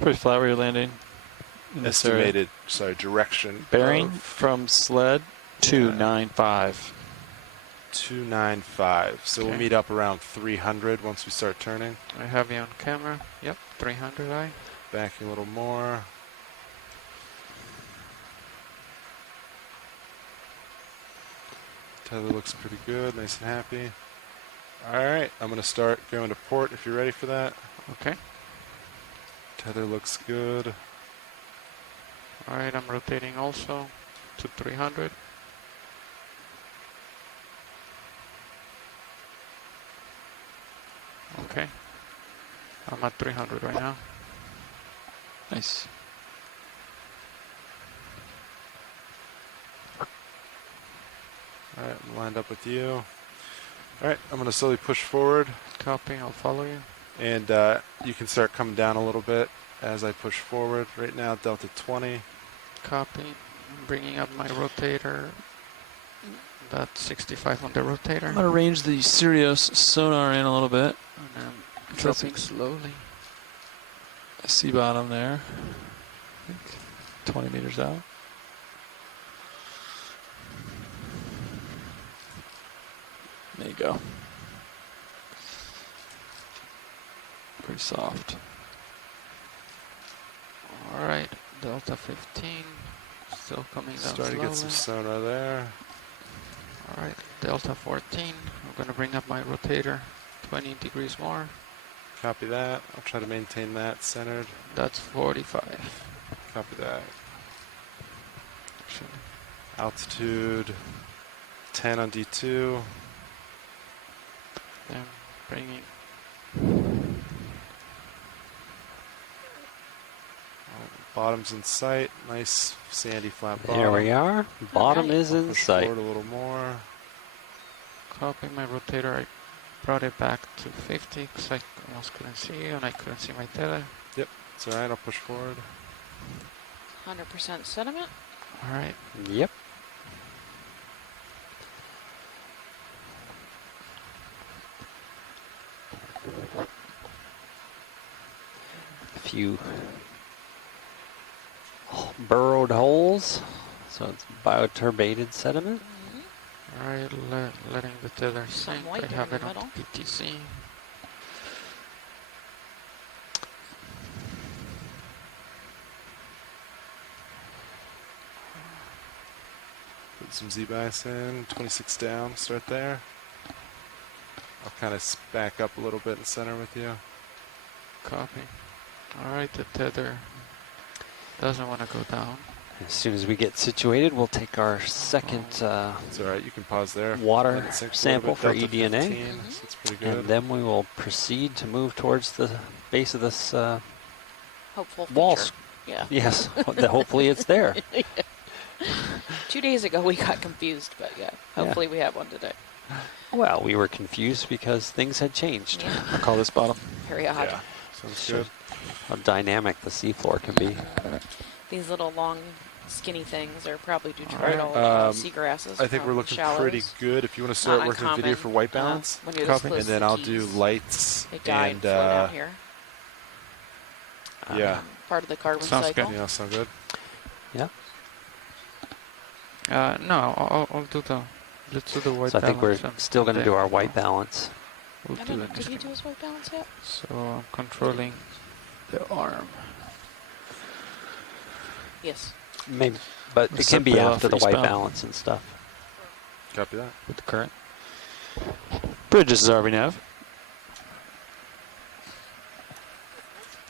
pretty flat where you're landing. In this area. Estimated, sorry, direction. Bearing from sled 295. 295. So we'll meet up around 300 once we start turning. I have you on camera. Yep, 300 I. Backing a little more. Tether looks pretty good, nice and happy. Alright, I'm going to start going to port if you're ready for that. Okay. Tether looks good. Alright, I'm rotating also to 300. Okay. I'm at 300 right now. Nice. Alright, I'm lined up with you. Alright, I'm going to slowly push forward. Copy, I'll follow you. And you can start coming down a little bit as I push forward. Right now, Delta 20. Copy. I'm bringing up my rotator. That's 65 on the rotator. I'm going to range the Sirius sonar in a little bit. And I'm dropping slowly. I see bottom there. I think 20 meters out. There you go. Pretty soft. Alright, Delta 15. Still coming down Starting to get some sonar there. Alright, Delta 14. I'm going to bring up my rotator 20 degrees more. Copy that. I'll try to maintain that centered. That's 45. Copy that. Altitude 10 on D2. Then bringing. Bottom's in sight. Nice sandy flat bottom. There we are. Bottom is in Push sight. forward a little more. Copy my rotator. I brought it back to 50 because I almost couldn't see you and I couldn't see my tether. Yep, it's alright. I'll push forward. 100% sediment. Alright. Yep. A few burrowed holes, so it's bioturbated sediment. Alright, letting the tether sink. white I in have the it on middle. PTC. Put some Z-bias in. 26 down. Start there. I'll kind of back up a little bit in center with you. Copy. Alright, the tether doesn't want to go down. As soon as we get situated, we'll take our second It's alright. You can pause there. water Let it sink a little sample bit. for Delta eDNA. 15, so it's pretty good. And then we will proceed to move towards the base of this Hopeful wall. feature. Yeah. Yes, hopefully it's there. 2 days ago we got confused, but yeah, hopefully we have one today. Well, we were confused because things had changed. Yeah. I'll call this bottom. Very odd. Yeah, sounds So good. how dynamic the seafloor can be. These little long, skinny things are probably Alright, detrital seagrasses. I think we're from looking shallows. pretty good. If you want to start Not working video uncommon, for white balance, when you're Copy. this close and to then the I'll do keys. lights They die and and float out here. yeah. Part of the carbon Sounds cycle. good. Yeah, sound good. Yeah. No, I'll do the. Let's do the white So I think we're balance and still going to then do our white balance. We'll I do don't know, the did he do his white balance yet? So I'm controlling the arm. Yes. Maybe, but We'll it set can be bail after off the white eastbound. balance and stuff. Copy that. With the current. Bridges is RV-nav.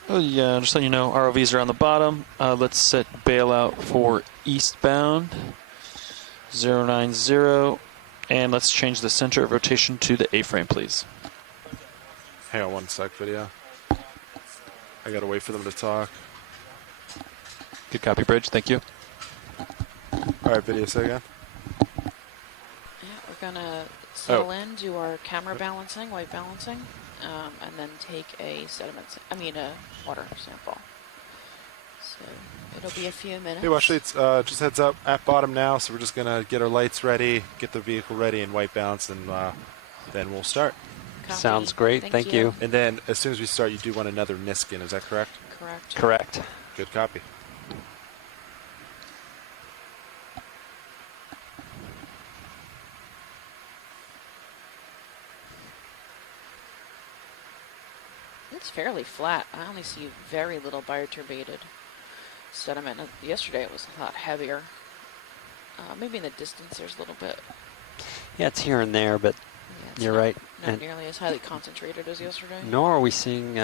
Oh yeah, just so you know, ROVs are on the bottom. Let's set bailout for eastbound 090, and let's change the center of rotation to the A-frame, please. Hang on one sec, video. I gotta wait for them to talk. Good copy, Bridge. Thank you. All right, video, say again. Yeah, we're gonna settle in, do our camera balancing, white balancing, and then take a a water sample. So it'll be a few minutes. Hey, Washley, it's just heads up at bottom now, so we're just gonna get our lights ready, get the vehicle ready in white balance, and then we'll start. Copy. Sounds great. Thank you. And then as soon as we start, you do want another Niskin, is that correct? correct? Correct. Good copy. It's fairly flat. I only see very little bioturbated sediment. Yesterday it was a lot heavier. Maybe in the distance there's a little bit. Yeah, it's here and there, but Yeah, it's you're not, right. Not And nearly as highly concentrated as yesterday. nor are we seeing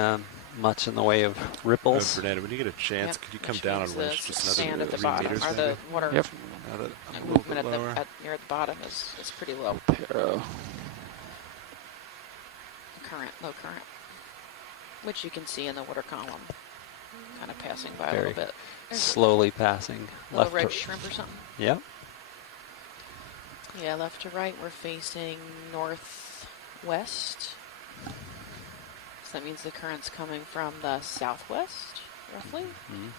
much in the way of ripples. Fernando, when you get a chance, Yep, could you that come down means a winch, the just sand another at the 3 bottom, meters or maybe? the water Yep. Now that I'm a little movement bit lower. near the bottom is pretty low. Pero. Low current, which you can see in the water column, kind of passing by a Very little bit. There's slowly passing. a little Left red to shrimp or something. Yep. Yeah, left to right, we're facing northwest. So that means the current's coming from the southwest, roughly. Mhm.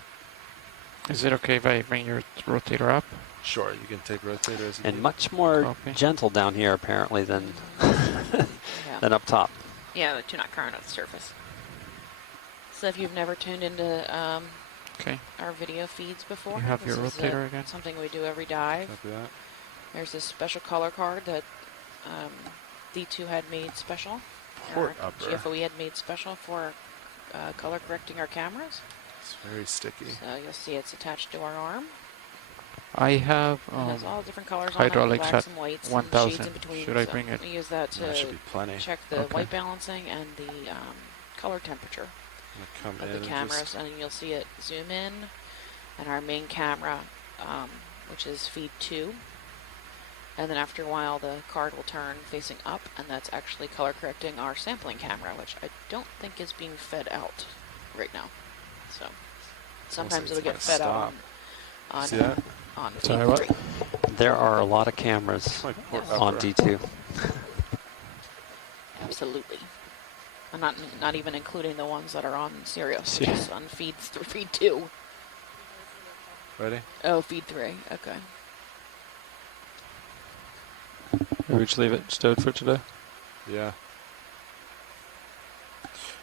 Is it okay if I bring your rotator up? Sure, you can take rotator as you And need. much more Copy. gentle down here apparently than Yeah. than up top. Yeah, the two-knot current at the surface. So if you've never tuned into Okay. our video feeds before, You have this your is rotator again? something we do every dive. Copy that. There's this special color card that D2 had made special. Port or upper. GFOE had made special for color correcting our cameras. It's very sticky. So you'll see it's attached to our arm. I have It has all different colors on it, hydraulics blacks at and whites, and 1000. shades in between. Should I so bring it? we use that That to should be plenty. check the Okay. white balancing and the color temperature I'm gonna come of in the and cameras, just and you'll see it zoom in, and our main camera, which is feed 2. And then after a while, the card will turn facing up, and that's actually color correcting our sampling camera, which I don't think is being fed out right now. So sometimes it's it'll get gonna fed stop. out on See that? on Sorry, feed what? 3. There are a lot of cameras My port on upper. D2. Absolutely. I'm not even including the ones that are on Sirius, Yeah. just on feed 2. Ready? Oh, feed 3. Okay. Maybe we just leave it stowed for today. Yeah.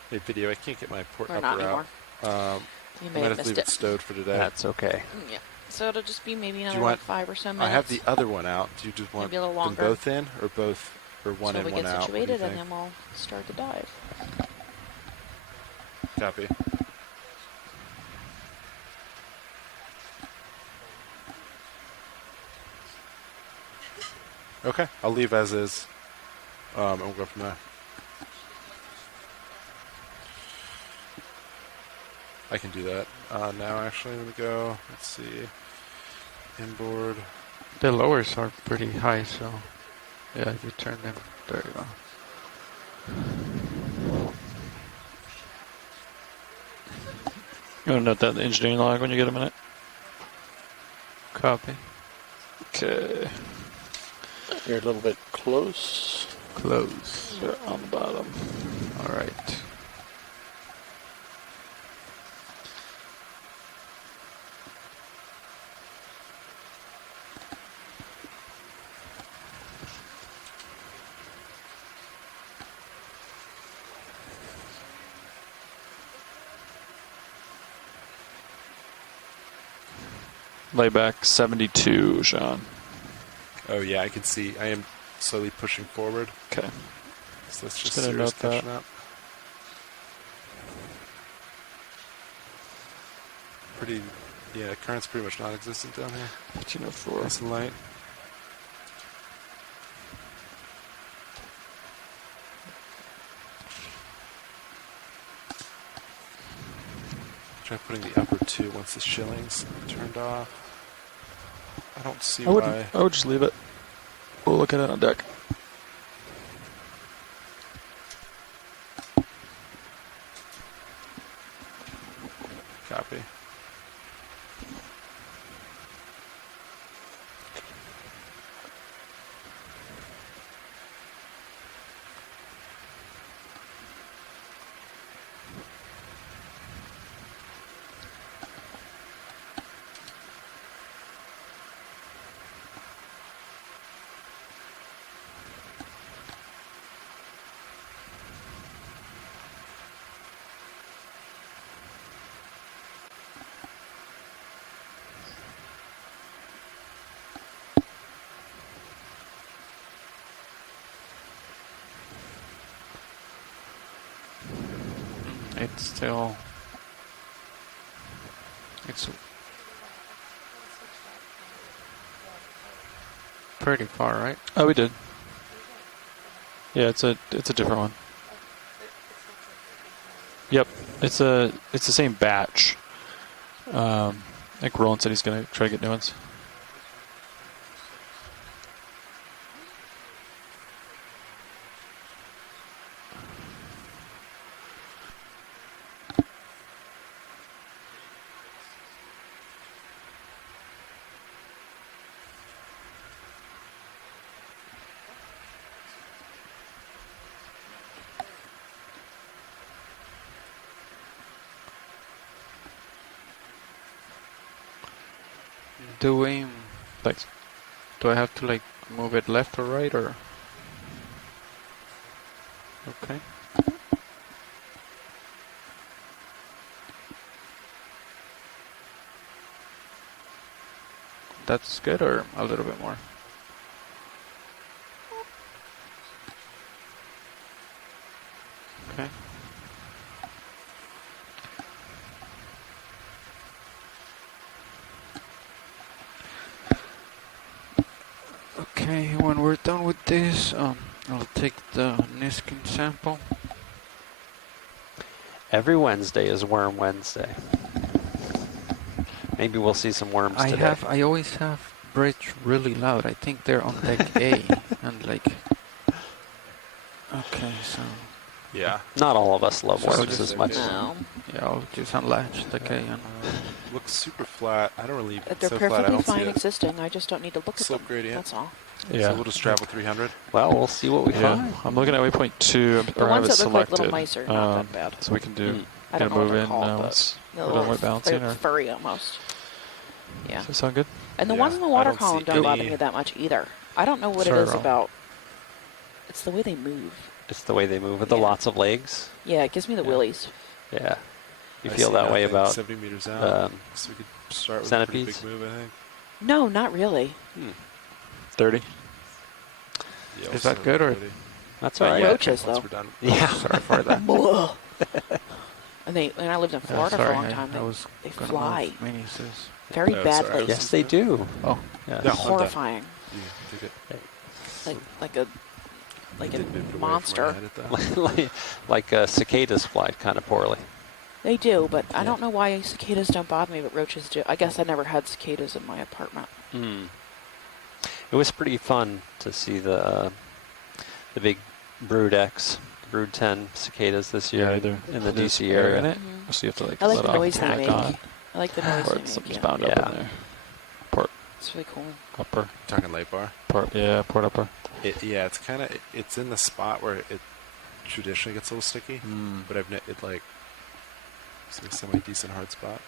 Hey, video, I can't get my port Or upper not anymore. out. You I may might have have to leave missed it stowed for today. That's okay. Yeah. So it'll just be maybe another want- like 5 or so minutes. I have the other one out. Do you just want Maybe a little them longer. both in, or both, or one so in, we one get out? What do you situated, and think? then we'll start the dive. Copy. Okay, I'll leave as is, and we'll go from there. I can do that now. Actually, let me go. Let's see. Inboard. the lowers are pretty high, so yeah, if you turn them, there you go. You want to note that in the engineering log when you get a minute? Copy. Okay. You're a little bit close. Close. They're on the bottom. All right. Layback 72, Sean. Oh yeah, I can see. I am slowly pushing forward. Okay. So that's just gonna Sirius note that. catching up. Pretty. Yeah, current's pretty much non-existent down here. 1504. Nice and light. Try putting the upper 2 once the shilling's turned off. I don't see I would why. just leave it. We'll look at it on deck. Copy. still, it's pretty far, right? Oh, we did. Yeah, it's a different one. Yep, it's the same batch. I think Roland said he's gonna try to get new ones. Do we, Thanks. do I have to like move it left or right or? Okay. That's good, or a little bit more? Okay. Okay, when we're done with this, I'll take the Niskin sample. Every Wednesday is Worm Wednesday. Maybe we'll see some worms today. I always have bridge really loud. I think they're on deck A, and like. Okay, so Yeah. Not all of us love So worms just as like much. this. No. yeah, I'll just unlatch deck A and. Looks super flat. I don't really. They're so flat. I perfectly don't see fine it. existing. I just don't need to look at Slope them. gradient. That's all. Yeah. So we'll just travel 300. Well, we'll see what we Yeah, find. I'm looking at waypoint 2. The or I have ones it that look like selected. little mice are not that bad. So we can do. Mm. I don't gonna know what move they're in called, but once they're we're done white balancing, they're or furry almost. Yeah. does that sound good? And the Yeah, ones in the I water don't see column don't bother any- me that much either. I don't know what Sorry, it is Ron. about. It's the way they move. It's the way they move with the Yeah. lots of legs. Yeah, it gives me the Yeah. willies. Yeah. You I feel see that way nothing. about 70 meters out. So we could start with a centipedes? pretty big move, I think. No, not really. 30. Yeah, Is we'll that start good, with or- 30. That's all right. Yeah. Roaches, once though. we're done. Yeah. Sorry for that. Ugh. And I lived in Florida for a sorry, long time. I was They gonna fly move Minises. very Oh, sorry, I badly. was- Yes, they do. Oh, Yes. No. Horrifying. You take it. Like a Did move it away from where I monster. had it, though. like cicadas fly kind of poorly. They do, but I Yeah. don't know why cicadas don't bother me, but roaches do. I guess I never had cicadas in my apartment. Mm. It was pretty fun to see the big Brood X, Brood 10 cicadas this year in the there's DC air area. in it. Mhm. So you have to like I like let the off noise they tack make. on, I like the noise or they make. something's Yeah. bound up Yeah. in there. Port It's really cool. upper, Talking light bar. port upper. Yeah, it's kind of it's in the spot where it traditionally gets a little sticky, but it like it's a semi decent hard spot.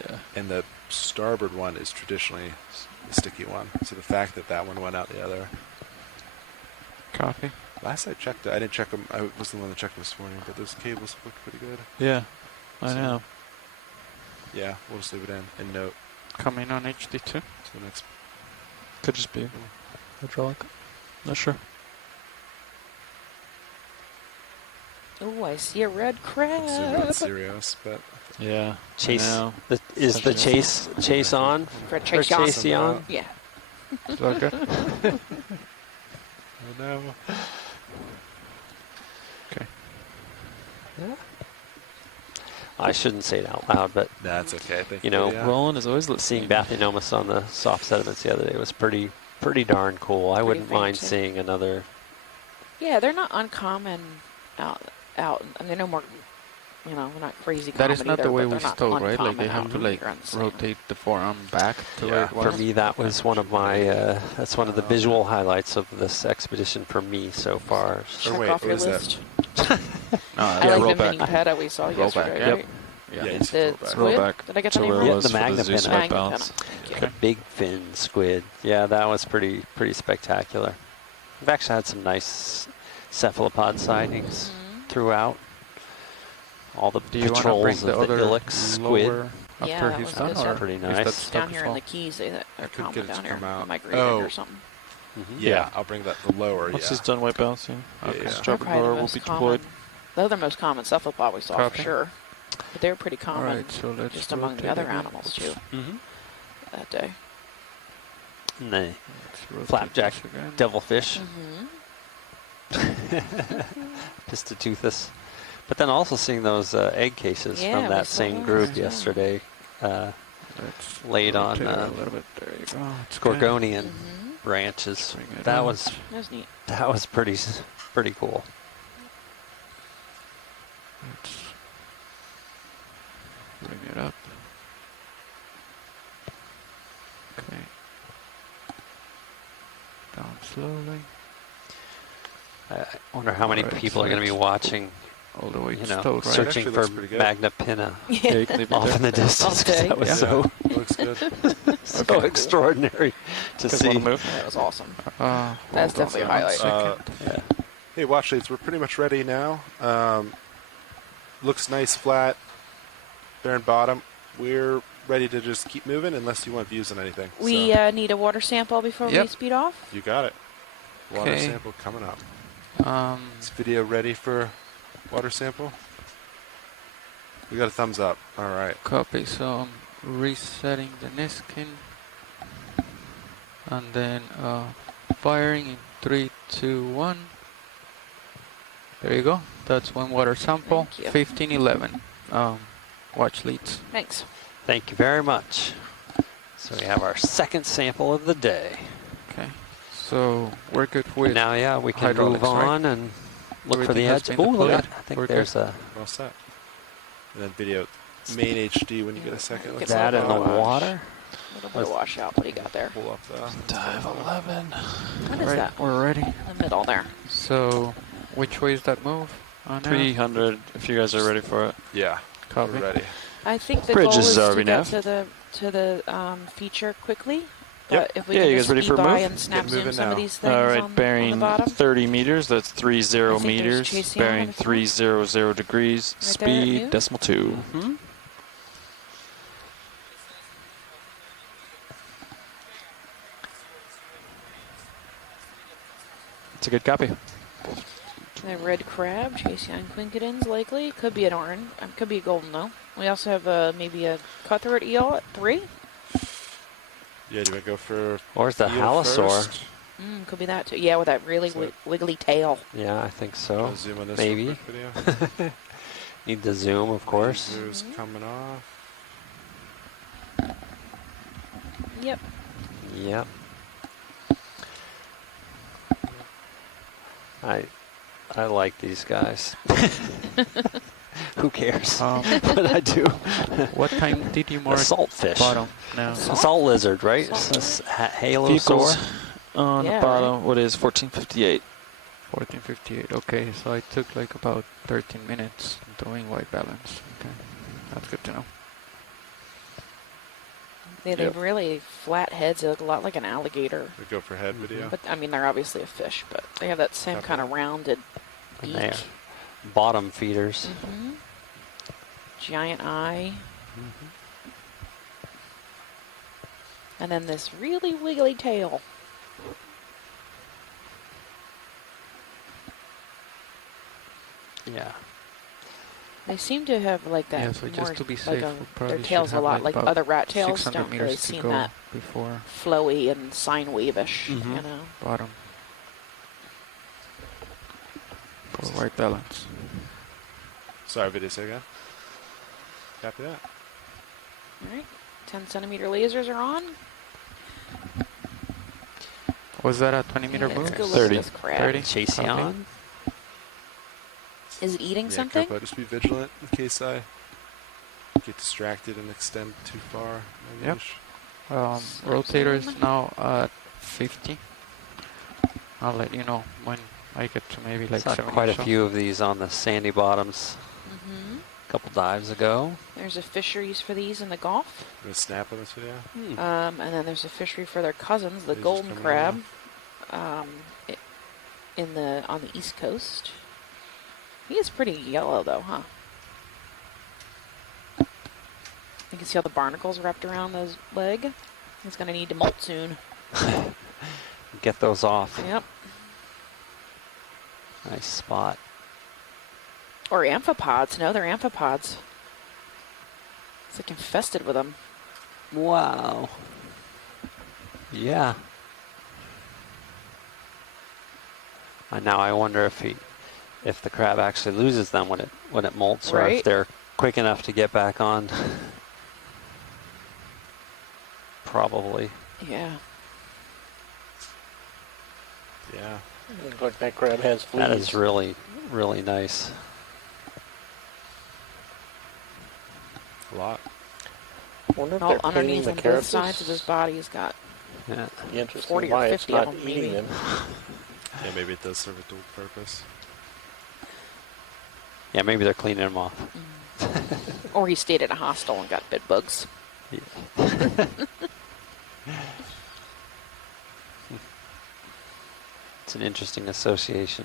Yeah. And the starboard one is traditionally the sticky one. So the fact that that one went out the other. coffee. Last I checked, I didn't check them. I was the one that checked them this morning, but those cables looked pretty good. Yeah, I So- know. Yeah, we'll just leave it in and note Coming on HD2. to the next. Could just be hydraulic. Not sure. Oh, I see a red crab. Zoom out serious, but Yeah. Chase. I know. Is the chase on? Fred Or Chase Young. Chasey on? Yeah. Is that good? oh no. Okay. I shouldn't say it out loud, but That's okay. I think You know, yeah. Roland is always seeing listening. Bathynomus on the soft sediments the other day was pretty darn cool. I Pretty wouldn't mind fancy. seeing another. Yeah, they're not uncommon out. And they're no more, they're not crazy That common is not either, the way but we they're not stow, right? Like uncommon they have out to like here on Sam. rotate the forearm back to Yeah. where it For was. me, that was one of my. That's one of the visual highlights of this expedition for me so far. Check wait, off what your is that? list. No, I Yeah, like roll the mini back. peta we saw Roll yesterday, back, right? Yeah, Yeah. you The should roll back. squid? back Did I get to the name where right? it was the for magnet Zeus pinna. white balance. Thank The you. big fin squid. Yeah, that was pretty spectacular. We've actually had some nice cephalopod sightings throughout. All the Do you want to bring patrols the of the other Illic squid. lower Yeah, after that he's was done? good Or stuff. Pretty is nice. that Down stuck here as in well? the Keys, they're couldn't common get it to down here. come out. Migrated Oh. or something. Yeah, I'll bring that the lower. Once yeah. he's done white balancing, Okay. his Yeah. starboard They're probably rower the will most be common. deployed. They're the most common cephalopod we saw for Copy. sure. But they're pretty common Alright, so let's just among the rotate other again. animals too Mm-hmm. that day. And the Let's rotate flapjack this again. devilfish, Mm-hmm. Pistoteuthis. But then also seeing those egg cases Yeah, from we that saw same those, group yeah. yesterday, Let's laid on rotate it a little bit. There you go. It's good. Gorgonian Mm-hmm. ranches. Bring it That out. was That was neat. pretty cool. Let's bring it up. Okay. Down slowly. I wonder how many Alright, people so are going to be let's- watching, All the way you to know, stowed, right? searching Actually for looks pretty good. Magna Pinna Yeah, you can leave it off there. in the distance. 'Cause day. that was Yeah. so It looks good. so Okay. extraordinary to Guys see. wanna move? That was awesome. That's That's definitely a highlight. Yeah. Hey, watch leads, we're pretty much ready now. Looks nice, flat, barren bottom. We're ready to just keep moving unless you want views on anything. We So, need a water sample before we Yep. speed off. you got it. Water Okay. sample coming up. Um, Is video ready for water sample? We got a thumbs up. All right. copy. So I'm resetting the Niskin, and then firing in 3, 2, 1. There you go. That's one water sample. Thank you. 1511. Watch leads. Thanks. Thank you very much. So we have our second sample of the day. Okay. So we're good with. Now, yeah, we can move hydraulics, right? on and look for the Everything has edge. been Oh, look! deployed. I think We're there's good. a Well set. And then video main HD when you get a second. Get Let's that in the wash. water. A little bit of washout. What do you got there? pull up the Dive 11. What is Right, that? we're ready. In the middle there. So which way is that move? Now? 300 if you guys are ready for it. Yeah, Copy. we're ready. I think the Bridge goal is is RV to get nav. to the feature quickly. Yep. But if we Yeah, can you just guys ready speed for a by move? and snap Get zoom moving some now. of these things All right, on the bearing bottom. 30 meters. That's 30 I think there's meters. chasing on Bearing the front. 300 degrees. Right there at Speed noon. decimal 2. Hmm? It's a good copy. The red crab chasing on quinkadins likely. Could be an orange. Could be a golden though. We also have maybe a cutthroat eel at 3. Yeah, do you want to go for Or is the eel halosaur? first? Could be that too. Yeah, with that really So- wiggly tail. Yeah, I think so. Wanna zoom on this maybe. real quick video? Need the zoom, of course. Laser's coming off. Yep. Yep. I like these guys. Who cares? But I do. What time did you The mark saltfish. bottom now? Salt? Salt lizard, right? Salt This is halosaur. Vehicles on Yeah, the bottom. What is 1458? 1458. Okay, so I took like about 13 minutes doing white balance. Okay, that's good to know. They have really flat heads. They look a lot like an alligator. We go for head video. But I mean, they're obviously a fish, but they have that same Copy. kind of rounded And beak. they are bottom feeders. hmm Giant eye. And then this really wiggly tail. Yeah. They seem to have like that. Yeah, so just more, to be like safe, a, we their probably tails should a have lot like like about other rat tails. 600 Don't really meters to seem go that before flowy and sine wave-ish, Mhm. you know. bottom for white balance. Sorry, video say again. Copy that. All right, 10-centimeter lasers are on. Was that a 20-meter Yeah, move? let's go look 30. at this crab. 30. Chasing Copy. on. Is it eating Yeah, something? Coco, just be vigilant in case I get distracted and extend too far. my Yep. leash. Rotator is now at 50. I'll let you know when I get to maybe like Saw 70 quite or a so. few of these on the sandy bottoms Mm-hmm. a couple dives ago. There's a fisheries for these in the Gulf. Gonna snap on this video. And then there's a fishery for their cousins, the Lasers golden coming crab, on the East Coast. He is pretty yellow though, huh? You can see all the barnacles wrapped around his leg. He's gonna need to molt soon. Get those off. Yep. Nice spot. Or amphipods. No, they're amphipods. It's like infested with them. Wow. Yeah. And now I wonder if the crab actually loses them when it molts, or if Right. they're quick enough to get back on. Probably. Yeah. Yeah. Looks like that crab has fleas. That is really, really nice. A lot. Wonder if All they're cleaning underneath the on both carapace. sides of his body, he's got Yeah. Be interesting 40 or why 50 it's of not them, eating maybe. them. Yeah, maybe it does serve a dual purpose. Yeah, maybe they're cleaning them off. Or he stayed at a hostel and got bed bugs. Yeah. It's an interesting association.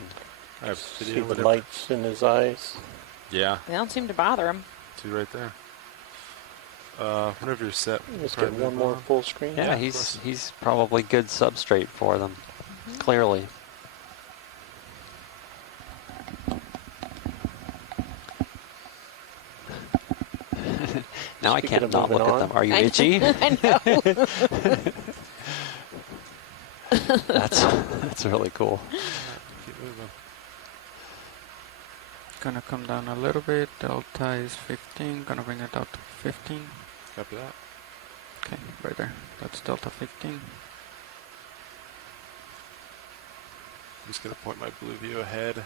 I have See video, the whatever. lights in his eyes. Yeah, They don't seem to bother him. two right there. Whenever you're set, Let's probably get one move more on. full screen. Yeah, of he's course. he's probably good substrate for them. Clearly. Now I Speaking can't of not moving look at on. them. Are you I itchy? I know. That's really cool. Keep moving. Gonna come down a little bit. Delta is 15. Gonna bring it out to 15. Copy that. Okay, right there. That's delta 15. I'm just gonna point my blue view ahead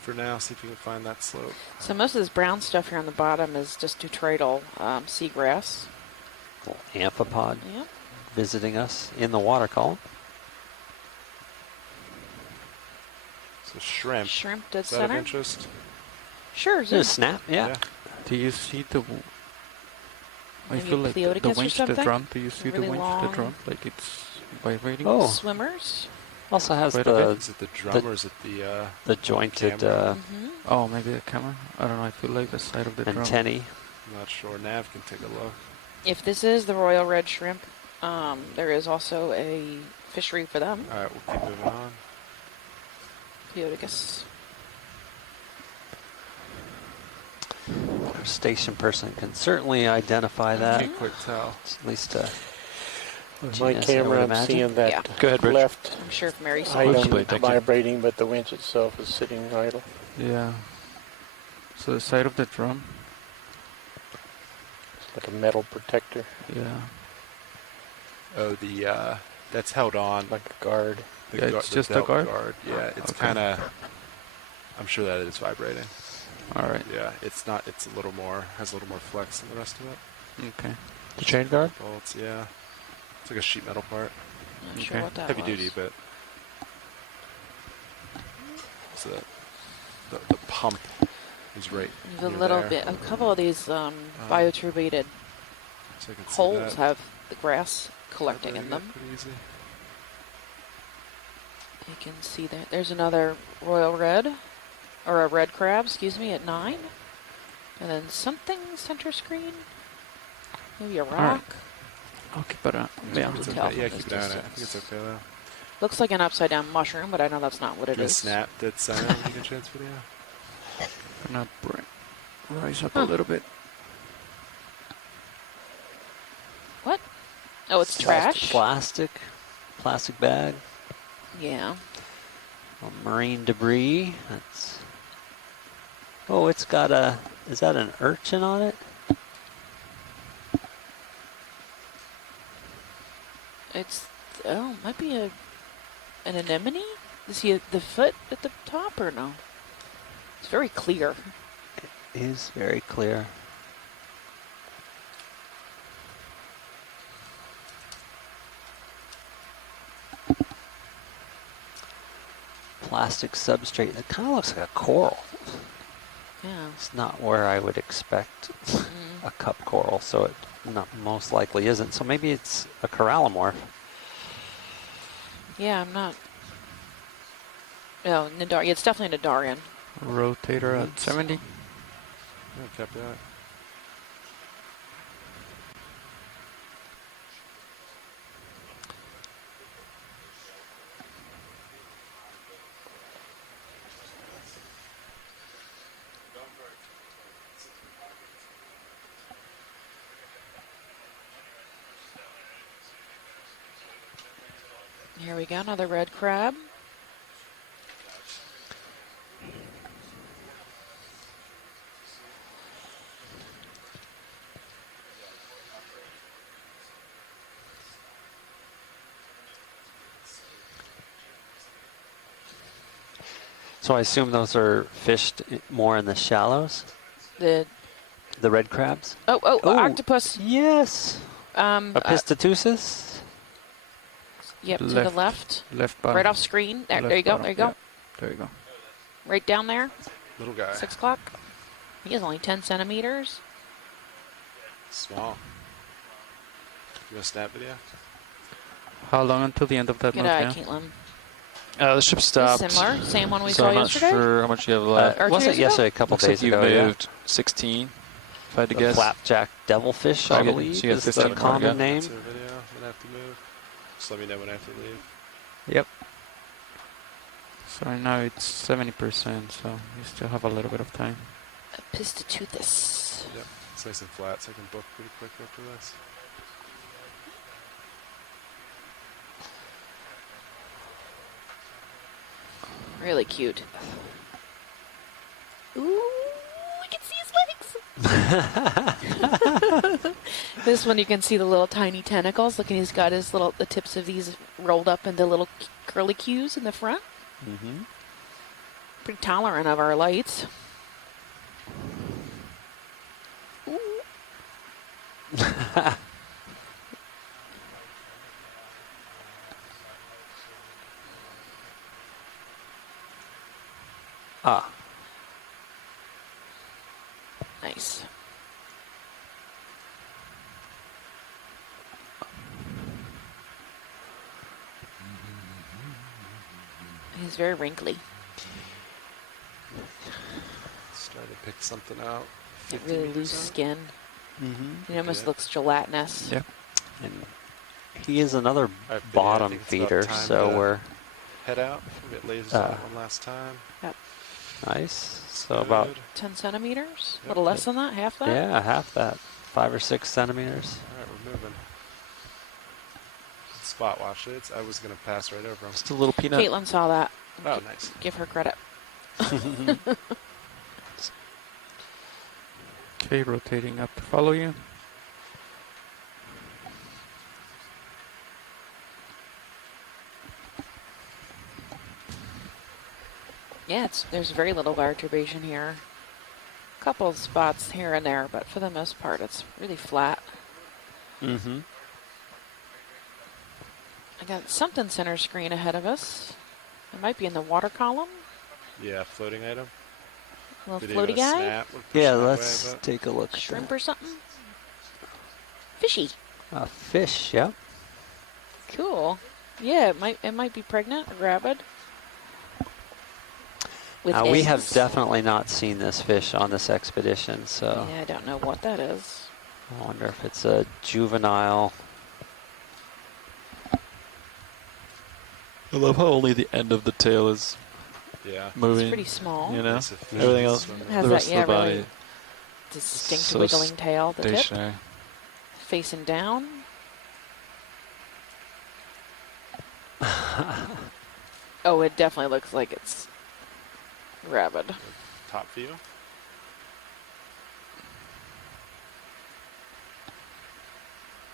for now. See if you can find that slope. So most of this brown stuff here on the bottom is just detrital seagrass. Little amphipod Yep. visiting us in the water column. So shrimp. Shrimp dead Is that of center. interest? Sure. There's a Zoom. snap, yeah. Do you see the... I Maybe feel like the Pleoticus or winch, the something? drum. Do you see Really the winch, long. the drum? Like it's vibrating? Oh. Swimmers. Also has Quite a bit. Is it the drum or is it the the jointed camera? Mm-hmm. Oh, maybe the camera? I don't know. I feel like the side of the drum. antennae. I'm not sure. Nav can take a look. If this is the royal red shrimp, there is also a fishery for them. All right, we'll keep moving on. Pleoticus. Our station person can certainly identify that. Can't quite tell. It's at least With GS, my I would camera, I'm imagine. seeing that Yeah. Go ahead, Rich. left I'm sure if Mary saw item Absolutely, thank you. vibrating, but the winch itself is sitting idle. Yeah. So the side of the drum. It's like a metal protector, Yeah. Oh, the that's held on. like a guard. The Yeah, it's the just a belt guard? Yeah, it's Okay. kind of. I'm sure that it is vibrating. All right. Yeah, it's not. It's a little more. Has a little more flex than the rest of it. Okay. The chain guard? Bolts, yeah. It's like a sheet metal part. Not sure Okay. what that Heavy was. duty, but. So the pump is right. The near little there. bit, a couple of these bioturbated So I can see holes that. have the grass collecting in Vibrating them. Pretty easy. You can see that. There's another royal red, or a red crab, excuse me, at 9. And then something center screen. Maybe a rock. right. I'll keep it on. Yeah. It's tell okay. Yeah, from keep this it on it. I think it's distance. okay though. Looks like an upside down mushroom, but I know that's not what it Give me a is. snap dead center when you get a chance video. Gonna rise up a little bit. What? Oh, it's trash? Plastic bag. Yeah. Marine debris. That's. Oh, it's got a. Is that an urchin on it? It's, oh, might be an anemone? Is he the foot at the top or no? It's very clear. It is very clear. Plastic substrate. It kind of looks like a coral. Yeah. It's not where I would expect a cup coral, so it most likely isn't. So maybe it's a corallimorph. Yeah, I'm not. No, Nidar. Yeah, it's definitely Nidarian. Rotator at 70. Yeah, copy that. Here we go, another red crab. So I assume those are fished more in the shallows? The The red crabs? oh, Oh. octopus. Yes. Um, Opistatusis? yep, to the left, Left bottom. right off screen. There, Left there you go. bottom, There you go. yeah. There you go. Right down there. Little guy. 6 o'clock. He is only 10 centimeters. Small. You want a snap video? How long until the end of that Good move eye, now? Caitlin. The ship stopped. Similar, same one we so saw I'm not yesterday. sure how much you have left. Or 2 wasn't days ago? yesterday, a couple Looks days like you ago, yeah. moved 16, if I had to The guess. flapjack devilfish, So I you get- believe, so you get is the 15 more to common go. name. That's our video. I'm gonna have to move. Just let me know when I have to leave. Yep. So right now it's 70%, so you still have a little bit of time. Opistatuthis. Yep. It's nice and flat, so I can book pretty quick after this. Really cute. Ooh, we can see his legs. This one you can see the little tiny tentacles. Look, and he's got his little, the tips of these rolled up into little curly cues in the front. Mm-hmm. Pretty tolerant of our lights. Ooh. Ah, Nice. He's very wrinkly. Starting to pick something out. Got 50 really meters loose out. skin. mm-hmm. It almost Okay. looks gelatinous. Yeah. And he is another Alright, video, I bottom think it's about feeder, time so to we're head out. We'll get lasers Uh, on one last time. nice. So about, Good. 10 centimeters? Yep. A little less than that? Half that? yeah, half that, 5 or 6 centimeters. Alright, we're moving. Spot watch it. I was gonna pass right over him. Just a little peanut. Caitlin saw that. Oh, nice. Give her credit. Okay, rotating up to follow you. Yeah, there's very little wire turbation here. A couple of spots here and there, but for the most part, it's really flat. Mm-hmm. I got something center screen ahead of us. It might be in the water column. Yeah, floating item. A little Video floaty to guy. snap. We're pushing Yeah, that way, let's but take a look. at Shrimp that. or something. Fishy. A fish, yep. Cool. Yeah, it might be pregnant or rabid. With We have eggs. definitely not seen this fish on this expedition, so Yeah, I don't know what that is. I wonder if it's a juvenile. I love how only the end of the tail is yeah. moving. It's pretty small. You know, It's a fish everything that's else, swimming. It has the that, rest yeah, of the body, really distinct so wiggling tail. The tip stationary. facing down. Oh, it definitely looks like it's rabid. Top view.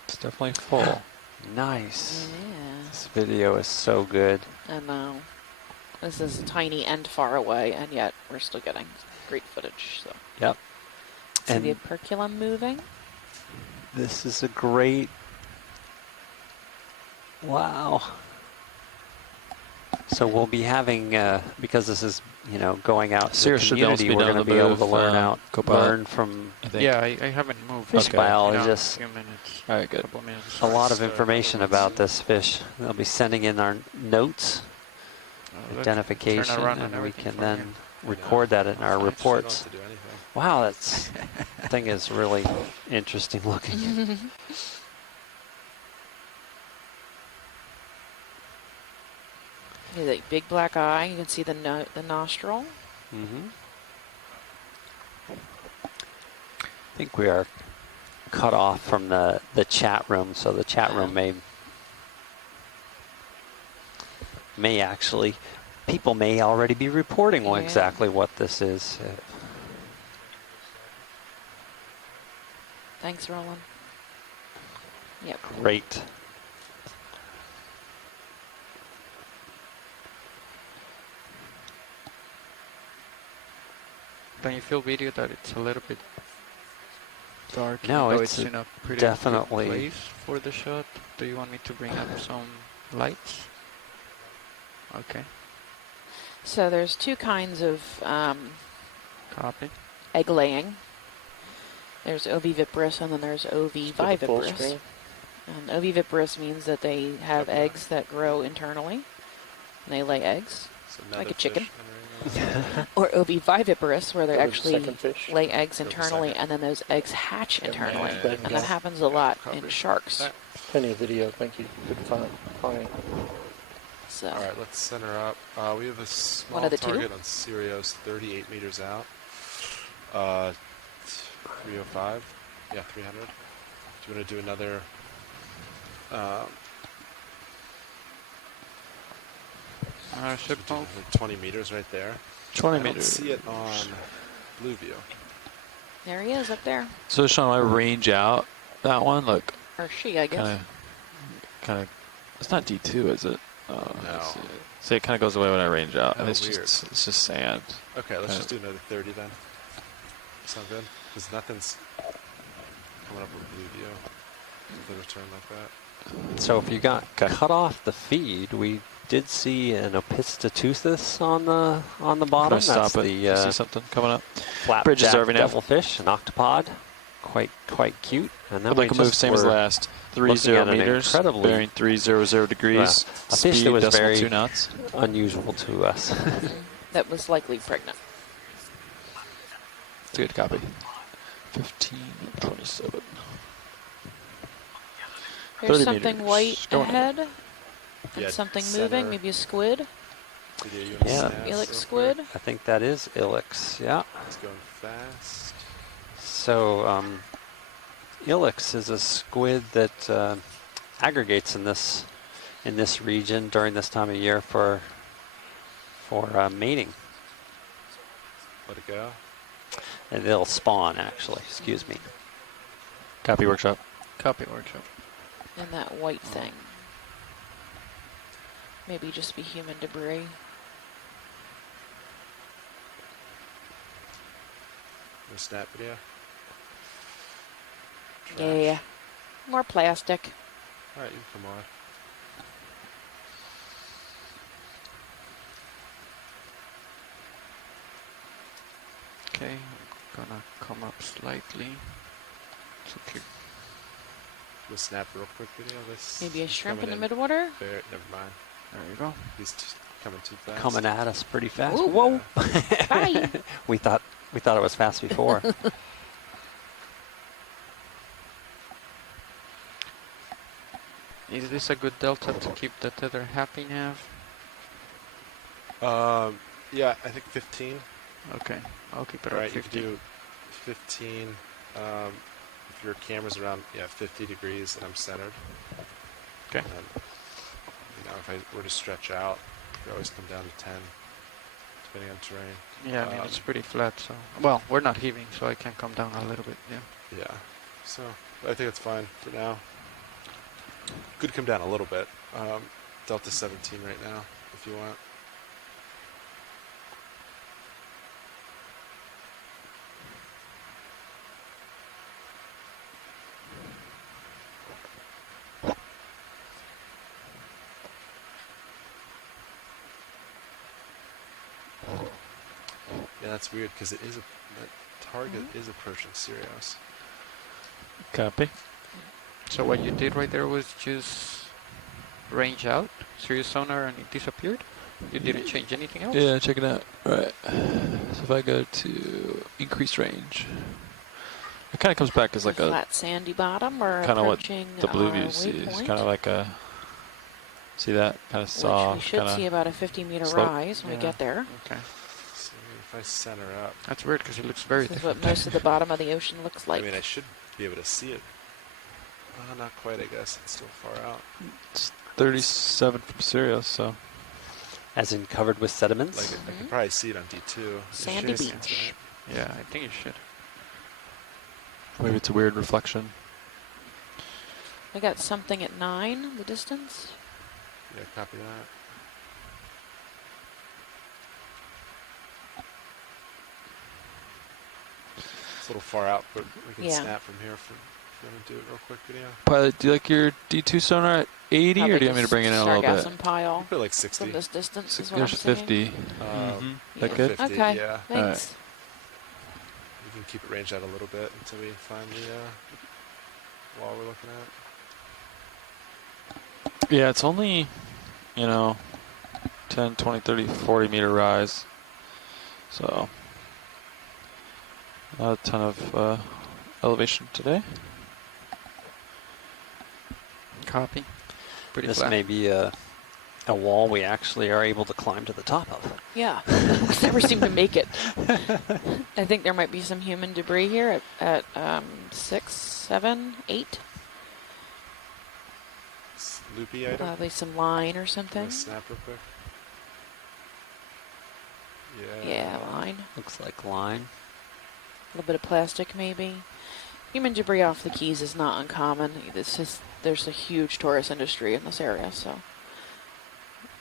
It's definitely full. Nice. Yeah, This video is so good. I know. This is tiny and far away, and yet we're still getting great footage. So, Yep. see the And operculum moving. this is a great. Wow. So we'll be having, because this is, going out to Sirius the should almost community, be we're down going to the be able to booth, learn Copilot, from I think. Yeah, I haven't moved. fish Okay. biologists A few minutes. All right, good. Couple minutes. a lot of Start information with about this fish. They'll be sending in our notes, Look, identification, turn around and we everything can for then you. record that in our Fine, reports. you don't have to do anything. Wow, that's thing is really interesting looking. The big black eye. You can see the nostril. Mm-hmm. I think we are cut off from the chat room, so the chat room may may actually, people may already be reporting Yeah. exactly what this is. Thanks, Roland. Yep. Great. Don't you feel, video, that it's a little bit dark? No, even though it's in a pretty definitely- good place for the shot. Do you want me to bring up some lights? Okay, So there's two kinds of copy. egg laying. There's oviviparous and then there's Go to full oviviviparous. screen. And oviviparous means that they have Okay. eggs that grow internally, and they lay eggs. So Like another a chicken. fish entering. Or oviviviparous, where they Go to the actually second fish. lay eggs Go to the internally, second. and then those eggs hatch Yeah, internally. yeah. And that happens a lot in Copy. sharks. Alright. Plenty of video. Thank you. Good fine. So All right, let's center up. We have a small One of the two? target on Sirius, 38 meters out. 305. Yeah, 300. Do you want to do another? Ship do mode. another 20 meters right there. 20 I don't meters. see it on blue view. there he is up there. So Sean, I range out that one. Look, Or she, I guess. kind of. It's not D2, is it? Oh, No. let's see. So it kind of goes away when I range out, and Oh, it's weird. just sand. Okay, let's Okay. just do another 30 then. Sound good? Because nothing's coming up with blue view. If they return like that. So if you got cut off the feed, we did see an Opistoteuthis on the Can I bottom. stop That's it? the You see something coming up? flapjack Bridge is Arvinav. devilfish, an octopod, quite cute. And then I'd we like a move just same as were last. looking 30 at an meters, incredibly- bearing 300 degrees. a fish Speed that was decimal very 2 knots. unusual to us. That was likely pregnant. It's a good copy. 15:27. There's 30 something meters. white Going in. ahead. And Yeah, something center. moving, maybe a squid. Video, you wanna Yeah. snap Elix real quick? squid. I think that is Ilex, yeah. It's going fast. So Ilex is a squid that aggregates in this region during this time of year for mating, Let it go. and they'll spawn actually. Excuse me. Copy workshop. Copy workshop. And that white thing. Maybe just be human debris. No snap video. Yeah. More plastic. All right, you can come on. Okay, I'm gonna come up slightly to keep. We'll snap real quick video. This Maybe a he's shrimp in coming the midwater. There, never mind. There you go. He's coming too fast. Coming at us pretty fast. Ooh. Whoa! Bye. we thought it was fast before. Is this a good delta to keep the tether happy, Nav? Yeah, I think 15. Okay, I'll keep it All at right, you can 50. do 15. If your camera's around 50 degrees and I'm centered. Okay. And then, if I were to stretch out, you could always come down to 10, depending on terrain. Yeah, I mean, it's pretty flat, so... Well, we're not heaving, so I can come down a little bit, yeah. Yeah. So I think it's fine for now. Could come down a little bit. Delta 17 right now, if you want. Yeah, that's weird because it is that target is approaching Sirius. Copy. So what you did right there was just range out, Sirius sonar, and it disappeared? You didn't change anything else? Yeah, check it out. Right. So if I go to increase range, it kind of comes back as like a flat sandy bottom or kind of what approaching the blue our view sees. waypoint, Kind of like a, see that kind of which soft, we should kind see of. about a 50-meter slope. rise when we Yeah. get there. Okay. So if I center up, That's weird, because it looks very This is what different. most of the bottom of the ocean looks like. I mean, I should be able to see it. Not quite, I guess. It's still far out. It's 37 from Sirius, so As in covered with sediments? Like I could probably see it on D2. Sandy should. beach. Yeah, I think you should. Maybe it's a weird reflection. I got something at 9, the distance. Yeah, copy that. It's a little far out, but we can Yeah. snap from here if you want to do it real quick video. Pilot, do you like your D2 sonar at 80, or do you want me to bring it in a little bit? Sargassum pile Put like 60. from this distance is what I'm There's saying. 50. Um, That Yeah. good? 50, Okay. yeah. Thanks. We can keep it ranged out a little bit until we find the wall we're looking at. Yeah, it's only, 10, 20, 30, 40 meter rise. So, not a ton of elevation today. Copy. Pretty This flat. may be a wall we actually are able to climb to the top of. Yeah. We never seem to make it. I think there might be some human debris here at 6, 7, 8. Loopy item. Probably some line or Can I something. snap real quick? Yeah, line. Looks like line. A little bit of plastic, maybe. Human debris off the Keys is not uncommon. There's a huge tourist industry in this area, so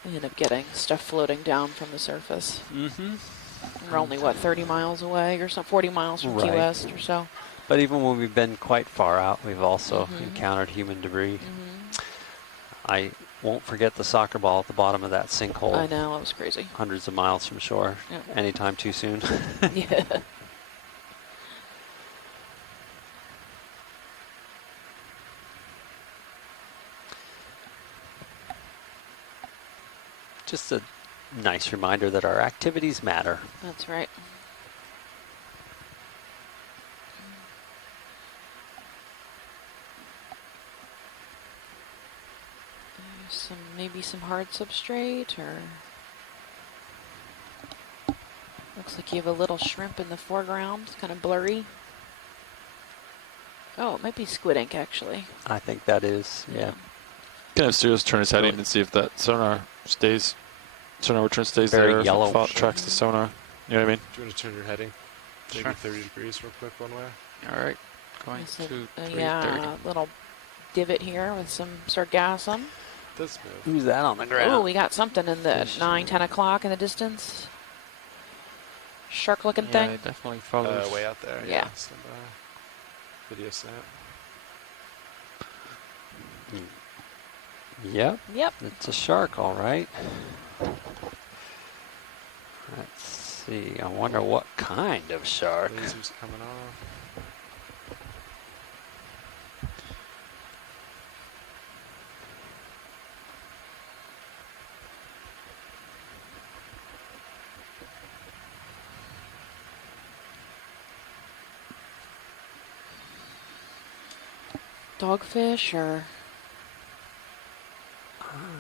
we end up getting stuff floating down from the surface. Mm-hmm. We're only, 30 miles away or so, 40 miles from Key Right. West or so. But even when we've been quite far out, we've also Mhm. encountered human debris. Hmm. I won't forget the soccer ball at the bottom of that sinkhole. I know, that was crazy. Hundreds of miles from shore. Yep. Anytime too soon. Yeah. Just a nice reminder that our activities matter. That's right. There's maybe some hard substrate, or looks like you have a little shrimp in the foreground. It's kind of blurry. Oh, it might be squid ink actually. I think that is, yeah. Can have Studios turn his heading Really? and see if that sonar return stays Very there, yellow. if it tracks the sonar. You know what I mean? Do you want to turn your heading? Maybe Sure. 30 degrees real quick one way? All right. Going There's to a 330. yeah, little divot here with some sargassum. Does move. Who's that on the ground? Oh, we got something in the Fish. 9, 10 o'clock in the distance. Shark-looking Yeah, thing. it definitely follows. Way out there. Yeah. Stand by. Video snap. Yep, Yep. it's a shark, all right. Let's see. I wonder what kind of shark. Lasers coming off. Dogfish, or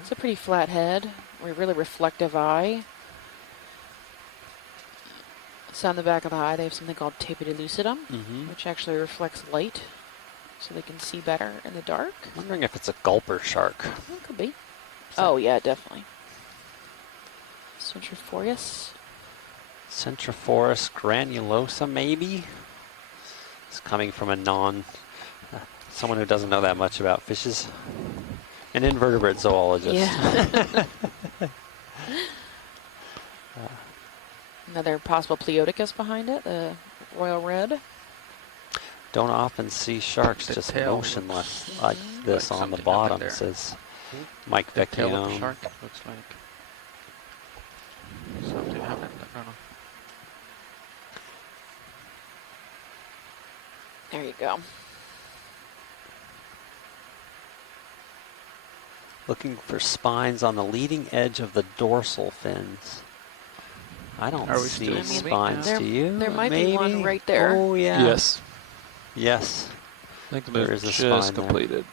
it's a pretty flat head, or a really reflective eye. So on the back of the eye, they have something called tapetum lucidum, Mm-hmm. which actually reflects light, so they can see better in the dark. Wondering if it's a gulper shark. Oh, it could be. Oh yeah, definitely. Centrophorus. Centrophorus granulosa, maybe? It's coming from a someone who doesn't know that much about fishes. An invertebrate zoologist. Yeah. Another possible Pleodicus behind it, the royal red. Don't often see sharks The just tail motionless looks like this like on the something happened bottom, there. says Mike The tail of the Vecchione. shark looks like something happened. I don't know. There you go. Looking for spines on the leading edge of the dorsal fins. I don't Are we see still moving spines, now? do you? There might Maybe? be one right there. Oh, yeah. Yes. Yes. I think the There move is a just spine there. completed.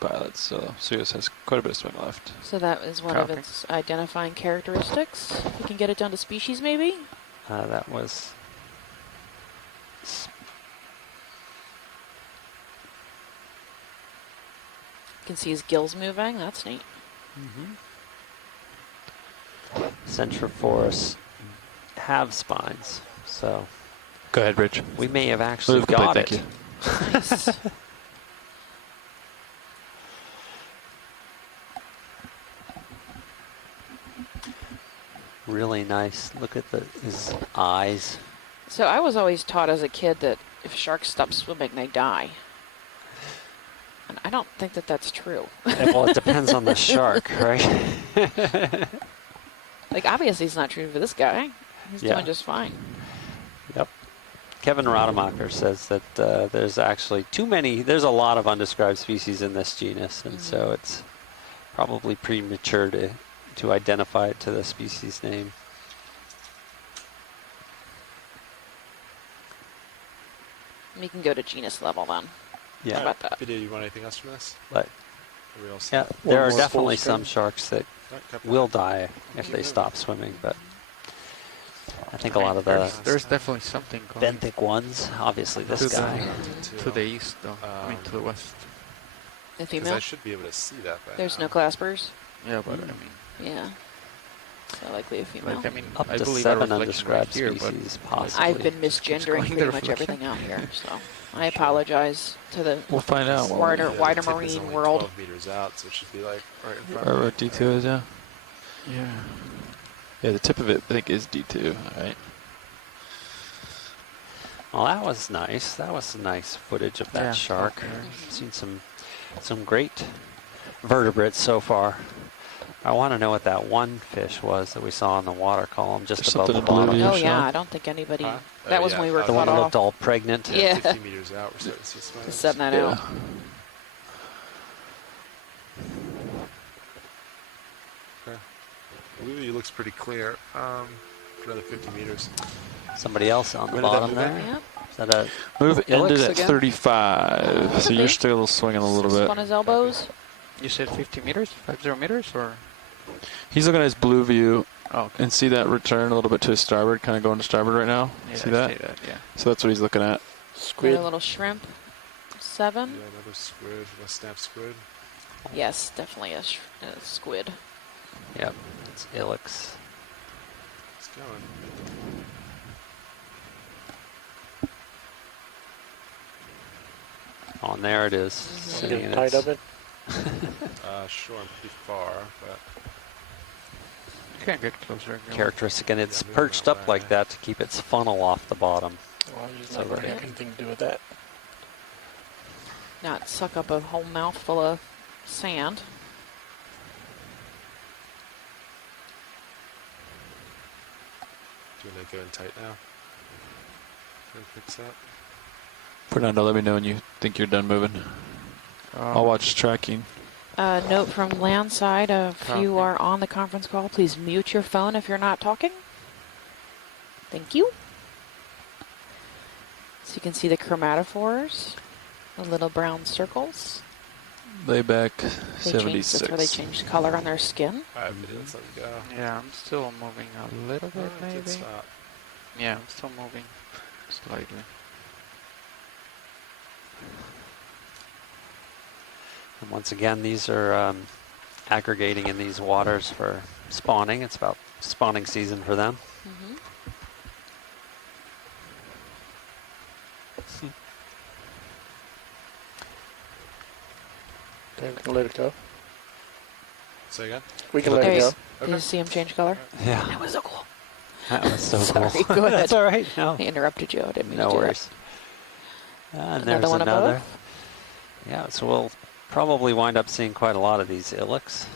Pilots, so Sirius has quite a bit of swing left. So that is one of Copy. its identifying characteristics. If we can get it down to species, maybe? That was... You can see his gills moving. That's neat. Mm-hmm. Centrophorus have spines, so Go ahead, Rich. we may have actually Move complete, got thank it. you. Nice. Really nice. Look at his eyes. So I was always taught as a kid that if sharks stop swimming, they die. And I don't think that that's true. Well, it depends on the shark, right? Like, obviously it's not true for this guy. He's Yeah. doing just fine. Yep. Kevin Rademacher says that there's actually there's a lot of undescribed species in this genus, and so it's probably premature to identify it to the species name. We can go to genus level then. Yeah. How about that? Video, you want anything else from this? But Are we all yeah, set? there are more definitely full some sharks that Alright, copy will that. die if they stop swimming, but I think a I mean, lot of the there's definitely something going benthic ones, obviously to this the, guy. to the east, though. I mean, to the west. The 'Cause I female? should be able to see that by There's now. no claspers? Yeah, but I mean, Yeah. So likely a female. like, I mean, Up I to believe 7 our reflection right undescribed here, but species, possibly. I've been keeps misgendering going pretty the much reflection. everything out here, so I apologize to the We'll find out. wider, Yeah, wider the tip is marine only world. 12 meters out, so it should be like right in front. Or what D2 is, yeah. yeah. Yeah, the tip of it, I think, is D2, right? Well, that was nice. That was some nice footage of that Yeah, shark. okay. Seen some great vertebrates so far. I want to know what that one fish was that we saw in the water column just There's above the something in blue bottom. here. Oh yeah, Sean? I don't think anybody. Huh? That Oh, was yeah. when we were The one cut that off. looked all pregnant. Yeah. 50 meters out, we're starting to see spines. Just setting that Yeah. out. Okay. Louis looks pretty clear. For another 50 meters. Somebody else on the Where did that bottom move at? there. Yep. Is that a Move Ilex ended at again? 35, so Could you're be. still swinging a little Just bit. on his elbows. You said 50 meters? 50 meters? Or? He's looking at his blue view Oh, okay. and see that return a little bit to his starboard, kind of going to starboard right now. Yeah, See I that? see that, yeah. So that's what he's looking at. Squid. Got a little shrimp. 7. Yeah, another squid, a snap squid. Yes, definitely a squid. Yep, it's Ilex. It's going. Oh, and there it is. Mhm. Sitting in Get tight its- of it. Sure, I'm pretty far, but You can't get closer. if you want. characteristic, and it's moving perched that up like way. that to keep its funnel off the bottom. Well, he's So not going to we're- have anything to do with that. Not suck up a whole mouthful of sand. do you want to go in tight now? And fix up. Fernando, let me know when you think you're done moving. I'll watch tracking. Note from land side, if you Okay. are on the conference call, please mute your phone if you're not talking. Thank you. So you can see the chromatophores, the little brown circles. Layback That's 76. where they changed color on their skin. Alright, video, let's let it go. Yeah, I'm still moving a little bit, Alright, maybe. good stop. Yeah, I'm still moving slightly. And once again, these are aggregating in these waters for spawning. It's about spawning season for them. Mm-hmm. Then we can let it go. Say again? We can let There it you go. Did you Okay. see him change color? Yeah, That was so cool. that was so Sorry, cool. go ahead. That's all right. No, I interrupted you. I didn't mean no to do worries. And Another there's one another. above? Yeah, so we'll probably wind up seeing quite a lot of these Ilex.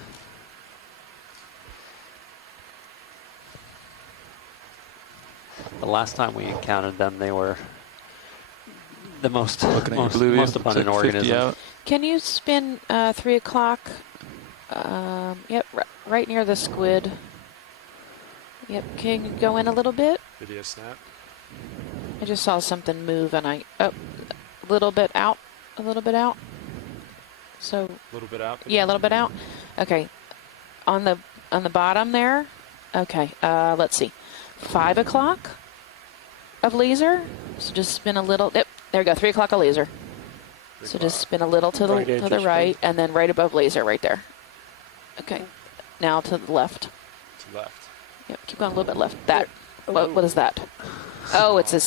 The last time we encountered them, they were the most Looking at your most, blue view, most looks abundant like 50 organism. out. that. Can you spin 3 o'clock? Yep, right near the squid. Yep, can you go in a little bit? Video snap. I just saw something move and a little bit out, a little bit out. So A little bit out. yeah, a little bit out. Okay, on the bottom there. Okay, let's see, 5 o'clock of laser. So just spin a little. Yep, there we go. 3 o'clock of laser. So just spin a little to the Right edge to the of right, screen. and then right above laser, right there. Okay, now to the left. To left. Yep, keep going a little bit left. That. What is that? Oh, it's a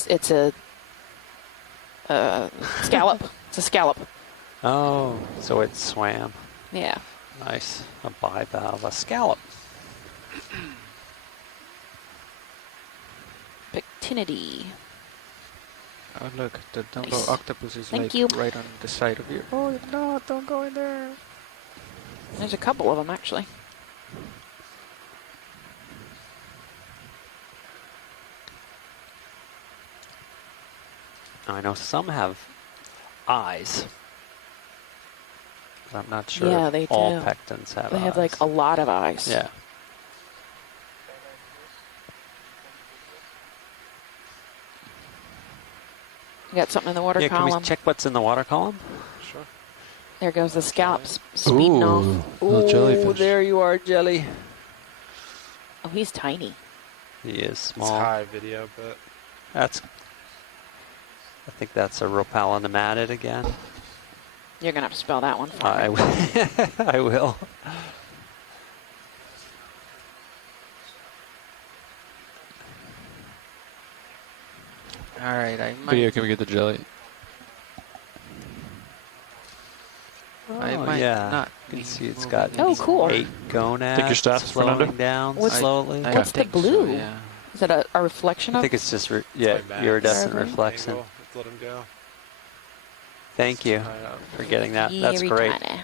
scallop. It's a scallop. Oh, so it swam. Yeah. Nice. A bivalve, a scallop. Pictinity. Oh look, the Dumbo Nice. octopus is Thank like you. right on the side of you. Oh no, don't go in there. There's a couple of them actually. I know some have eyes. I'm not sure Yeah, if they all do. pectins have They eyes. have like a lot of eyes. Yeah. You got something in the water Yeah, can column. we check what's in the water column? Sure. There goes the scallops speeding off. Little jellyfish. there you are, Jelly. Oh, he's tiny. He is It's small. high video, but That's. I think that's a ropalanomatid again. You're gonna have to spell that one for I me. will. I will. Alright, I might, Video, can we get the jelly? I Oh, might yeah. not You be can see it's moving got Oh, cool. 8 gonads. Take your stats, slowing Fernando. down What's- slowly. I What's the think so, blue? yeah. Is that a reflection I of? think it's just my max iridescent Whatever. reflection. angle. Let's let him go. Thank It's you high up. for getting that. That's Very great. tiny.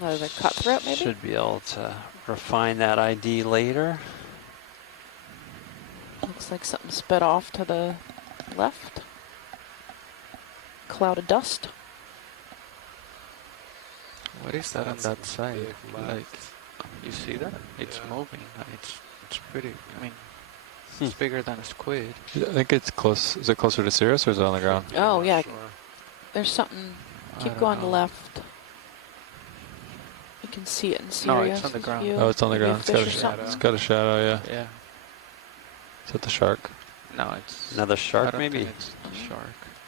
Another cutthroat, maybe? Should be able to refine that ID later. Looks like something sped off to the left. Cloud of dust. What is that on That's that side? big left. Like, you see that? It's Yeah. moving. It's pretty. I mean, Hmm. it's bigger than a squid. I think it's close. Is it closer to Sirius or is it on the ground? Oh, I'm yeah. not sure. There's something. I Keep don't going know. left. You can see it in No, Sirius. it's on the ground. Oh, it's on the Maybe a ground. It's got, fish or something. it's got a shadow, yeah. Yeah. Is that the shark? No, it's Another I shark, don't maybe? think it's the shark.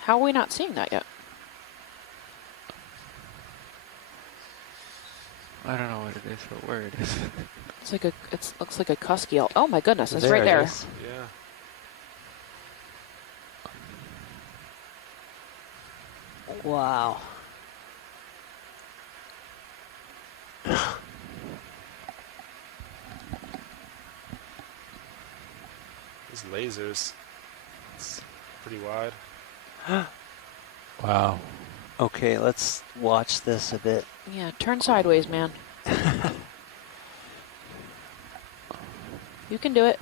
How are we not seeing that yet? I don't know what it is or where it is. It's like it looks like a cuskeel. Oh my goodness, it's right it there. is. Yeah. Wow. These lasers. It's pretty wide. Wow. Okay, let's watch this a bit. Yeah, turn sideways, man. You can do it.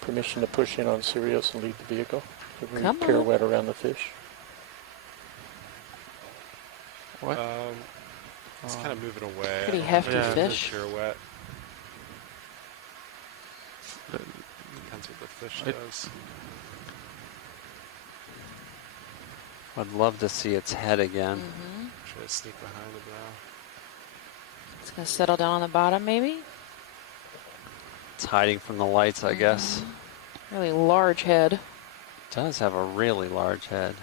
Permission to push in on Sirius and lead the vehicle. If we Come on. pirouette around the fish. What? It's kind of moving away. Pretty I don't hefty think it's a fish. Pirouette. The- Depends what the fish It- does. I'd love to see its head again. Hmm. Try to sneak behind it now. It's gonna settle down on the bottom, maybe. It's hiding from the lights, I guess. Really large head. It does have a really large head.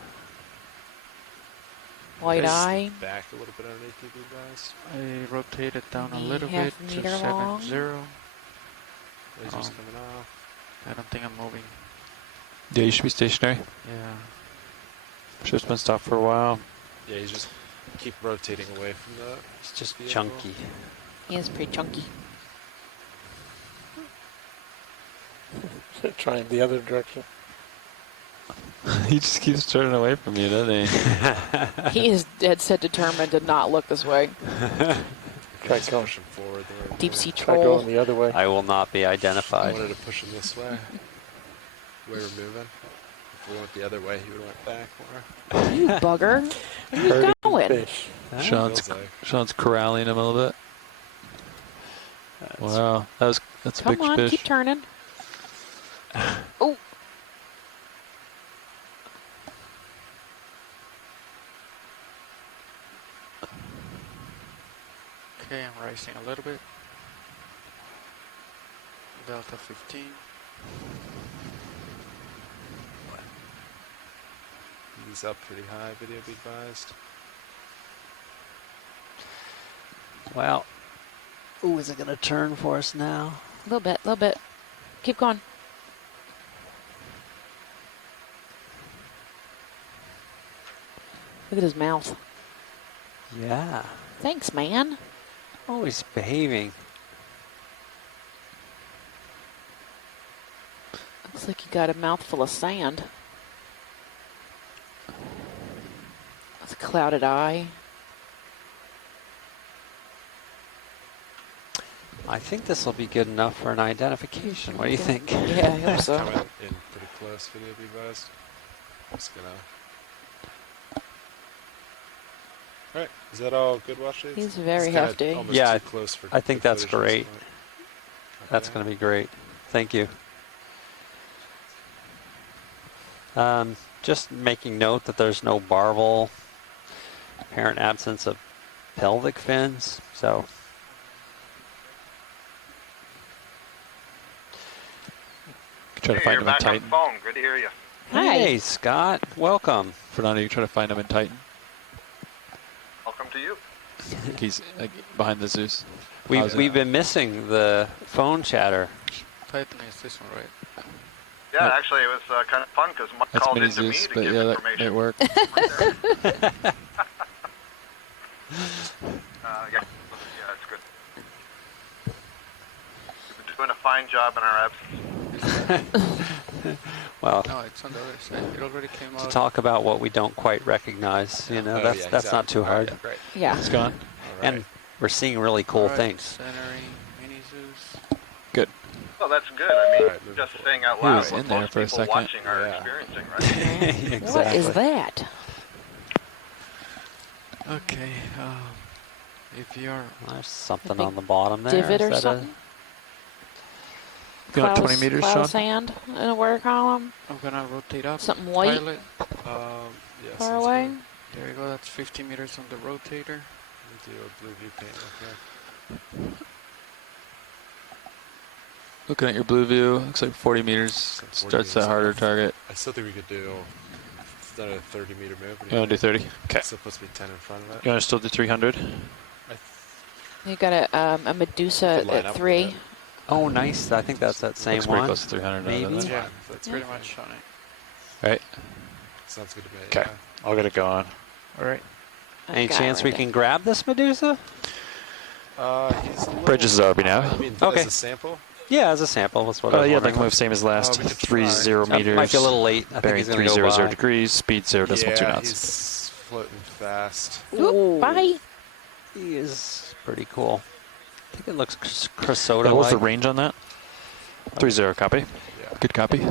White Guys, eye. Back a little bit underneath you guys. I rotated down a Maybe little half bit to meter long. 7-0. Lasers Um, coming off. I don't think I'm moving. Yeah, you should be stationary. Yeah. Ship's been stopped for a while. Yeah, you just keep rotating away from the. It's just vehicle. chunky. He is pretty chunky. Trying the other direction. He just keeps turning away from you, doesn't he? He is dead set determined to not look this way. Try Just going. push him forward. the right Deep way. sea Try going troll. the other way. I will not be I identified. wanted to push him this way. The way we're moving. If we went the other way, he would have went back more. You bugger. Where you Herding going? fish. Huh? Sean's, Feels like. Sean's corralling him a little bit. That's- Wow, that's a Come big on, fish. keep turning. Oh, Okay, I'm rising a little bit. Delta 15. He's up pretty high, video be advised. Well, ooh, is it going to turn for us now? A little bit, a little bit. Keep going. Look at his mouth. Yeah. Thanks, man. Always behaving. Looks like you got a mouthful of sand. That's a clouded eye. I think this will be good enough for an identification. What do you think? Yeah, I hope so. Coming in pretty close, video be advised. Just gonna. Alright, is that all good, watch leads? He's very It's kinda hefty. almost Yeah, too close for I think good that's footage at this great. point. That's Okay. going to be great. Thank you. Just making note that there's no barbel, apparent absence of pelvic fins. So Try to Hey, find you're him in back on the Titan. phone. Good to hear you. Hi. hey, Scott, welcome. Fernando, you try to find him in Titan. Welcome to you. I think he's behind the Zeus. We've How's it? we've been missing the phone chatter. Titan is this one, right? Yeah, Yep. actually, it was kind of fun because Mike That's called mini into me Zeus, to but give yeah, that information. might work. Yeah, it's good. We've been doing a fine job in our absence. Well, No, it's on the other side. It already came to out. talk about what we don't quite recognize, you know, Oh, that's yeah, that's not exactly. too hard. Yeah, great. Yeah. It's gone. Alright. And we're seeing really cool Alright, things. Centering, mini Zeus. Good. Well, that's good. I mean, Alright, moving just forward. saying out He loud was what in there most for a people second. watching are Yeah. experiencing, right? Exactly. What is that? Okay. APR. There's something big on the bottom there. Divot Is or that a- something? You want 20 meters, cloud Sean? of sand in a water column? I'm gonna rotate up. Something white? Pilot. Yeah, Far sounds away? good. There you go. That's 50 meters on the rotator. We'll do a blue view paint up here. Looking at your blue view, looks like 40 meters Like 40 starts that meters harder off. target. I still think we could do another 30-meter move. What You want to do 30? Okay. Still puts me 10 in front of it. You want to still do 300? You got a Medusa Could line at up with 3. it. Oh, nice. I think that's that same Looks pretty one. close to 300. Maybe. That's Yeah, fine. That's pretty much on it. Right? Sounds good to me. Okay. I'll get it going. All right. Any Got it chance right we there. can grab this Medusa? He's a little Bridges are up now. You mean Okay. as a sample? Yeah, as a sample. That's what I was Yeah, wondering. like move same as last. we could 30 try. meters. Might be a little late. I think Bearing he's going to go 300 by. degrees. Speed 0.2 Yeah, knots. he's floating fast. Ooh, bye. He is pretty cool. I think it looks Yeah, Cresota what's the like. range on that? 30 copy. Yeah. Good copy.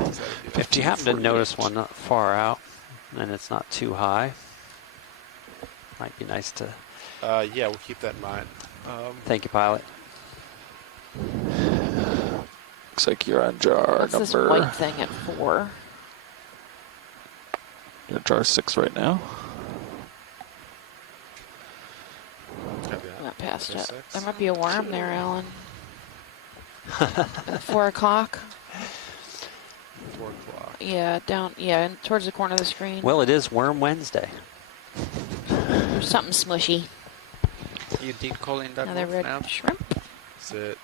If you happen to notice one not far out and it's not too high, might be nice to. Yeah, we'll keep that in mind. Thank you, pilot. Looks like you're on jar What's this number. white thing at 4? You're on jar 6 right now. Copy that. Not past it. 6. There might be a worm there, Alan. At 4 o'clock? 4 o'clock. Yeah, down. Yeah, and towards the corner of the screen. Well, it is Worm Wednesday. There's something smushy. You did call in that Another move red now. shrimp. Is it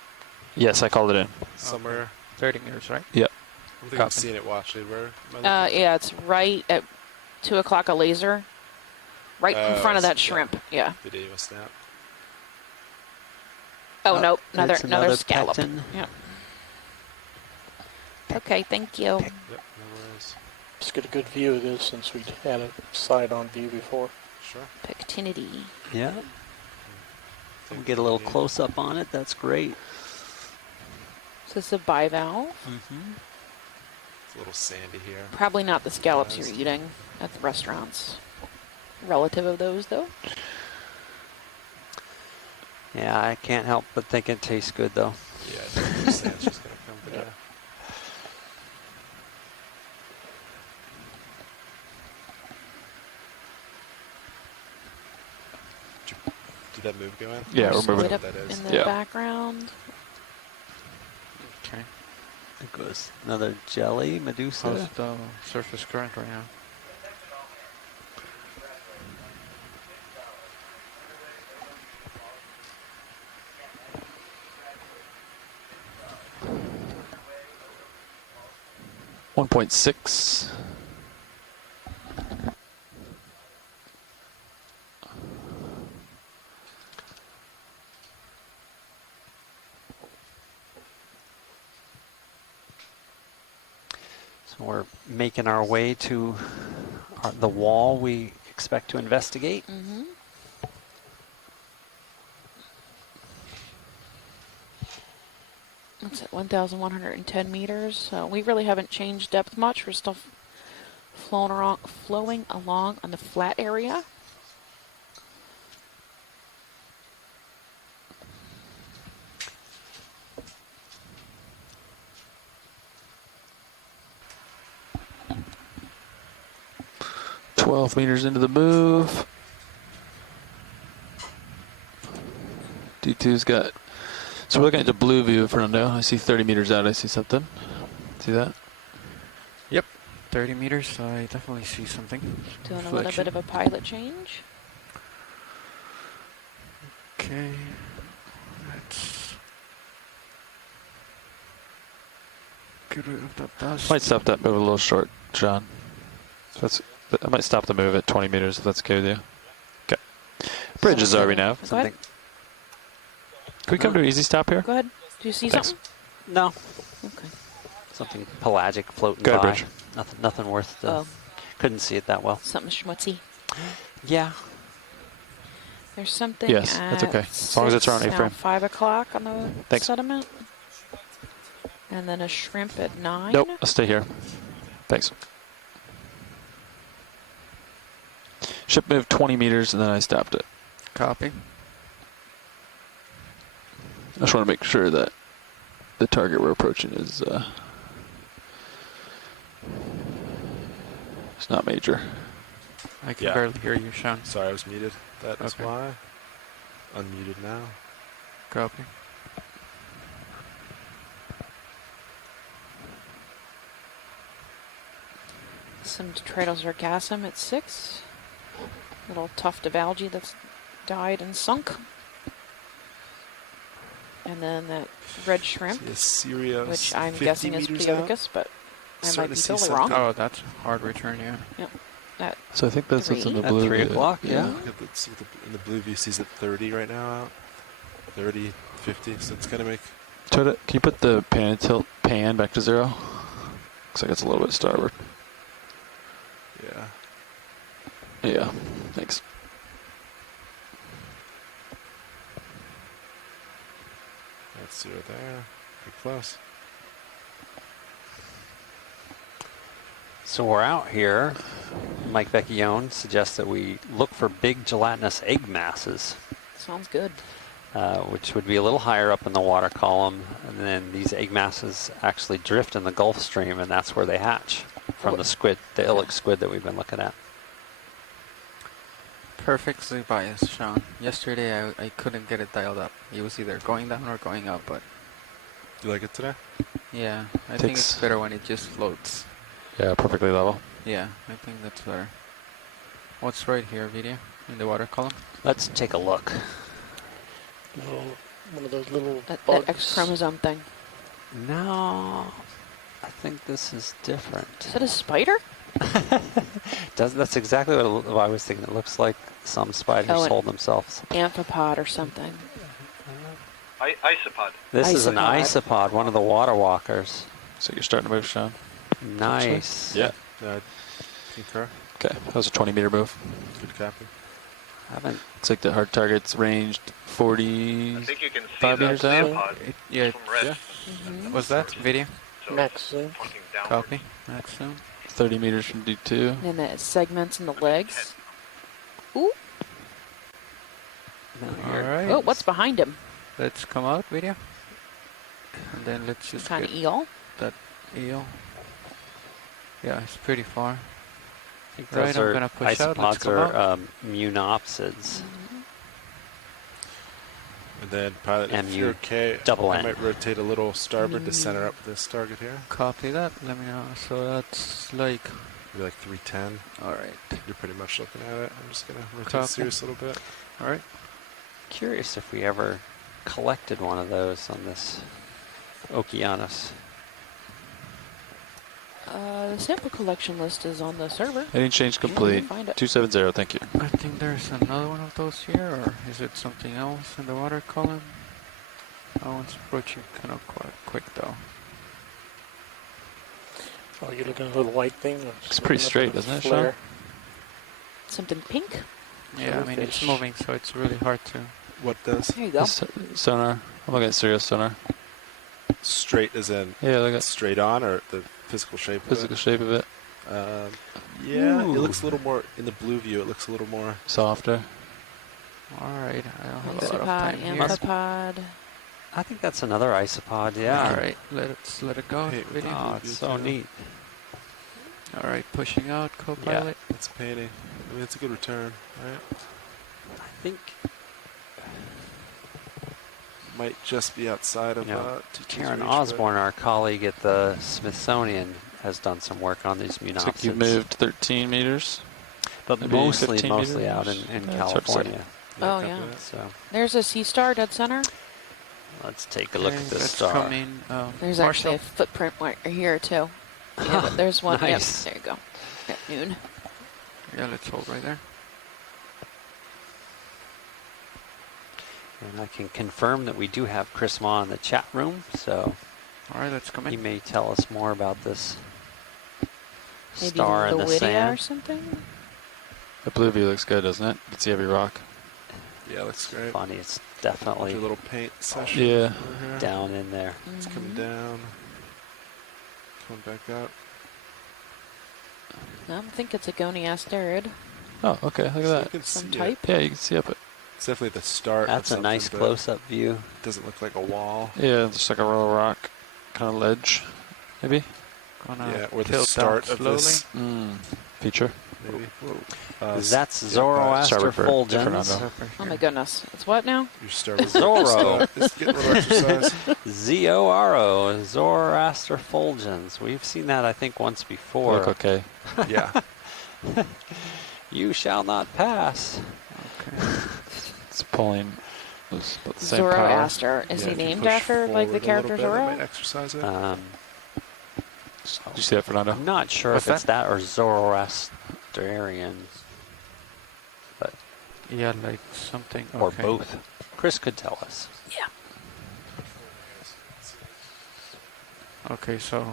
Yes, I called it in. somewhere? 30 meters, right? Yep. I don't think Copy. I've seen it watch it. Where? am I looking? Yeah, it's right at 2 o'clock. A laser, right in Oh, front of I that see, yeah. shrimp. Yeah. Video snap. Oh nope, another It's another scallop. pectin. Yeah. Okay, thank you. Yep, no worries. Let's get a good view of this since we had a side-on view before. Sure. Pectinity. Yeah. Take We'll get a little the video. close up on it. That's great. So this is a bivalve. Mm-hmm. It's a little sandy here. Probably not the scallops Nice. you're eating at the restaurants. Relative of those, though. Yeah, I can't help but think it tastes good, though. Yeah, I think the sand's just gonna come today. Did that move go in? Yeah, Or we're moving. split up That is. in the Yeah. background. Okay. There goes another jelly, Medusa. How's the surface current right now? .6. So we're making our way to the wall we expect to investigate. Mm-hmm. It's at 1,110 meters. So we really haven't changed depth much. We're still flowing along on the flat area. .12 meters into the move. D2's got. So we're looking at the blue view, Fernando. I see 30 meters out. I see something. See that? Yep, 30 meters. So I definitely see something. Doing a little bit of a pilot change. Okay, let's get rid of that dust. Might stop that move a little short, John. I might stop the move at 20 meters if that's okay with you. Okay. Bridges are we now? Go ahead. Can we come to an easy stop here? Go ahead. Do you see Thanks. something? No, Okay. something pelagic floating Go ahead, by. Bridge. Nothing worth the. Oh, Couldn't see it that well. something schmutzy. Yeah. There's something Yes, at that's okay. As long as it's around 8 frame. 5 o'clock on the Thanks. sediment. And then a shrimp at 9. Nope, I'll stay here. Thanks. Ship moved 20 meters and then I stopped it. Copy. I just want to make sure that the target we're approaching is it's not major. I can Yeah. barely hear you, Sean. Sorry, I was muted. That is Okay. why. Unmuted now. Copy. Some detrital sargassum at 6. Little tuft of algae that's died and sunk. And then that red shrimp, See a Sirius which I'm 50 guessing is meters out. Pleodicus, but I might Starting be to see totally something. wrong. Oh, that's hard return, yeah. That So I think that's what's in the Three? At blue. 3 view. o'clock, yeah. Look at in the blue view, sees it 30 right now out. 30, 50, so it's going to make... Can you put the pan back to 0? Looks like it's a little bit starboard. Yeah. Yeah, thanks. That's 0 there. Pretty close. So we're out here. Mike Vecchione suggests that we look for big gelatinous egg masses, sounds good. which would be a little higher up in the water column. And then these egg masses actually drift in the Gulf Stream, and that's where they hatch from the squid, the Illic squid that we've been looking at. Perfectly biased, Sean. Yesterday I couldn't get it dialed up. It was either going down or going up, but Do you like it today? yeah, I think it's Takes- better when it just floats. Yeah, perfectly level. Yeah, I think that's better. What's right here, video? In the water column? Let's take a look. One of those little That bugs. X chromosome thing. No, I think this is different. Is that a spider? That's exactly what I was thinking. It looks like some spiders Oh, and- hold themselves. Amphipod or something. Isopod. This is an Isopod. isopod, one of the water walkers. So you're starting to move, Sean. Nice. Yeah. Concur. Okay, that was a 20-meter move. Good copy. Haven't. Looks like the hard target's ranged 40. I think you can see 5 the meters out? Isopod Yeah, from red. Yeah. Mhm. was that video? So Max zoom. it's pointing downward. Copy. Excellent. 30 meters from D2. And the segments in the legs. Ooh. Alright. Oh, what's behind him? Let's come out, video. And then let's just Kind get of eel. that eel. Yeah, it's pretty far. I think Right, those I'm are gonna push out. Let's isopods come are out. munopsids. And then pilot, if MU you're okay, double I N. might rotate a little starboard to center up this target here. Copy that. Let me know. So that's like. Maybe like 310. All right. You're pretty much looking at it. I'm just gonna rotate Copy. Sirius a little bit. All right. Curious if we ever collected one of those on this Okeanos. The sample collection list is on the server. Heading change complete. Find it. 270, thank you. I think there's another one of those here, or is it something else in the water column? That one's approaching kind of quite quick though. Oh, you're looking at the little white thing? Looks pretty straight, doesn't it, Sean? flare. Something pink? Yeah, I mean it's Fish. moving, so it's really hard to. What does? There you go. Sonar. I'm looking at Sirius sonar. Straight as in Yeah, look at straight on, or the physical shape of physical shape of it. it? Yeah, Ooh. it looks a little more, in the blue view, it looks a little more. Softer. All right, I don't have a lot of Isopod, time here. amphipod. I think that's another isopod, yeah. All right, let it go. Hey, Video. Oh, it's so neat. All right, pushing out, co-pilot. It's painting. I mean, it's a good return, right? I think Might just be outside of You know, 222's Karen reach, Osborne, our colleague at the Smithsonian, has done some work on these Looks like you munopsids. moved 13 meters. But maybe mostly 15 out meters. in Yeah, it's hard to say. California. Oh, copy yeah. that. So There's a sea star dead center. let's take a look Okay, at this that's star. coming. There's Marshall. actually a footprint right here too. Yeah, but there's one. Nice. Yep, there you go. At noon. Yeah, let's hold right there. And I can confirm that we do have Chris Ma in the chat room, so All right, let's come he in. may tell us more about this Maybe star in the Lydia or sand. something. The blue view looks good, doesn't it? You can see every rock. Yeah, looks great. Funny, it's Do definitely a little paint session. Yeah. over here. down in there. It's coming Mhm. down. Coming back up. I think it's a Goni asteroid, Oh, okay. Look So at you that. can some see type. Yeah, you can see up it. It's definitely the start. That's of a nice something, but close-up view. It doesn't look like a wall. Yeah, just like a row of rock kind of ledge, maybe. Gonna Yeah, or the tilt start down of slowly. this. Feature. Maybe. That's yeah, Zoroaster Starboard bird, fulgens. Fernando. Oh my goodness. It's what now? Your starboard. Zorro. Just get a little exercise. Z-O-R-O, Zoroaster fulgens. We've seen that, I think, once before. Look okay. Yeah. You shall not pass. Okay. It's pulling those about the same power. Zoroaster. Is Yeah, he if you named push after like the forward a little character bit, that Zorro? might exercise it. Did you see that, Fernando? I'm not sure What's if it's that or Zoroastrian, but Yeah, like something. or okay. both. Chris could tell us. Yeah. Okay, so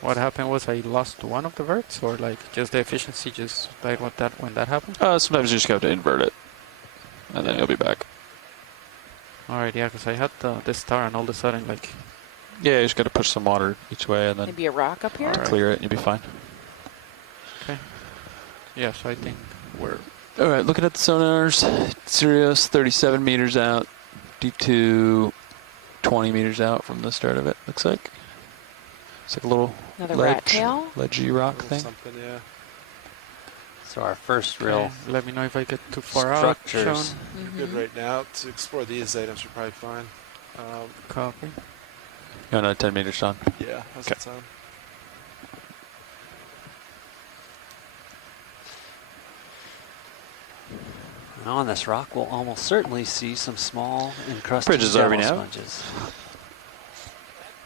what happened was I lost one of the verts, or like just the efficiency just died when that happened. Sometimes you just have to invert it, and then you'll be back. All right, yeah, because I had this star, and all of a sudden, like, Yeah, you just got to push some water each way, and then Maybe a rock up here? Alright. clear it, and you'll be fine. yeah. So I think we're All right, looking at the sonars, Sirius 37 meters out, D2 20 meters out from the start of it, looks like. It's like a little Another ledge, rat tail? ledgy rock Little thing. something, yeah. So our first okay. real Let me know if I get too far out. structures. Sean. You're good right now. To explore these items, you're probably fine. Copy. You want another 10 meters, Sean? Yeah, how's Okay. that sound? Now on this rock, we'll almost certainly see some small encrusted Bridges are we jello now? sponges.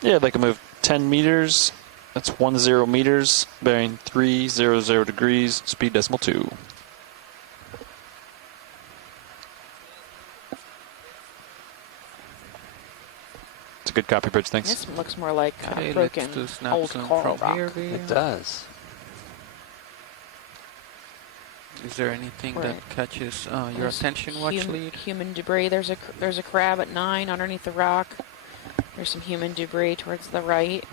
Yeah, they can move 10 meters. That's 10 meters, bearing 300 degrees, speed decimal 2. It's a good copy, Bridge, thanks. This looks more like Okay, broken let's do snap old zoom coral from here. rock. It does. Is there anything Right. that catches your There's attention, watch lead? Human debris. There's a crab at 9 underneath the rock. There's some human debris towards the right.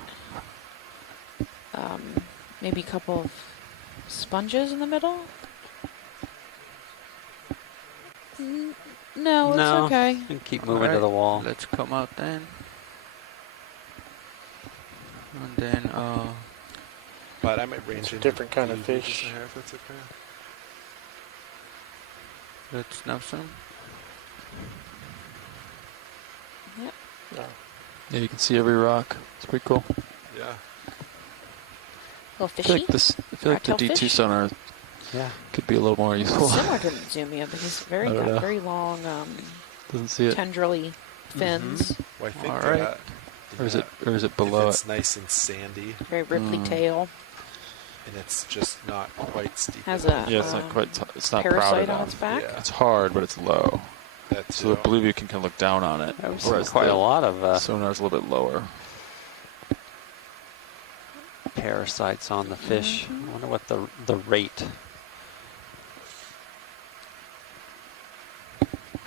Maybe a couple of sponges in the middle. No, it's No. okay. And keep moving to Alright, the wall. Let's come out then. And then, But I might range It's a in different kind of few meters fish. in here, if that's okay. let's snap some. Yep. Yeah, you can see every rock. It's pretty cool. Yeah. Little I feel fishy. like the Rat-tailed D2 fish. sonar Yeah. could be a little more useful. Similar to the Zumia, but he's I don't know. very long, Doesn't see it. tendrily fins. Well, I think. All right. Or is yeah, it below if it? it's nice and sandy Very ripply tail. and it's just not quite steep. Has enough. a Yeah, it's not quite. It's not proud parasite on enough. its back. Yeah. It's hard, but it's low. That So the too. blue view can kind of look down on it. There's Whereas quite the a lot of sonar's a little bit lower. parasites on the fish. I wonder what the rate.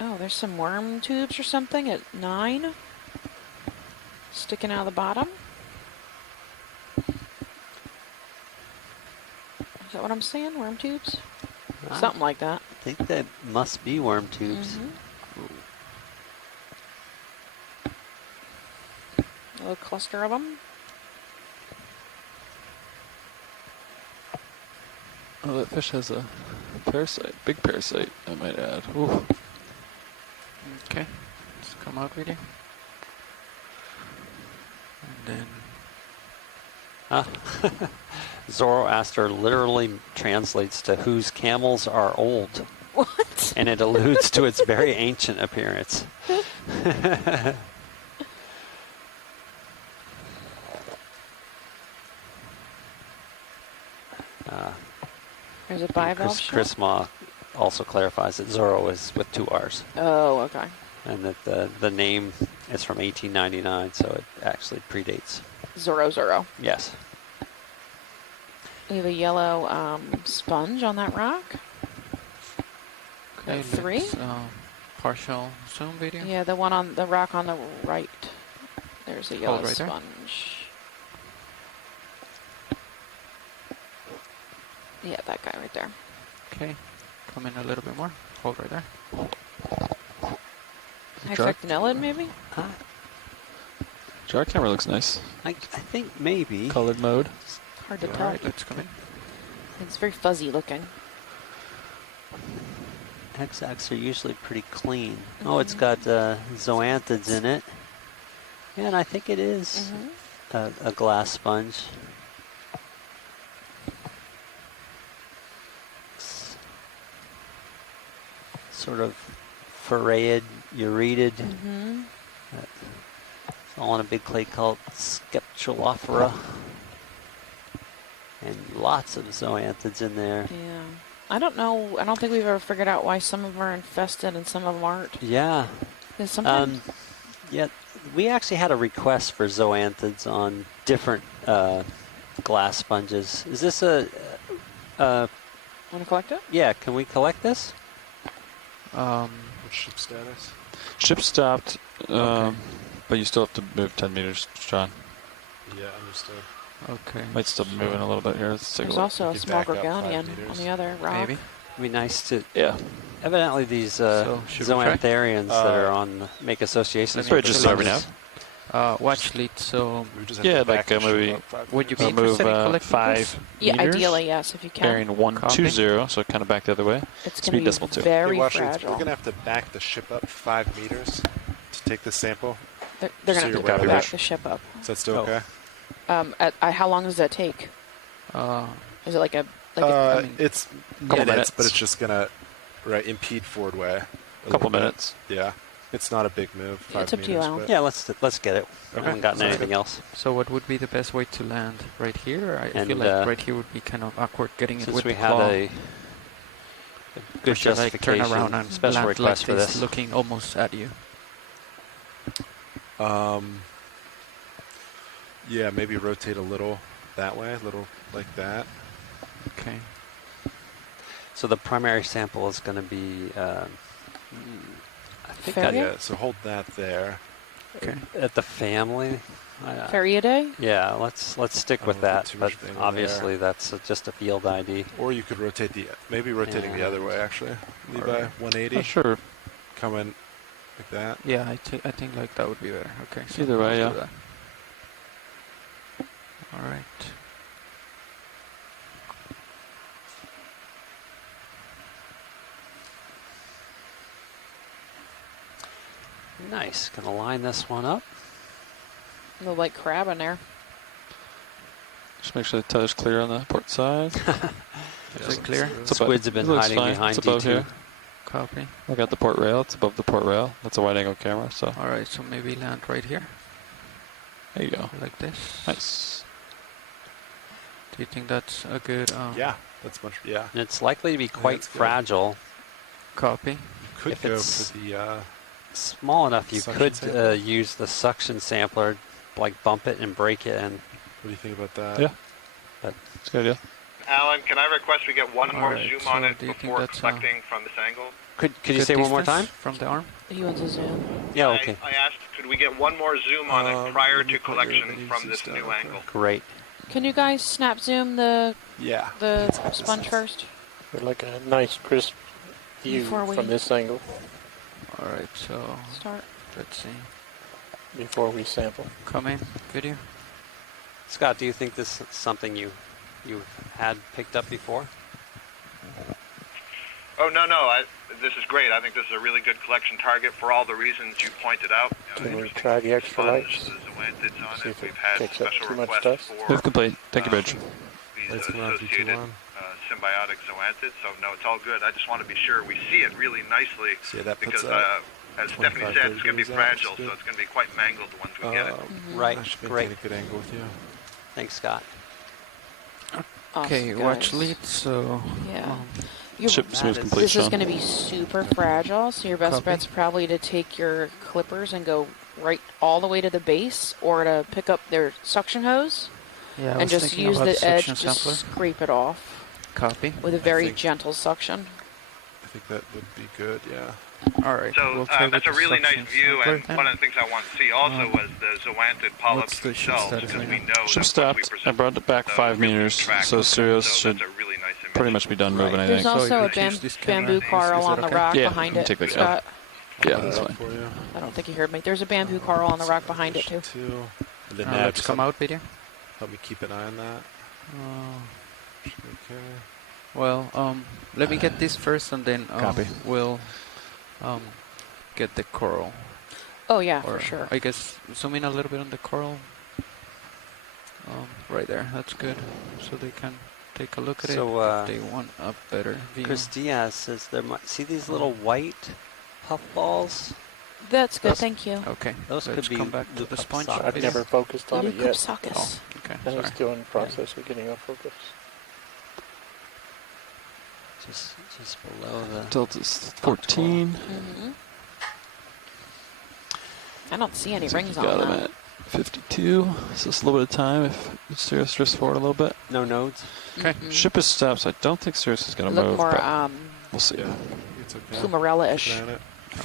Oh, there's some worm tubes or something at 9. Sticking out of the bottom. Is that what I'm saying? Worm tubes? Something like that. I think that must be worm tubes. A little cluster of them. Oh, that fish has a parasite. Big parasite, I might add. Ooh. Okay, let's come out with you. And then Zoroaster literally translates to whose camels are old, What? and it alludes to its very ancient appearance. There's a bivalve shell. Chris Ma also clarifies that Zorro is with 2 R's, Oh, okay. and that the name is from 1899, so it actually predates. Zorro. Yes. We have a yellow sponge on that rock. okay, 3? let's, partial zoom video. Yeah, the one on the rock on the right. There's a yellow right there? sponge. Yeah, that guy right there. Okay, come in a little bit more. Hold right there. Hexactinellid, maybe? Jar camera looks nice. I think maybe. Colored mode. Hard to All tell. right, let's come in. It's very fuzzy looking. Hexacs are usually pretty clean. Oh, it's got zoanthids in it. Yeah, and I think it is a glass sponge. It's sort of farreid, uridated. It's all in a big clay called Sceptulophora. And lots of zoanthids in there. Yeah. I don't know. I don't think we've ever figured out why some of them are infested and some of them aren't. Yeah. 'Cause sometimes Yeah, we actually had a request for zoanthids on different glass sponges. Is this want to collect it? yeah, can we collect this? What's ship status? Ship stopped, Okay. but you still have to move 10 meters, John. Yeah, understood. Okay. Might still be moving a little bit here. Let's take a There's look. also a You small back up 5 gorgonian on meters. the other rock. Maybe. It'd be nice to. Yeah. Evidently, these So, should we try? zoantharians that are on make associations. Let me with just the start now. sponges. Watch lead, so We just have Yeah, to back like, the ship maybe- up 5 would you meters. be Move interested in collecting 5 this? Yeah, meters. ideally, yes, if you can. Bearing 120, so kind of back the other way. It's Speed going to decimal be 2. very Hey, watch it. fragile. We're gonna have to back the ship up 5 meters to take the sample. They're so going to you're have to aware of back that. the ship up. Is that still Oh. okay? How long does that take? Is it like a... I mean, It's couple minutes, minutes. but it's just gonna impede forward way. A couple minutes. Yeah, it's not a big move. 5 It's up to you, meters, Alan. but- Yeah, let's get it. I Okay, haven't gotten sounds anything good. else. so what would be the best way to land? Right here? I And, feel like right here would be kind of awkward getting it Since with we the had claw. a Or good should I turn justification, around and special land request like for this, this. looking almost at you? Yeah, maybe rotate a little that way, a little like that. Okay. So the primary sample is going to be, I think Fair. Yeah, so hold that there. Okay. at the family. Feriaday? Yeah, let's stick I with won't put that. too But much thing in obviously, that's just a field ID. Or you could rotate maybe rotating the other And- way actually. Levi Alright. 180, Not sure. come in like that. Yeah, I think like that would be better. Okay. So Either way, let's do yeah. that. All right. Nice. Gonna line this one up. A little like crab in there. Just make sure the tether's clear on the port side. Is it clear? It's above- Squids have been it looks hiding fine. behind It's above D2. here. Copy. Look at the port rail. It's above the port rail. That's a wide angle camera, so All right, so maybe land right here, there you go. like this. Nice. Do you think that's a good Yeah, that's much. Yeah, And it's likely to be quite that's good. fragile. copy? you could If go it's- for the. Small enough you Suction could sampler? use the suction sampler, like bump it and break it, and What do you think about that? Yeah. It's a good idea. Alan, can I request we get one more Alright, zoom so on it do you think before that's, collecting from this angle? could you Good say one more distance time? from the arm? He wants a zoom. Yeah, okay. I asked, could we get one more zoom on it prior let me to put your collection videos from and this stuff new up angle? Great. Can you guys snap zoom the Yeah. sponge first? For like a nice crisp view Before we- from this angle All right, so Start. let's see. before we sample. Come in, video. Scott, do you think this is something you had picked up before? Oh, no. This is great. I think this is a really good collection target for all the reasons you pointed out. Can we try the extra lights? The zoantids on See it. if it We've had kicks up special too much requests dust. for Move complete. Thank you, Bridge. these Lights come on, associated D2 symbiotic zoantids. So, no, it's all good. I just want to be sure we see it really nicely So yeah, that puts because, that. as Stephanie 25 said, it's going to be degrees out, fragile, which is so good. it's going to be quite mangled once we get it. Right, I should great. maintain a good angle with you. Thanks, Scott. Okay, Awesome, watch guys. lead. So Yeah. um, You- Ship smooth is- complete, This is Sean. going to be super fragile, so your best Copy. bet's probably to take your clippers and go right all the way to the base, or to pick up their suction hose yeah, I and was just thinking use about the edge suction to sampler. scrape it off Copy. with a very think- gentle suction. I think that would be good. Yeah. All right. So we'll try that's a with the really nice suction view, sampler and then. one of the things I want to see also was the zoantid polyps what's the ship themselves, status because right we now? know that Ship once we stopped. I present brought it back those, 5 we can meters, track so them. Sirius So should that's a really nice image. pretty much be done moving, I There's think. So also you a could use this bamboo camera. coral Is on that the okay? rock Yeah, behind you it. can take that, Scott, Yeah, Put that's it up fine. for you. I don't think you heard me. There's a bamboo coral on the rock behind it too. Two. And then Let's come out, video. Help me keep an eye on that. Okay. Well, let me get this first, and then Copy. we'll get the coral. Oh yeah, Or for sure. I guess zoom in a little bit on the coral. Right there. That's good. So they can take a look at So, it if they want a better view. Chris Diaz says there might see these little white puff balls. That's good. That's- Thank you. Okay. Those let's could be come back to the sponge. Leucopsoccus. I've video. never focused on it yet. Leucopsoccus. Oh, okay. I was Sorry. still in the process of getting a focus. Just below the. Delta's 14. Hmm. I don't see any Looks like rings you on got him that. at 52. So it's a little bit of time if Sirius drifts forward a little bit. No nodes. Okay. Mhm. Ship is stopped, so I don't think Sirius is going to Look move, more but we'll see. Yeah. It's okay. Plumarella-ish. Keep an eye on it.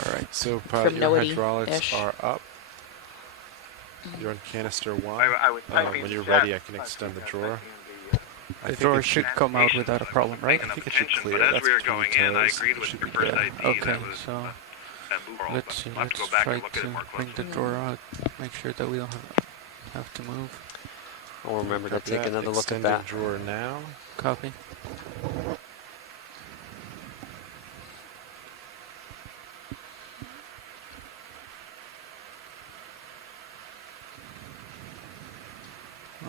All right. So your Noety-ish. hydraulics are up. You're on canister 1. When you're ready, I can extend the drawer. I The think drawer it should come out without a problem, right? I think it Attention, should clear. but as That's we were between going in, I toes. agreed It with should your be first good. idea. Okay, That was so bamboo coral, let's but we'll have to go let's back try and look at to it more bring closely. the drawer out. Make sure that we don't have to move. I'll remember to Copy take that. another look at Extending that. drawer now. Copy.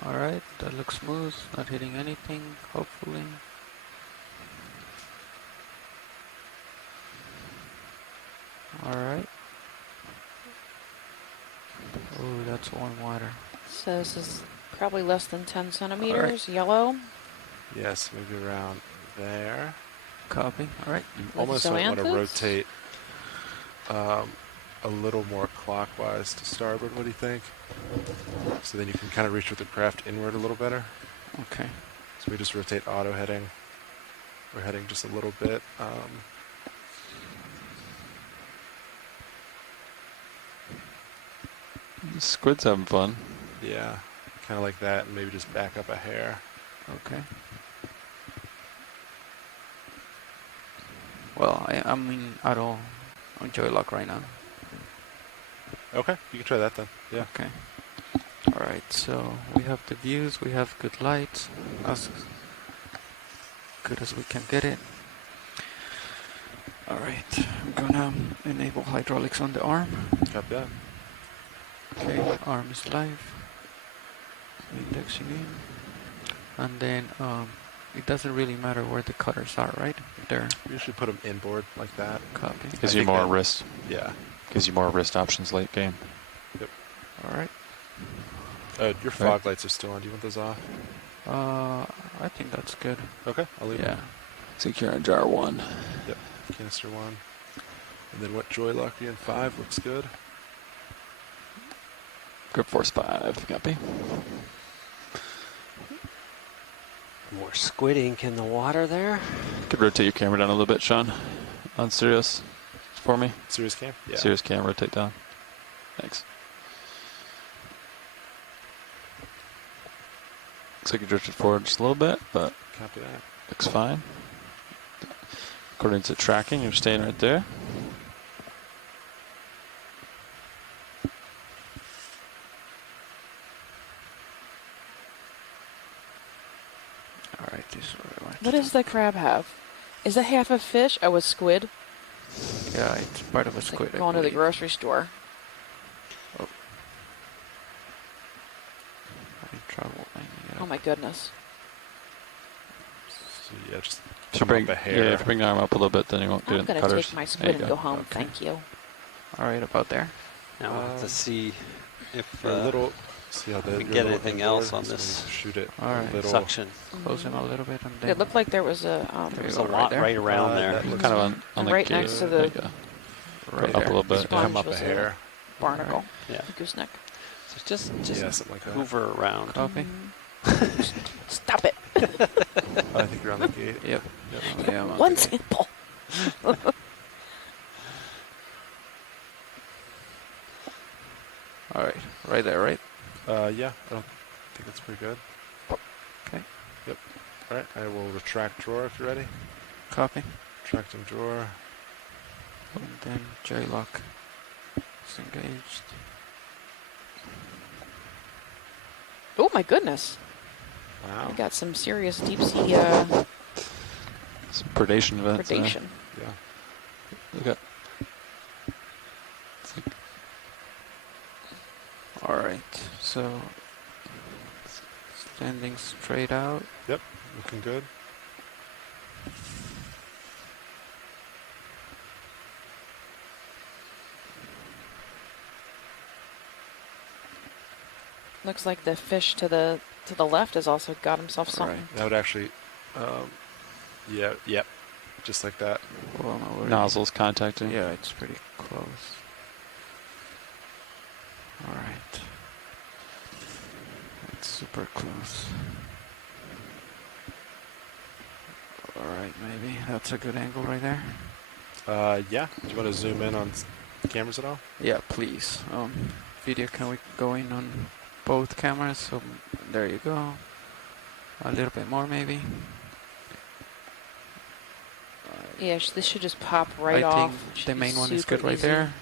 All right, that looks smooth. Not hitting anything, hopefully. All right. Oh, that's warm water. So this is probably less than 10 centimeters. Yellow. Yes, maybe around there. Copy. All right. You With almost might want to zoanthids? rotate a little more clockwise to starboard. What do you think? So then you can kind of reach with the craft inward a little better. Okay. So we just rotate auto heading. We're heading just a little bit. Squid's having fun. Yeah, kind of like that, and maybe just back up a hair. Okay. Well, I mean, I don't enjoy luck right now. Okay, you can try that then. Yeah. Okay. All right. So we have the views. We have good lights. As good as we can get it. All right. I'm gonna enable hydraulics on the arm. Copy that. Okay, arm is live. Indexing in. And then it doesn't really matter where the cutters are, right? They're We usually put them inboard like that. copy. Gives I you think more that- wrist. Yeah. Gives you more wrist options late game. All right. Your fog lights are still on. Do you want those off? I think that's good. Okay, I'll leave Yeah. them. Secure on jar 1. Yep, canister 1. And then what joy lock are you in? 5 looks good. Grip force 5. Copy. More squid ink in the water there. Could rotate your camera down a little bit, Sean. On Sirius for me. Serious cam? Yeah. Sirius cam, rotate down. Thanks. Looks like you drifted forward just a little bit, but Copy that. looks fine. According to tracking, you're staying right there. All right, this is what I want. What does the crab have? Is it half a fish? Oh, a squid? Yeah, it's part of a It's like squid. I going to the believe. grocery store. I'm trouble lining it Oh up. my goodness. So yeah, just If you come bring, up a hair. yeah, if you bring the arm up a little bit, then you won't get I'm in the going to cutters. take my There squid you and go home. Okay. Thank you. All right, about there. Now we'll have to Um, see if For a little. See how the. we your get little anything inboard, else on so this. when you shoot it. All right. A little. suction. Close in a little bit and then. It looked like there was a There you There's go, a lot there. right around there. that looks Kind of on And the right gate. next to There the you go. right Go up there. a little bit. sponge Come up a was hair. barnacle. Yeah. A gooseneck. So just Yeah, something like that. hoover around. Copy. Stop it. Oh, I think you're on the gate. Yep. Yep. Yeah, I'm on One the gate. sample. All right, right there, right? Yeah, I don't think it's pretty good. Okay. Yep. All right, I will retract drawer if you're ready. Copy. Retracting drawer. And then J-lock is engaged. Oh my goodness. Wow. I got some serious deep sea Some predation events. predation. Yeah. Look at. All right, so standing straight out. Yep. Looking good. Looks like the fish to the left has also got himself something. Right. That would actually. Yeah. Yep. Just like that. Well, no, we're- Nozzles contacting. Yeah, it's pretty close. All right. It's super close. All right, maybe that's a good angle right there. Yeah. Do you want to zoom in on cameras at all? Yeah, please. Video, can we go in on both cameras? So there you go. A little bit more, maybe. Yeah, this should just pop right I off. think Should the be main one is super good right easy. there.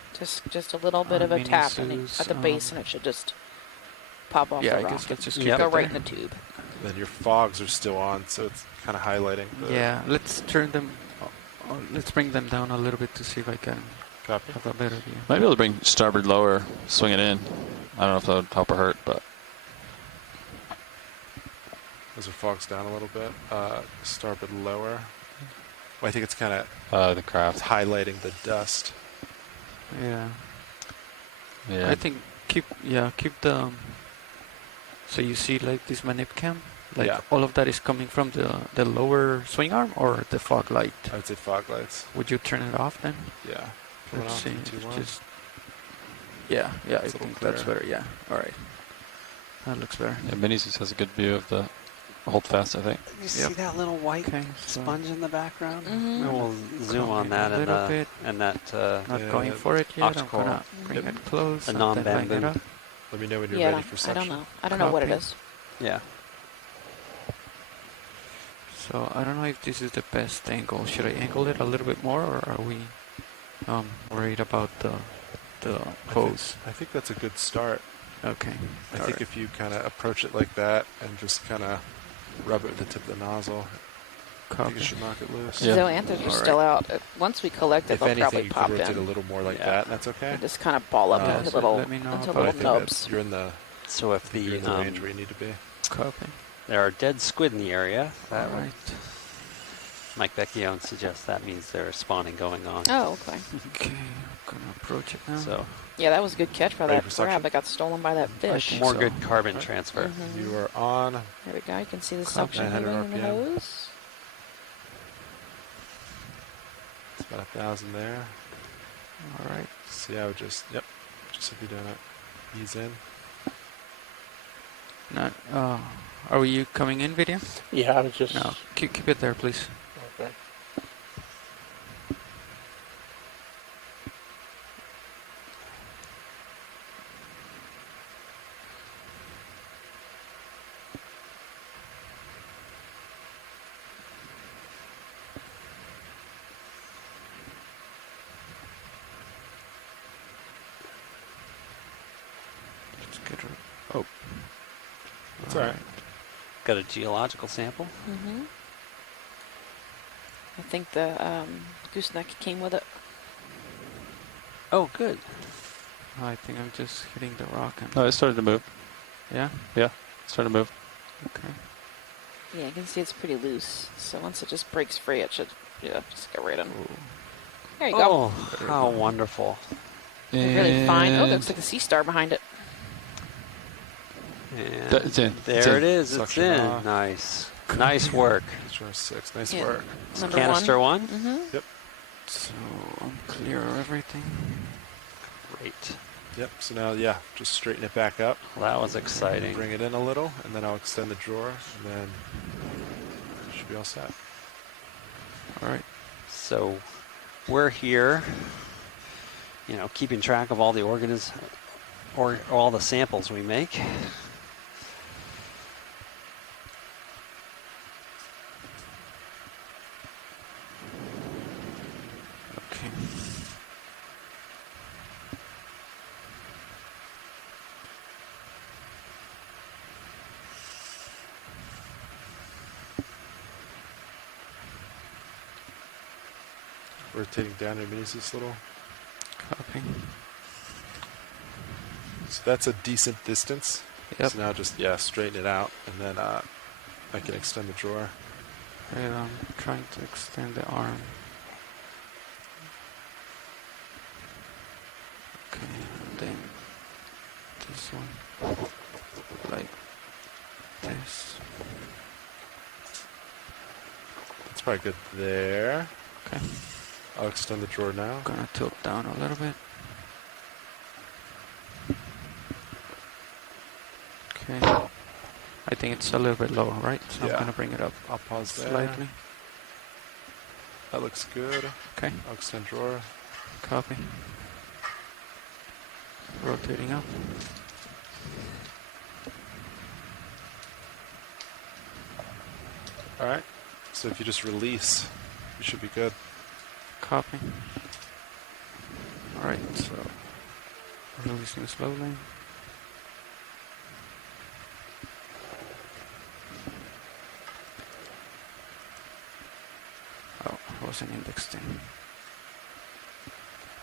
Just a little bit of a Mini tap Sue's, at the base, and it should just pop off Yeah, the I rock. guess let's just keep Yep. Go it right in there. the tube. Then your fogs are still on, so it's kind of highlighting. The Yeah, let's turn them. Let's bring them down a little bit to see if I can Copy. have a better view. Might be able to bring starboard lower, swing it in. I don't know if that would help or hurt, but Those are fogs down a little bit. Starboard lower. Well, I think it's kind of the craft. highlighting the dust. Yeah. Yeah. I think keep the. So you see like this manip cam, like Yeah. all of that is coming from the lower swing arm or the fog light. I would say fog lights. Would you turn it off then? Yeah. Coming Let's off see. in if 2-1. Just. Yeah, I It's a little think that's clearer. better. Yeah. All right. That looks better. Yeah, Minis just has a good view of the hold fast, I think. You see Yep. that little white Okay. So sponge in the background? Mhm. And we'll zoom Come on in that a little bit. and that not Yeah, going for it yet. I'm ox-coral. gonna bring Yep. it close. The and then line non-bamboo. it up. Let me know when you're Yeah, ready for I suction. don't know. I don't know what it Copy. is. yeah. So I don't know if this is the best angle. Should I angle it a little bit more, or are we worried about the pose? I think that's a good start. Okay. I think if you kind of approach it like that and just kind of rub it with the tip of the nozzle, I think Copy. it should knock it loose. Yeah. Zoanthers are All still out. Once we collect it, If they'll anything, probably you pop could rotate in. a little more like Yeah. that, and that's okay. And just kind of ball up Yeah, into so little, let me know into about But I little think that nubs. you're in the So if you're the in the range where you need to be. Copy. there are dead squid in the area, that All would, right. Mike Vecchione suggests that means there's spawning going on. Oh, okay. Okay, I'm gonna approach it now. So Yeah, that was a good catch by Ready that for crab suction? that got stolen by that fish. think more so. good carbon Alright. transfer. Mhm. You are on. There we go. You can see the Copy. suction 900 moving in the RPM. hose. It's about 1,000 there. All right. See, I would just simply doing it. Ease in. Not. Are you coming in, video? Yeah, I was just. No. Keep it there, please. Okay. Let's get her. It's all right. Got a geological sample. Mm-hmm. I think the gooseneck came with it. Oh, good. I think I'm just hitting the rock and. Oh, it started to move. Yeah. Started to move. Okay. Yeah, you can see it's pretty loose. So once it just breaks free, it should, just go right in. Ooh. There you go. Oh, how wonderful. Really fine. Oh, And looks like a sea star behind it. And It's in. there It's in. it is. It's Suction in. off. Nice. Nice work. Drawer 6. Nice Yeah. work. Number Canister one. one. Mm-hmm. So I'm clear of everything. Great. Yep. So now, just straighten it back up. Well, that was exciting. Bring it in a little, and then I'll extend the drawer, and then it should be all set. All right. So we're here, keeping track of all the or all the samples we make. Okay. Rotating down underneath this little. Copy. So that's a decent distance. Yep. So now just, straighten it out, and then I can extend the drawer. And I'm trying to extend the arm. Okay, and then this one, like this. That's probably good there. Okay, I'll extend the drawer now. gonna tilt down a little bit. Okay, I think it's a little bit low, right? So Yeah. I'm gonna bring it up I'll pause there. slightly. That looks good. Okay, I'll extend drawer. copy. Rotating up. All right. So if you just release, you should be good. Copy. Alright, so releasing slowly. Oh, I wasn't indexed in.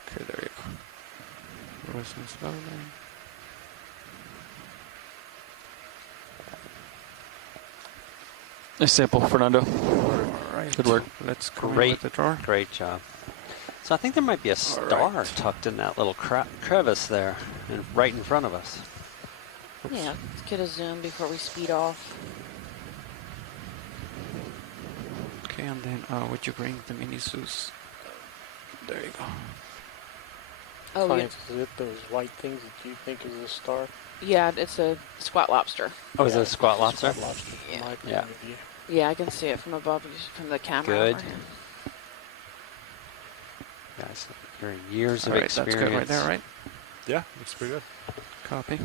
Okay, there you go. Releasing slowly. Nice sample, Fernando. Alright, Good work. let's go in Great. with the drawer. Great job. So I think there might be a star right. tucked in that little crevice there, and right in front of us. Yeah, let's get a zoom before we speed off. Okay, and then would you bring the mini Zeus? There you go. Oh, Fine, is it those white things that you think is a star? yeah, it's a squat lobster. Oh, is it a squat lobster? Squat lobster from Yeah. my point Yeah. of view. Yeah, I can see it from above, from the camera. Good. over here. Guys, your years of Alright, experience. that's good right there, right? Yeah, looks pretty good. Copy.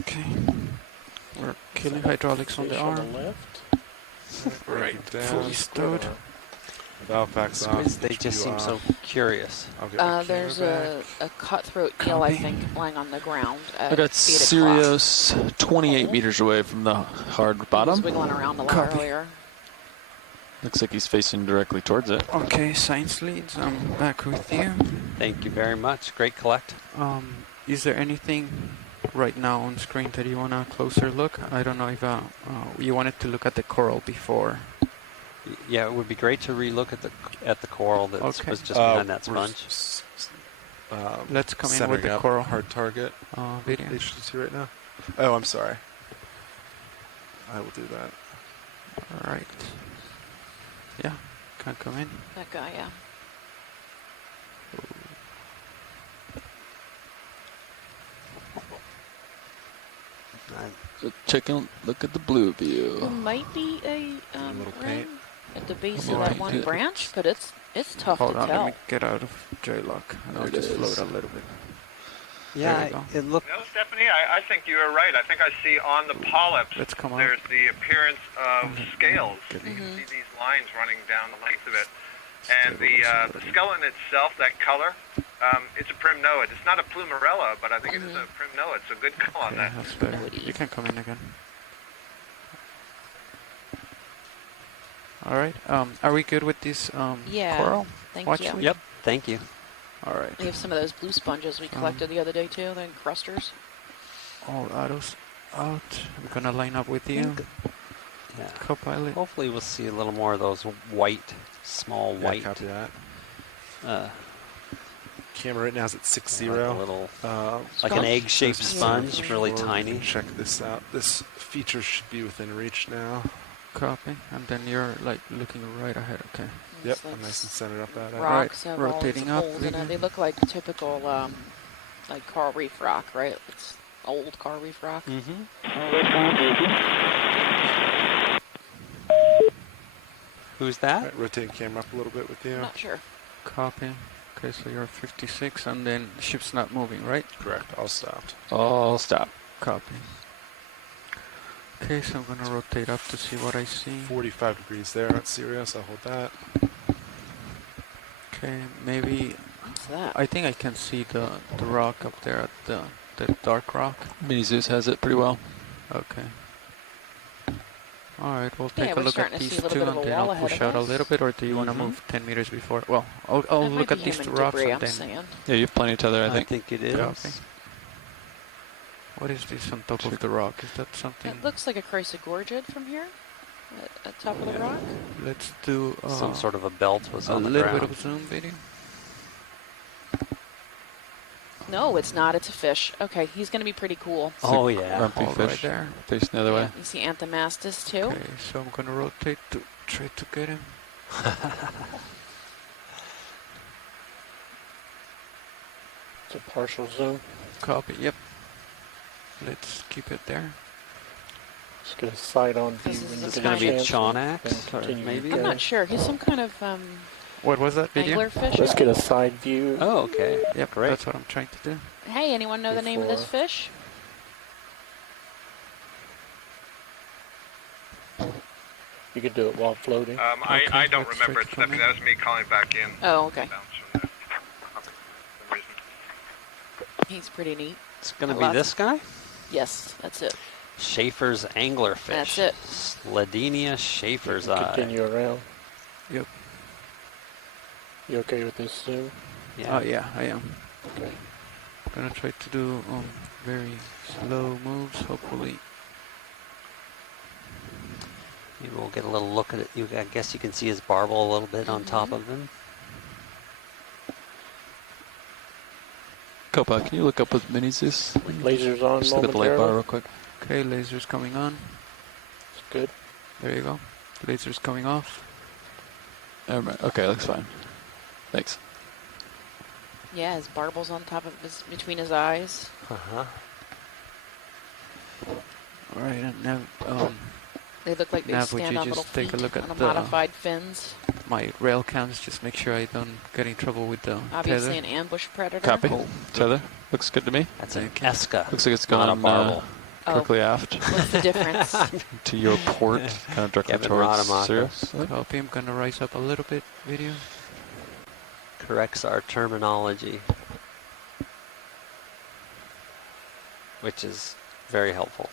Okay. We're killing hydraulics on the Fish arm. On the left. Right down. Fully stowed. Valve packs It's off. crazy. They just seem HPU so off. curious. I'll get my There's camera a cutthroat eel, I Copy. think, lying on the ground at I got 8 o'clock. Sirius 28 Oh. meters away from the hard He was bottom. wiggling around a lot Copy. earlier. Looks like he's facing directly towards it. Okay, science leads, I'm back with you. Thank you very much. Great collect. Is there anything right now on screen that you want a closer look? I don't know if you wanted to look at the coral before. Yeah, it would be great to relook at the coral that Okay. was just behind that we're sponge. Let's come in with centering the up coral hard target video. HT2 right now. Oh, I'm sorry. I will do that. All right. Yeah, can come in. That guy, yeah. So look at the blue There view. might be a little ring paint. at the base Little of that paint one tip. branch, but it's tough Hold to on, tell. let me get out of J-lock and I'll There it just float is. a little bit. Yeah, There you go. it looked. No, Stephanie, I think you were right. I think I see on the polyps Let's come out. there's the appearance of scales. Good. You Mm-hmm. can see these lines running down the length of it. And the skeleton itself, that color, it's a primnoid. It's not a plumarella, but I think it is a primnoid. It's a good color on Okay, that. that's better. Woody. You can come in again. All right. Are we good with this Yeah. coral? Thank Watch you. it. Yep. Thank you. All right. We have some of those blue sponges we collected the other day too, the encrusters. All autos out. We're gonna line up with you, Yeah. co-pilot. Hopefully, we'll see a little more of those white, small Yeah, white. copy that. Uh, Camera right now is at like 6-0. a little, Um, like an Sponge? egg-shaped Yeah. sponge, really or we tiny. can check this out. This feature should be within reach now. Copy. And then you're like looking right ahead. Okay. Yep, It's I'm like nice and centered up at it. rocks have all rotating these up, holes in leaving. it. They look like typical like coral reef rock, right? It's old coral reef rock. Mm-hmm. Who's that? Alright, rotating camera up a little bit with you. I'm not sure. Copy. Okay, so you're 56, and then ship's not moving, right? Correct, all stopped. All stop. Copy. Okay, so I'm gonna rotate up to see what I see. 45 degrees there at Sirius, I'll hold that. Okay, maybe What's that? I think I can see the rock up there at the dark rock. Mini Zeus has it pretty well. Okay. All right, we'll Yeah, take a we're look at starting to see these a little two, bit of and a then wall I'll ahead push of out a us. little bit, or do you want to Mhm. move 10 meters before? Well, I'll That might look be at these human two rocks debris, and I'm then. saying. Yeah, you have plenty of tether, I I think. think it is. Okay. What is this on top of the rock? Is that something? It looks like a chrysogorgid from here, at top of the rock. Let's do Some sort of a belt was a on the little ground. bit of zoom video. No, it's not. It's a fish. Okay, he's going to be pretty cool. Oh It's a yeah. Grumpy All right fish. there. Facing the other way. You see Anthomastus too. Okay, so I'm gonna rotate to try to get him. It's a partial zoom. Copy. Yep. Let's keep it there. Just get a side on view. This is when the you It's get gonna a be chance, Chonax, then or continue maybe. your I'm day. not sure. He's some kind of What was that video? anglerfish. Let's get a side view. Oh, okay. Yep, Great. that's what I'm trying to do. Hey, anyone know the name of this Before- fish? You could do it while floating. I Okay, don't let's remember try it, to come Stephanie. in. That was me calling back in. Oh, okay. Bounce from there. For some reason. He's pretty neat. It's gonna I be love this guy. Yes, that's it. Schaefer's anglerfish. That's it. Ladinia Schaefer's You can eye. continue around. Yep. You okay with this zoom? Yeah. Oh yeah, I am. Okay. Gonna try to do very slow moves. Hopefully. Maybe we'll get a little look at it. I guess you can see his barbel a little bit on top of him. Copa, can you look up with Mini Zeus? Lasers on Just look at the light bar momentarily. real quick. Okay, lasers coming on. It's good. There you go. Lasers coming off. Okay, looks fine. Thanks. Yeah, his barbel's on top of his, between his eyes. Uh-huh. All right, and now They look like they Nav, would stand you on little just take a feet look at on a the- modified fins. my rail cams. Just make sure I don't get in trouble with the Obviously tether. an ambush predator. Copy. Cool. Tether. Looks good to me. That's an Thank you. Eska. Looks like it's Not a gone barbel. Oh, directly aft what's the difference? to your port, kind of directly Kevin towards Rademacher. Sirius. Copy. I'm gonna rise up a little bit. Video. Corrects our terminology, which is very helpful.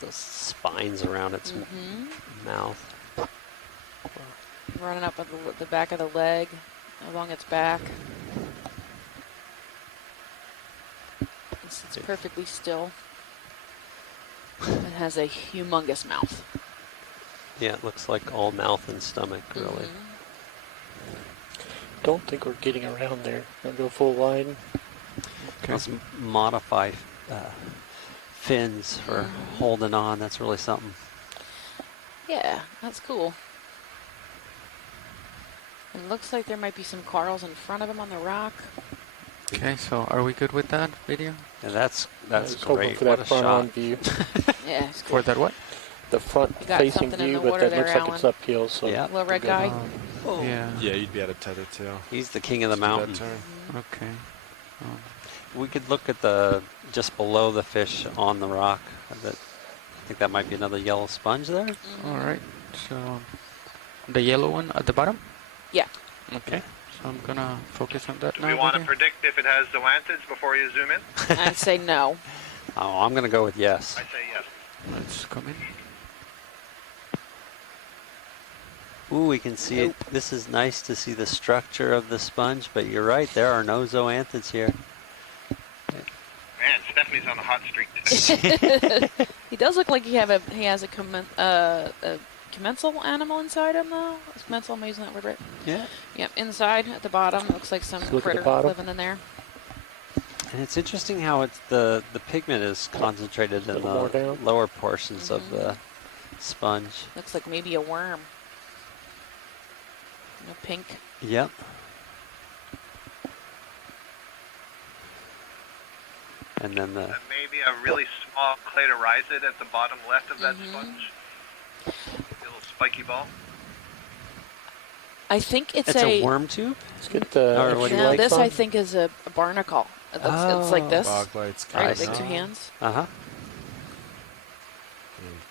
Those spines around its mouth. Running up with the back of the leg, along its back. It's perfectly still. It has a humongous mouth. Yeah, it looks like all mouth and stomach, really. Don't think we're getting around there. I'll go full wide. Okay. Let's modify fins for holding on. That's really something. Yeah, that's cool. It looks like there might be some corals in front of him on the rock. Okay, so are we good with that video? And that's I was hoping great. for What that a front on shot. view. Yeah, it's For good. that what? The front You got facing something in view, the but water that there, looks like it's Alan. uphill. So Yeah. Little red good. guy. Yeah. Yeah, you'd be out of tether too. He's the king of the Let's do that mountain. turn. Okay. We could look at the just below the fish on the rock. I think that might be another yellow sponge there. All right. So the yellow one at the bottom. Yeah. Okay. So I'm gonna focus on that Do now. we want to video. predict if it has zoanthids before you zoom in? I'd say no. Oh, I'm gonna go with yes. I say yes. Let's come in. Ooh, we can see it. This is nice to see the structure of the sponge, but you're right, there are no zoanthids here. Man, Stephanie's on a hot streak today. He does look like he has a commensal animal inside him though. Is commensal, am I using that word right? Yeah. Yep, inside at the bottom looks like some Let's look at the critter bottom. living in there. And it's interesting how it's the pigment is concentrated in Little more the down. lower portions of the sponge. Looks like maybe a worm. You know, pink. Yep. And then the And maybe a really small cladorizid at the bottom left of that sponge. A little spiky ball. I think it's it's a worm tube. Let's get the Or what do extra you No, legs this on. I think is a barnacle. It looks, it's like this, Bog lights right? I Like see. two hands. Uh huh.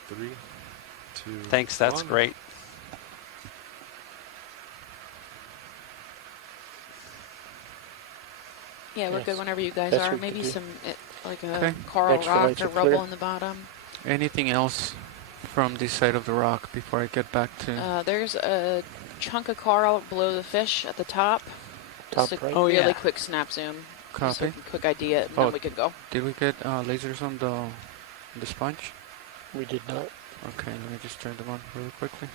In 3, 2. Thanks. That's 1. great. Yeah, we're Yes. good whenever you guys That's are. what we Maybe could do. some like a Okay. coral Extra rock lights or are rubble clear. in the bottom. Anything else from this side of the rock before I get back to? There's a chunk of coral below the fish at the top. Top Just a right. Oh, really yeah. quick snap zoom. Just Copy. a quick idea, and Oh. then we could go. Did we get lasers on the sponge? We did not. Okay, let me just turn them on really quickly.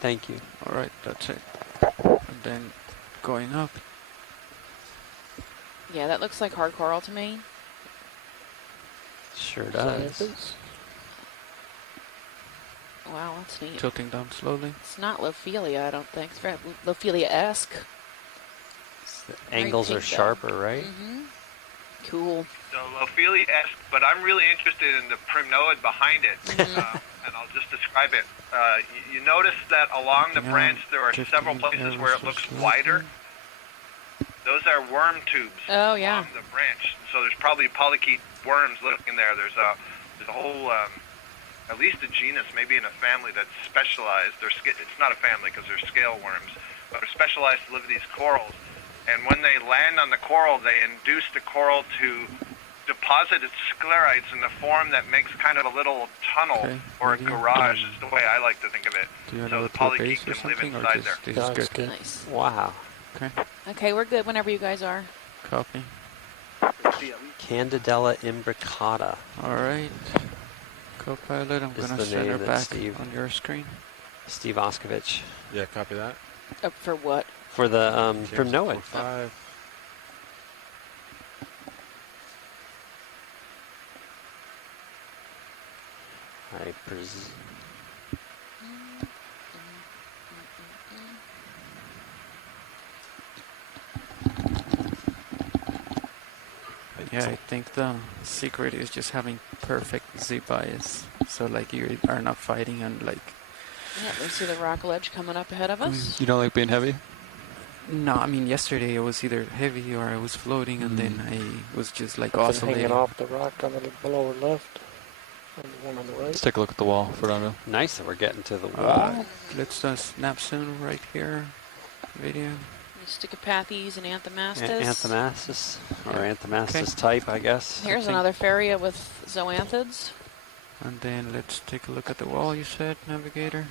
Thank you. All right, that's it. And then going up. Yeah, that looks like hard coral to me. Sure does. Zoanthids. Wow, that's neat. Tilting down slowly. It's not Lophelia, I don't think. It's very Lophelia-esque. The angles are pink, though. sharper, right? Cool. So Lophelia-esque, but I'm really interested in the primnoid behind it, and I'll just describe it. You notice that along the Yeah, branch there are just several need places ever where it so looks slightly. wider. Those are worm tubes Oh, yeah. along the branch. So there's probably polychaete worms living there. There's a whole, at least a genus, maybe in a family that's specialized. It's not a family because they're scale worms, but they're specialized to live in these corals. And when they land on the coral, they induce the coral to deposit its sclerites in the form that makes kind of a little tunnel Okay, or a maybe, garage is the way I like to think of it. Do you So know the what to polychaete base or can live something, or inside just there. this Yeah, is it's good? good. Nice. Wow. Okay, Okay, we're good whenever you guys are. copy. Candidella imbricata. All right, Copilot, I'm Is gonna the send her name that back Steve- on your screen. Steve Oskovich. Yeah, copy that. For what? For the Cameras primnoid. 4-5. I pres- Yeah, I think the secret is just having perfect Z bias. So like you are not fighting and like Yeah, we see the rock ledge coming up ahead of us. You don't like being heavy? No, I mean yesterday it was either heavy or I was floating, and then I was just like Something oscillating. hanging off the rock on the lower left. And the one on the right. Let's take a look at the wall, Fernando. Nice that we're getting to the wall. Let's snap soon right here. Video. Sticopathes and Anthomastus. Anthomastus, or Yeah. Anthomastus type, I guess. Here's another Faria with zoanthids. And then let's take a look at the wall. You said, navigator.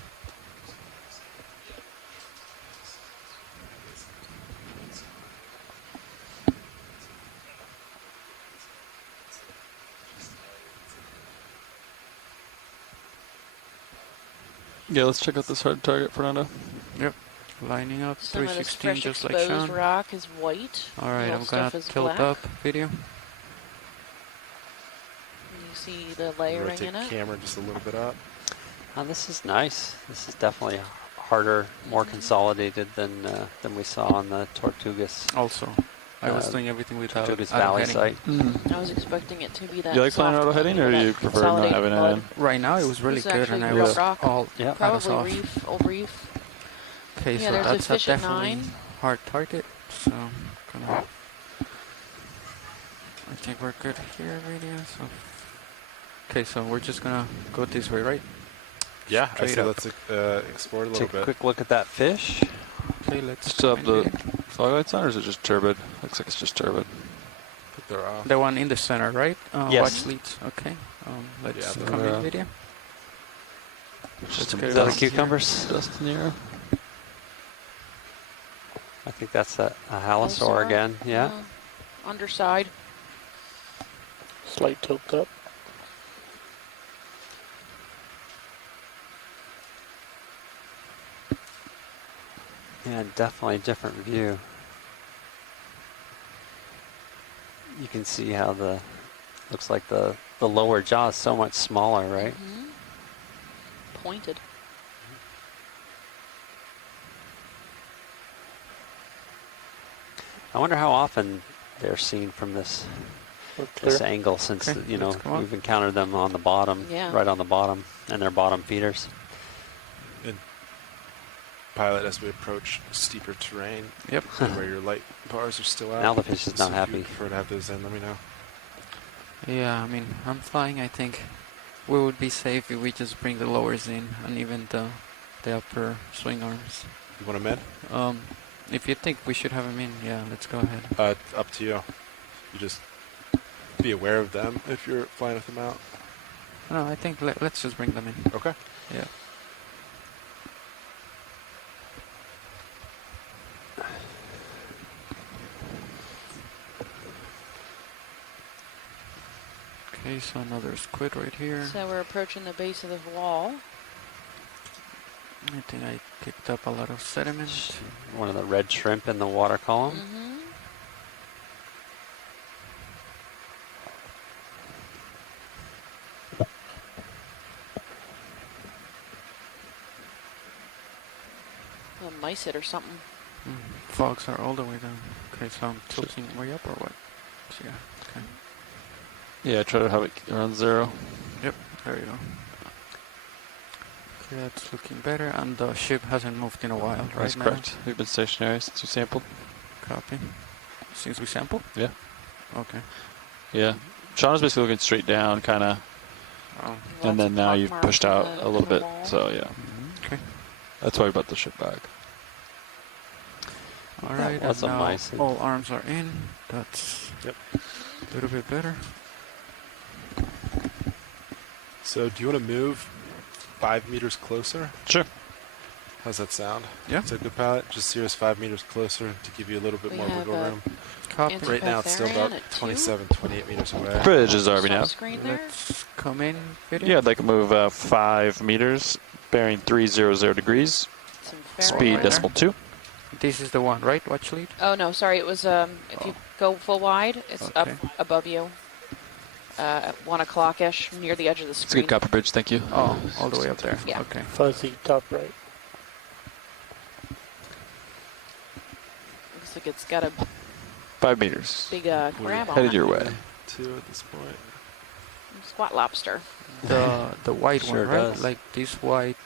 Yeah, let's check out this hard target, Fernando. Lining up. Some of this 316 fresh just like exposed shown. rock is white. All right, Little I'm gonna stuff is tilt black. up video. You see the layering Rotate in the it. camera just a little bit up. Oh, this is nice. This is definitely harder, more consolidated than we saw on the Tortugas. Also, I was doing everything without Tortugas auto Valley heading. site. I was expecting it to be that. You like flying soft auto one, heading, you know, or do that you prefer not consolidated having it mud. in? Right now it was really This is good, and I actually was rock. all Yeah. auto soft. Probably reef, old reef. Okay, Yeah, so there's a that's a fish at definitely 9. hard target. So gonna. I think we're good here, radio. So. Okay, so we're just gonna go this way, right? Yeah, I Straight say up. let's explore it a little Take a bit. quick look at that fish. Okay, let's. Still come have in the here. fog lights on, or is it just turbid? Looks like it's just turbid. But they're off. The one in the center, right? Yes. Watch leads. Okay. Let's Yeah, come they're, in video. Just some get Is that the dust here. cucumbers? Dust in the air. I think that's a halosaur Halosaur? again. Yeah. Underside. Slight tilt up. Yeah, definitely a different view. You can see how looks like the lower jaw is so much smaller, right? Mhm. Pointed. I wonder how often they're seen from this We're clear. this angle, since Okay, you know let's come on. we've encountered them on the bottom, Yeah. right on the bottom, and they're bottom feeders. Pilot as we approach steeper terrain. Yep. And where your light bars are still out. Now the fish is So not if you happy. prefer to have those in, let me know. Yeah, I mean, I'm flying. I think we would be safe if we just bring the lowers in and even the upper swing arms. You want them in? If you think we should have them in, yeah, let's go ahead. Up to you. You just be aware of them if you're flying with them out. No, I think let's just bring them in. Okay. Yeah. Okay, so another squid right here. So we're approaching the base of the wall. I think I picked up a lot of sediment. One of the red shrimp in the water column. Mm-hmm. A mysid or something. Fogs are all the way down. Okay, so I'm tilting way up or what? So, yeah, okay. Yeah, try to have it around 0. Yep, there you go. Okay, that's looking better, and the ship hasn't moved in a while, right? That's now? correct. We've been stationary since we sampled. Copy. Since we sampled? Yeah. Okay. Yeah. Sean was basically looking straight down, kind of, Oh. and Lots then of now pock you've marks pushed in out the- a little in the bit. wall. So yeah, Okay. that's why we brought the ship back. All right. was and a now mysid. all arms are in. That's Yep. a little bit better. So do you want to move 5 meters closer? Sure. How's that sound? Yeah. Is that good, pilot? Just steer us 5 meters closer to give you a little bit We more have wiggle a room. Copy. Anti- Right now it's still about Antipatharian at 27, 28 meters away. Bridge is RV now. Stop screen there. Let's come in. Video. Yeah, I'd like to move 5 meters, bearing 300 degrees, Some speed Fahrenheit. right decimal 2. This is the one, right? Watch lead. Oh no, sorry. It was if you go full wide, it's up Okay. above you. At 1 o'clock-ish, near the edge of the It's a screen. good copy bridge, thank you. Oh, all the way up there. Yeah. Okay. Fuzzy top right. Looks like it's got a 5 meters. big crab on Headed it. your way. 2 at this point. Squat lobster. The white Sure one, right? does. Like this white.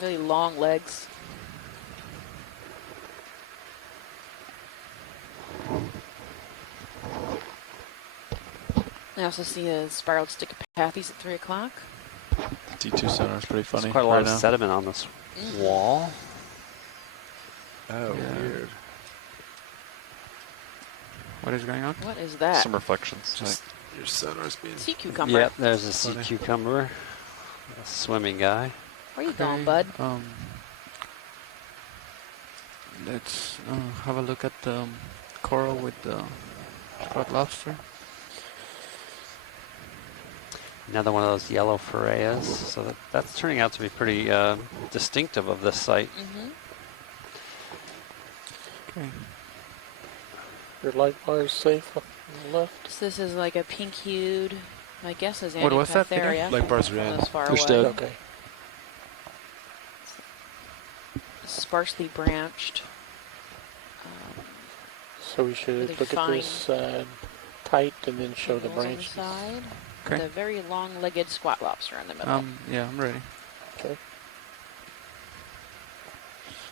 Really long legs. I also see a spiraled stick of pathies at 3 o'clock. D2 sonar is pretty funny. There's quite a lot right of now. sediment on this wall. Oh, Yeah. weird. What is going on? What is that? Some reflections. Just your sonar's being. Sea cucumber. Yep, there's a sea Funny. cucumber, a swimming guy. Where you going, Okay, bud? Let's have a look at the coral with the spot lobster. Another one of those yellow forayas. So that's turning out to be pretty distinctive of this site. Mm-hmm. Okay. Your light bar is safe on the left. So this is like a pink-hued, my guess is What was that again? Antipatheria. Light bars are From in. this far Understood. away. Okay. Sparsely branched. So we should Really look at this tight and then show the Tendrils on branches. side. Okay. The very long-legged squat lobster in the middle. Yeah, I'm ready. Okay.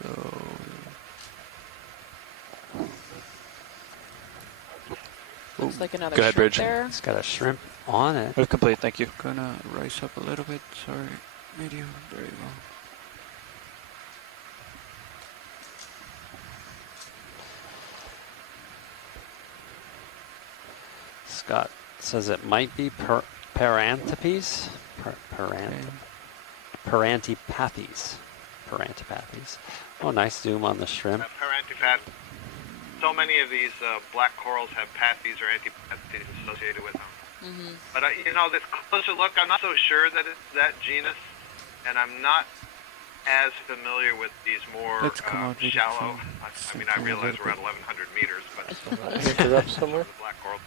So Looks like another Go ahead, shrimp Bridge. there. It's got a shrimp on it. Move complete. Thank you. gonna rise up a little bit. Sorry, medium. There you go. Scott says it might be parantipes. Parantipathes. Parantipathes. Oh, nice zoom on the shrimp. Parantipath. So many of these black corals have pathies or antipathies associated with them. Mm-hmm. But you know, this closer look, I'm not so sure that it's that genus, and I'm not as familiar with these more Let's come out with it shallow. from I mean, I something a realize little we're at 1,100 meters, but Interrupt somewhere? the black coral.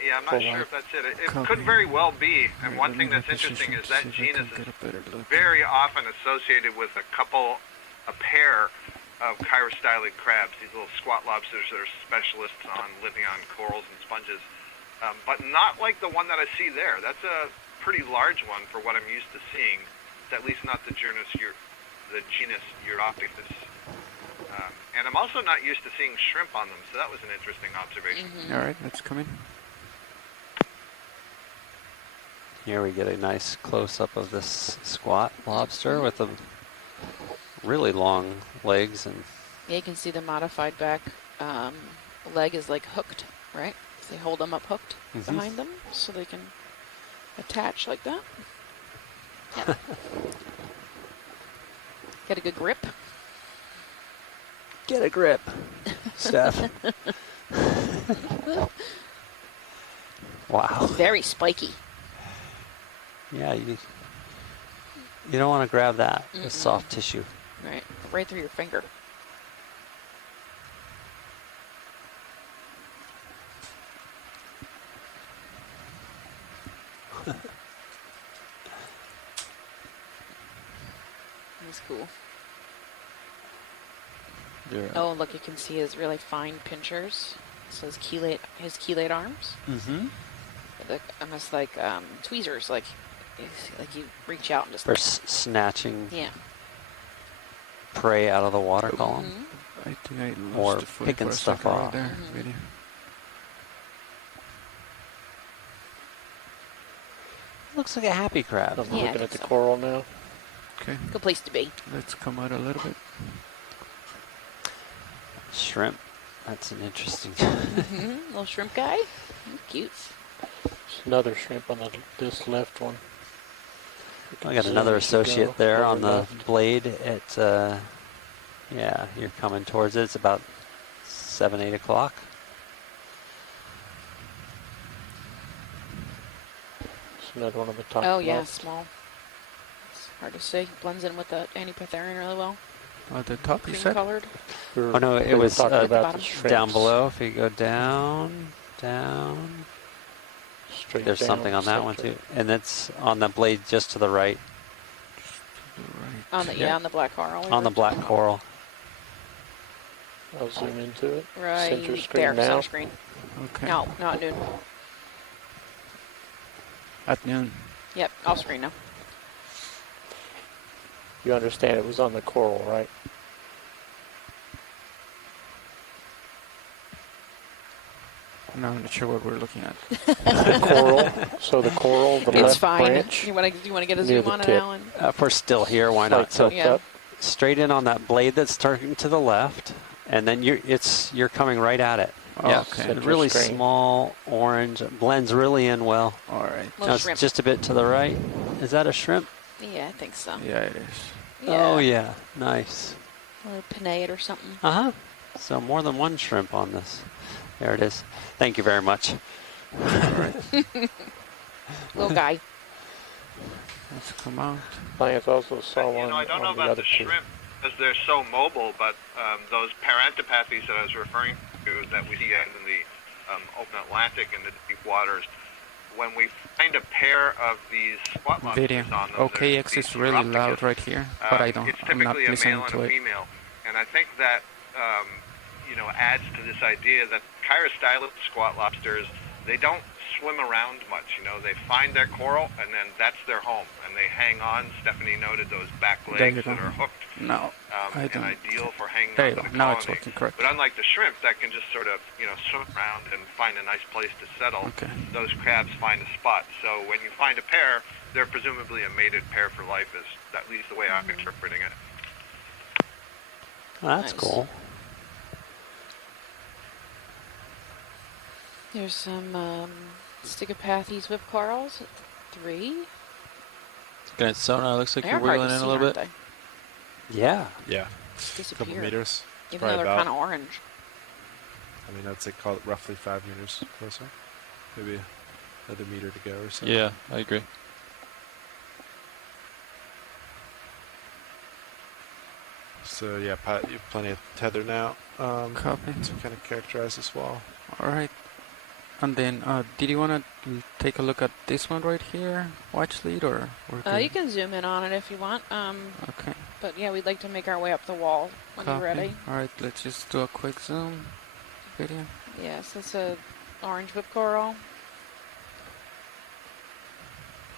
Yeah, I'm not Hold on. sure if that's it. It Copy. could very well be. And Wait, one let thing me that's interesting reposition is that to see if I genus can is get a better look. very often associated with a pair of chirostylid crabs, these little squat lobsters that are specialists on living on corals and sponges, but not like the one that I see there. That's a pretty large one for what I'm used to seeing. It's at least not the genus Europithecus. And I'm also not used to seeing shrimp on them, so that was an interesting observation. Mm-hmm. All right, let's come in. Here we get a nice close-up of this squat lobster with the really long legs and Yeah, you can see the modified back leg is like hooked, right? They hold them up hooked behind them so they can attach like that. Yeah. Get a good grip. get a grip, Steph. Wow. Very spiky. Yeah, you don't want to grab that. Mm-mm. It's soft tissue. Right through your finger. That's cool. Oh, look, you can see his really fine pinchers. So his chelate arms. Mm-hmm. Like, almost like tweezers, like you reach out and just For snatching yeah. prey out of the water column. Mhm. I think I lost Or the footing picking for a stuff second right off. there. Mhm. Really. Looks like a happy crab. I'm Yeah, I looking think at the so. coral now. Okay, Good place to be. let's come out a little bit. Shrimp. That's an interesting. Mm-hmm. Little shrimp guy. Cute. There's another shrimp on this left one. I got So another we should associate go there lower on the left. blade. At yeah, you're coming towards it. It's about 7, 8 o'clock. There's another one on the top Oh yeah, left. small. It's hard to see. Blends in with the Antipatherian really well. At the top, you Cream said? colored. Oh, no, it we were was, talking at the about bottom. the shrimps. Down below, if you go down, Straight there's down, something on that one center. too. And it's on the blade just to the right, To the right. On the Yeah. on the black coral. on the black coral. I'll zoom into it. Right Center screen there, now. center screen. Okay. No, not noon. At noon. Yep, off screen now. You understand it was on the coral, right? No, I'm not sure what we're looking at. The coral. So the coral, the It's left fine. branch. You want to get a near zoom the on it, tip. Alan? If we're still here, why Slight not? So tilt Yeah. up. straight in on that blade that's turning to the left, and then you're coming right at it. Oh, Yeah, okay. Center really string. small orange, blends really in well. All right. Little Now it's shrimp. just a bit to the right. Is that a shrimp? Yeah, I think so. Yeah, it is. Oh yeah, nice. Or pinnate or something. Uh-huh. So more than one shrimp on this. There it is. Thank you very much. Little guy. Let's come out. I also saw You one know, I don't know on the about other the two. shrimp because they're so mobile, but those parantopathies that I was referring to that we see in the open Atlantic and the deep waters, when we find a pair of these squat lobsters Video. on them, OKX is really loud right here, but it's I'm not typically a listening male and to a it. female, and I think that adds to this idea that chirostylus squat lobsters, they don't swim around much. They find their coral and then that's their home, and they hang on. Stephanie noted those back There you legs go. that are hooked No, I and don't. ideal for hanging There on you to go. the Now it's colony. working correct. But unlike the shrimp that can just sort of swim around and find a nice place to settle, Okay. those crabs find a spot. So when you find a pair, they're presumably a mated pair for life, is at least the way I'm interpreting it. Well, that's Nice. cool. There's some Stigopathes whip corals. 3. Looking at sonar, looks like They you're are hard wiggling to in see, a little aren't bit. Yeah, They a couple Disappear. meters. It's Even though probably they're about, kind of orange. I'd say call it roughly 5 meters closer. Maybe another meter to go or so. Yeah, I agree. So yeah, Pat, you have plenty of tether now Copy. to kind of characterize this wall. All right. And then, did you want to take a look at this one right here, watch lead, or You can zoom in on it if you want. Okay. But yeah, we'd like to make our way up the wall when Copy. you're ready. All right, let's just do a quick zoom video. Yes, that's a orange whip coral.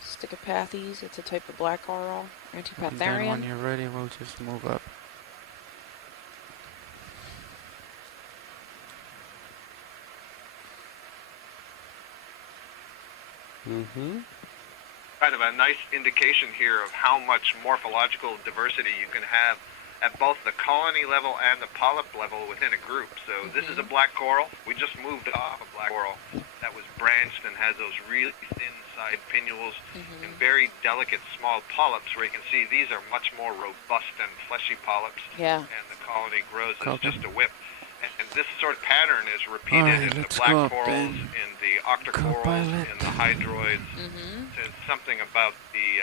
Stigopathes, it's a type of black coral. And then when Antipatharian. you're ready, we'll just move up. Mm-hmm. Kind of a nice indication here of how much morphological diversity you can have at both the colony level and the polyp level within a group. So this is a black coral. We just moved off a black coral that was branched and has those really thin side pinnules and very delicate small polyps, where you can see these are much more robust and fleshy polyps. Yeah. And the colony grows as Copy. just a whip. And this sort of pattern is repeated Alright, in the let's black go up corals, then. in the octocorals, Copilot. in the hydroids. There's something about the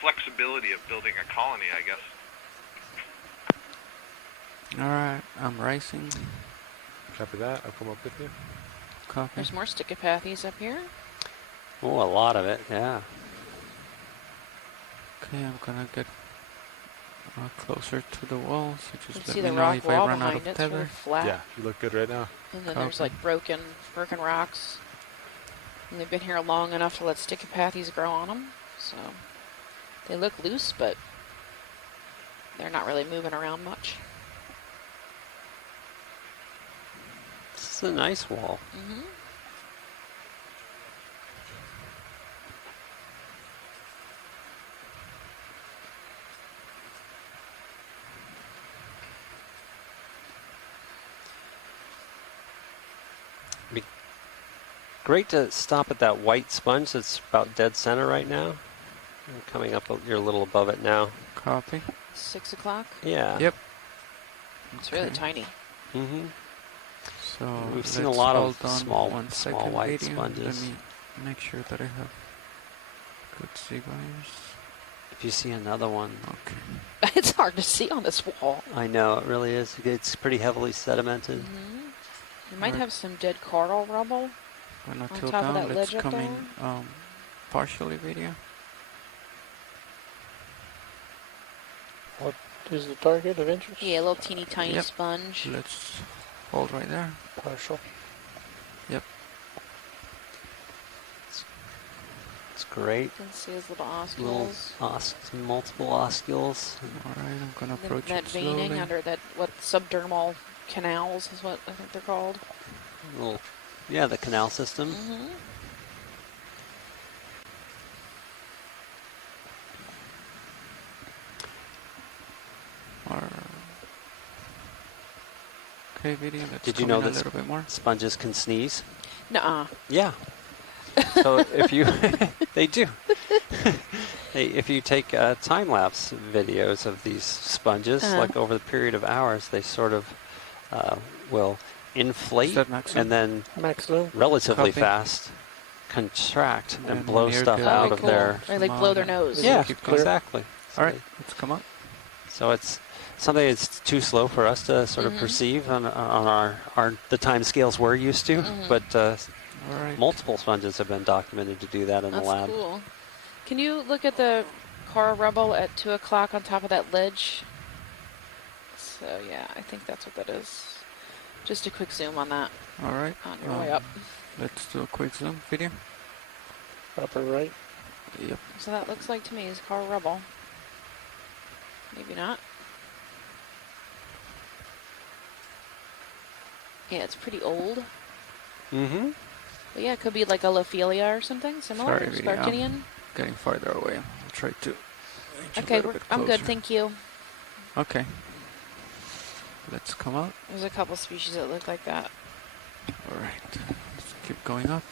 flexibility of building a colony, I guess. All right, I'm racing. Copy that. I'll come up with you. Copy. There's more Stigopathes up here. Oh, a lot of it, yeah. Okay, I'm gonna get closer to the wall, so You just can see let the me know rock if I wall run out behind of it. It's really tether. flat. Yeah, you look good right now. And then there's Copy. like broken rocks. And they've been here long enough to let Stigopathes grow on them. So they look loose, but they're not really moving around much. This is a nice wall. Be great to stop at that white sponge that's about dead center right now. You're coming up, you're a little above it now. Copy. 6 o'clock. Yeah. Yep. It's really Okay. tiny. Mm-hmm. So We've seen a let's lot of hold on small- 1 small second white video. sponges. Let me make sure that I have good seagrams. If you see another one, Okay. It's hard to see on this wall. I know it really is. It's pretty heavily sedimented. You might Right. have some dead coral rubble. Gonna On tilt top of down. that Let's ledge up come in partially video. What is the target of interest? Yeah, a little teeny tiny Yep. sponge. Let's hold right there. Partial. Yep. It's great. You can see his little Little oscules. multiple oscules. All right, I'm gonna Then approach that it veining slowly. under that, what subdermal canals is what I think they're called. Little Yeah, the canal system. Mm-hmm. Or okay, video. Let's Did you come know in a that little bit more. sponges can sneeze? Nuh-uh. Yeah. So if you, they do. If you take time-lapse videos of these sponges, like over the period of hours, they sort of will inflate Is that maximum? and then Max zoom. relatively Copy. fast contract and And blow when you're stuff good, out Oh, of cool. their. Or like blow their nose. Yeah, keep going. exactly. So All right, they- let's come up. So it's something that's too slow for us to sort of Mhm. perceive on our the time scales we're used to, Mhm. but All right. multiple sponges have been documented to do that in That's the lab. cool. Can you look at the car rubble at 2 o'clock on top of that ledge? So yeah, I think that's what that is. Just a quick zoom on that All right. on your way up. Let's do a quick zoom video. Upper right. Yep. So that looks like to me is car rubble. Maybe not. Yeah, it's pretty old. Mm-hmm. But yeah, it could be like a Lophelia or something similar. Sorry, video. Spartinian. Getting farther away. I'll try to. inch a Okay, little bit I'm good, closer. thank you. Okay. Let's come out. There's a couple species that look like that. All right. Let's keep going up.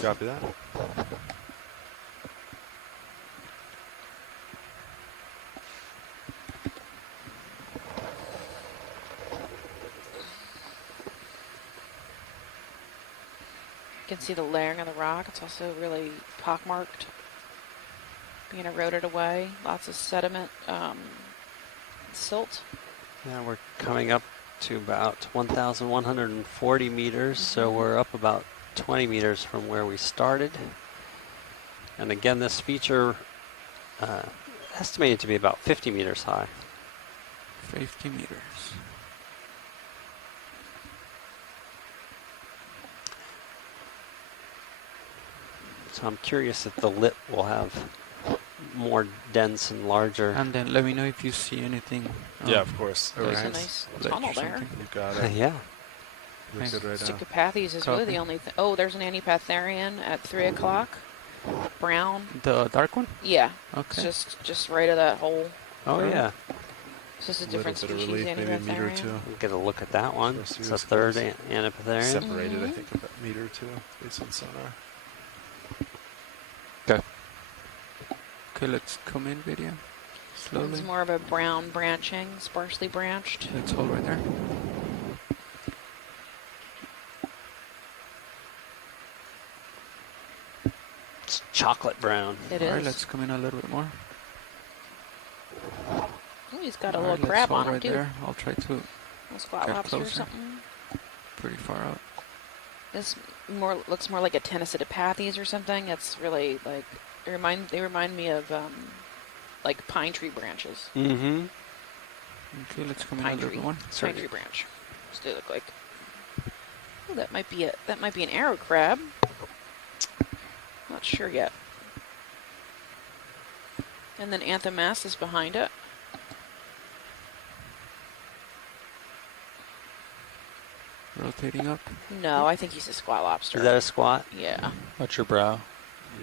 Copy that. You can see the layering of the rock. It's also really pockmarked, being eroded away. Lots of sediment, silt. Yeah, we're coming up to about 1,140 meters, so we're up about 20 meters from where we started. And again, this feature estimated to be about 50 meters high. 50 meters. So I'm curious if the lip will have more dense and larger. And then let me know if you see anything. Yeah, of course. There's a around nice ledge tunnel or there. something. You got it. Yeah. Looks good right now. Sticopathes is really Copy. the only thing. Oh, there's an Antipatharian at 3 o'clock. Brown. The dark one? Yeah. Okay. It's just right of that hole. Oh, Alright. yeah. It's just a Little different bit of species. relief, maybe a meter or Antipatharian. two. We'll get a look at that one. Let's see It's a what's third close. Anapatharian. Separated, I Mhm. think, about a meter or two based on sonar. Okay, let's come in video. Slowly. It's more of a brown branching, sparsely branched. Let's hold right there. It's chocolate brown. It All right, is. let's come in a little bit more. Oh, he's got a All little right, let's crab hold on him right too. there. I'll try to A squat Get lobster or closer. something. pretty far out. This looks more like a Tenocidopathes or something. It's really like they remind me of like pine tree branches. Mm-hmm. Okay, let's come in a Pine little tree. bit more. Pine tree branch. What's they look like? Oh, that might be an arrow crab. Not sure yet. And then Anthomas is behind it. Rotating up. No, I think he's a squat lobster. Is that a squat? Yeah. Watch your brow.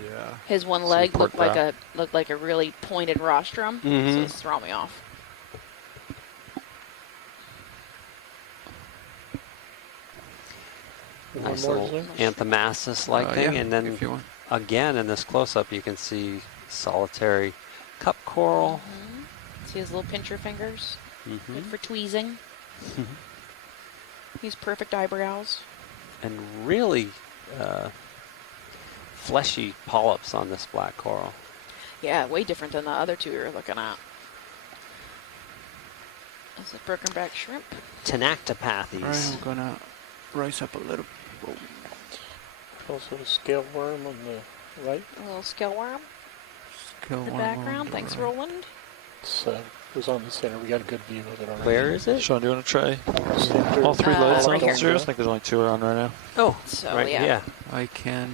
Yeah. His one Some leg pork looked like a really pointed rostrum. So Mhm. it's throwing me off. Nice more little zoom. Anthomassus-like thing. Yeah, And then if you want. again, in this close-up, you can see solitary cup coral. See his little pincher fingers? Mm-hmm. Good for tweezing. He's perfect eyebrows. And really fleshy polyps on this black coral. Yeah, way different than the other two we were looking at. This is Birkenback shrimp. Tenactopathes. All right, I'm gonna rise up a little. Whoa. Also a scale worm on the right. A little scale worm Scale in the one on background. the Thanks, right. Roland. It was on the center. We got a good view of it already. Where is it? Sean, do you want to try Center. all three lights right on here. serious? I think there's only two on right now. Oh, So, right, yeah. yeah. I can't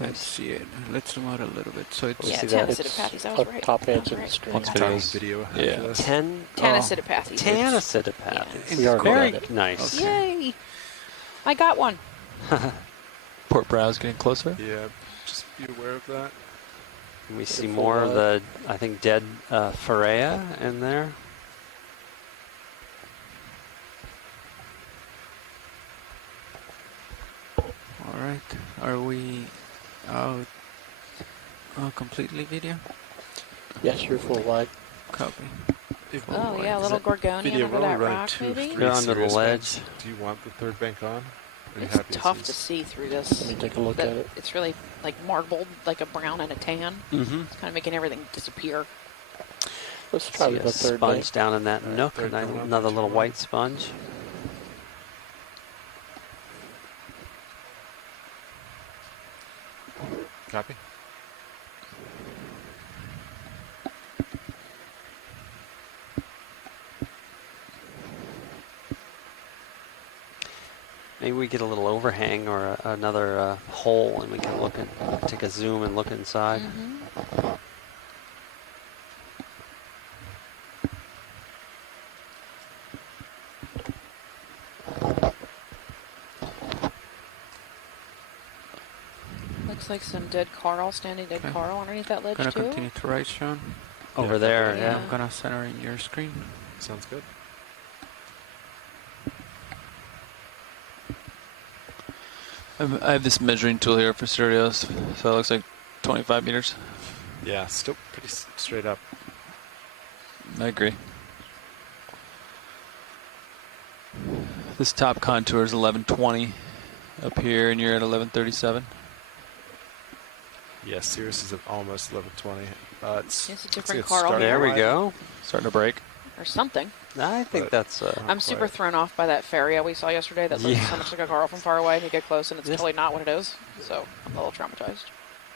Nice. see it. Let's zoom out a little bit. So it's Yeah, see that? Tenocidopathes. I was Up right. top I edge was of the right. screen. Once Tiny Phase. video. after Yeah. this. Tenocidopathes. Tanacitopathes. Yeah. We are Very good at it. good. Nice. Okay. Yay! I got one. Port Brow's getting closer. Yeah, just be aware of that. We see more of the, I think, dead Pharea in there. All right. Are we out completely video? Yes, you're full wide. Copy. Oh yeah, a little Gorgonian Video, under we're only that running rock, 2 of maybe. 3 They're under the serious ledge. banks. Do you want the third bank on? Or are you It's happy as tough is? to see through Let this. me take a look at it. It's really like marbled, like a brown and a tan. Mm-hmm. It's kind of making everything disappear. Let's try See with a the third sponge bank. down in that Alright, nook, third and going up, another little 2-1. white sponge. Copy. Maybe we get a little overhang or another hole, and we can look at, take a zoom and look inside. Mm-hmm. Looks like some dead coral, standing dead Okay. coral underneath that ledge Gonna too. continue to right, Sean. Over Yeah, there, copy. yeah. Yeah. I'm gonna center in your screen. Sounds good. I have this measuring tool here for Sirius, so it looks like 25 meters. Yeah, still pretty straight up. I agree. This top contour is 1120 up here, and you're at 1137. Yeah, Sirius is at almost 1120. It's a looks different it's coral starting There we wide. go. Starting to break. Or something. I think But- that's I'm super quite. thrown off by that Pharea we saw yesterday that looks Yeah. so much like a coral from far away. You get close and it's This- totally not what it is. So I'm a little traumatized.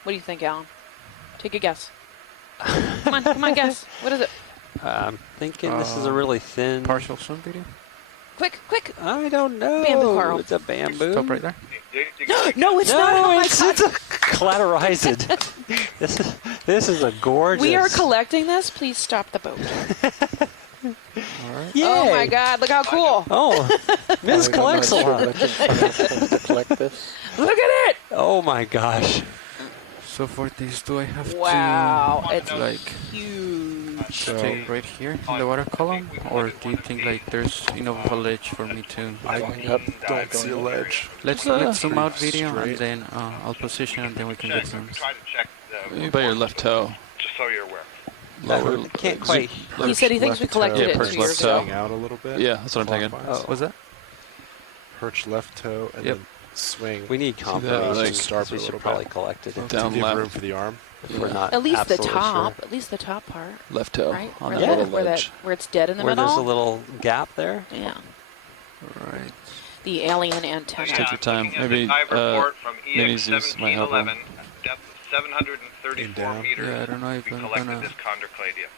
What do you think, Alan? Take a guess. Come on, guess. What is it? I'm thinking this is a really thin. Partial zoom video. Quick! I don't know. Bamboo coral. It's a bamboo. Stop right there. No, it's not. Oh my it's, God. it's a collateralized. this is a gorgeous. We are collecting this. Please stop the boat. All right. Yay. Oh my God! Look how cool! Oh, Miss I'm collects a not sure lot. much information to collect this. Look at it! Oh my gosh. So for this, do I have Wow, it's to like huge. stay right here in the water column, or do you think like there's enough of a ledge for me to? Don't see a ledge. Let's zoom out video and then I'll position and then we can get zooms. Try to check Maybe by your left toe. just so you're aware. Lower. Can't quite. He said he thinks we collected Yeah, it perch 2 left years toe. ago. Swing out a little bit. Yeah, that's what I'm taking. clockwise. Oh. What's that? Perch left toe and Yep. then swing. We need that, confirmation. like, because start we a should little probably bit. collect it. Down to give left. room for the arm. If we're not At least the absolutely top. sure. At least the top part, Left toe right? on Where, that that, little where, ledge. where it's dead in the Where middle. there's a little gap there. Yeah. Right. The alien antenna. Take your time. Looking at Maybe, the dive report from minis might help him. EX1711, depth of 734 down. meters. Yeah, I don't know if We I'm collected gonna this chondrocladia.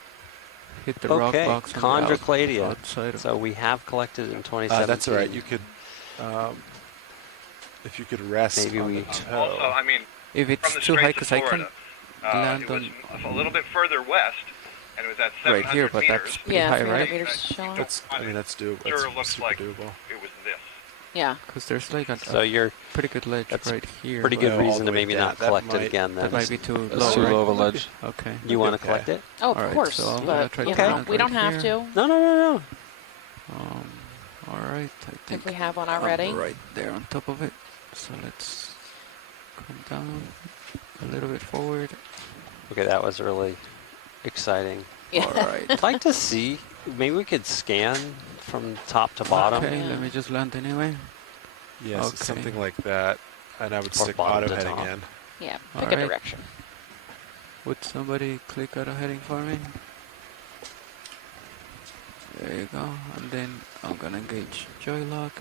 hit the rock Okay, box on the chondrocladia. outside of So we have collected in 2017. That's all right. You could, if you could rest Maybe on we- the toe. Also, I mean, If from it's the too high, Straits of because I can Florida, land it was on a little bit further west, and it was at 700 right here, but meters. that's pretty Yeah, high, 300 right? meters showing. That's, I mean, that's doable. Sure That's looks super like doable. it was this. Yeah. Because there's like So you're pretty good ledge that's right here. pretty but good all reason the to way maybe down. not That collect it might- again. Then That might be too That's low, too right? low of a ledge. Okay. you want to Okay. collect it? Oh, of Alright, course. so I'm gonna But try you to know, land we don't right have here. to. No. All right. I think If we have one I'm already. right there on top of it. So let's come down a little bit forward. Okay, that was really exciting. Yeah. All right. I'd like to see. Maybe we could scan from top to bottom. Okay, Yeah. let me just land anyway. Yes, Okay. something like that. And I would Or stick bottom auto to heading top. in. Yeah. All Pick a right. direction. Would somebody click auto heading for me? There you go. And then I'm gonna engage joy lock.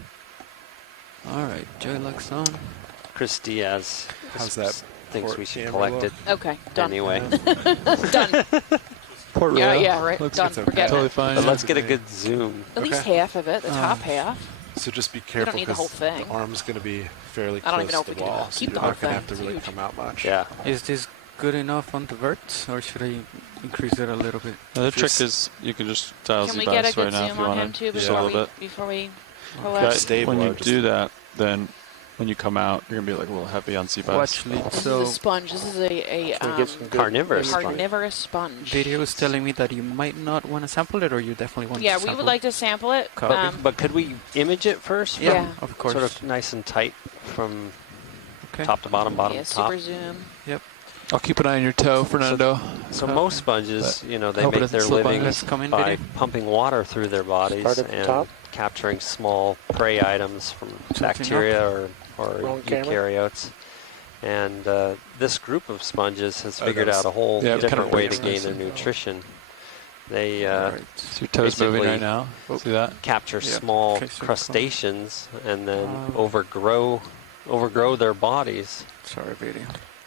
All right, joy lock's on. Chris Diaz How's that thinks port we should camera collect look? it Okay. Done. anyway. Done. Port Yeah. rail. Yeah. Right. Looks Done. it's okay. Forget Totally it. fine. But yeah. let's get a good zoom. At least Okay. half of it. The top half. So just be don't careful need the whole because thing. the arm's going to be fairly I don't close even know if to we the can wall. even So keep you're the whole not going to thing. have to It's really huge. come out much. Yeah. Is this good enough on the verts, or should I increase it a little bit? The If trick you're is you can just dial Can we Z get a bias right good now if zoom you on him want too to. Just a before little we bit. before we Okay. collect? Stable When or you just- do that, then when you come out, you're gonna be like a little heavy on sea bass. Watch lead. This So is a sponge. This is a Can we get some good Carnivorous imagery? sponge. carnivorous sponge. video is telling me that you might not want to sample it, or you definitely want Yeah, to we sample would like to sample it. Copy. But could we image it first? Yeah, Yeah. of course. Sort of nice and tight from Okay. top to bottom, bottom Yeah, to top. super zoom. I'll keep an eye on your toe, Fernando. So Okay. most sponges, you know, they hope it make doesn't their slip on living you. Let's come in by video. pumping water through their bodies Start at the and top. capturing small prey items from Tilting bacteria or Wrong camera. eukaryotes. And this group of sponges has Oh, figured that was- out a whole Yeah, it different kinda way to breaks gain nice their and- nutrition. They Alright. So your toe's moving basically- right now. See that? capture Yeah. small Okay, so crustaceans and then Oh. overgrow their bodies. Sorry, video.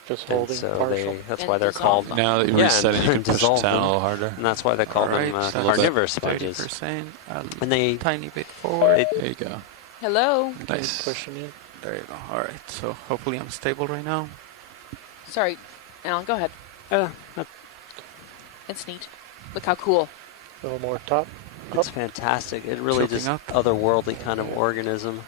Just And holding so partial. that's And why they're dissolve called. them. Now that you Yeah, reset it, you can and push it dissolve down a them. little harder. And that's why they call them Alright, so carnivorous sponges. 30%, a And they tiny bit forward. They- There you go. Hello. Nice. Pushing in. There you go. Alright, so hopefully I'm stable right now. Sorry, Alan. Go ahead. uh, It's neat. Look how cool. A little more top. it's fantastic. It really Tilting just up. otherworldly kind of organism.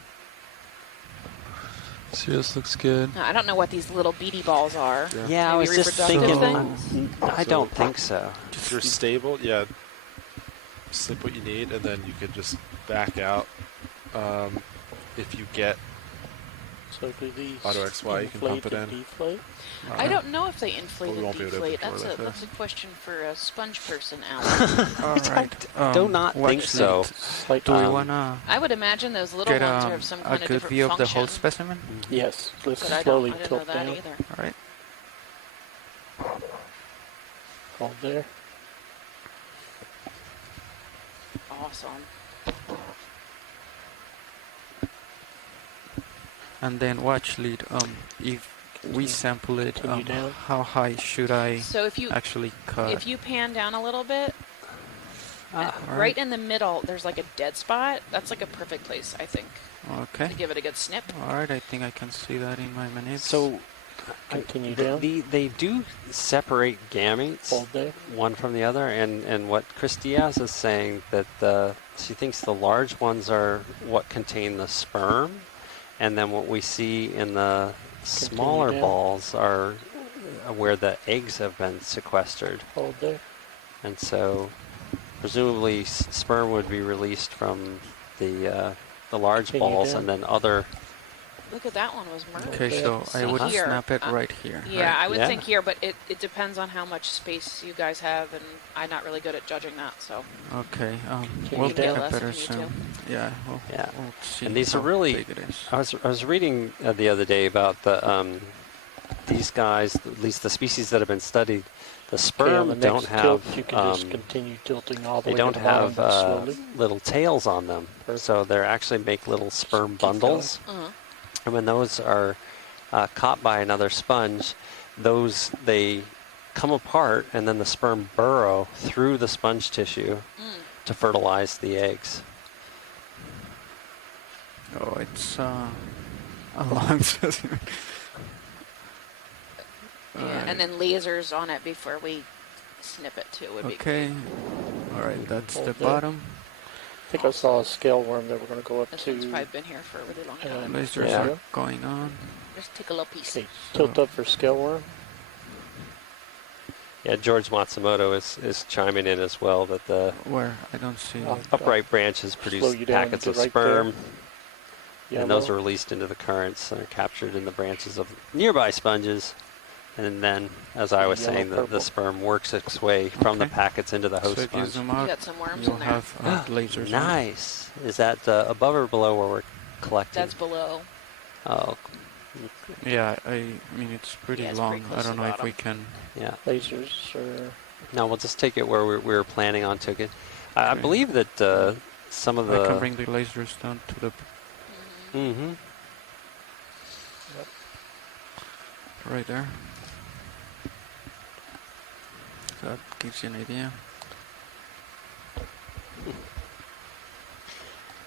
Serious looks good. Now, I don't know what these little beady balls are. Yeah, I Maybe was just reproductive thinking. things? I So- don't think so. If you're stable, yeah, slip what you need, and then you could just back out. If you get So do these Auto XY, you can pump inflate it and in. deflate? I don't know if they inflate we and won't be able to deflate. control that. That's a question for a sponge person, Alan. Alright. do not watch think so. lead. Slight Do we Um, wanna I would imagine those little get ones have some a kind of good different view of the function. whole specimen? Yes. Let's But I slowly didn't know tilt that down. either. Alright. Hold there. Awesome. And then watch lead. If we sample it, Continue down. how high should I So if you actually cut? if you pan down a little bit, Ah, right in the middle, there's like a dead spot. That's like a perfect place, I think, Okay. to give it a good snip. Alright, I think I can see that in my minutes. So Continue down. they do separate gametes Hold there. one from the other, and what Chris Diaz is saying that she thinks the large ones are what contain the sperm, and then what we see in the smaller down. balls are where the eggs have been sequestered, Hold there. and so presumably sperm would be released from the large Continue balls, down. and then other. Look at that one was murdered. Okay, so I would Here. snap it right here. Yeah, right? I would Yeah. think here, but it depends on how much space you guys have, and I'm not really good at judging that, so. Okay, Can we'll you get do a less better if you soon. Yeah, Yeah. we'll see. And these are how really- big it is. I was reading the other day about these guys, at least the species that have been studied. The Okay, on sperm the don't next have tilt, you can just continue tilting all the they way don't to the bottom, have but slowly. little tails on them, Perfect. so they actually make little sperm Keep going. bundles. Uh-huh. And when those are caught by another sponge, they come apart, and then the sperm burrow through the sponge tissue to fertilize the eggs. Oh, it's a long specimen. Yeah, and then lasers on it before we snip it too would be Okay. Alright, that's the Hold there. bottom. I think I saw a scale worm that we're going to go up This to. one's probably been here for a really long time. Lasers Yeah. are going on. Just take a little piece. Okay, tilt up for scale worm. Yeah, George Matsumoto is chiming in as well that the Where? I don't see Oh. it. upright branches Slow produce you down packets to of right sperm, there. and those are Yellow. released into the currents and are captured in the branches of nearby sponges. And then, as I was Yellow, saying, the purple. sperm works its way from the Okay. packets into the host So if you sponge. zoom You out, got some worms you'll in there. have lasers. on. Nice. Is that above or below where we're collecting? That's below. Oh, Yeah, I mean it's pretty Yeah, it's long. pretty close I to don't the know if bottom. we can. yeah. Lasers are. No, we'll just take it where we were planning on to it. I Okay. believe that some of I can the. bring the lasers down to the Mm-hmm. right there. That gives you an idea.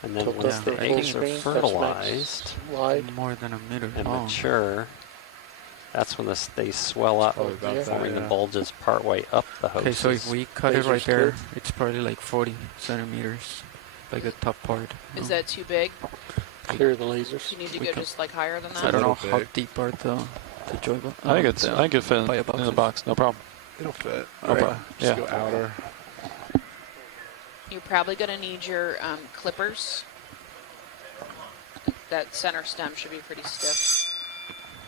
And then Tilt once up the for full eggs are screen, that's fertilized Wide. More than a meter and long. mature, that's when they swell up, Probably about Yeah. that, forming the yeah. bulges partway up the host. Okay, so if we cut it right Lasers there, good. it's probably like 40 centimeters, like the top part. Is that too big? Clear the lasers. You need to We go can- just like higher than It's I that. don't know little how big. deep are the joy box. I think it's. I think it fit in the boxes. box. No problem. It'll fit. No Alright. problem. Just Yeah. go outer. You're probably going to need your clippers. That center stem should be pretty stiff.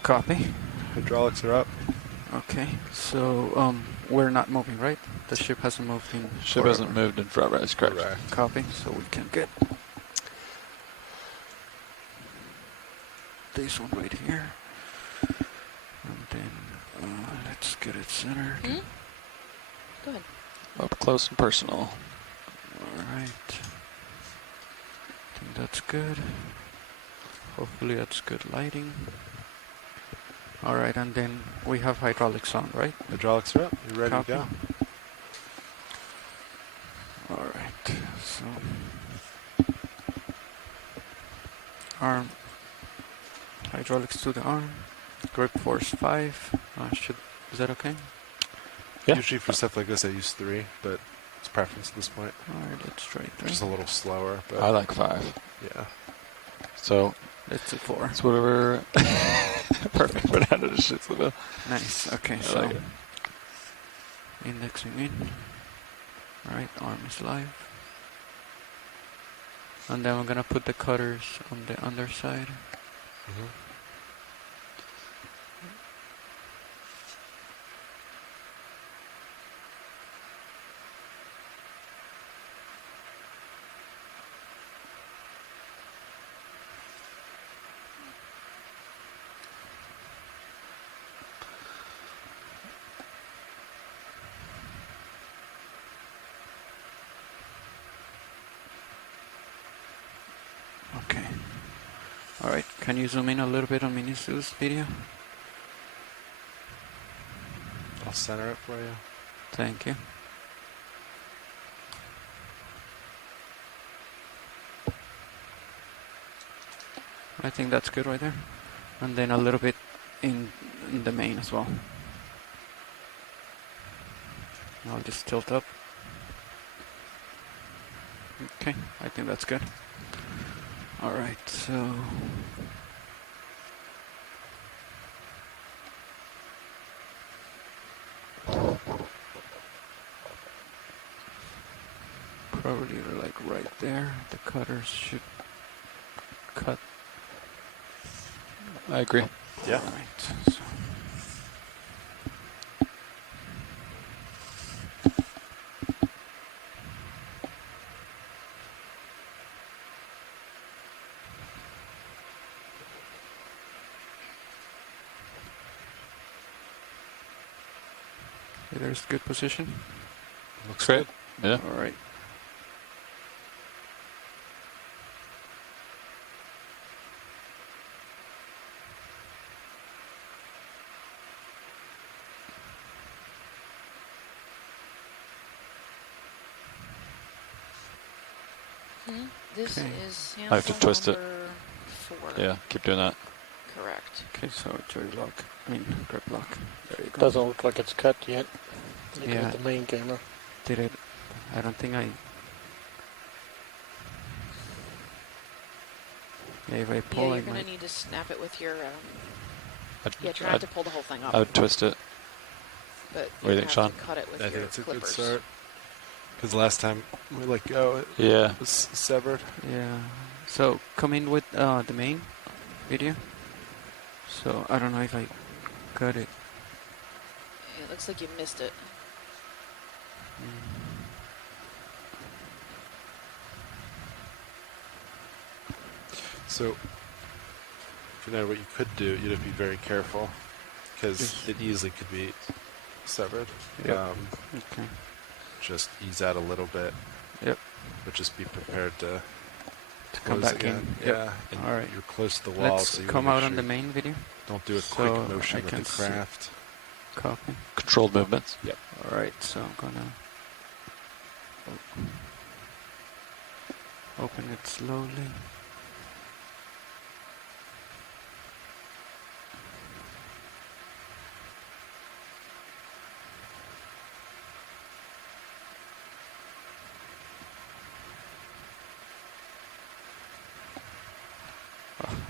Copy. Hydraulics are up. Okay, so we're not moving, right? The ship hasn't moved in. Ship forever. hasn't moved in forever. That's correct. Correct. Copy. So we can get this one right here, and then let's get it centered. Hmm? Go ahead. Up close and personal. All right. I think that's good. Hopefully that's good lighting. All right, and then we have hydraulics on, right? Hydraulics are up. You're ready Copy. to go. All right, so arm, hydraulics to the arm, grip force 5. Is that okay? Yeah. Usually for stuff like this, I use 3, but it's preference at this point. All right, let's try 3. Just a little slower, but I like 5. yeah. So Let's do 4. it's whatever. Perfect. But how did it shit the bill? Nice. Okay, I so like it. indexing in. All right, arm is live. And then we're gonna put the cutters on the underside. Mm-hmm. Okay. All right, can you zoom in a little bit on Minisu's video? I'll center it for you. Thank you. I think that's good right there. And then a little bit in the main as well. I'll just tilt up. Okay, I think that's good. All right, so probably like right there. The cutters should cut. I agree. Yeah. All right. So. Okay, there's good position. Looks Great. Yeah. All right. Hmm? This Okay. is I have to sample twist it. number 4. Yeah. Keep doing that. Correct. Okay, so joy lock. I mean grip lock. There you go. Doesn't look like it's cut yet. Looking Yeah. at the main camera. Did it? I don't think I. Yeah, if I Yeah, pull, you're I going to might. need to snap it with your. I'd, Yeah, try not I'd, to pull the whole thing up. I would twist it. But What do you you think, have Sean? to cut it with I your think it's a good clippers. start. Because last time we let go, it Yeah. was severed. Yeah. So come in with the main video. So I don't know if I cut it. It looks like you missed it. So, if you know what you could do, you'd have to be very careful. Because it easily could be severed. Yep. Okay. Just ease out a little bit. Yep. But just be prepared to Come close back again. in. Yep. Yeah. And All right. you're close to the wall, Let's so you come wanna out make on the sure main video. Don't do a So quick motion I with can the see. craft. Copy. Controlled movements. All right. So I'm gonna open it slowly.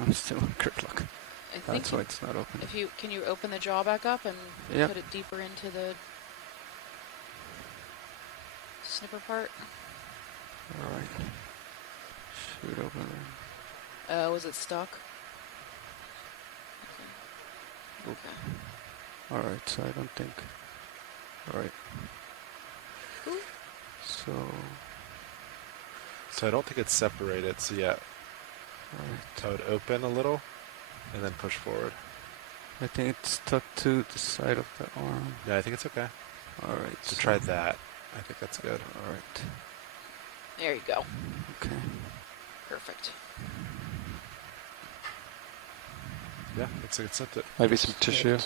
I'm still on gridlock. I think That's why it's not open. if you can you open the jaw back up and Yep. put it deeper into the snipper part. Alright. Shoot open. Was it stuck? Okay. Alright, so I don't think. Alright. Ooh. So. So I don't think it's separated. So yeah, Alright. I would open a little and then push forward. I think it's stuck to the side of the arm. Yeah, I think it's okay. Alright. So try that. I think that's good. Alright. There you go. Okay. Perfect. Yeah, looks like it sent it. Maybe some tissue.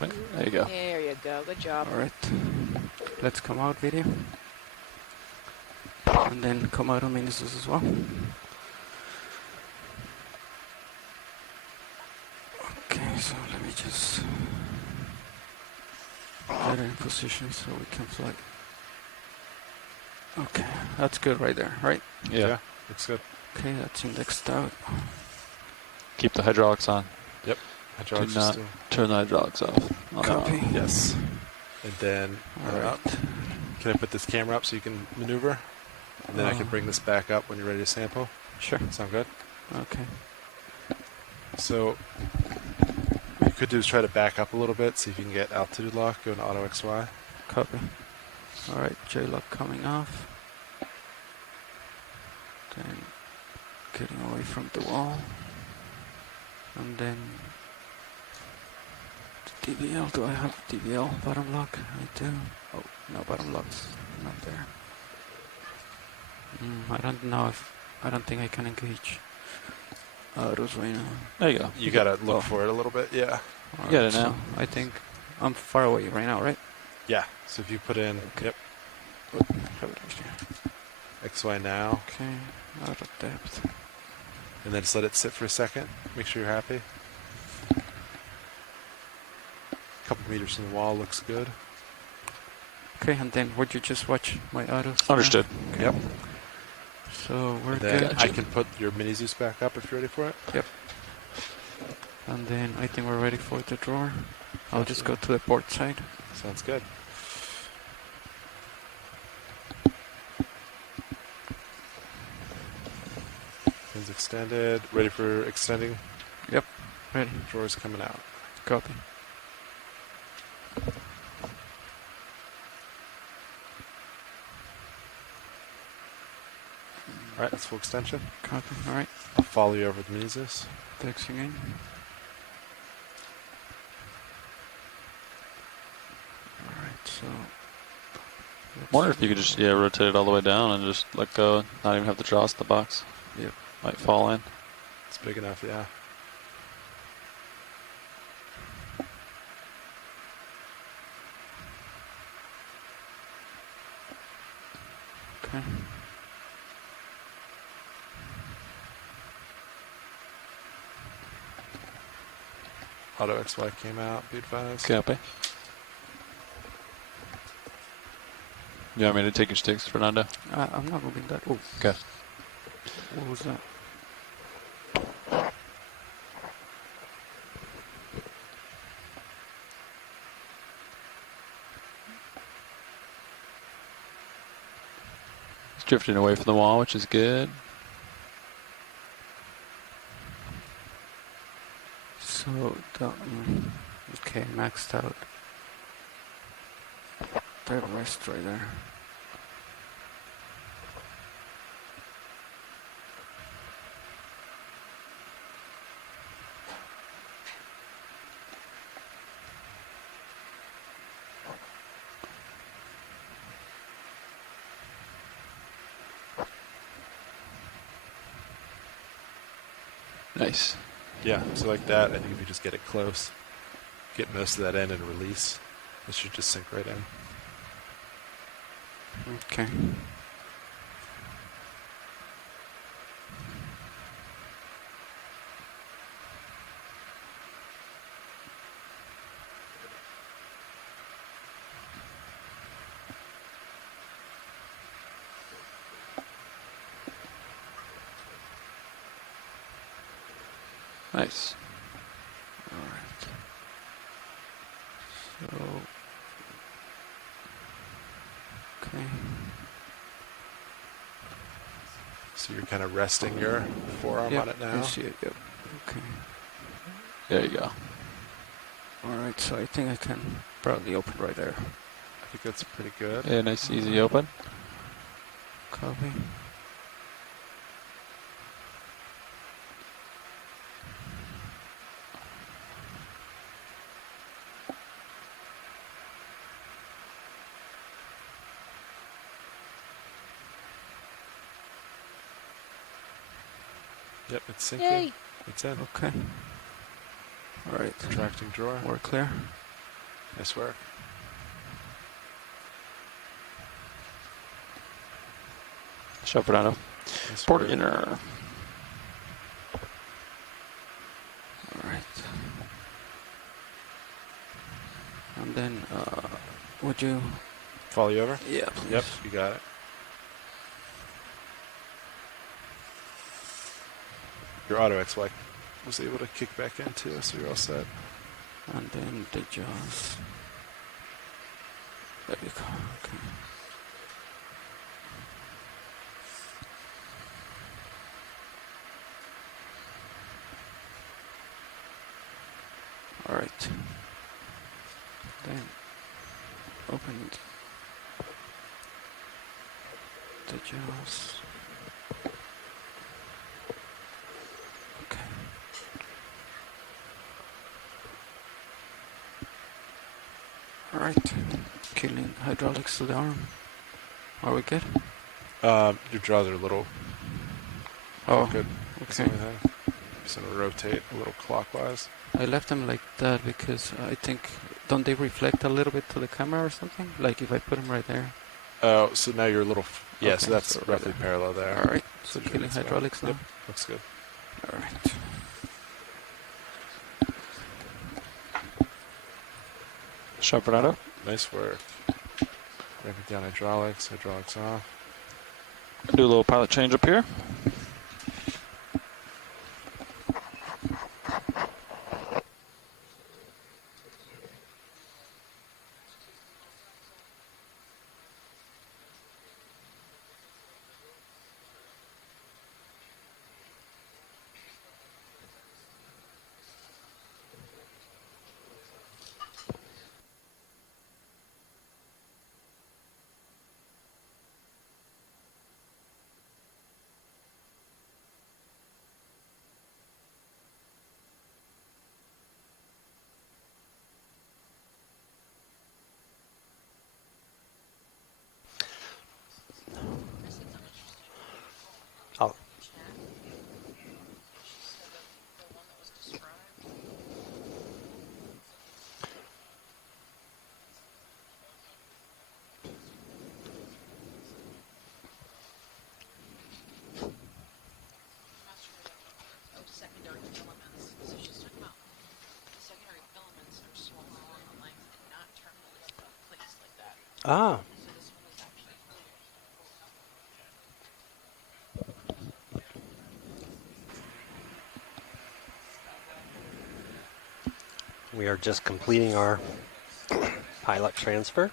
Wait, there you go. There you go. Good job. Alright. Let's come out video. And then come out on minuses as well. Okay, so let me just get in position so we can fly. Okay, that's good right there, right? Yeah. Looks good. Okay, that's indexed out. Keep the hydraulics on. Hydraulics Do are not still. turn the hydraulics off. On that Copy. one. Yes. And then, Alright. can I put this camera up so you can maneuver? And then I can bring this back up when you're ready to sample. Sure. Sound good? Okay. So, what you could do is try to back up a little bit, see if you can get altitude lock, go into auto XY. Copy. Alright, J-lock coming off. Then getting away from the wall. And then the DVL. Do I have DVL bottom lock? I do. Oh, no, bottom lock's not there. I don't know if. I don't think I can engage autos right now. There you go. You gotta look for it a little bit, yeah. You got it so now. I think I'm far away right now, right? Yeah, so if you put in, yep, Have it right here. XY now, Okay, out of depth. and then just let it sit for a second, make sure you're happy. Couple meters from the wall, looks good. Okay, and then would you just watch my autos? now? Understood. Yep. So we're And then good. I can put your mini Zeus back up if you're ready for it. And then I think we're ready for the drawer. I'll just go to the port side. Sounds good. Pins extended, ready for extending. Ready. Drawers coming out. Copy. All right, that's full extension. Copy. Alright. I'll follow you over the mini Zeus. Texting in. Alright, so. Wonder if you could just rotate it all the way down and just let go, not even have to draw the box. Yep. Might fall in. It's big enough, yeah. Okay. Auto XY came out, be advised. Copy. You want me to take your sticks, Fernando? I'm not moving that. Oh, Okay. what was that? It's drifting away from the wall, which is good. So, okay, maxed out. That rest right there. Nice. Yeah, so like that, I think if you just get it close, get most of that in and release, this should just sink right in. Okay. Nice. Alright. So, okay. So you're kind of resting your forearm Yep, on it I now. see it, yep. Okay. There you go. Alright, so I think I can probably open right there. I think that's pretty good. Yeah, nice easy open. Copy. Yep, it's sinking. Yay! It's in. Okay. Alright. Retracting drawer. We're clear. Nice work. Shove Fernando. Nice Port work. inner. Alright. And then, would you? Follow you over? Yeah, please. Yep, you got it. Your auto XY was able to kick back in too, so you're all set. And then the jaws. There you go. Okay. All right. Then open the jaws. Okay. All right. Killing hydraulics to the arm. Are we good? Your draws are a little Oh, good. That's the okay. only thing. Just gonna rotate a little clockwise. I left them like that because I think, don't they reflect a little bit to the camera or something? Like if I put them right there. Oh, so now you're a little. Yeah, so Okay, that's so right roughly there. parallel there. All right. So you're killing good to go. hydraulics now. Yep, looks good. All right. Shove Fernando. Nice work. Ramping down hydraulics. Hydraulics off. Do a little pilot change up here. Oh, Secondary filaments. So she's talking about secondary filaments are smaller along the length and not terminally placed like that. ah, So this one is actually we are just completing our pilot transfer.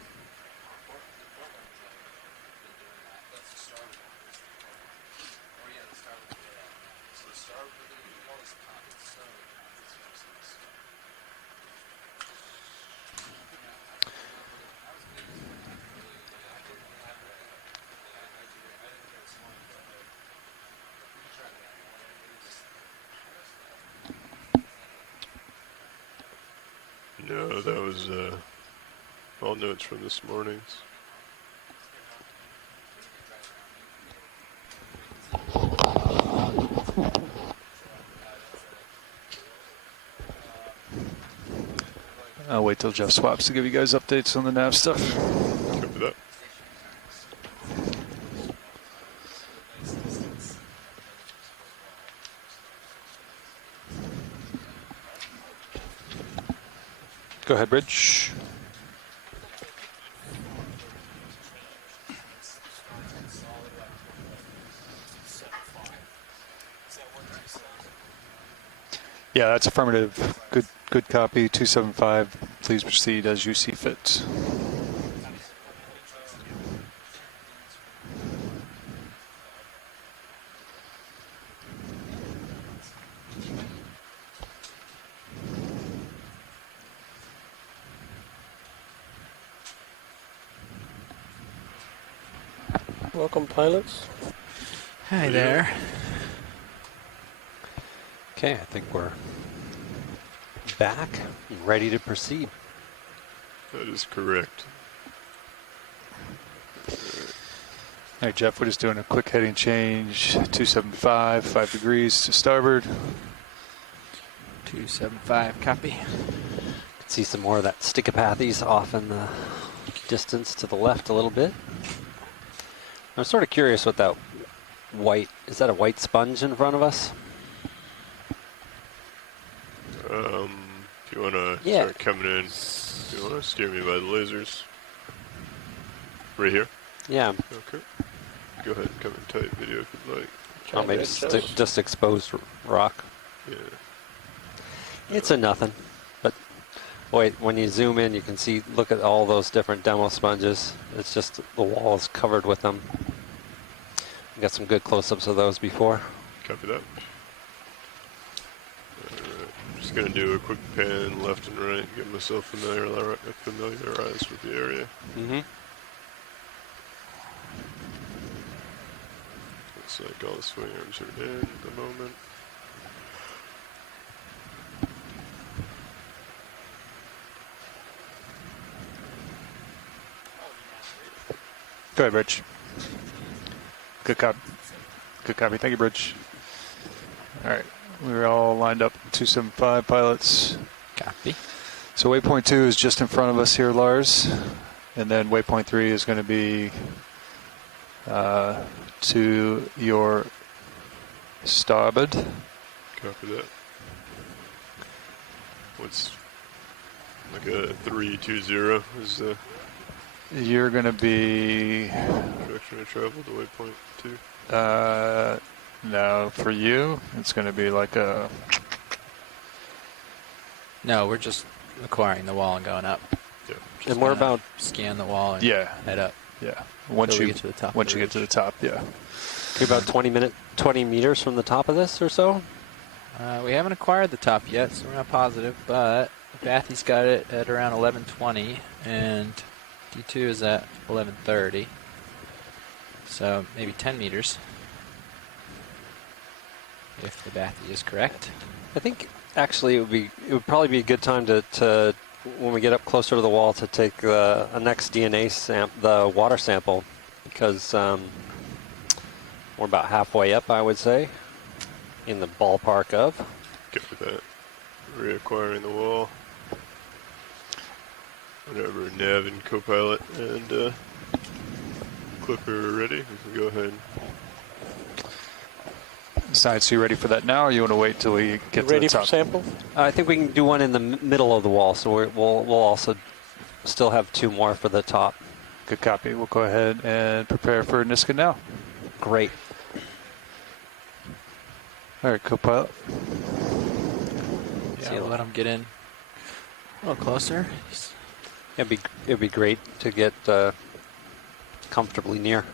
No, that was all notes from this morning's. I'll wait till Jeff swaps to give you guys updates on the nav stuff. Copy that. Go ahead, Bridge. Yeah, that's affirmative. Good copy. 275. Please proceed as you see fit. Welcome, pilots. Hi there. Okay, I think we're back and ready to proceed. That is correct. All right, Jeff, we're just doing a quick heading change. 275, 5 degrees to starboard. 275, copy. See some more of that stickopathies off in the distance to the left a little bit. I'm sort of curious what that white, is that a white sponge in front of us? If you want to start coming in, if you want to steer me by the lasers. Right here? Yeah. Okay. Go ahead and come in tight video if you'd like. Oh, maybe just exposed rock. Yeah. It's a nothing. But wait, when you zoom in, you can see, look at all those different demo sponges. It's just the wall is covered with them. Got some good close-ups of those before. Copy that. Just going to do a quick pan left and right, get myself familiarized with the area. Mm-hmm. Looks like all the swing arms are in at the moment. Go ahead, Rich. Good copy. Good copy. Thank you, Bridge. All right. We're all lined up. 275 pilots. Copy. So waypoint 2 is just in front of us here, Lars. And then waypoint 3 is going to be to your starboard. Copy that. What's like a 320 is the You're going to be... direction I travel to waypoint 2? No, for you, it's going to be like a... No, we're just acquiring the wall and going up. Yeah. Just And we're gonna about... scan the wall and Yeah. head up. Yeah. Once Till we you get to the top. once you get to the top, yeah. We're about 20 meters from the top of this or so. We haven't acquired the top yet, so we're not positive, but Bathy's got it at around 1120, and D2 is at 1130. So maybe 10 meters, if the Bathy is correct. I think actually it would probably be a good time to when we get up closer to the wall to take a next DNA the water sample, because we're about halfway up, I would say, in the ballpark of. Copy that. Reacquiring the wall. Whenever nav and co-pilot and clicker are ready, we can go ahead. Science, so you ready for that now, or you want to wait till we get to Ready the top? for sample? I think we can do one in the middle of the wall, so we'll also still have 2 more for the top. Good copy. We'll go ahead and prepare for Niska now. Great. All right, co-pilot. Yeah, we'll let him get in a little closer. It'd be great to get comfortably near.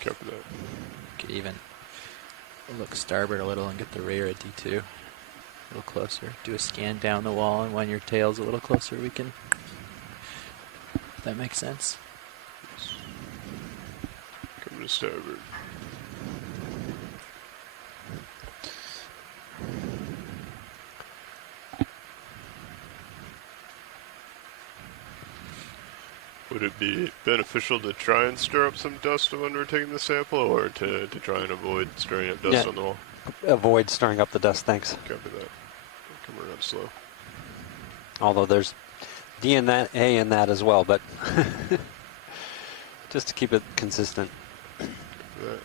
Copy that. Could even look starboard a little and get the rear at D2 a little closer. Do a scan down the wall, and when your tail's a little closer, we can. If that makes sense. Coming to starboard. Would it be beneficial to try and stir up some dust when we're taking the sample, or to try and avoid stirring up dust on the wall? Avoid stirring up the dust, thanks. Copy that. Come around slow. Although there's DNA in that as well, but just to keep it consistent. That.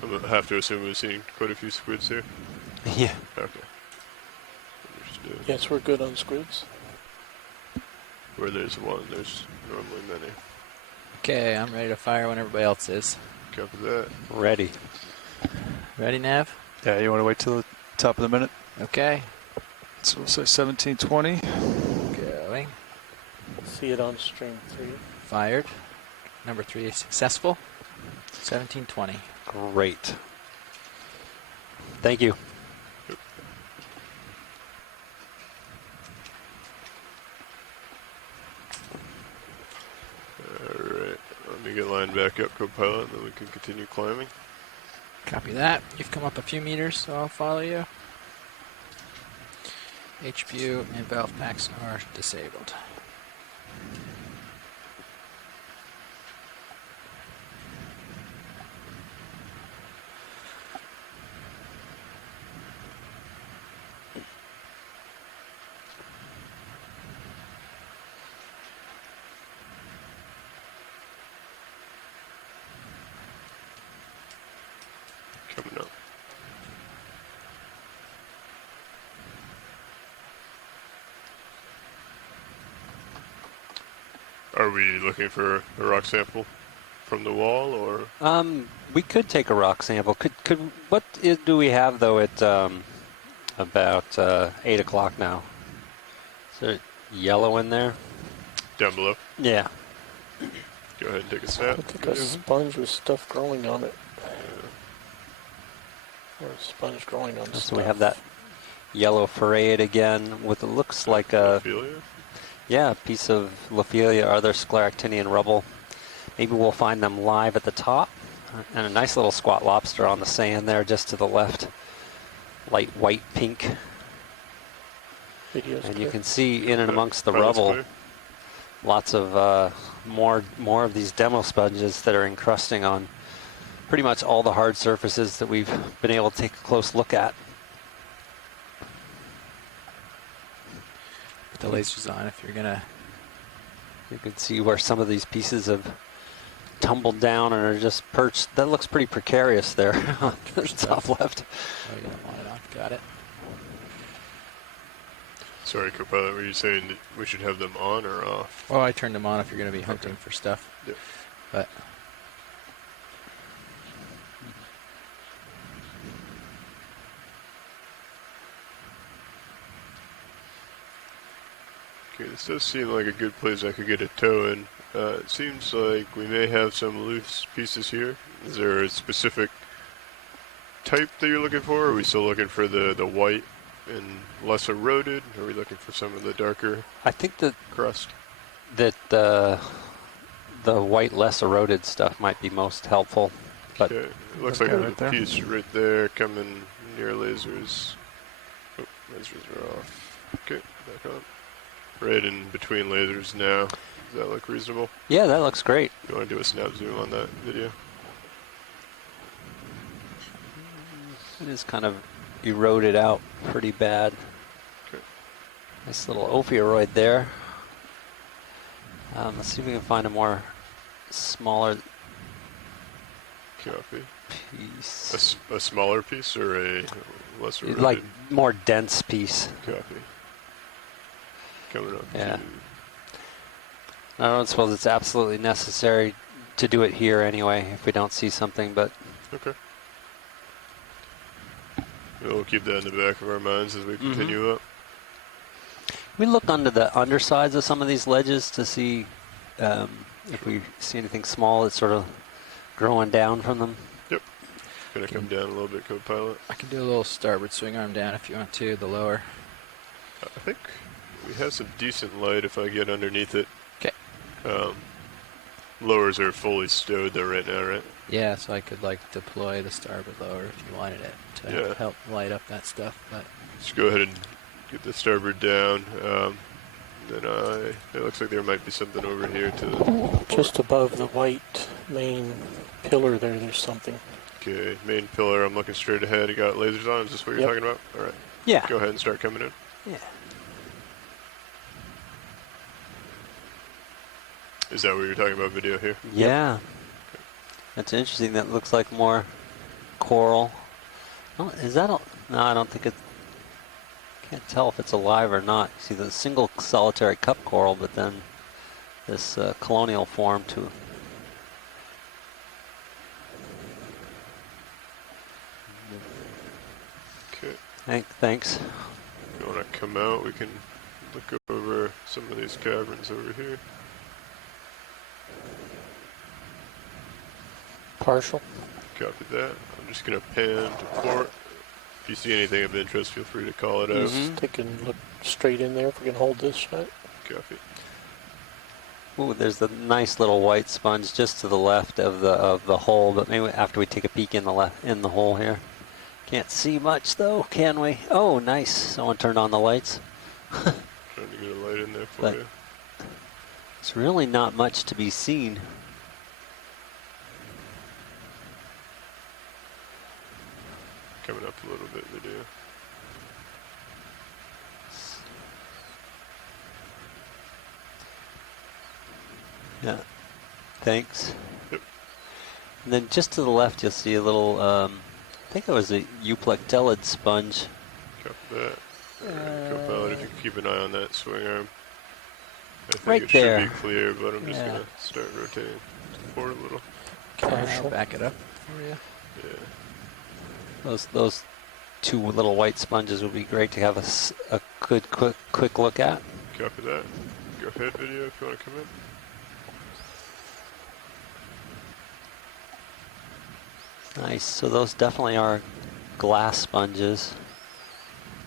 I'm gonna have to assume we've seen quite a few squids here. Yeah. Okay. Understood. Yes, we're good on squids. Where there's one, there's normally many. Okay, I'm ready to fire when everybody else is. Copy that. Ready. Ready, Nav? Yeah, you want to wait till the top of the minute? Okay. So we'll say 1720. Going. See it on stream 3. Fired. Number 3 is successful. 1720. Great. Thank you. Alright, let me get lined back up, co-pilot, and then we can continue climbing. Copy that. You've come up a few meters, so I'll follow you. HPU and valve packs are disabled. Coming up. Are we looking for a rock sample from the wall, or? We could take a rock sample. Do we have though at about 8 o'clock now? Is there yellow in there? Down below? Yeah. Go ahead and take a I snap. think a sponge with stuff growing on it. Or a sponge growing on stuff. So we have that yellow farade again with it looks like a Ophelia? piece of Lophelia, other scleractinian rubble. Maybe we'll find them live at the top. And a nice little squat lobster on the sand there just to the left. Light white pink. Video's And clear. you can see in and amongst the Pilot's rubble clear. lots of more of these demo sponges that are encrusting on pretty much all the hard surfaces that we've been able to take a close look at. Put the lasers on if you're gonna. You can see where some of these pieces have tumbled down and are just perched. That looks pretty precarious there on the top left. Oh, you don't want it on. Got it. Sorry, co-pilot, were you saying that we should have them on or off? Well, I turned them on if you're gonna be hunting for stuff. Yep. But Okay, this does seem like a good place I could get a toe in. It seems like we may have some loose pieces here. Is there a specific type that you're looking for? Are we still looking for the white and less eroded? Are we looking for some of the darker I think that crust? the white, less eroded stuff might be most helpful. But Okay, it looks like Okay, there's right a there. piece right there coming near lasers. Oh, lasers are off. Okay, back on. Right in between lasers now. Does that look reasonable? yeah, that looks great. You want to do a snap zoom on that video? It is kind of eroded out pretty bad. Okay. Nice little ophiuroid there. Let's see if we can find a more smaller Copy. piece. A smaller piece or a less eroded? Like more dense piece. Copy. Coming up. Yeah. I don't suppose it's absolutely necessary to do it here anyway if we don't see something, but Okay. We'll keep that in the back of our minds as we continue up. we look under the undersides of some of these ledges to see if we see anything small that's sort of growing down from them. Gonna come down a little bit, co-pilot. I can do a little starboard swing arm down if you want to, the lower. I think we have some decent light if I get underneath it. 'Kay. Lowers are fully stowed there right now, right? Yeah, so I could like deploy the starboard lower if you wanted it to Yeah. help light up that stuff. But Let's go ahead and get the starboard down. Then it looks like there might be something over here to the Just above the white main pillar there, there's something. Okay, main pillar. I'm looking straight ahead. You got lasers on. Is this what you're Yep. talking about? All right. Yeah. Go ahead and start coming in. Yeah. Is that what you're talking about video here? Yeah. That's interesting. That looks like more coral. Oh, is that a... No, I don't think it... Can't tell if it's alive or not. You see the single solitary cup coral, but then this colonial form to... Thanks. If you want to come out, we can look over some of these caverns over here. Partial. Copy that. I'm just going to pan to port. If you see anything of interest, feel free to call it out. Mhm. Take and look straight in there if we can hold this shut. Copy. Ooh, there's a nice little white sponge just to the left of the hole, but maybe after we take a peek in the hole here. Can't see much though, can we? Oh, nice. Someone turned on the lights. Trying to get a light in there for But- you. It's really not much to be seen. Coming up a little bit video. Yeah. Thanks. Yep. And then just to the left, you'll see a little, I think it was a euplectellid sponge. Copy that. Alright, co-pilot, if you can keep an eye on that swing arm. I think Right it there. should be clear, but I'm just Yeah. going to start rotating forward a little. I'll back it up for you. Yeah. Those two little white sponges would be great to have a good quick look at. Copy that. Go ahead, video, if you want to come in. Nice. So those definitely are glass sponges.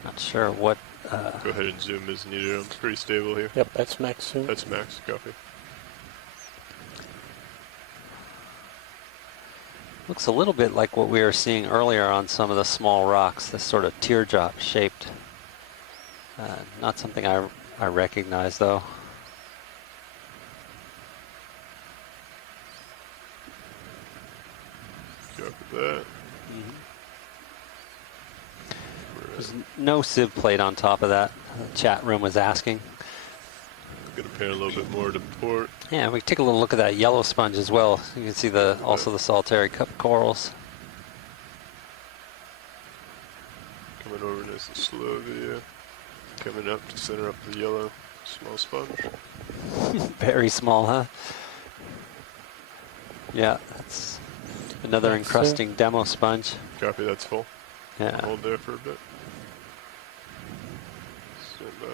Not sure what. Go ahead and zoom as needed. I'm pretty stable here. Yep, that's max zoom. That's max. Copy. Looks a little bit like what we were seeing earlier on some of the small rocks, this sort of teardrop shaped. Not something I recognize though. Copy that. There's no sieve plate on top of that. The chat room was asking. Gonna pan a little bit more to port. Yeah, we can take a little look at that yellow sponge as well. You can see also the solitary cup corals. Coming over nice and slow video. Coming up to center up the yellow small sponge. Very small, huh? Yeah, that's another That's encrusting demo sponge. Copy, that's full. Yeah. Hold there for a bit. Stand by.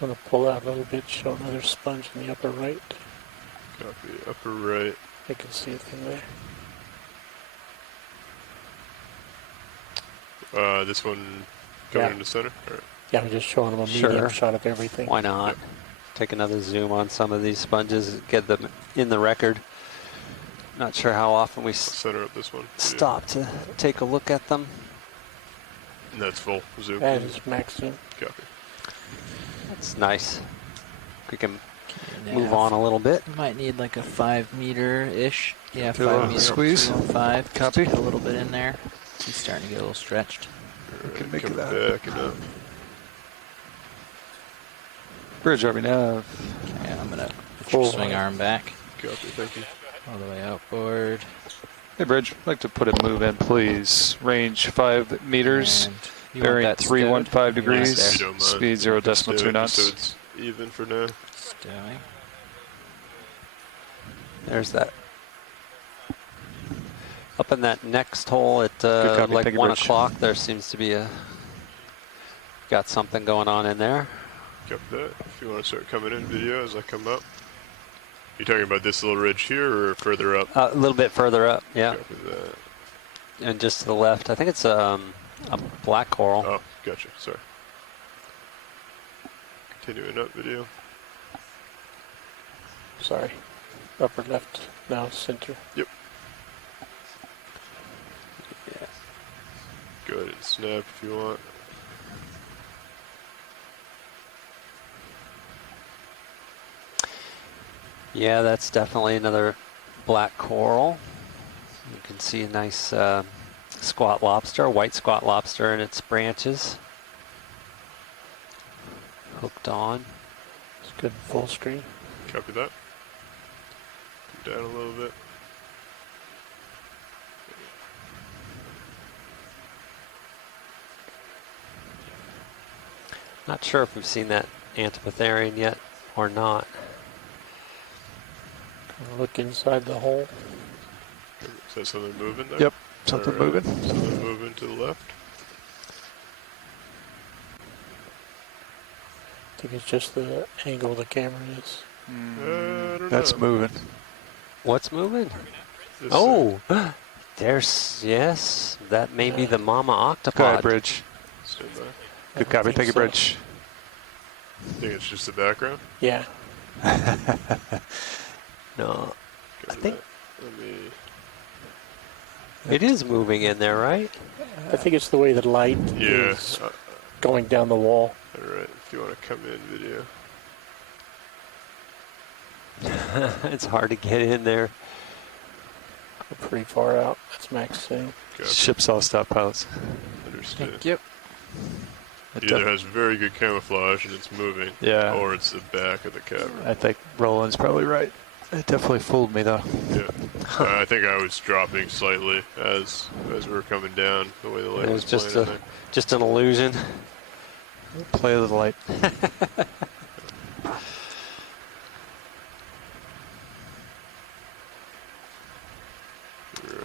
Gonna pull out a little bit, show another sponge in the upper right. Copy, upper right. I can see it in there. This one coming Yeah. into center? Alright. Yeah, I'm just showing them a Sure. medium shot of everything. Why not? Take another zoom on some of these sponges, get them in the record. Not sure how often we Center up this one. stop to take a look at them. And that's full. Zoom. That is max zoom. Copy. That's nice. We can Yeah, move on a little bit. We might need like a 5 meter-ish. Yeah, Do a 5 meter. squeeze. 5. Copy. A little bit in there. He's starting to get a little stretched. Alright, make it coming that. back and up. Bridge, are we now? Okay, I'm gonna put your Full swing line. arm back Copy, thank you. all the way outboard. Hey, Bridge, I'd like to put a move in, please. Range 5 meters, And you want bearing that 315 stowed? degrees, If you don't mind, speed 0 we can decimal stow 2 it knots. So it's even for now. Stowing. There's that. Up in that next hole at copy. like Thank you, 1 Bridge. o'clock, there seems to be got something going on in there. Copy that. If you want to start coming in video as I come up. You talking about this little ridge here or further up? A little bit further up, yeah. Copy that. And just to the left, I think it's a black coral. Oh, gotcha. Sorry. Continuing up video. Sorry. Upper left, now center. Yep. Go ahead and snap if you want. Yeah, that's definitely another black coral. You can see a nice squat lobster, white squat lobster in its branches. Hooked on. It's good full screen. Copy that. Come down a little bit. Not sure if we've seen that Antipotherian yet or not. Look inside the hole. Is that something moving there? Yep. Something All right. moving. Something moving to the left. I think it's just the angle the camera is. I don't That's know. moving. What's moving? This Oh, there's, yes, that may be the mama octopod. Go ahead, Bridge. Stand by. I Good don't copy. think Thank you, so. Bridge. Think it's just the background. Yeah. No, Copy think- that. Let me. it is moving in there, right? I think it's the way the light Yeah. is going down the wall. All right. If you want to come in video. It's hard to get in there. We're pretty far out. That's max thing. Copy. Ship's all stop pilots. Understood. Thank you. It It either has very good camouflage and it's moving, Yeah. or it's the back of the cavern. I think Roland's probably right. It definitely fooled me, though. Yeah. I think I was dropping slightly as we were coming down, the way the light It was was playing in there. just an illusion. Play with the light.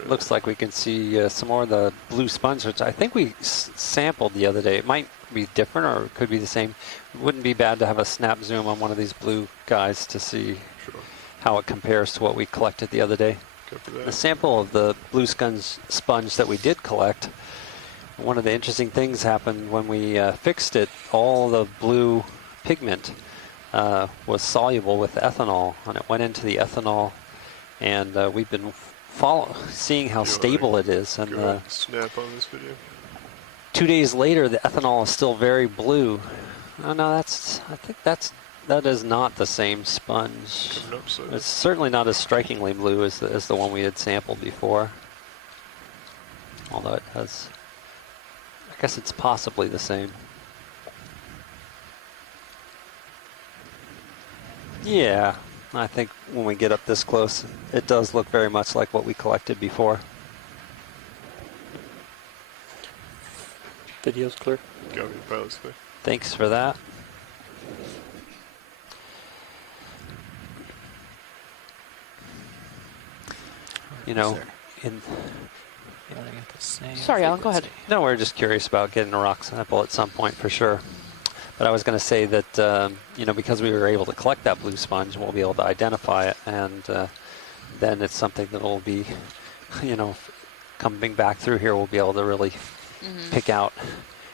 Looks like we can see some more of the blue sponge, which I think we sampled the other day. It might be different or it could be the same. It wouldn't be bad to have a snap zoom on one of these blue guys to see Sure. how it compares to what we collected the other day. Copy The that. sample of the blue sponge that we did collect, one of the interesting things happened when we fixed it. All the blue pigment was soluble with ethanol, and it went into the ethanol, and we've been seeing how You wanna stable it is. And Go ahead and snap on this video. 2 days later, the ethanol is still very blue. Oh no, I think that is not the same sponge. Coming up slightly. It's certainly not as strikingly blue as the one we had sampled before. Although it has, I guess it's possibly the same. Yeah, I think when we get up this close, it does look very much like what we collected before. Video's clear. Copy the pilot's clear. Thanks for that. You know, Running at the same Sorry, Alan, go ahead. frequency. no, we're just curious about getting a rock sample at some point for sure. But I was going to say that, you know, because we were able to collect that blue sponge, we'll be able to identify it, and then it's something that will be, you know, coming back through here, we'll be able to really pick out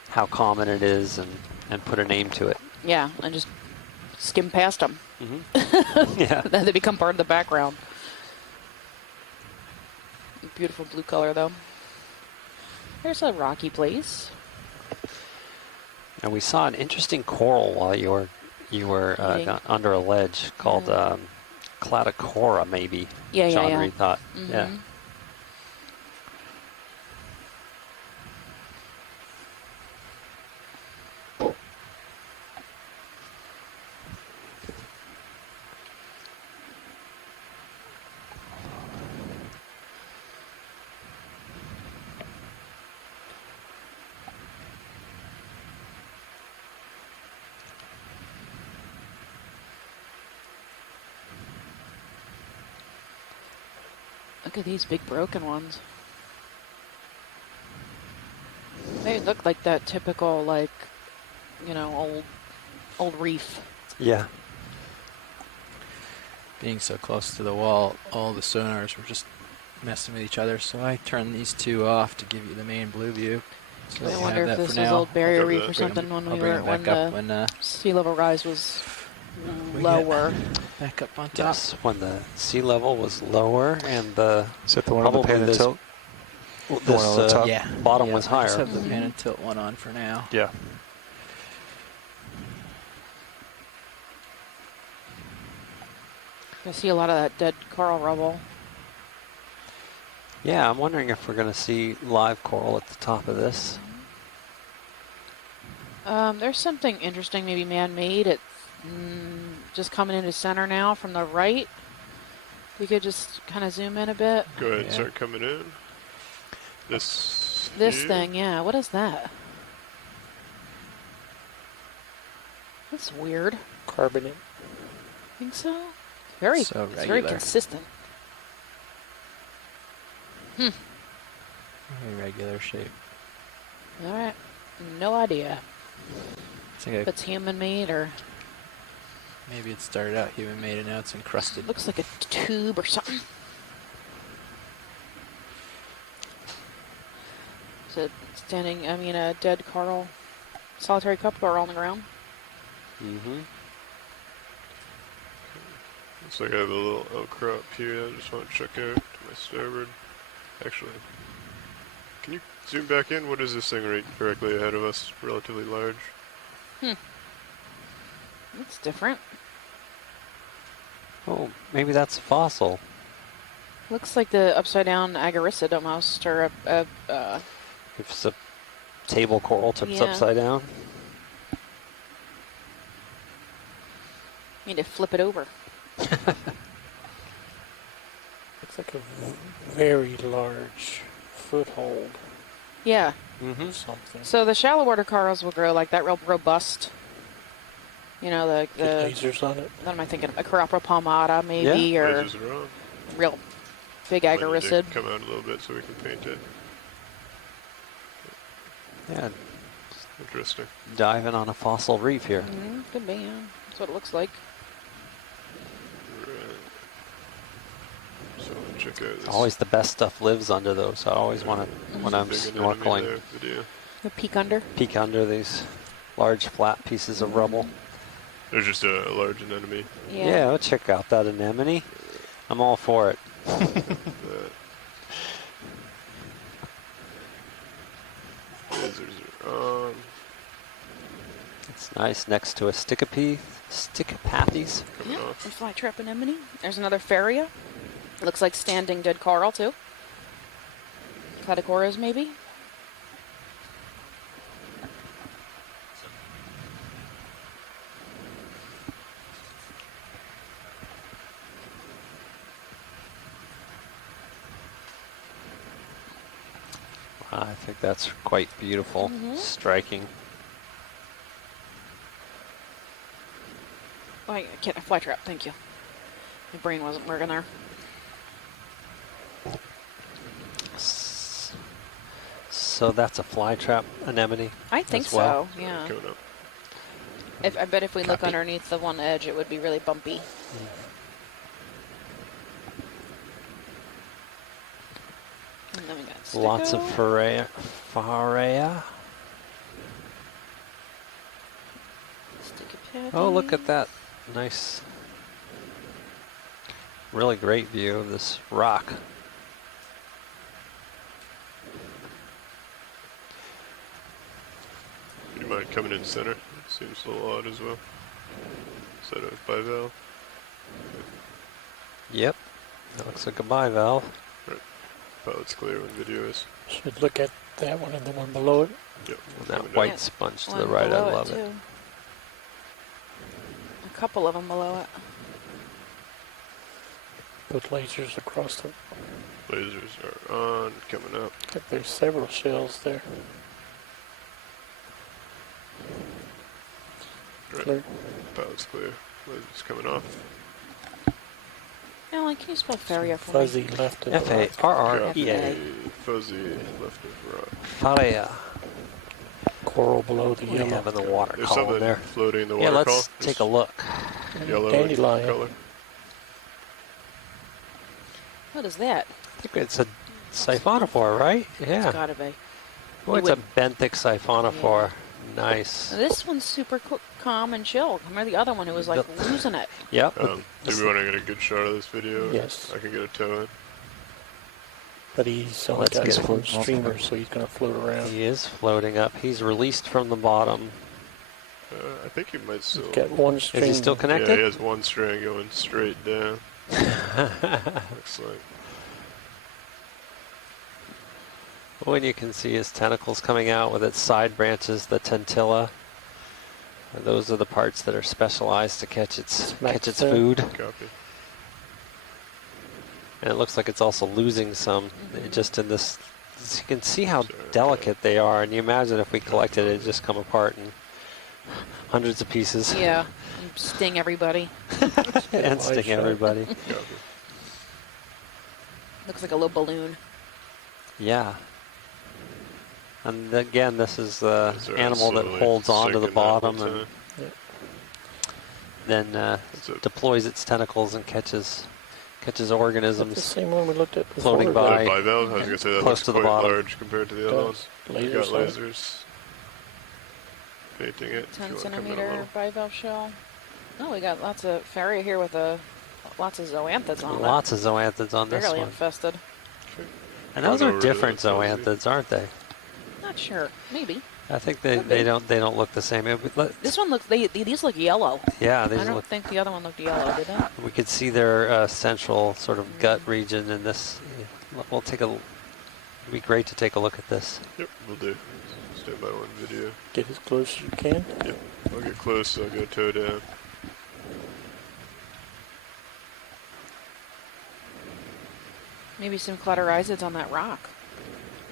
how common it is and put a name to it. Yeah, and just skim past them. Yeah. Then they become part of the background. Beautiful blue color, though. There's a rocky place. And we saw an interesting coral while you were Eating. under a ledge called Cladicora, maybe. Yeah, John yeah. Reed thought. Yeah. Mhm. Look at these big broken ones. They look like that typical, like, you know, old reef. Yeah. Being so close to the wall, all the sonars were just messing with each other, so I turned these two off to give you the main blue view. So I you wonder have if that this for was now. old barrier I'll reef bring or it- something when I'll we bring were it when back up the when sea level rise was we lower. back up on top. Yes, when the sea level was lower and the Is that the one on the Probably pan and this- tilt? this one on the top? Yeah. bottom Yeah, was I just higher. have the pan and tilt one on for now. Yeah. I see a lot of that dead coral rubble. Yeah, I'm wondering if we're going to see live coral at the top of this. There's something interesting, maybe man-made. It's just coming into center now from the right. You could just kind of zoom in a bit. Go ahead and Yeah. start coming in. This This here. thing, yeah. What is that? That's weird. Carbonate. Think so? Very, So it's very regular. consistent. Irregular shape. All right. No idea. It's like If it's human made or maybe it started out human made and now it's encrusted. looks like a tube or something. Is it standing? I mean, a dead coral, solitary cup coral on the ground. Mm-hmm. Looks like I have a little outcrop here. I just want to check out to my starboard. Actually, can you zoom back in? What is this thing right directly ahead of us? Relatively large. It's different. Oh, maybe that's a fossil. Looks like the upside down agaricid almost, or a If it's a table coral tips Yeah. upside down. need to flip it over. Looks like a very large foothold Yeah. Mm-hmm. or something. So the shallow water corals will grow like that, real robust. You know, Get the lasers on it. what am I thinking? A Acropora palmata, maybe, or Lasers are on. real big Might need to agaricid. come out a little bit so we can paint it. Yeah, Interesting. diving on a fossil reef here. Could be. Yeah. That's what it looks like. Right. So check out this. Always the best stuff lives under those. I always want to, when I'm big anemone snorkeling, there, video. A peek under. peek under these large flat pieces of rubble. There's just a large anemone. Yeah, I'll check out that anemone. I'm all for it. Lasers are on. It's nice next to a stickipathes. Coming Yeah, off. and flytrap anemone. There's another Faria. Looks like standing dead coral too. Cladocoras maybe. I think that's quite beautiful, striking. Oh, I can't. A flytrap. Thank you. My brain wasn't working there. So that's a flytrap anemone. I think as well. so. Yeah. Coming up. I bet if we look Copy. underneath the one edge, it would be really bumpy. And then we got Lots of Sticko. Pharea. Stickipathy. Oh, look at that. Nice. Really great view of this rock. Do you mind coming in center? Seems a little odd as well. Is that a bivalve? Yep. That looks like a bivalve. Pilot's clear when video is. Should look at that one and the one below it. Yep. And that coming white down. sponge to One the right, I below love it. too. A couple of them below it. Put lasers across them. Lasers are on, coming up. There's several shells there. Right. Clear. Pilot's clear. Lasers coming off. Alan, can you spell Faria for Fuzzy me? left of the rock. F-A-R-R-E-A. Fuzzy left of rock. Pharea. Coral below the What do you yellow. have in the water There's column something there? floating in the Yeah, water let's column. take a look. Yellow Dandelion. color. What is that? I think it's a siphonophore, right? Yeah. It's gotta be. Oh, You it's a would- benthic siphonophore. Nice. Now, this one's super calm and chill. Remember the other one who was like losing it. Yep. Do we want to get a good shot of this video? Yes. I can get a toe in. But he's only Let's got get his it. one streamer, so he's going to float around. He is floating up. He's released from the bottom. I think he might still. He's got one string. Is he still Yeah, connected? he has one string going straight down. Looks like. When you can see his tentacles coming out with its side branches, the tentilla. And those are the parts that are specialized to catch its Smack center. food. Copy. And it looks like it's also losing some just in this. You can see how Sorry, delicate they are, and you imagine if we collected it, it'd just come apart in hundreds of pieces Yeah. And sting everybody. and sting shot. everybody. Copy. Looks like a little balloon. Yeah. And again, this is the Those are animal that slowly holds on to the sinking that whole bottom and time. then That's it. deploys its tentacles and catches That's the organisms same one we looked at before. floating The by. bivalve, I was gonna say that Close looks to the quite bottom. large compared to the other ones. We got Lasers on it. lasers. Painting it. if 10 you wanna come in a centimeter little. bivalve shell. Oh, we got lots of farrier here with lots of zoanthids on Lots of zoanthids on it. this Barely one. infested. And those Going are over to different the fuzzy. zoanthids, aren't they? Not sure. Maybe. I think Could be. they don't look the same. This one looks. These look yellow. Yeah, I these don't look. think the other one looked yellow, did it? We could see their central sort of gut region in this. We'll take a. It'd be great to take a look at this. Yep, we'll do. Stand by one video. Get as close as you can. Yep, I'll get close, I'll go toe down. Maybe some cladorhizids on that rock.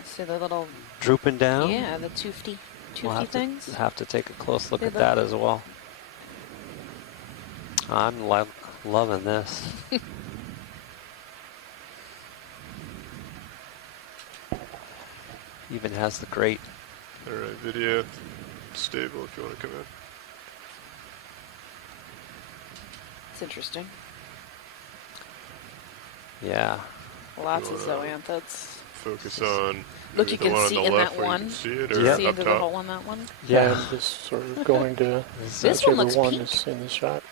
See the little. Drooping down. Yeah, the toofty We'll have things. to have to take a close look They at look- that as well. I'm loving this. Even has the great. Alright, video. Stable if you want to come in. It's interesting. Yeah. Lots of Well, zoanthids. Focus on Look, maybe you the can one on see the in left that where one. you can see it, Do or you Yeah. see up into the top. hole in that one? Yeah. And just sort of going to This one whichever looks one pink. is in the shot.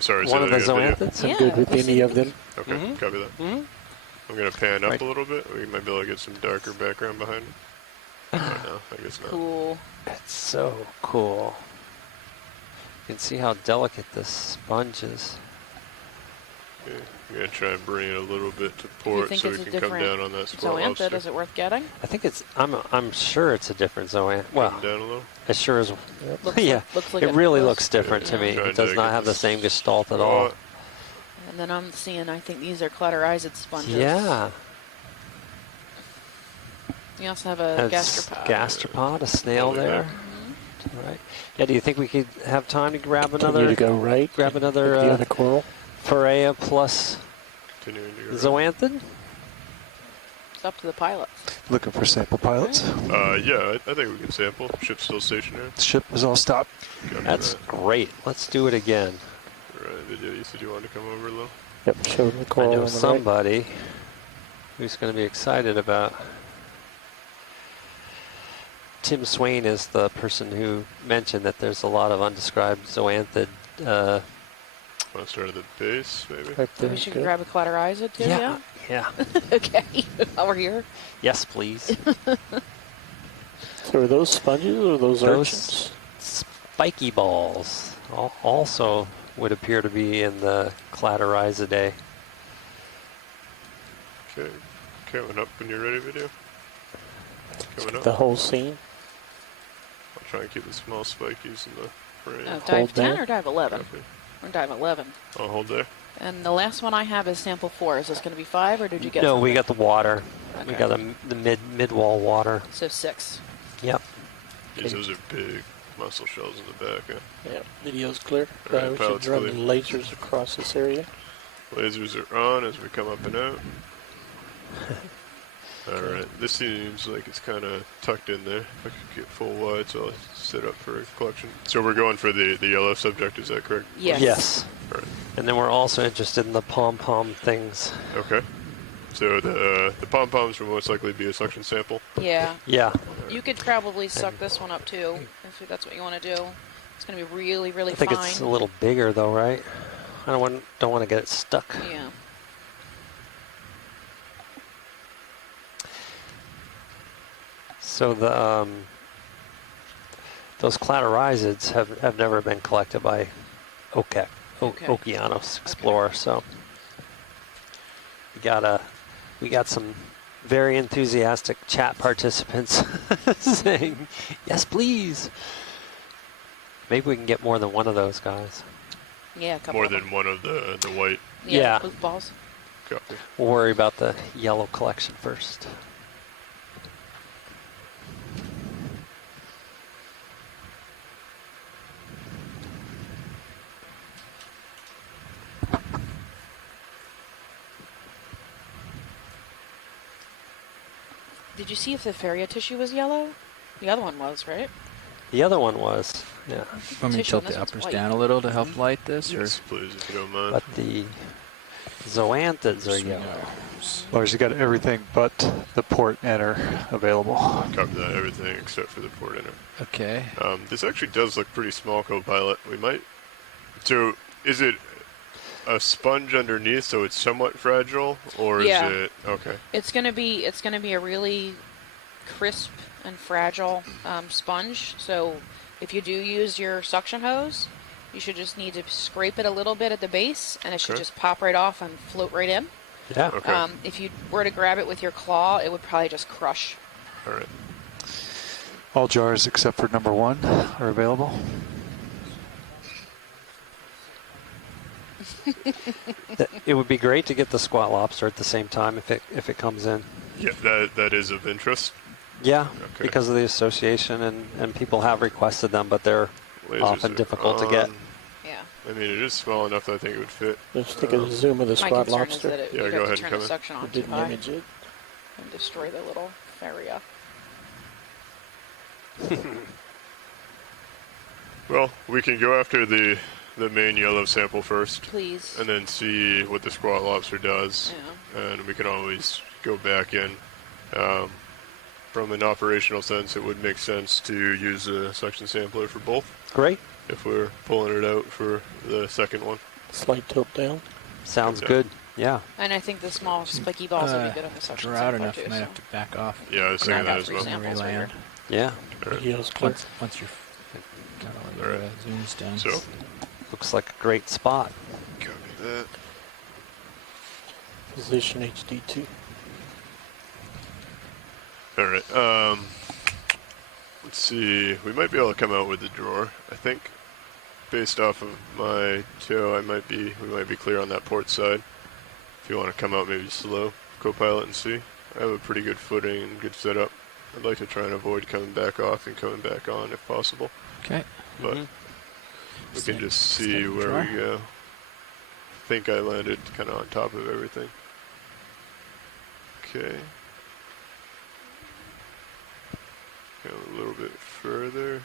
Sorry, One of the say that again, video. zoanthids. I'm Yeah, good with we see any the of them. Okay, Mhm. copy that. Mhm. I'm gonna pan up Right. a little bit. We might be able to get some darker background behind me. Oh, no, I guess not. Cool. It's so cool. You can see how delicate this sponge is. Okay, I'm gonna try and bring it a little bit to you port think so it's we a can come different down on that swell zoanthid, lobster. is it worth getting? I think it's. I'm sure it's a different zoanthid. Well, Come down a little. it sure is. Looks Yeah. like, looks like It really does. looks different to Yeah. me. Trying It does to not get have the this same gestalt at all. And then I'm seeing, I think these are cladorhizid sponges. Yeah. You also have a It's gastropod. gastropod, a snail Holy there. Mhm. Right. Yeah. Do you think we could have time to grab Continue another to go right. grab another, with the other coral. Pharea plus Continuing to go right. zoanthid? It's up to the pilot. Looking for sample pilots. Yeah, I think we can sample. Ship's still stationary. The ship was all stopped. Copy That's that. great. Let's do it again. Right, video. You said you wanted to come over a little. Yep, show the I coral know on the right. somebody who's going to be excited about. Tim Swain is the person who mentioned that there's a lot of undescribed zoanthid. Want to start at the base, maybe? Right there We is should good. grab a cladorhizid too, yeah. okay, while we're here. Yes, please. So are those sponges or those Those urchins? spiky balls also would appear to be in the Cladorhizidae. Okay. Coming up when you're ready, video. Coming up. The whole scene? I'll try and keep the small spikies in the frame. Dive Hold 10 there. or dive 11? Copy. Or dive 11. I'll hold there. And the last one I have is sample 4. Is this going to be 5 or did you get No, we something? got the water. We Okay. got the mid wall water. So 6. Yep. Those are big mussel shells in the back. Huh? Yeah, video's clear. All right, We pilot's should run clear. the lasers across this area. Lasers are on as we come up and out. Alright, this seems like it's kind of tucked in there. I could get full wide, so I'll set up for a collection. So we're going for the yellow subject, is that correct? Yes. Yes. Alright, And then we're also interested in the pom-pom things. okay. So the pom-poms will most likely be a suction sample. Yeah. Yeah. You could probably suck this one up too, if that's what you want to do. It's going to be really, really I think fine. it's a little bigger though, right? I don't want to get it stuck. Yeah. So the those Cladorhizids have never been collected by Okay. Okeanos Explorer, so we got some very enthusiastic chat participants saying, "Yes, please." Maybe we can get more than one of those guys. Yeah, a couple More of than them. one of the white. Yeah. Blue balls. Copy. We'll worry about the yellow collection first. Did you see if the Feria tissue was yellow? The other one was, right? The other one was, yeah. Want me to Tissue on tilt this the one's uppers white. down a little to help light this? Yes, please, if you don't mind. But the zoanthids are Swing yellow. arms. Lars, you got everything but the port enter available. Cover that, everything except for the port inner. Okay. This actually does look pretty small, co-pilot. We might... So, is it a sponge underneath, so it's somewhat fragile? Or Yeah. is it... Okay. It's gonna be a really crisp and fragile sponge. So if you do use your suction hose, you should just need to scrape it a little bit at the base, and it should Okay. just pop right off and float right in. Yeah. Okay. If you were to grab it with your claw, it would probably just crush. All right. All jars except for number 1 are available. It would be great to get the squat lobster at the same time if it comes in. Yeah, that is of interest. Yeah, Okay. because of the association, and people have requested them, but they're Lasers often are difficult to get. on. Yeah. I mean, it is small enough that I think it would fit. Let's take a zoom of the My squat concern is lobster. that it Yeah, would go have ahead to and turn the come in. suction on It too didn't high image it. and destroy the little Feria. Well, we can go after the main yellow sample first, Please. and then see what the squat lobster does, Yeah. and we can always go back in. From an operational sense, it would make sense to use a suction sampler for both Great. if we're pulling it out for the second one. Slight tilt down. Sounds Okay. good. Yeah. And I think the small spiky balls would be good on the suction Draw out sampler enough, too. might So. have to back off. Yeah, I was And I thinking that got as 3 well. samples. I Reland. figured. Yeah. All right. Heels clear. Once you're got all your Alright. zooms done. So, Looks like a great spot. copy that. Position HD2. All right. Let's see. We might be able to come out with the drawer. I think, based off of my toe, we might be clear on that port side. If you want to come out maybe slow, co-pilot, and see. I have a pretty good footing and good setup. I'd like to try and avoid coming back off and coming back on if possible. Okay. But Mhm. we can just see Stand where drawer. we go. I think I landed kind of on top of everything. Okay. Go a little bit further.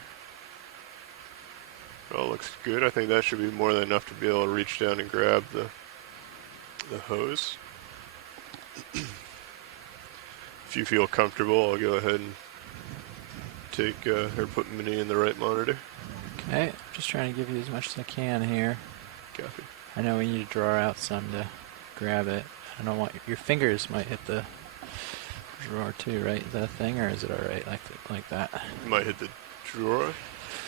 All looks good. I think that should be more than enough to be able to reach down and grab the hose. If you feel comfortable, I'll go ahead and take or put Minnie in the right monitor. Okay. I'm just trying to give you as much as I can here. Copy. I know we need to draw out some to grab it. I don't want your fingers might hit the drawer too, right? Is that a thing, or is it all right like that? Might hit the drawer.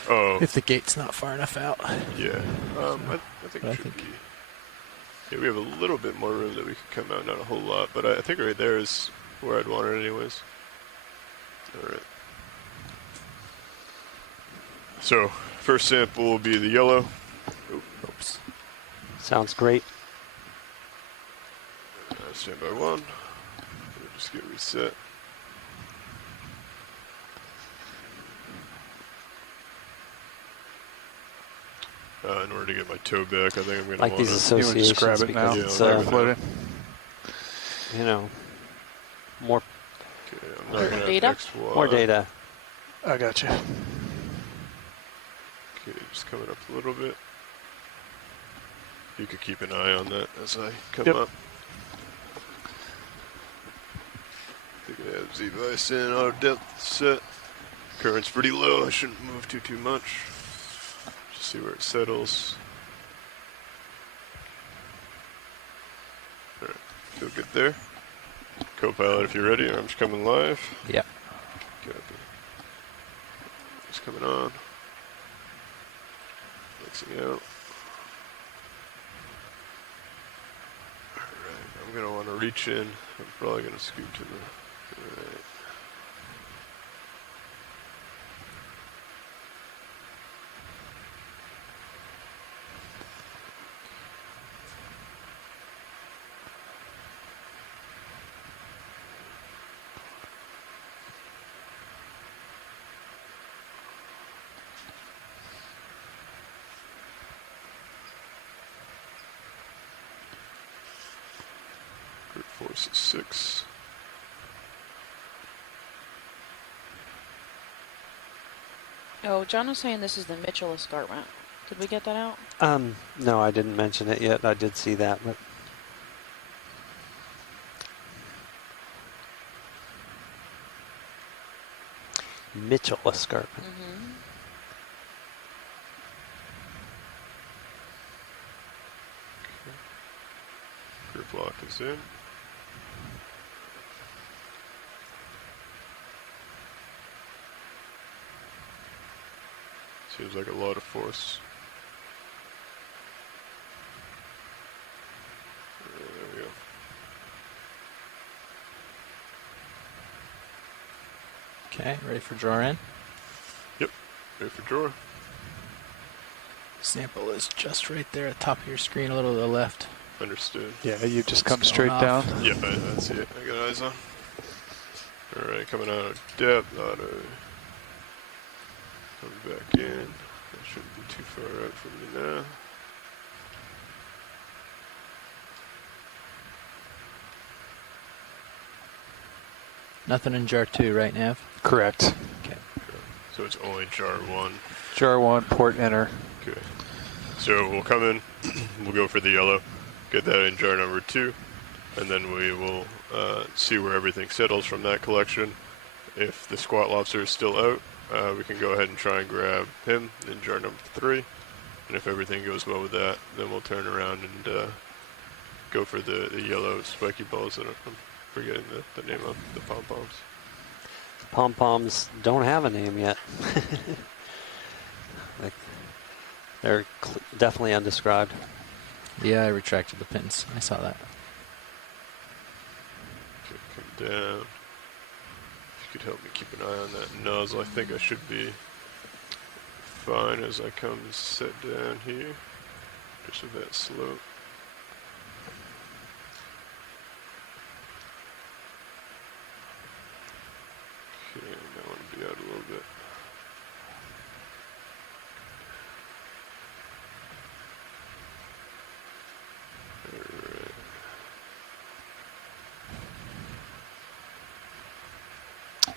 Oh, If the gate's not far enough out. yeah. I think But I it should think- be. Yeah, we have a little bit more room that we could come out, not a whole lot, but I think right there is where I'd want it anyways. All right. So, first sample will be the yellow. Oops. Sounds great. Stand by 1. We'll just get reset. In order to get my toe back, I think I'm going to Like want these to... You would just grab associations it now. because Yeah, it's, I'll grab it. Floating. you know, more Okay, I'm not gonna Data? XY. more data. I got you. Okay, just coming up a little bit. You could keep an eye on that as I come Yep. up. I think I have Z-Vice in, auto depth set. Current's pretty low, I shouldn't move too much. Just see where it settles. Alright, feel good there. Co-pilot, if you're ready, arms coming live. Yep. Copy. It's coming on. Mixing out. Alright, I'm going to want to reach in. I'm probably going to scoot to the right. Group force is 6. Oh, John was saying this is the Mitchell escarpment. Did we get that out? No, I didn't mention it yet. I did see that, but Mitchell Escarpment. Mm-hmm. Grip lock is in. Seems like a lot of force. There we go. Okay, ready for draw in? Yep, ready for drawer. Sample is just right there at the top of your screen, a little to the left. Understood. Yeah, you just come It's straight going down. off. Yep, I see it. I got eyes on. Alright, coming out of depth, auto. Coming back in. That shouldn't be too far out from me now. Nothing in jar 2 right now. Correct. Okay. So it's only jar 1. Jar 1, port enter. Okay. So we'll come in, we'll go for the yellow, get that in jar number 2, and then we will see where everything settles from that collection. If the squat lobster is still out, we can go ahead and try and grab him in jar number 3. And if everything goes well with that, then we'll turn around and go for the yellow spiky balls that I'm forgetting the name of, the pom-poms. Pom-poms don't have a name yet. They're definitely undescribed. Yeah, I retracted the pins. I saw that. Okay, come down. If you could help me keep an eye on that nozzle, I think I should be fine as I come set down here. Just with that slope. Okay, I want to be out a little bit. Alright.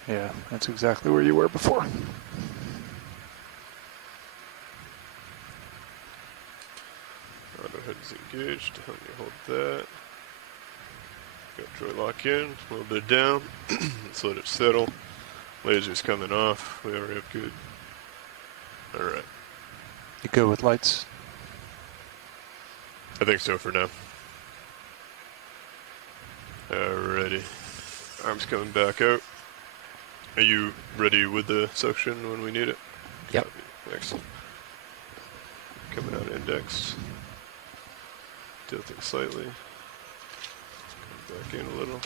Yeah, that's exactly where you were before. Auto head is engaged. Help me hold that. Got joy lock in. A little bit down. Let's let it settle. Laser's coming off. We already have good. Alright. You good with lights? I think so for now. Alrighty. Arms coming back out. Are you ready with the suction when we need it? Yep. Copy. Excellent. Coming out index. Tilting slightly. Come back in a little.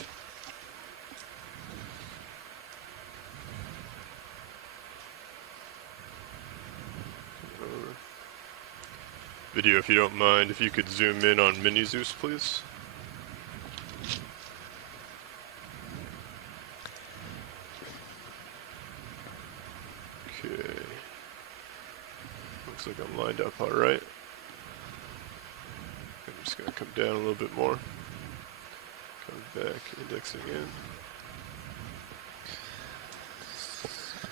Coming over. Video, if you don't mind, if you could zoom in on Mini Zeus, please. Okay. Looks like I'm lined up all right. I'm just going to come down a little bit more. Come back, indexing in.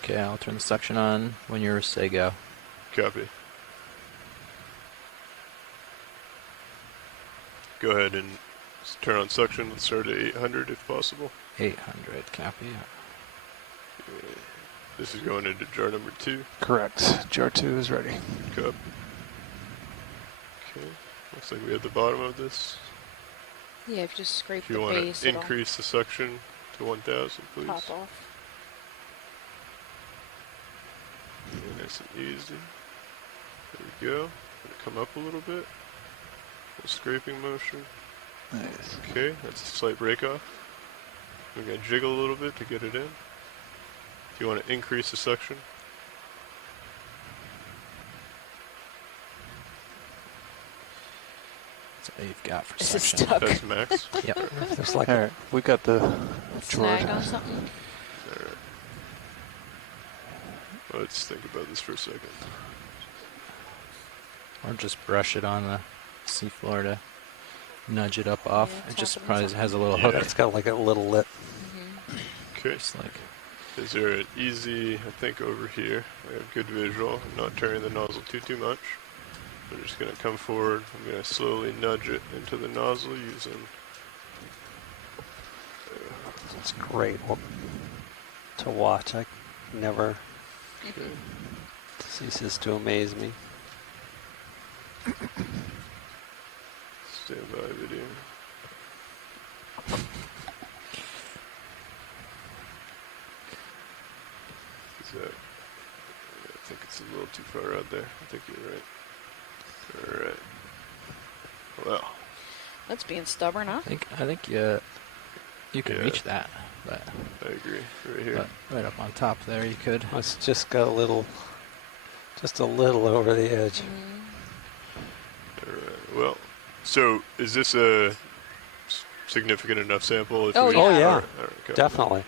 Okay, I'll turn the suction on when you're say go. Copy. Go ahead and turn on suction. Let's start at 800 if possible. 800, copy. Okay. This is going into jar number 2. Correct. Jar 2 is ready. Cup. Okay. Looks like we have the bottom of this. Yeah, if you just scrape If you the want base, to it'll increase the suction to 1000, please. pop off. Okay, nice and easy. There we go. Gonna come up a little bit. Little scraping motion. Nice. Okay, that's a slight break off. We're gonna jiggle a little bit to get it in. If you want to increase the suction, That's all you've got for Is it suction. stuck? that's max. Yep. There's like All right, we got the drawer. Snag on something? Alright. Let's think about this for a second. Or just brush it on the seafloor to nudge it up off. Yeah, It just tap it on probably something. has a little Yeah. hook. it's got like a little lip. Mm-hmm. Okay. Just like Is there an easy, I think over here, I have good visual. I'm not turning the nozzle too much. I'm just going to come forward. I'm going to slowly nudge it into the nozzle using... It's great to watch. I never ceases to amaze me. Stand by video. Is that... I think it's a little too far out there. I think you're right. All right. Well, That's being stubborn, huh? I think you can Yeah. reach that, but I agree. Right here. right up on top there you could. Let's just go just a little over the edge. All right. Well, so is this a significant enough sample? If Oh, we- yeah. Oh yeah, All right, okay. definitely.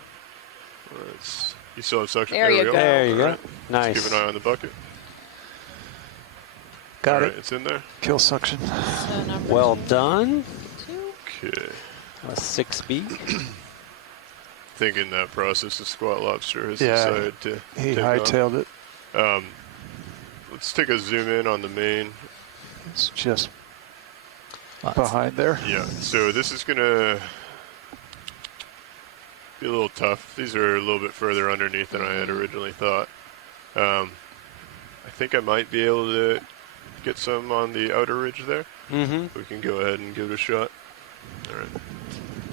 Well, you still have suction? There we you go. go. There you All go. right. Nice. Let's keep an eye on the bucket. Got All it. right, it's in there. Kill suction. So number Well two. done. Okay. A 6B. I think in that process, the squat lobster has Yeah, decided to He take off. hightailed it. Let's take a zoom in on the main. It's just Lots. behind there. Yeah, so this is gonna be a little tough. These are a little bit further underneath than I had originally thought. I think I might be able to get some on the outer ridge there. Mm-hmm. We can go ahead and give it a shot. All right.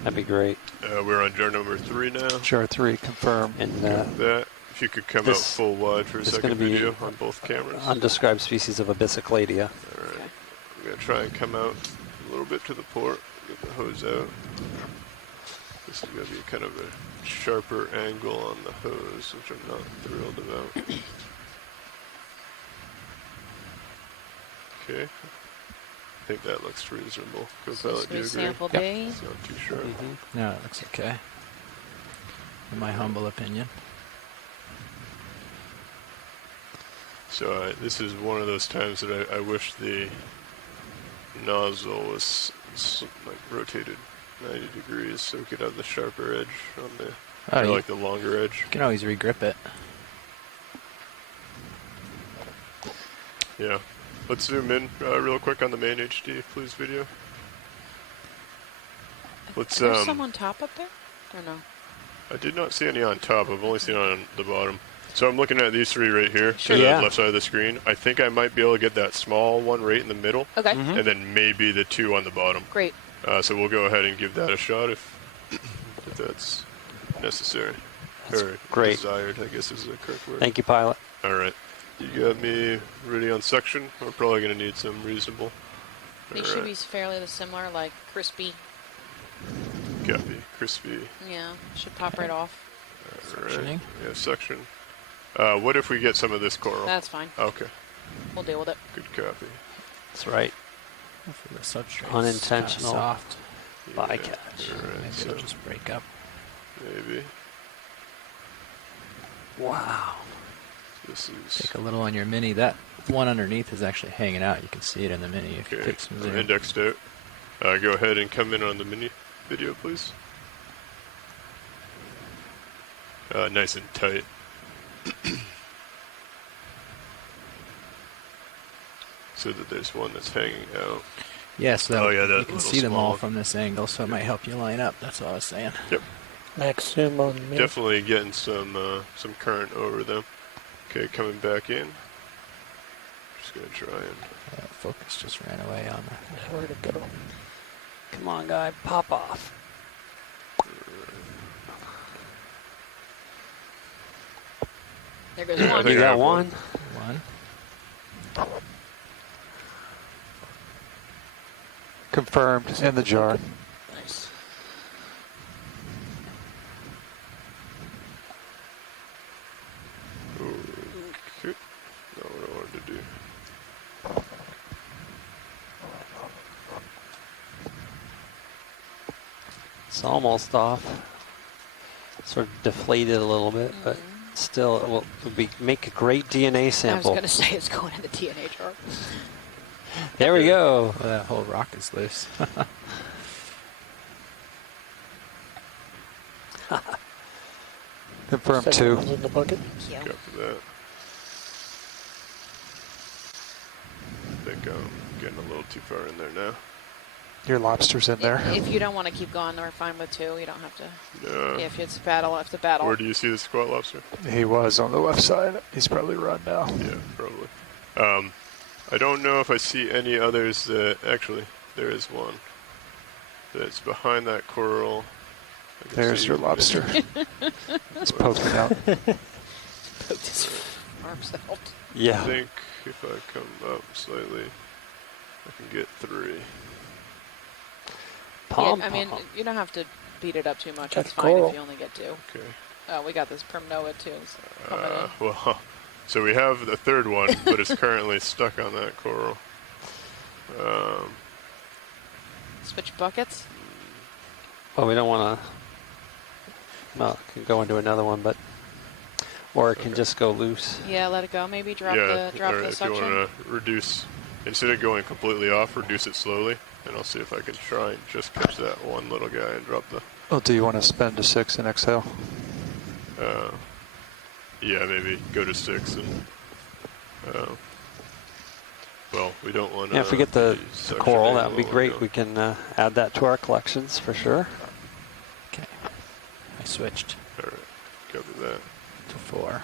That'd be great. We're on jar number 3 now. Jar 3 confirmed. And That, if you could come out this- full wide for a this is second gonna be video on both cameras. undescribed species of Abyssicladia. All right. I'm going to try and come out a little bit to the port, get the hose out. This is going to be kind of a sharper angle on the hose, which I'm not thrilled about. Okay. I think that looks reasonable. Co-pilot, do you agree? Sample Yep. B. It's not too sharp. Mm-hmm. No, it looks okay. In my humble opinion. So this is one of those times that I wish the nozzle was like rotated 90 degrees so we could have the sharper edge on the, Oh, or you like the longer edge. can always regrip it. Yeah. Let's zoom in real quick on the main HD, please, video. Let's There's some on top up there? Or no? I did not see any on top. I've only seen on the bottom. So I'm looking at these 3 right here Sure. to Yeah. the left side of the screen. I think I might be able to get that small one right in the middle, Okay, and then maybe the 2 on the bottom. great. So we'll go ahead and give that a shot if that's necessary. Or great. desired, I guess is the correct word. Thank you, pilot. All right. You got me ready on section. We're probably going to need some reasonable. These All should right. be fairly similar, like crispy. Copy. Crispy. Yeah, should pop right off. All right. Sectioning. Yeah, section. What if we get some of this coral? That's fine. Okay. We'll deal with it. Good copy. That's right. For the substrate. Unintentional. Soft. Bycatch. All right. Maybe So it'll just break up. maybe Wow. this is Take a little on your mini. That one underneath is actually hanging out. You can see it in the mini if you okay. take some I'm zoom. indexed out. Go ahead and come in on the mini video, please. Nice and tight. So that there's one that's hanging out. Yeah, so that Oh, yeah, that you can little see them all small- from this angle, so it might help you line up. That's all I was saying. Max zoom on me. Definitely getting some current over them. Okay, coming back in. Just gonna try and Focus just ran away on the. Nowhere to go. Come on, guy. Pop off. There goes I one. think You I got have one? One. Confirmed. In the jar. Nice. okay. Not what I wanted to do. It's almost off. Sort of deflated a little bit, but still it will make a great DNA I was sample. going to say it's going in the DNA jar. There we go. Well, that whole rock is loose. Confirm Second 2. one's in the bucket. Yeah. Copy that. I think I'm getting a little too far in there now. Your lobster's in there. If you don't want to keep going, we're fine with 2. You don't have to. Yeah. If it's battle, I have to battle. Where do you see the squat lobster? He was on the left side. He's probably run now. Yeah, probably. I don't know if I see any others that actually there is one that's behind that coral. I can There's see your it. lobster. It's poking out. Poked his arms out. I Yeah. think if I come up slightly, I can get 3. Pom Yeah, I mean, pom. you don't have to beat it up too much. Got That's the fine coral. if you only get 2. Okay. Oh, we got this Primnoa too. So coming in. Well, so we have the third one, but it's currently stuck on that coral. Switch buckets. Well, we don't want to. Well, it can go into another one, but or it can just go loose. Yeah, let it go. Maybe drop yeah, the drop or the if suction. you want to reduce, instead of going completely off, reduce it slowly, and I'll see if I can try and just catch that one little guy and drop the. Oh, do you want to spend to 6 and exhale? Yeah, maybe go to 6 and. Well, we don't want to. Yeah, if we get the coral, that would be great. We can add that to our collections for sure. Okay. I switched All right, cover that. to 4.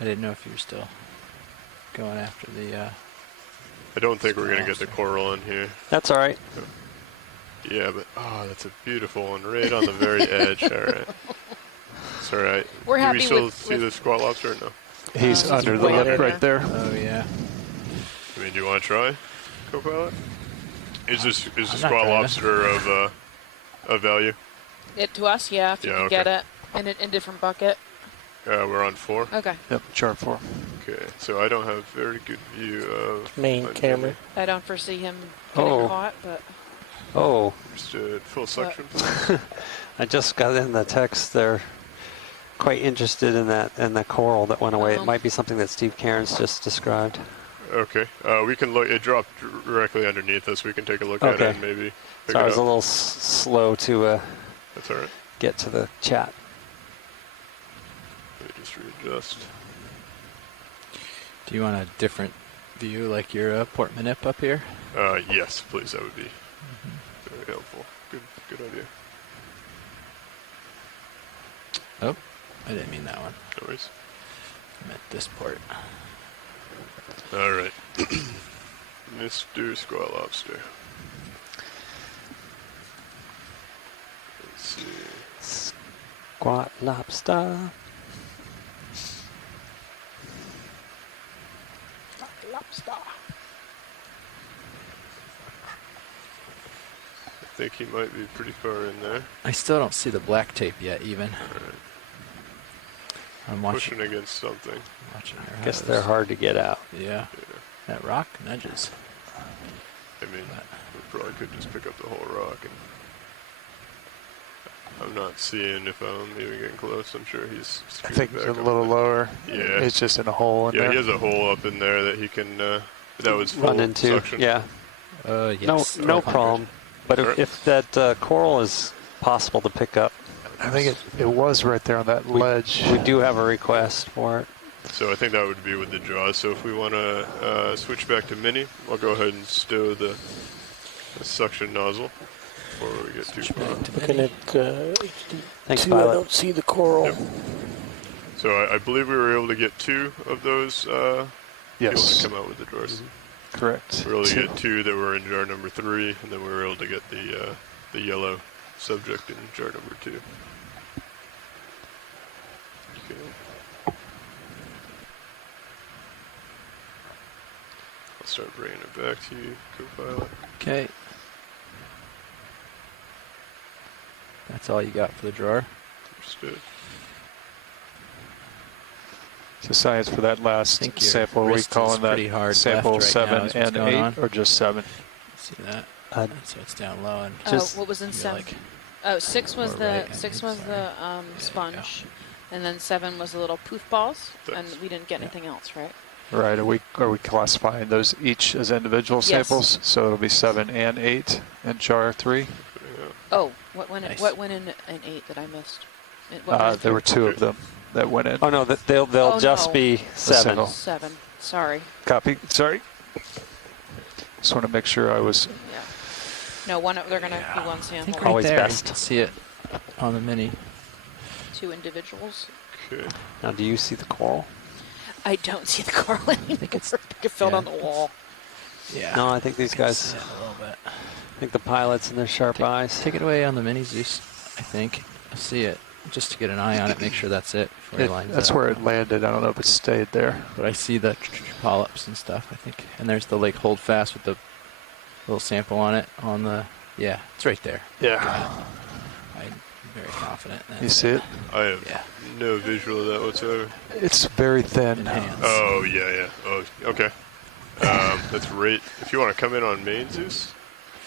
I didn't know if you were still going after the. I don't think we're gonna get the coral in here. That's all right. Yeah, but that's a beautiful one, right on the very edge. All right, it's all right. We're Do happy we still with- see with- the squat lobster or no? He's He's under the way lip under right there. Oh yeah. I mean, do you want to try, co-pilot? Is the I'm not squat gonna. lobster of value? It to us, yeah. If you Yeah, can okay. get it in a different bucket. We're on 4. Okay. Yep, chart 4. Okay, so I don't have very good view of Main my camera. I don't foresee him getting Oh. caught, but Oh, Understood. Full suction. I just got in the text. They're quite interested in the coral that went away. It might be something that Steve Cairns just described. Okay, we can look. It dropped directly underneath us. We can take a look at Okay. it and maybe pick So I it was a up. little slow to That's all right. get to the chat. Let me just readjust. Do you want a different view, like your Port Manip up here? Yes, please. That would be very helpful. Good idea. Oh, I didn't mean that one. No worries. I meant this port. All right, Mr. Squat Lobster. Let's see. Squat lobster. I think he might be pretty far in there. I still don't see the black tape yet, even. All right. I'm watching. Pushing against something. Watching her I guess hose. they're hard to get out. Yeah. Yeah. That rock nudges. I mean, we probably could just pick up the whole rock. And I'm not seeing if I'm even getting close. I'm sure he's. I think back it's a up little there. lower. Yeah. It's just in a hole in Yeah, there. he has a hole up in there that he can. That was full Run into. suction. Yeah. Yes. No 1200. problem. But Alright. if that coral is possible to pick up, I think it was right there on that ledge. we do have a request for it. So I think that would be with the jaws. So if we want to switch back to mini, I'll go ahead and stow the suction nozzle before we get too far. Looking at Thanks, HD2, I Violet. don't see the coral. Yep. So I believe we were able to get 2 of those people Yes, to come out with the drawers. correct. We were able to Two. get 2 that were in jar number 3, and then we were able to get the yellow subject in jar number 2. Okay. I'll start bringing it back to you, co-pilot. Okay. That's all you got for the drawer? Understood. So science for that last think your sample. Are we wrist is calling pretty that hard sample left right now 7 is what's and going 8, on. or just 7? See that? Uh, So it's down low and Just- what was in you're 7? like, Oh, 6 was or the right, I 6 mean, was sorry. the you go. sponge, and then 7 was the little poof balls, Thanks. and we didn't get Yeah. anything else, right? Right. Are we classifying those each as individual Yes. samples? So it'll be 7 and 8 in jar 3. Putting out. Oh, what went Nice. what went in an 8 that I missed? There were 2 of them that went in. Oh no, they'll Oh, just no. be 7. single. 7. Sorry. Copy. Sorry. Just want to make sure I was. Yeah. No, they're going to be one I sample. think right Always there, best. you can see it on the mini. 2 individuals. Okay. Now, do you see the coral? I don't see the coral anymore. It fell on the wall. Yeah. No, I think these guys. See it a little bit. I think the pilots and their sharp eyes. Take it away on the mini Zeus, I think. I see it. Just to get an eye on it, make sure that's it before it lines That's up. where it landed. I don't know if it stayed there. But I see the polyps and stuff, I think. And there's the like hold fast with the little sample on it. On the it's right there. Yeah. I'm very confident. You see it? I have Yeah. no visual of that whatsoever. It's very thin. Enhanced. Oh, yeah. Oh, okay. That's right. If you want to come in on main Zeus,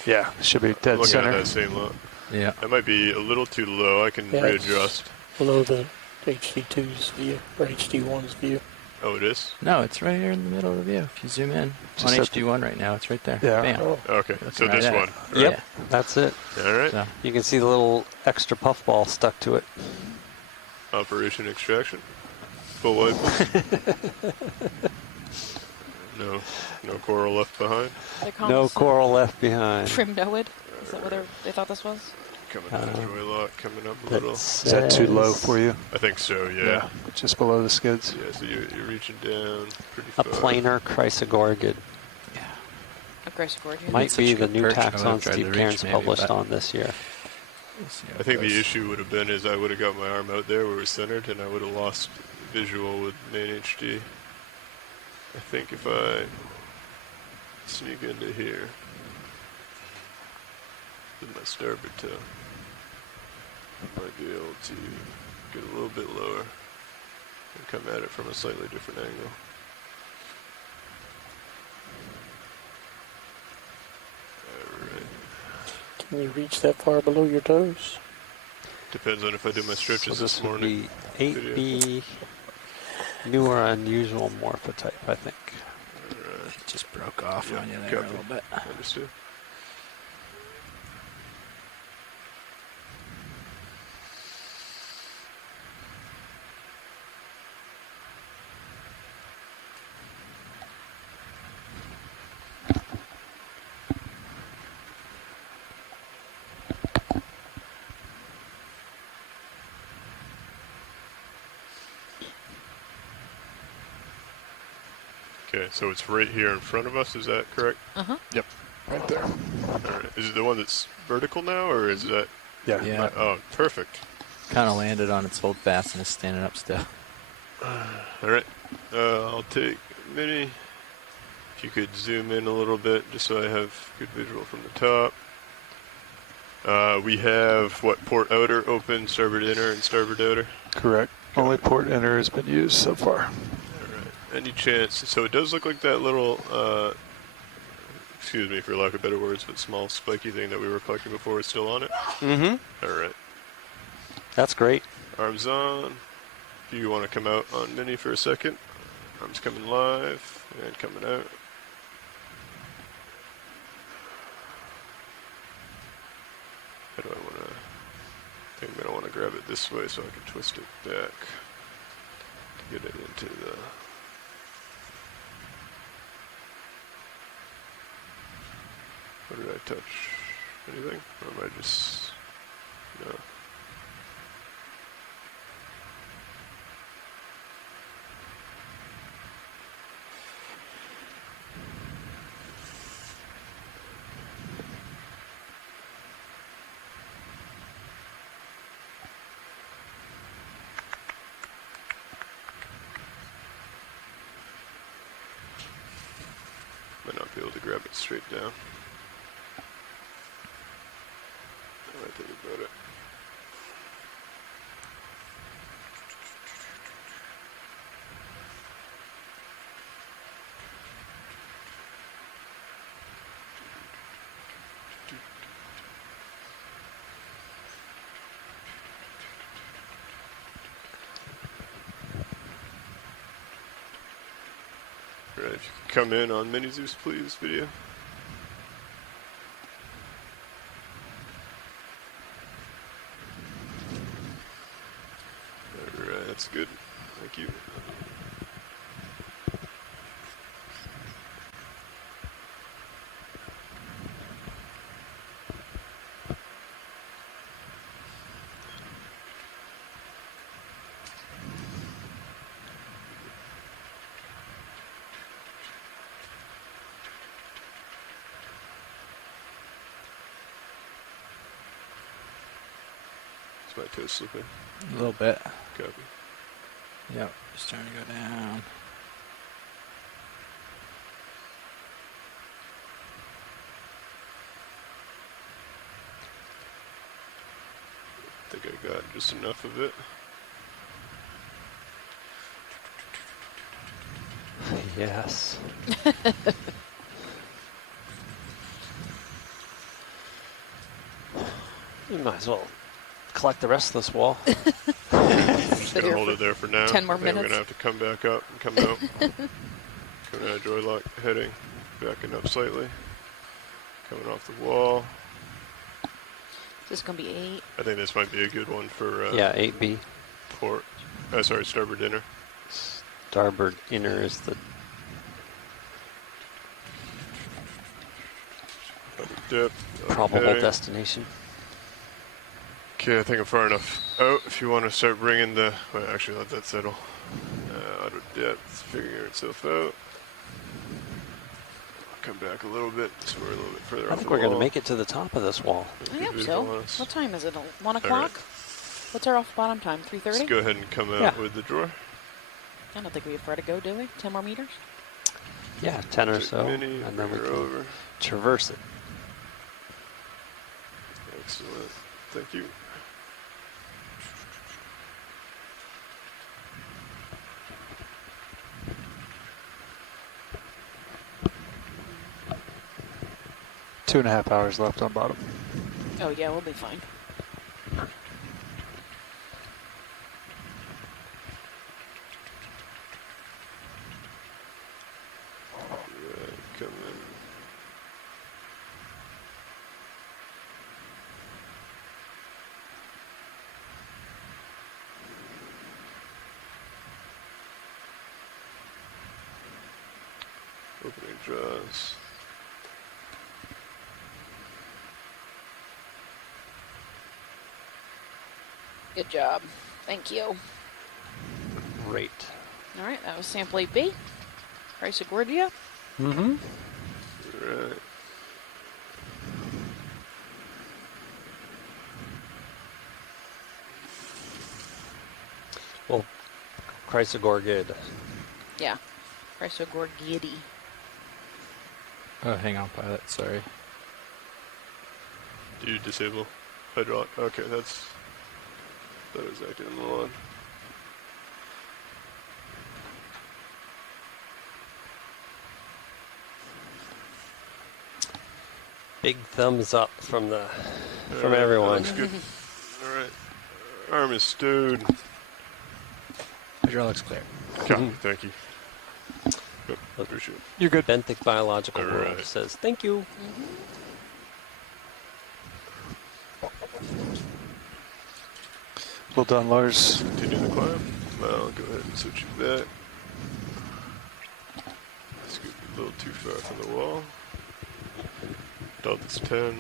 Yeah. Should be dead looking center. at that same lot. Yeah. That might be a little too low. I can Yeah, it's- readjust. Below the HD2's view, or HD1's view. Oh, it is? No, it's right here in the middle of the view. If you zoom in Just on at HD1 right now, it's right there. Yeah. Bam. Oh, Okay, Looking so right this at it. one. Yep. Yeah. That's it. All right. So, You can see the little extra puffball stuck to it. Operation extraction. Full white. No coral left behind. They call No this, coral left behind. Primnoid. Is that what they thought this was? Coming out of joy lock, coming up a little. Is that too low for you? I think so, yeah. Just below the skids. Yeah, so you're reaching down pretty A far. planar chrysogorgid. A Chrysogorgian. Might such be a the good new perch. I would've taxon tried Steve to reach Cairns maybe, published but- on this year. we'll see how I it think the goes. issue would have been is I would have got my arm out there where it was centered and I would have lost visual with main HD. I think if I sneak into here with my starboard toe, I might be able to get a little bit lower and come at it from a slightly different angle. Alright. can you reach that far below your toes? Depends on if I do my stretches So this this would morning. be 8B, new or unusual morphotype, I think. Alright, It just broke off Yeah, on you there copy. a little bit. understood. Okay, so it's right here in front of us, is that correct? Uh-huh. Yep. Right there. Alright. Is it the one that's vertical now, or is that... Yeah. Yeah. Oh, perfect. Kind of landed on its hold fast and is standing up still. Alright. I'll take mini. If you could zoom in a little bit, just so I have good visual from the top. We have, what, port outer open, starboard inner, and starboard outer? Correct. Only port enter has been used so far. Alright. Any chance... So it does look like that little... excuse me for lack of better words, but small spiky thing that we were collecting before is still on it? Mm-hmm. Alright. That's great. Arms on. If you want to come out on mini for a second. Arms coming live and coming out. How do I want to... I think I'm going to want to grab it this way so I can twist it back to get it into the... What did I touch? Anything? Or am I just... No. Might not be able to grab it straight down. I think about it. Right, if you can come in on Mini Zeus, please, video. Thank you. Is my toe slipping? A little bit. Copy. Yep. Starting to go down. I think I got just enough of it. Yes. You might as well collect the rest of this wall. I'm just Sit gonna here hold for it there for now. 10 more I think I'm minutes. gonna have to come back up and come out. Coming out of joy lock, heading, backing up slightly. Coming off the wall. This is gonna be 8. I think this might be a good one for Yeah, 8B. port. Sorry, starboard dinner. Starboard inner is the Another dip. probable heading. destination. Okay, I think I'm far enough out. If you want to start bringing the, well, actually let that settle. Auto depth, figuring itself out. I'll come back a little bit, so we're a little bit further I off think the we're going to wall. make it to the top of this wall. I Good hope visual so. on us. What time is it? 1 right. o'clock? What's our off bottom time? 3:30? Let's go ahead and come out Yeah. with the drawer. I don't think we have far to go, do we? 10 more meters? Yeah, 10 or Take so, mini, and then we bring her can over. traverse it. Excellent. Thank you. Two and a half hours left on bottom. Oh, yeah, we'll be fine. Right, come in. Opening jaws. Good job. Thank you. Great. All right, that was sample 8B. Chrysogorgia. Mm-hmm. Right. Well, Chrysogorgid. Yeah, Chrysogorgidy. Oh, hang on, pilot. Sorry. Do you disable hydraulic? Okay, that is acting on. Big thumbs up from the from Alright, everyone. That's good. All right. Arm is stowed. Hydraulics clear. Copy. Thank you. Yep, appreciate it. You're good. Benthic Biological All World right. says, thank you. Well done, Lars. Continue the climb. I'll go ahead and switch you back. Scoot a little too far from the wall. Delta's 10.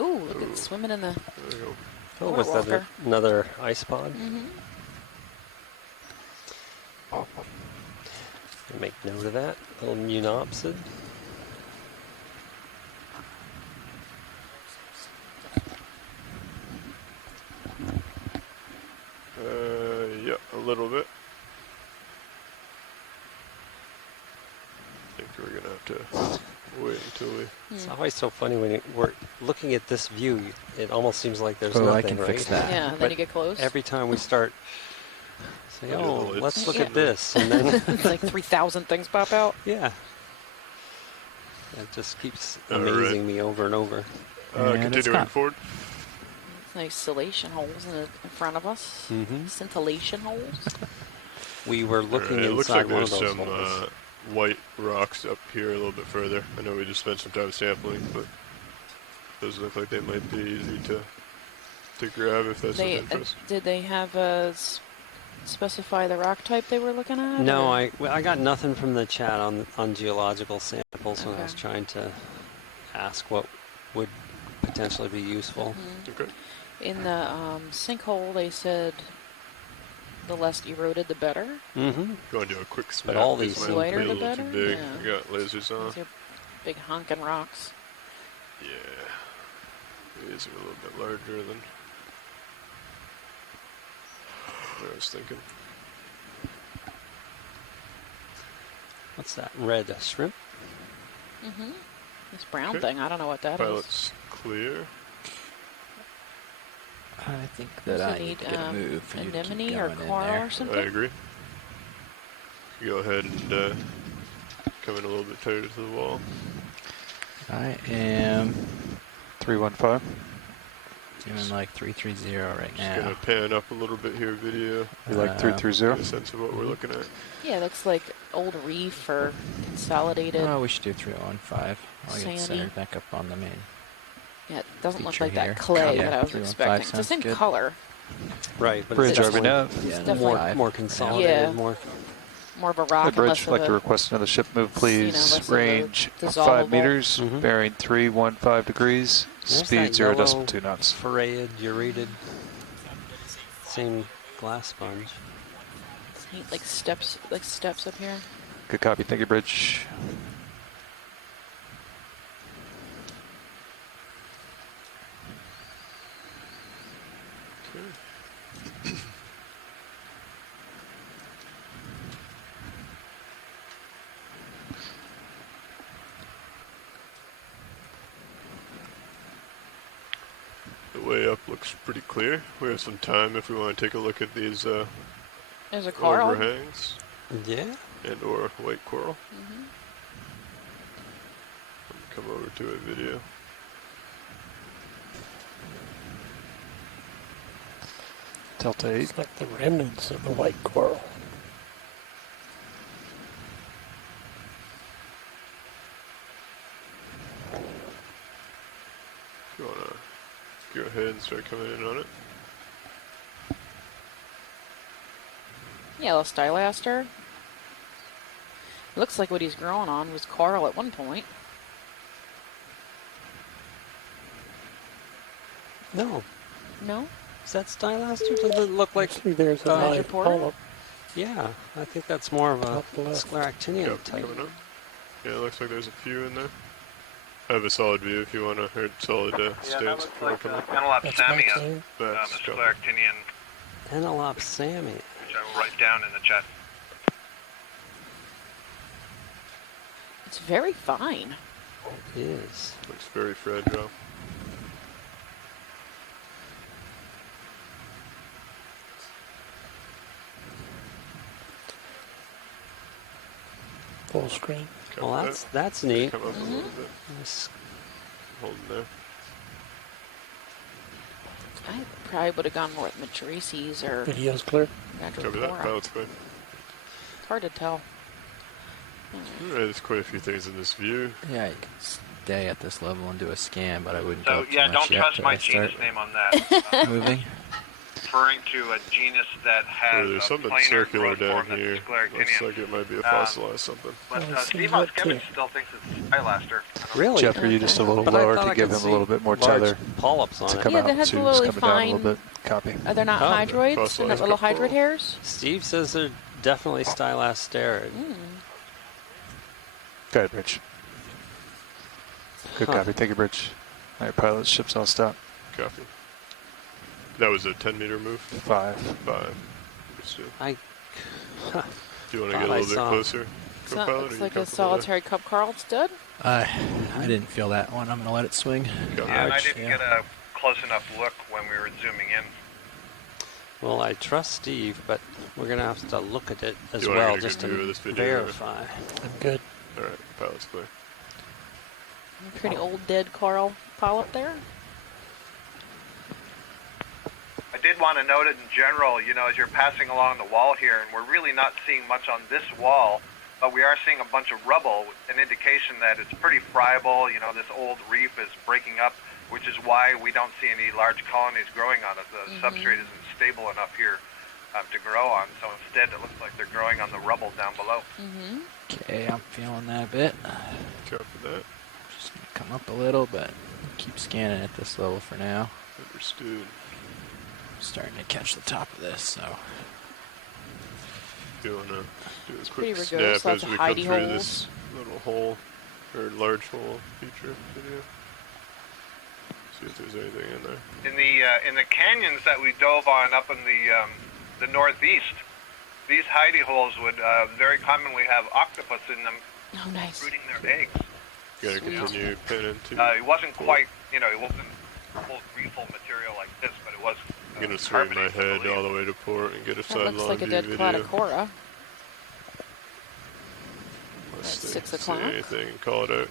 Ooh, look Ooh. at swimming in the... There we go. Oh, Water was that walker. another ice pod? Mm-hmm. Make note of that. Little munopsid. Yeah, a little bit. I think we're gonna have to wait until we. It's always so funny when we're looking at this view. It almost seems like there's Oh, nothing, I can right? fix that. Yeah, then But you get close. Every time we start, say, Look at "Oh, the lids. let's look Yeah. at this," and then It's like 3,000 things pop out. yeah, it just keeps All right. amazing me over and over. And it's Continuing gone. forward. Nice scintillation holes in front of us. Mm-hmm. Scintillation holes. We were looking Alright, it looks inside like one of there's those some holes. white rocks up here a little bit further. I know we just spent some time sampling, but those look like they might be easy to grab if that's of They interest. did they have specify the rock type they were looking at? No, or? I got nothing from the chat on geological samples when I was Okay. trying to ask what would potentially be useful. Okay. In the sinkhole, they said the less eroded, the better. Mm-hmm. Go and do a quick snap. But all These these might lighter be a the little too better? big. Yeah. I got lasers on. These are big honking rocks. Yeah. These are a little bit larger than what I was thinking. What's that? Red shrimp? Mm-hmm. This brown Okay. thing, I don't know what that is. Pilot's clear. I think Does that it I need need, to get a move for you to keep anemone or going in coral there. or something? I agree. Go ahead and come in a little bit tighter to the wall. I am 315. doing like 330 right Just gonna now. pan up a little bit here, video. You like Get 330? a sense of what we're looking at. Yeah, it looks like old reef or consolidated. Oh, we should do 315. I'll get Sandy. centered back up on the main. Yeah, it doesn't look feature like here. that clay Yeah, that I was 315 expecting. It's the sounds same good. color, Right, but Bridge, it's are we definitely now? Yeah, definitely- more consolidated, Yeah. more. more of a Hey, rock and Bridge, less I'd of like to a. request another ship move, you know, please. less of a Range dissolvable. 5 meters, Mhm. bearing 315 degrees, There's speed that 0 yellow decimal 2 knots. Ferrated, urated, same glass sponge. Neat, like steps up here. Good copy. Thank you, Bridge. The way up looks pretty clear. We have some time if we want to take a look at these There's a coral. overhangs Yeah. and or white coral. Mm-hmm. Come over to a video. Delta 8. It's like the remnants of the white coral. If you want to go ahead and start coming in on it. Yellow stylaster. Looks like what he's growing on was coral at one point. No. No? Is that stylaster? Does it look like? Actually, there's a Roger live Porter? polyp. Yeah, I think that's more of a Top left. scleractinian Yep, type. coming up. Yeah, it looks like there's a few in there. I have a solid view if you want to, or solid stance if you want to come up. Penelope That's my Samia, claim. That's a copy. Scleractinian, Penelope Sammy. which I will write down in the chat. It's very fine. It is. Looks very fragile. Full screen. Copy Well, that. that's neat. Come up a little bit. Nice. Holding there. I probably would have gone more with Matrices or Video's clear. Copy that. Madrepora. Pilot's clear. It's hard to tell. Alright, there's quite a few things in this view. Yeah, you can stay at this level and do a scan, but I wouldn't go So up too yeah, much don't yet trust till my I start genus name on that. moving. Referring to a genus that has There's a something planar circular growth down form here. that's Looks Scleractinian. like it might be a fossilized something. But Oh, I see Steve that Oskevich too. still thinks it's Stylaster. Really? Jeff, are you just a little But I lower thought to I give could him a see little bit more large tether polyps on to it. come Yeah, out they have to the just really coming down a little fine- bit? Copy. Are there not Oh, hydroids and fossilized little coral. hydroid hairs? Steve says they're definitely stylasterid. Go ahead, Bridge. Good Huh. copy. Thank you, Bridge. All right, pilot, ship's all stop. Copy. That was a 10-meter move. 5. 5. Understood. I. Do you want to Thought get a I little bit saw- closer? So Co-pilot, that or looks you like a comfortable solitary cup coral stud. I didn't feel that one. I'm gonna let it swing. there? Copy. Yeah, and I Arch, didn't yeah. get a close enough look when we were zooming in. Well, I trust Steve, but we're gonna have to look at it as You wanna well get a just good view of to this video, or- verify. I'm good. Alright, pilot's clear. Pretty old dead coral polyp there. I did want to note it in general, you know, as you're passing along the wall here, and we're really not seeing much on this wall, but we are seeing a bunch of rubble, an indication that it's pretty friable. You know, this old reef is breaking up, which is why we don't see any large colonies growing on it. The substrate isn't stable enough here to grow on. So instead, it looks like they're growing on the rubble down below. Mm-hmm. Okay, I'm feeling that a bit. Copy that. Just gonna come up a little, but keep scanning at this level for now. Understood. Starting to catch the top of this, so. Do you want to do a pretty quick rigorous, snap lots as of we come hidey through holes. this little hole, or large hole feature video? See if there's anything in there. In the canyons that we dove on up in the northeast, these hidey holes would very commonly have octopus in them, Oh, nice. rooting their eggs. Gotta Sweet. continue pinning too. It wasn't quite, it wasn't full refill material like this, but it was. I'm gonna swing my carbonate, I head believe. all the way to port and get a That sidelong looks like a view dead video. Cladicora. Unless At they 6 see o'clock. anything and call it out.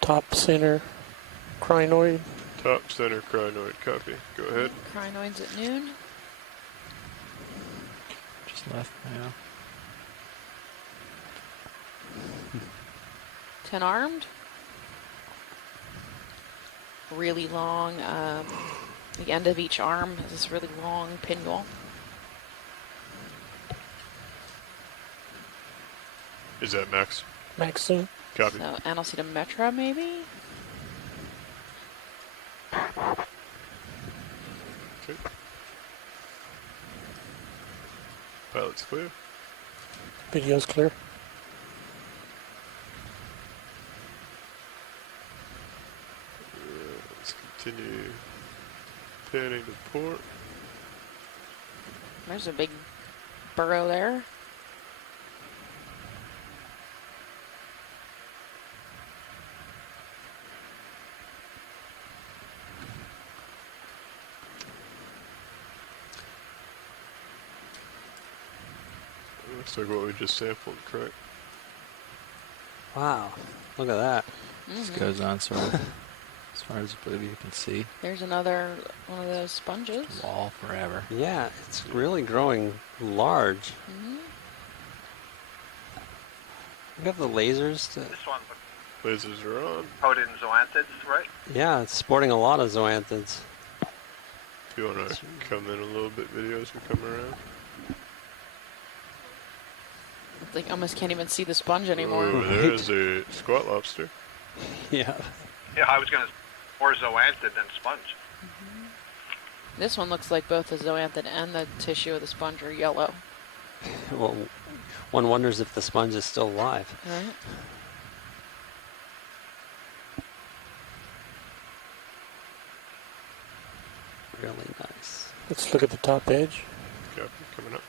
Top center, crinoid. Top center crinoid copy. Go ahead. Crinoids at noon. Just left now. 10 armed. Really long. The end of each arm has this really long pinwheel. Is that max? Maxim. Copy. So Analceta Metra, maybe? Okay. Pilot's clear. Video's clear. Let's continue panning to port. There's a big burrow there. Looks like what we just sampled, correct? Wow, look at that. This goes on sort of as far as I believe you can see. There's another one of those sponges. Wall forever. Yeah, it's really growing large. Mhm. You have the lasers to, This one, Lasers are on. coated in zoanthids, right? yeah, it's sporting a lot of zoanthids. If you want to come in a little bit, video as we come around. Like almost can't even see the sponge anymore. Ooh, there's a squat lobster. Yeah. Yeah, I was going to more zoanthid than sponge. This one looks like both the zoanthid and the tissue of the sponge are yellow. Well, one wonders if the sponge is still alive. Right? Really nice. Let's look at the top edge. Copy, coming up.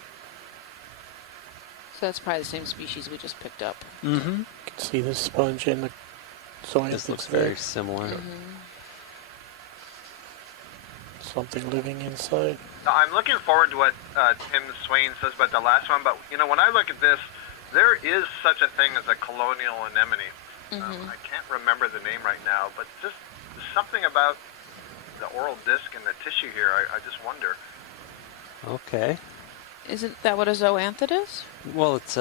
So that's probably the same species we just picked up. Mm-hmm. You can see the sponge and the zoanthids This looks there. very similar. Something living inside. Now, I'm looking forward to what Tim Swain says about the last one, but when I look at this, there is such a thing as a colonial anemone. I can't remember the name right now, but just there's something about the oral disc and the tissue here. I just wonder. Okay. Isn't that what a zoanthid is? Well, it's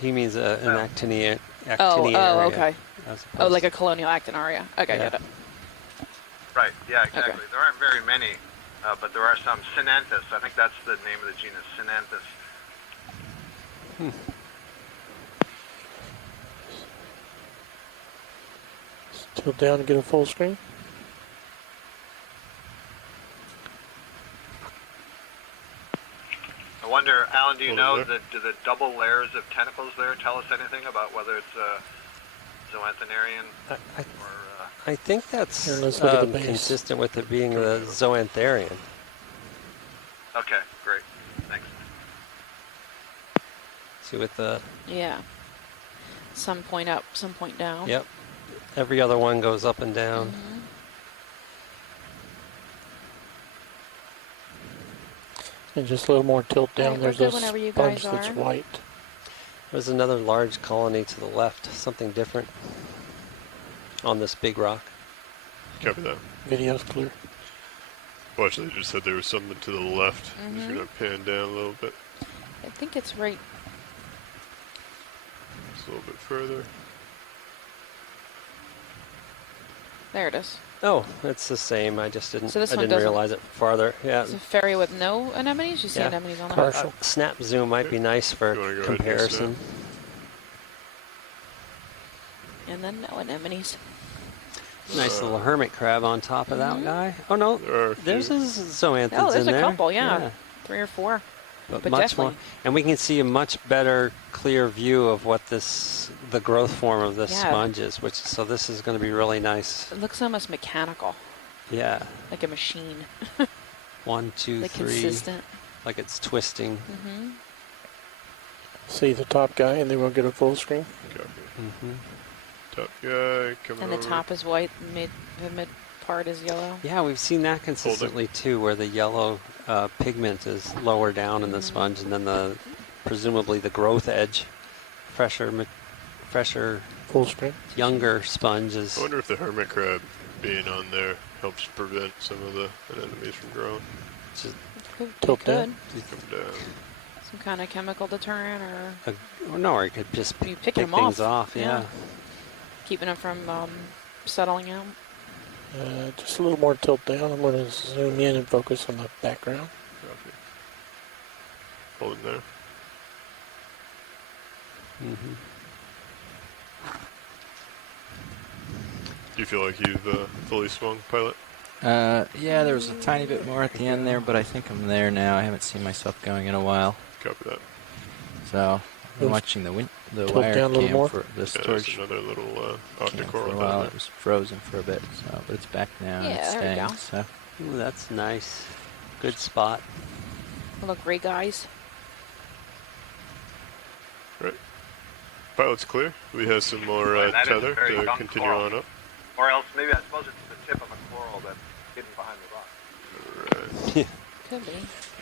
he means an actiniaria. Oh, okay. as Oh, opposed like a colonial actinaria. Okay, Yeah. got it. Right, yeah, exactly. Okay. There aren't very many, but there are some. Sinanthus, I think that's the name of the genus, Sinanthus. Still down to get a full screen. I wonder, Alan, do you Hold know it there. do the double layers of tentacles there tell us anything about whether it's zoanthinarian or... I think that's Here, let's look at the base. consistent with it being the zoantharian. Okay, great. Thanks. See with the Yeah. Some point up, some point down. yep. Every other one goes up and down. And just a little more tilt down. Alright, we're There's good a whenever you sponge guys that's are. white. There's another large colony to the left, something different on this big rock. Copy that. Video's clear. Watch, they just said there was something to the left. Just gonna pan down a little bit. I think it's right. Just a little bit further. There it is. Oh, it's the same. I just didn't. So this I one didn't doesn't- realize it farther. Yeah. It's a ferry with no anemones? You see Yeah. anemones on there? Partial. Snap zoom might be nice for You wanna go ahead and do snap? comparison. And then no anemones. Nice little hermit crab on top of that guy. Oh no, There are a there's few. a zoanthids Oh, there's in a there. couple, yeah. 3 or 4. But But much definitely. more, and we can see a much better, clear view of what the growth form of this Yeah. sponge is. So this is going to be really nice. It looks almost mechanical, Yeah, like a machine. 1, 2, Like 3, consistent. like it's twisting. Mm-hmm. See the top guy, and then we'll get a full screen. Copy. Hmm. Top guy coming And the over. top is white, the mid part is yellow. Yeah, we've seen that consistently too, where the yellow pigment is lower down in the sponge, and then presumably the growth edge, fresher, Full screen. younger sponge is. I wonder if the hermit crab being on there helps prevent some of the anemones from growing. Could, Tilt it could. down. Come down. Some kind of chemical deterrent or Or it could just You're pick picking them things off, off. yeah. Yeah. keeping them from settling out. Just a little more tilt down. I'm going to zoom in and focus on the background. Copy. Hold it there. Hmm. Do you feel like you've fully swung, pilot? Yeah, there was a tiny bit more at the end there, but I think I'm there now. I haven't seen myself going in a while. Copy that. So I'm Yes. watching the Tilt wire down a little cam more. for the Yeah, there's storage another little cam for a octocoral while. down It there. was frozen for a bit, so but it's back now and Yeah, it's there we staying. go. So Ooh, that's nice. Good spot. Hello, gray guys. Right. Pilot's clear. We have some more Right, that is a tether very to young continue coral. on up. Or else, maybe I suppose it's the tip of a coral that's hidden behind the rock. Right. Could be.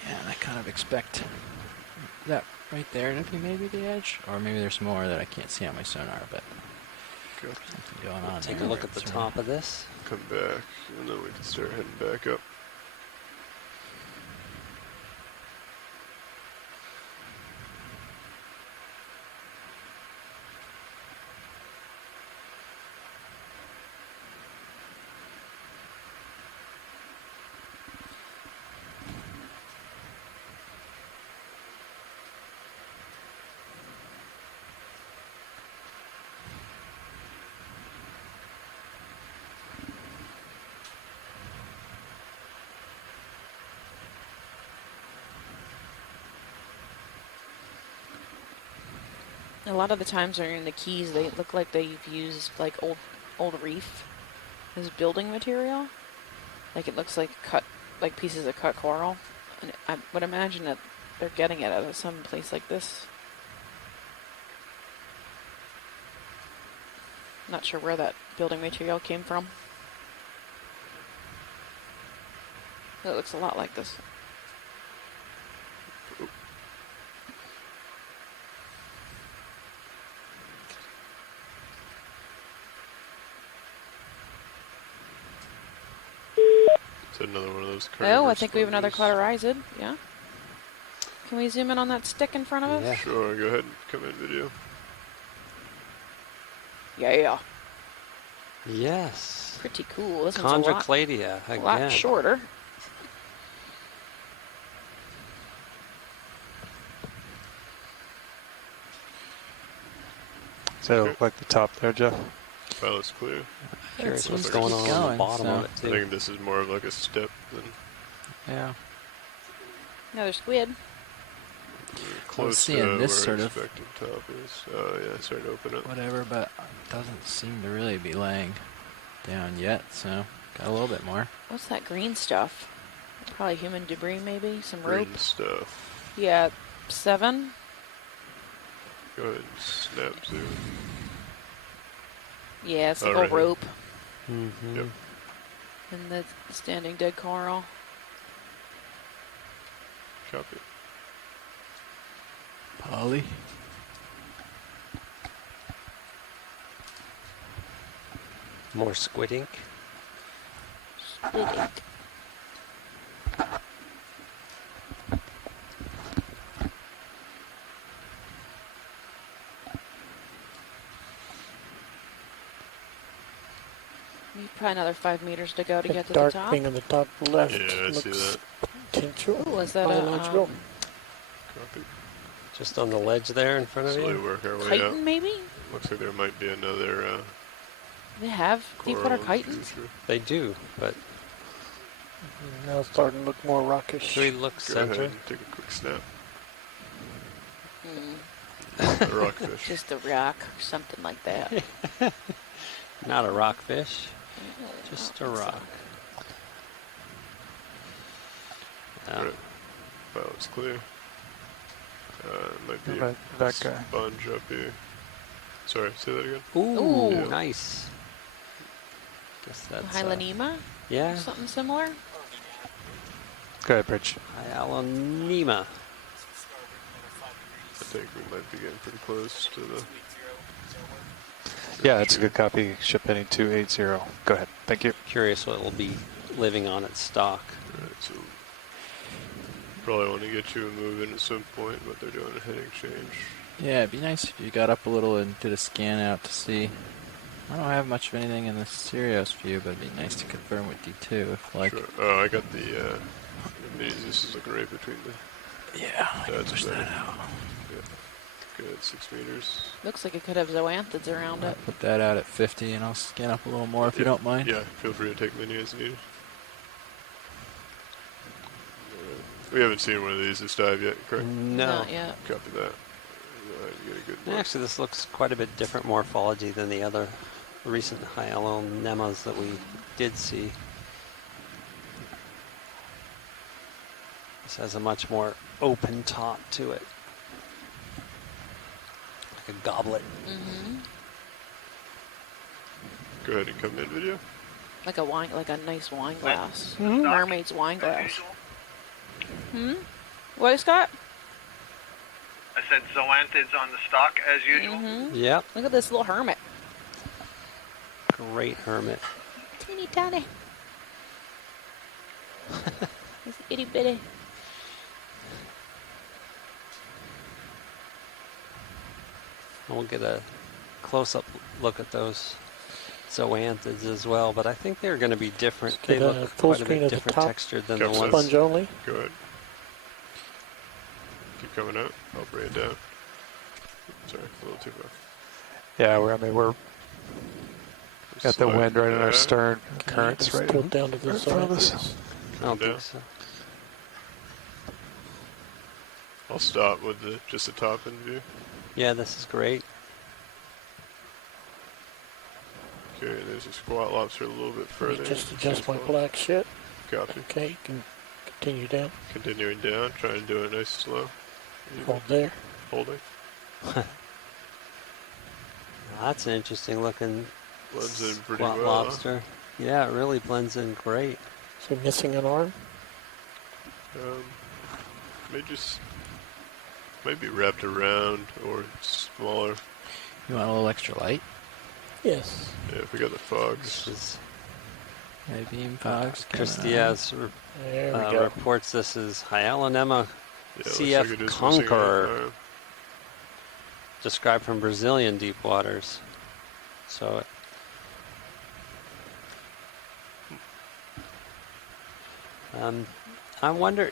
yeah, and I kind of expect that right there to be maybe the edge, or maybe there's more that I can't see on my sonar, but Copy. something going on. Take a there. look at the It's top of this. Come back, and then we can start heading back up. A lot of the times when you're in the Keys, they look like they've used like old reef as building material. Like it looks like pieces of cut coral. And I would imagine that they're getting it out of some place like this. Not sure where that building material came from. It looks a lot like this. It's another one of those. Oh, I carnivorous think we have another sponges. cauterized. Yeah. Can we zoom in on that stick in front of us? Yeah. Sure, go ahead and come in video. Yeah. Yes. Pretty cool. This one's Chondrocladia a again. lot shorter. So, like the top there, Jeff? Pilot's clear. Curious seems what's to going keep on the going, bottom so- of it I too. think this is more of like a step than Yeah. Another squid. close seeing to this where sort of- expected top is. Oh yeah, it's starting to open up. Whatever, but it doesn't seem to really be laying down yet, so got a little bit more. What's that green stuff? Probably human debris, maybe. Some rope. Green stuff. Yeah, 7. Go ahead and snap zoom. Yeah, it's Oh, like right a here. rope. Mm-hmm. Yep. And the standing dead coral. Copy. Polly. More squid ink. Squid ink. You Probably another 5 meters to go to The get to the dark top. thing on the top left Yeah, I see looks that. potential. Ooh, is that biological. Copy. Just on the ledge there in front of Slowly you. work our way up. chitin maybe? Looks like there might be another They have deepwater coral in the chitins? future. They do, but Now it's starting to look more rockish. should we look Go ahead center? and take a quick snap. Hmm. The rockfish. Just a rock or something like that. Not a rockfish, I just a don't think so. rock. Right. Pilot's clear. Might be Right, that guy. sponge up here. Sorry, say that again. Ooh, Ooh. nice. Guess that's Hylanema? yeah, Something similar? Go ahead, Bridge. Hyalonema. I think we might be getting pretty close to the. Yeah, it's a good copy. Ship heading 280. Go ahead. Thank you. Curious what will be living on its stock. Right, so probably want to get you moving at some point, but they're doing a heading change. Yeah, it'd be nice if you got up a little and did a scan out to see. I don't have much of anything in the Sirius view, but it'd be nice to confirm with D2 if like. Sure. Oh, I got the minis. This is looking right between the. Yeah, I can That's push better. that out. Good, 6 meters. Looks like it could have zoanthids around it. Put that out at 50, and I'll scan up a little more if you don't mind. Yeah, feel free to take mini as needed. We haven't seen one of these this dive yet, correct? No. Not yet. Copy that. You get a good look. Actually, this looks quite a bit different morphology than the other recent hyalonemas that we did see. This has a much more open top to it. Like a goblet. Mm-hmm. Go ahead and come in video. Like a wine, like a nice wine glass. Stock Mermaid's wine as glass. usual. Hmm? What, Scott? I said zoanthids on the stock as usual. Mm-hmm. Yep, Look at this little hermit. great hermit. Teeny tiny. It's itty bitty. And we'll get a close-up look at those zoanthids as well, but I think they're going to be different. They Get a look full quite a screen bit of the different top. textured than the Cups ones. Sponge only. Go ahead. Keep coming out. I'll bring it down. Sorry, a little too far. Yeah, we're got the wind right in our stern. Currents Just right tilt down to the in front of us. side. I don't down. think so. I'll stop with just the top in view. Yeah, this is great. Okay, there's a squat lobster a little bit Let me further. just adjust my Seems black shit. Copy. Okay, you can continue down. Continuing down, try and do it nice and slow. Hold there. Holding. Now, that's an interesting looking Blends in pretty squat well. lobster. Yeah, it really blends in great. So missing an arm. Might be wrapped around or smaller. You want a little extra light? Yes. Yeah, if we got the fogs. This is Ray beam fogs. Chris coming Diaz There we go. reports this is Hyalonema Yeah, looks CF like it is missing an Conqueror, arm. described from Brazilian deep waters. So I wonder,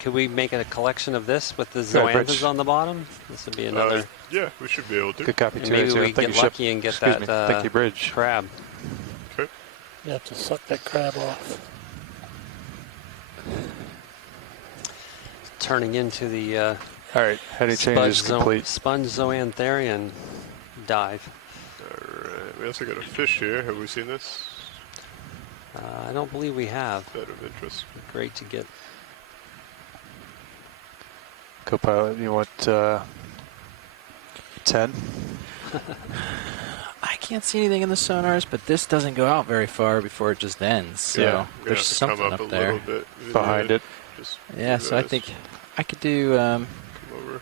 could we make it a collection of this with the Go ahead, Rich. zoanthids on the bottom? This would be another. Yeah, we should be able to. Good copy. And maybe 280. we Thank get you, ship. lucky and get Excuse that me. Thank you, Bridge. crab. Okay. You have to suck that crab off. Turning into the All right, heading change is complete. sponge zoantherian dive. Alright, we also got a fish here. Have we seen this? I don't believe we have. Bit of interest. Great to get. Co-pilot, you want 10? I can't see anything in the sonars, but this doesn't go out very far before it just ends. So Yeah, we're gonna there's have to something come up up a there. little bit Behind it. Just Yeah, so I guys think I could do come over.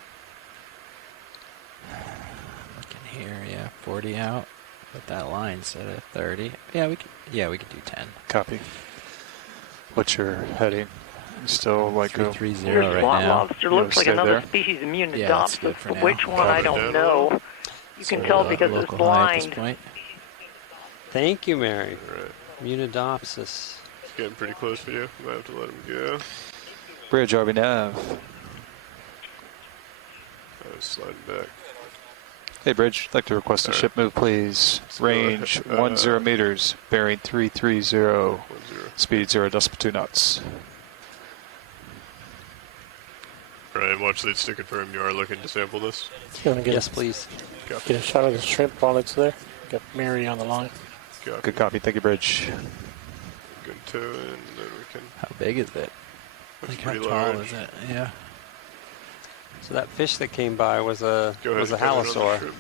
looking here, yeah, 40 out. But that line set at 30. Yeah, we could do 10. Copy. What's your heading? You still like go? 330 Your right spot now. lobster You looks wanna like stay another there? species immune to Yeah, DOPS, that's good but for for now. which one I Calm it don't down a know. little. You can So, tell because the local high at this blind. point. Thank you, Mary. All right. Munidopsis. It's getting pretty close for you. Might have to let him go. Bridge, RV nav. I was sliding back. Hey, Bridge, I'd like to request a All right. ship move, please. Range 10 meters, bearing 330, 10. speed 0.2 knots. Right, watch lead to confirm you are looking to sample this. You want to Yes, please. get a shot of the shrimp while it's there? Got Mary on the line. Copy. Good copy. Thank you, Bridge. Good toe, and then we can. How big is it? Looks Like how pretty tall large. is it? Yeah. So that fish that came by was a Go ahead was a and come in on the halosaur. shrimp.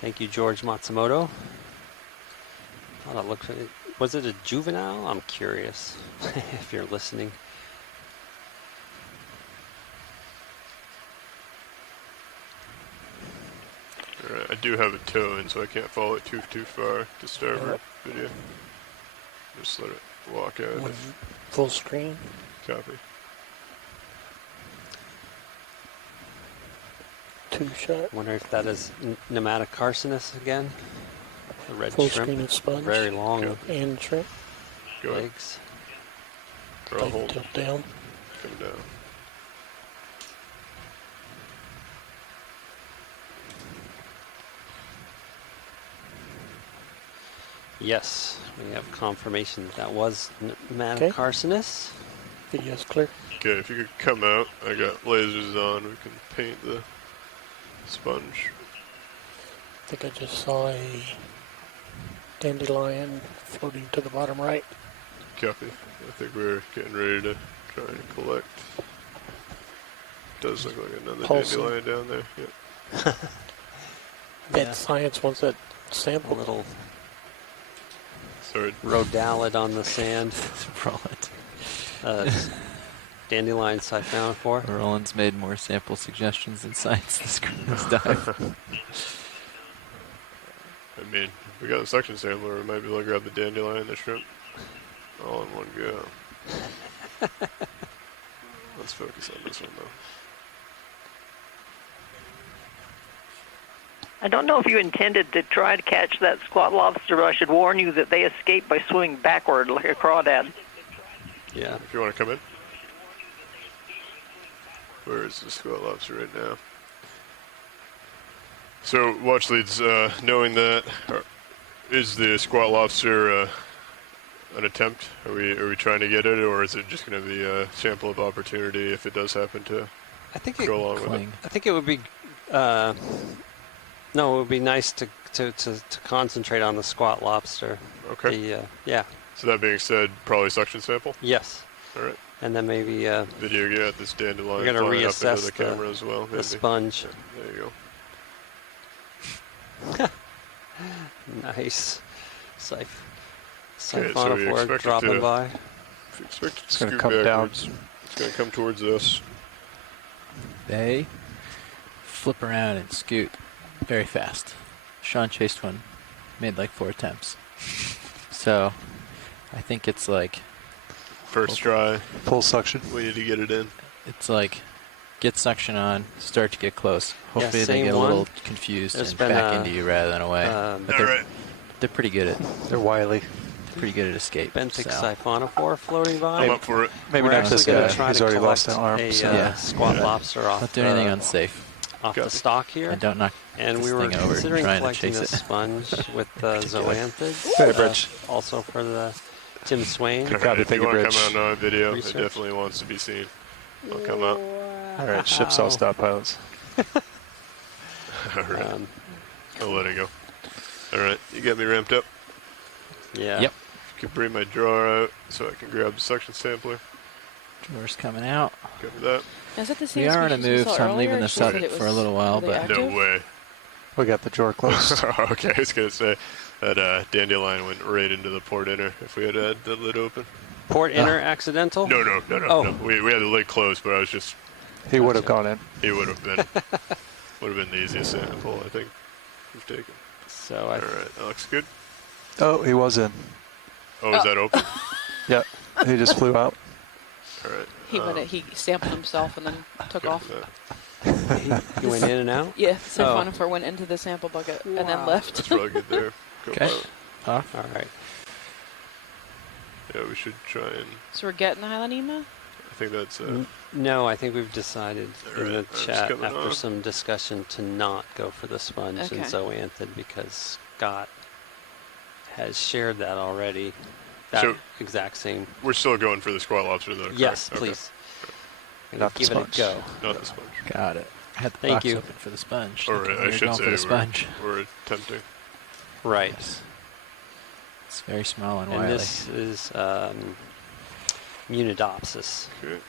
Thank you, George Matsumoto. Oh, that looks. Was it a juvenile? I'm curious. If you're listening. Alright, I do have a toe in, so I can't follow it too far to start our video. Just let it walk out. With full screen. Copy. 2-shot. Wonder if that is Nematocarcinus again. The red Full shrimp. screen of sponge. Very long And shrimp. Go ahead. legs. Or I'll Like hold. tilt down. Come down. Yes, we have confirmation that that was Nematocarcinus. Video's clear. Okay, if you could come out, I got lasers on. We can paint the sponge. I think I just saw a dandelion floating to the bottom right. Copy. I think we're getting ready to try and collect. Does look like another Pulsing. dandelion down there. Yep. Bet Yeah. Science wants that A sample. little Sorry. rhodalid on the sand. Dandelion siphonophore. Roland's made more sample suggestions than science this cruise dive. I mean, if we got a suction sampler, we might be able to grab the dandelion and the shrimp all in one go. Let's focus on this one though. I don't know if you intended to try to catch that squat lobster, but I should warn you that they escape by swimming backward like a crawdad. Yeah. If you want to come in. Where is the squat lobster right now? So, watch leads, knowing that, is the squat lobster an attempt? Are we trying to get it, or is it just going to be a sample of opportunity if it does happen to I think go along with it? I think it would be. No, it would be nice to concentrate on the squat lobster. Okay. Yeah. So that being said, probably suction sample. Yes. All right. And then maybe Video, yeah, this dandelion we're gonna flying up reassess into the camera as well. the Maybe. sponge. Yeah, there you go. Nice. Okay, so we Siphonophore expect it dropping to- by. If you expect it to It's gonna scoot come down. backwards, it's going to come towards us. They flip around and scoot very fast. Sean chased one, made like 4 attempts. So I think it's like First try, Full suction. we need to get it in. it's like get suction on, start to get close. Yeah, Hopefully they same get a one. little confused There's and been back a, into you rather than away. But All right. they're pretty good at They're wily. escape. benthic so. siphonophore floating by. I'm up for it. Maybe We're not actually this going guy. to try He's to already collect lost an arm. a so. squat Yeah. lobster off Don't do anything unsafe. off Copy. the stock here. And don't knock And this we were thing over considering trying to collecting chase the it. sponge with zoanthids. Hey, Bridge. Also for the Tim Swain. All right, copy, if thank you you, want to Bridge. come out on video, Research. it definitely wants to be seen. I'll come out. All right, ship's all stop, pilots. All right, Um, I'll let it go. All right, you got me ramped up. yeah. Yep. You can bring my drawer out so I can grab the suction sampler. Drawer's coming out. Cover that. Is it the same We are on a species we move, saw so I'm leaving earlier? this She said up it for a was- little while, were they but No active? way. We got the drawer closed. Okay, I was going to say that dandelion went right into the port inner if we had had the lid open. Port inner accidental? No. Oh. We had the lid closed, but I was just, He would have gone in. he would have been the easiest sample, I think, we've taken. So All I right, that looks good. Oh, he was in. Oh, is that open? Yep. He just flew out. All right. He sampled himself and then took good off. for that. You went in and out? Yeah, so Oh. Conifer went into the sample bucket and then left. That's probably good there. Go Okay. pilot. Off. All right. Yeah, we should try and. So we're getting the Highland Ema? I think that's. No, I think we've decided in the Alright, it's chat coming after on. some discussion to not go for the sponge Okay. and zoanthid because Scott has shared that already. That So- exact same. We're still going for the squat lobster, though. Yes, correct? Okay. please. Not the Give it a sponge. go. Not the sponge. Got it. I had the Thank box you. open for the sponge. Or thinking we I were should going say for the sponge. we're attempting. Right. Yes. It's very small and And wily. this is Munidopsis. Okay.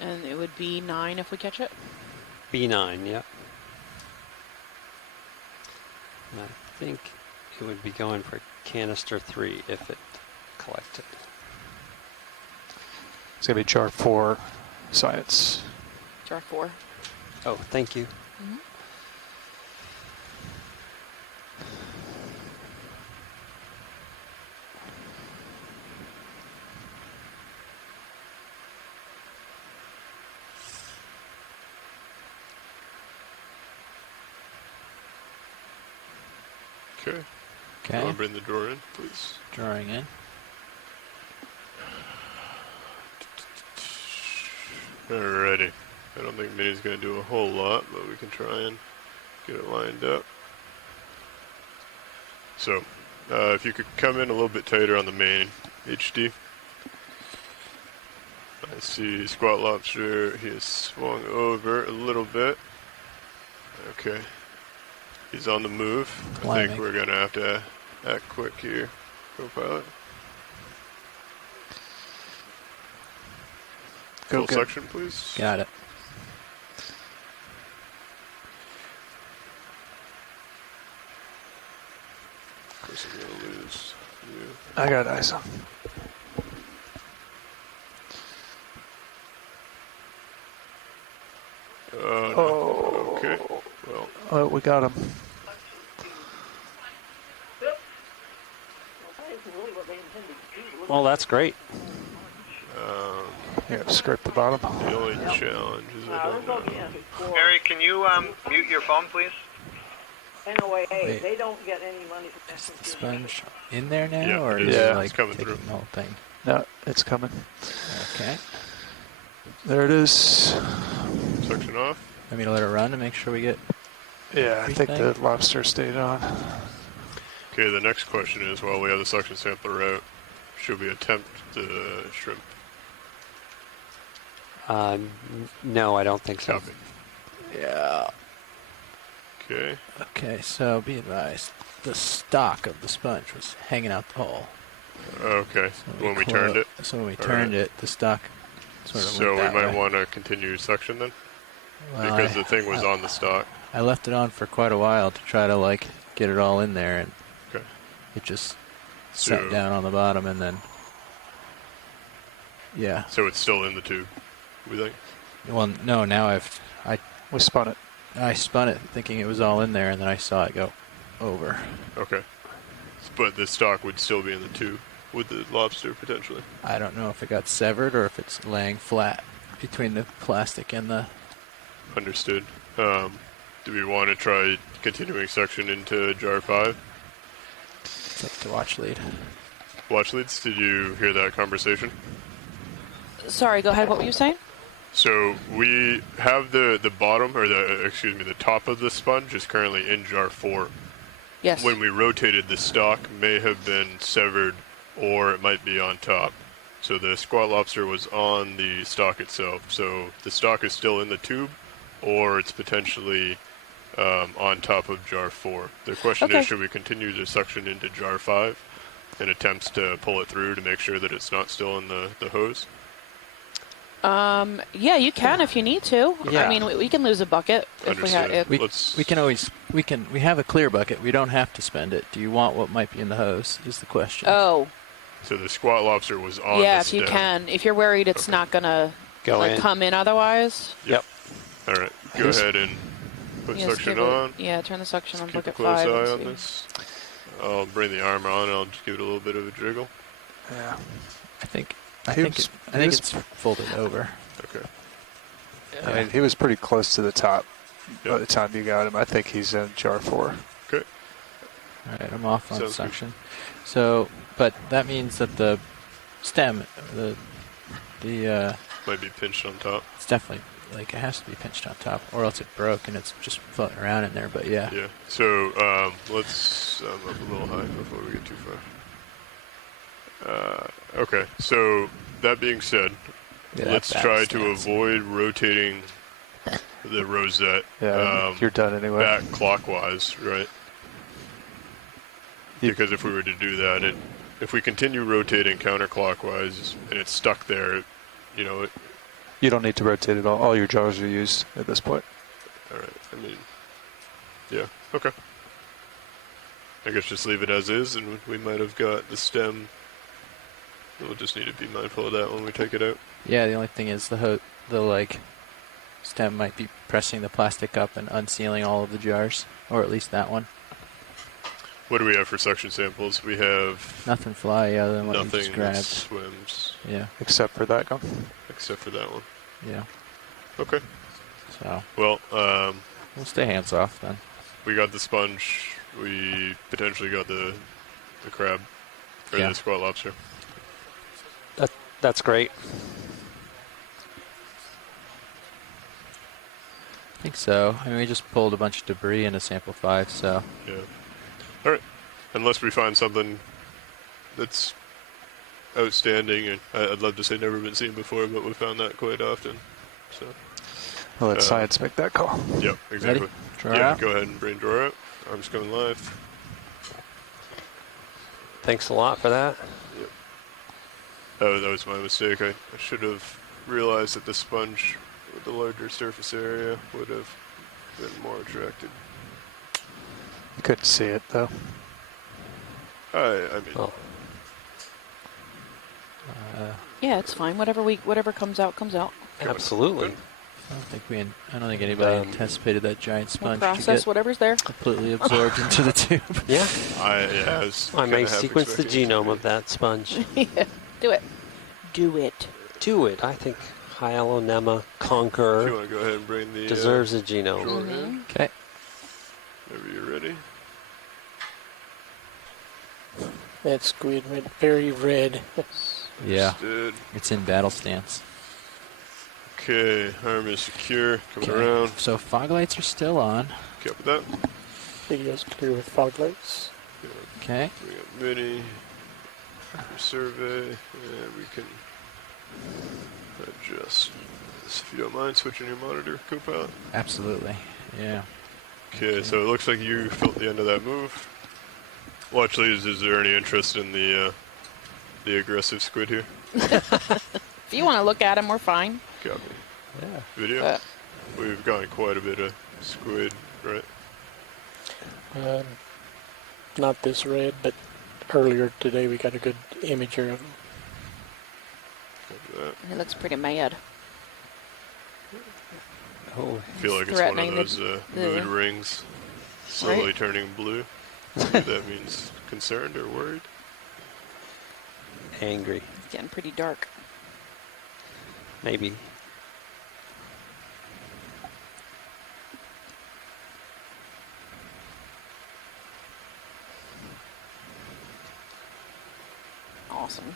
And it would be 9 if we catch it? B9, yep. And I think it would be going for canister 3 if it collected. It's going to be jar 4 science. Jar 4. Oh, thank you. Mhm. Okay. Okay. I'll bring the drawer in, please. Drawing in. Alrighty. I don't think Minnie's going to do a whole lot, but we can try and get it lined up. So, if you could come in a little bit tighter on the main HD. I see squat lobster. He has swung over a little bit. Okay. He's on the move. I Climbing. think we're going to have to act quick here, co-pilot. Go Full good. section, please. Got it. Of course, I'm going to lose you. I got eyes on. No. Okay. Well, Oh, we got him. Well, that's great. Yeah, scrape the bottom. the only challenge is I don't know. Mary, can you mute your phone, please? NOAA, Wait. they don't get any money from Is the sponge in there now, Yeah, or it is is. it Yeah, like it's coming taking through. the whole thing? No, it's coming. Okay. There it is. Section off. Want me to let it run to make sure we get... Yeah, I think Everything? the lobster stayed on. Okay, the next question is, while we have the suction sampler out, should we attempt the shrimp? No, I don't think so. Copy. Yeah. Okay. Okay, so be advised, the stock of the sponge was hanging out the hole. Okay. So When we turned it. So when we All turned right. it, the stock sort of So went we that might way. want to continue suction then? Well, Because the thing was on the stock. I left it on for quite a while to try to like get it all in there, and Okay. it just So- sat down on the bottom, and then yeah. So it's still in the tube, we think? Well, no, now We spun it. I spun it thinking it was all in there, and then I saw it go over. Okay. But the stock would still be in the tube with the lobster potentially. I don't know if it got severed or if it's laying flat between the plastic and the... Understood. Do we want to try continuing suction into jar 5? It's up to watch lead. Watch leads, did you hear that conversation? Sorry, go ahead. What were you saying? So we have the bottom, or the top of the sponge is currently in jar 4. Yes. When we rotated, the stock may have been severed, or it might be on top. So the squat lobster was on the stock itself. So the stock is still in the tube, or it's potentially on top of jar 4. The question Okay. is, should we continue the suction into jar 5 in attempts to pull it through to make sure that it's not still in the hose? Yeah, you can if you need to. Yeah. I mean, we can lose a bucket if we have. Understood. If, We can always... We have a clear bucket. We don't have to spend it. Do you want what might be in the hose is the question. oh, So the squat lobster was on yeah, the if you stem. can. If you're worried it's Okay. not gonna Go in. come in otherwise. Yep. All right, go Yes. ahead and put Yes, suction give it- on. Yeah, turn the suction on Keep a bucket close 5. eye and on see. this. I'll bring the arm on and I'll just give it a little bit of a jiggle. Yeah. I think He was- it's folded over. Okay. I mean, he was pretty close to the top by Yep. the time you got him. I think he's in jar 4. Okay. All right, I'm off on Sounds good. suction. So, but that means that the stem, the Might be pinched on top. it's definitely like it has to be pinched on top, or else it broke and it's just floating around in there. But yeah, Yeah. So let's up a little high before we get too far. Okay. So that being said, Yeah, let's that try bad to stance. avoid rotating the rosette Yeah, you're done anyway. back clockwise, right? Because if we were to do that, if we continue rotating counterclockwise and it's stuck there, you know, You don't need to rotate it all. All your jars are used at this point. all right. I mean, yeah. Okay. I guess just leave it as is, and we might have got the stem. We'll just need to be mindful of that when we take it out. yeah. The only thing is the like stem might be pressing the plastic up and unsealing all of the jars, or at least that one. What do we have for suction samples? We have Nothing fly other than what you nothing just that grabbed. swims Yeah, Except for that gun. except for that one. yeah. Okay. So Well, we'll stay hands off then. we got the sponge. We potentially got the crab or Yeah. the squat lobster. That's great. I think so. I mean, we just pulled a bunch of debris into sample 5, so Yeah. All right. Unless we find something that's outstanding, and I'd love to say never been seen before, but we found that quite often. So, I'll let science make that call. yep, exactly. Drawer Yeah, out? go ahead and bring drawer out. Arms coming live. Thanks a lot for that. Oh, that was my mistake. I should have realized that the sponge with the larger surface area would have been more attracted. You couldn't see it, though. I mean, Oh. Yeah, it's fine. Whatever comes out comes out. Absolutely. I don't think anybody Um, anticipated that giant We'll sponge to process get whatever's there. completely absorbed into the tube. Yeah. I was I may kinda half sequence the expecting it to genome be. of that sponge. Yeah, do it. Do it. Do it. I think Hyalonema If you conqueror want to go ahead and bring the deserves a genome. drawer in, Okay. whenever you're ready. That squid went very red. Yeah, Understood. it's in battle stance. Okay, arm is secure. Coming Okay. around. So fog lights are still on. Okay, up with that. Video's clear with fog lights. Okay. We got mini survey, and we can adjust this if you don't mind switching your monitor, Copilot. Absolutely. Yeah. Okay, so it looks like you felt the end of that move. Well, actually, is there any interest in the aggressive squid here? If you want to look at him, we're fine. Copy. Yeah. Video. But We've gotten quite a bit of squid, right? Not this red, but earlier today we got a good imager of him. Copy that. he looks pretty mad. Oh, I feel like it's one of Threatening those the- mood rings slowly turning blue. Maybe that means concerned or worried. angry. It's getting pretty dark. Maybe. Awesome.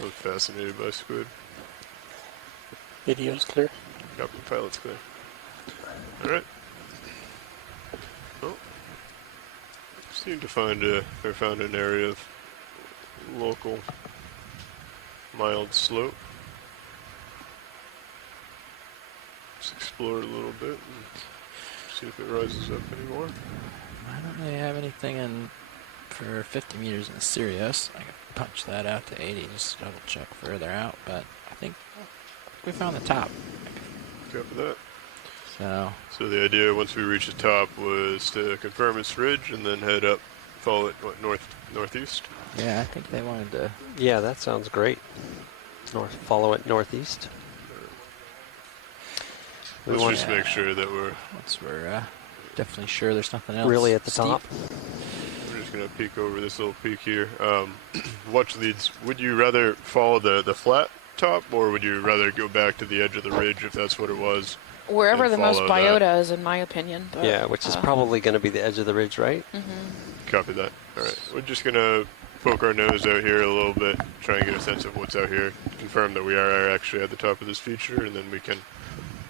I was fascinated by squid. Video's clear. Copy, pilot's clear. Alright. Well, seem to find found an area of local mild slope. Let's explore it a little bit and see if it rises up anymore. I don't really have anything in for 50 meters in the Sirius. I could punch that out to 80 just to double check further out, but I think we found the top. Copy that. So, So the idea once we reach the top was to confirm its ridge and then head up, follow it northeast. yeah, I think they wanted to. Yeah, that sounds great. Follow it northeast. We Let's want just make sure that we're Once we're definitely sure there's nothing else. really at the steep. top. We're just gonna peek over this little peak here. Watch leads. Would you rather follow the flat top, or would you rather go back to the edge of the ridge if that's what it was? Wherever And the most follow that. biota is, in my opinion. But, Yeah, which is probably going to be the edge of the ridge, right? Copy that. All right. We're just gonna poke our nose out here a little bit, try and get a sense of what's out here. Confirm that we are actually at the top of this feature, and then we can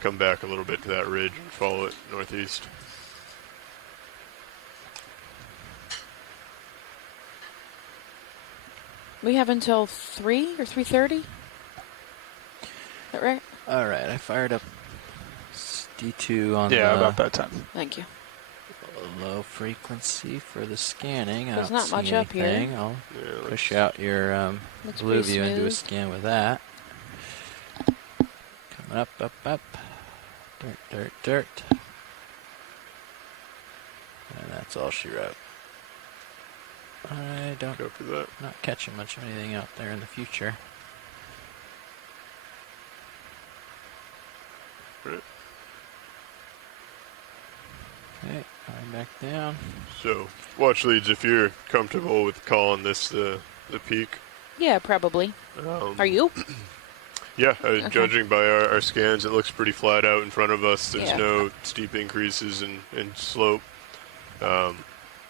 come back a little bit to that ridge and follow it northeast. We have until 3 or 3:30. Is that right? All right, I fired up D2 on Yeah, the about that time. Thank you. low frequency for the scanning. There's I don't not see much up here. anything. I'll Yeah, push out your Looks blue pretty view and do a smooth. scan with that. Coming up, up, up. Dirt, dirt, dirt. And that's all she wrote. I don't, copy that. not catching much of anything out there in the future. Right. Okay, going back down. So, watch leads if you're comfortable with calling this the peak. Yeah, probably. Are you? Yeah, judging by our scans, it looks pretty flat out in front of us. There's Yeah. no steep increases in slope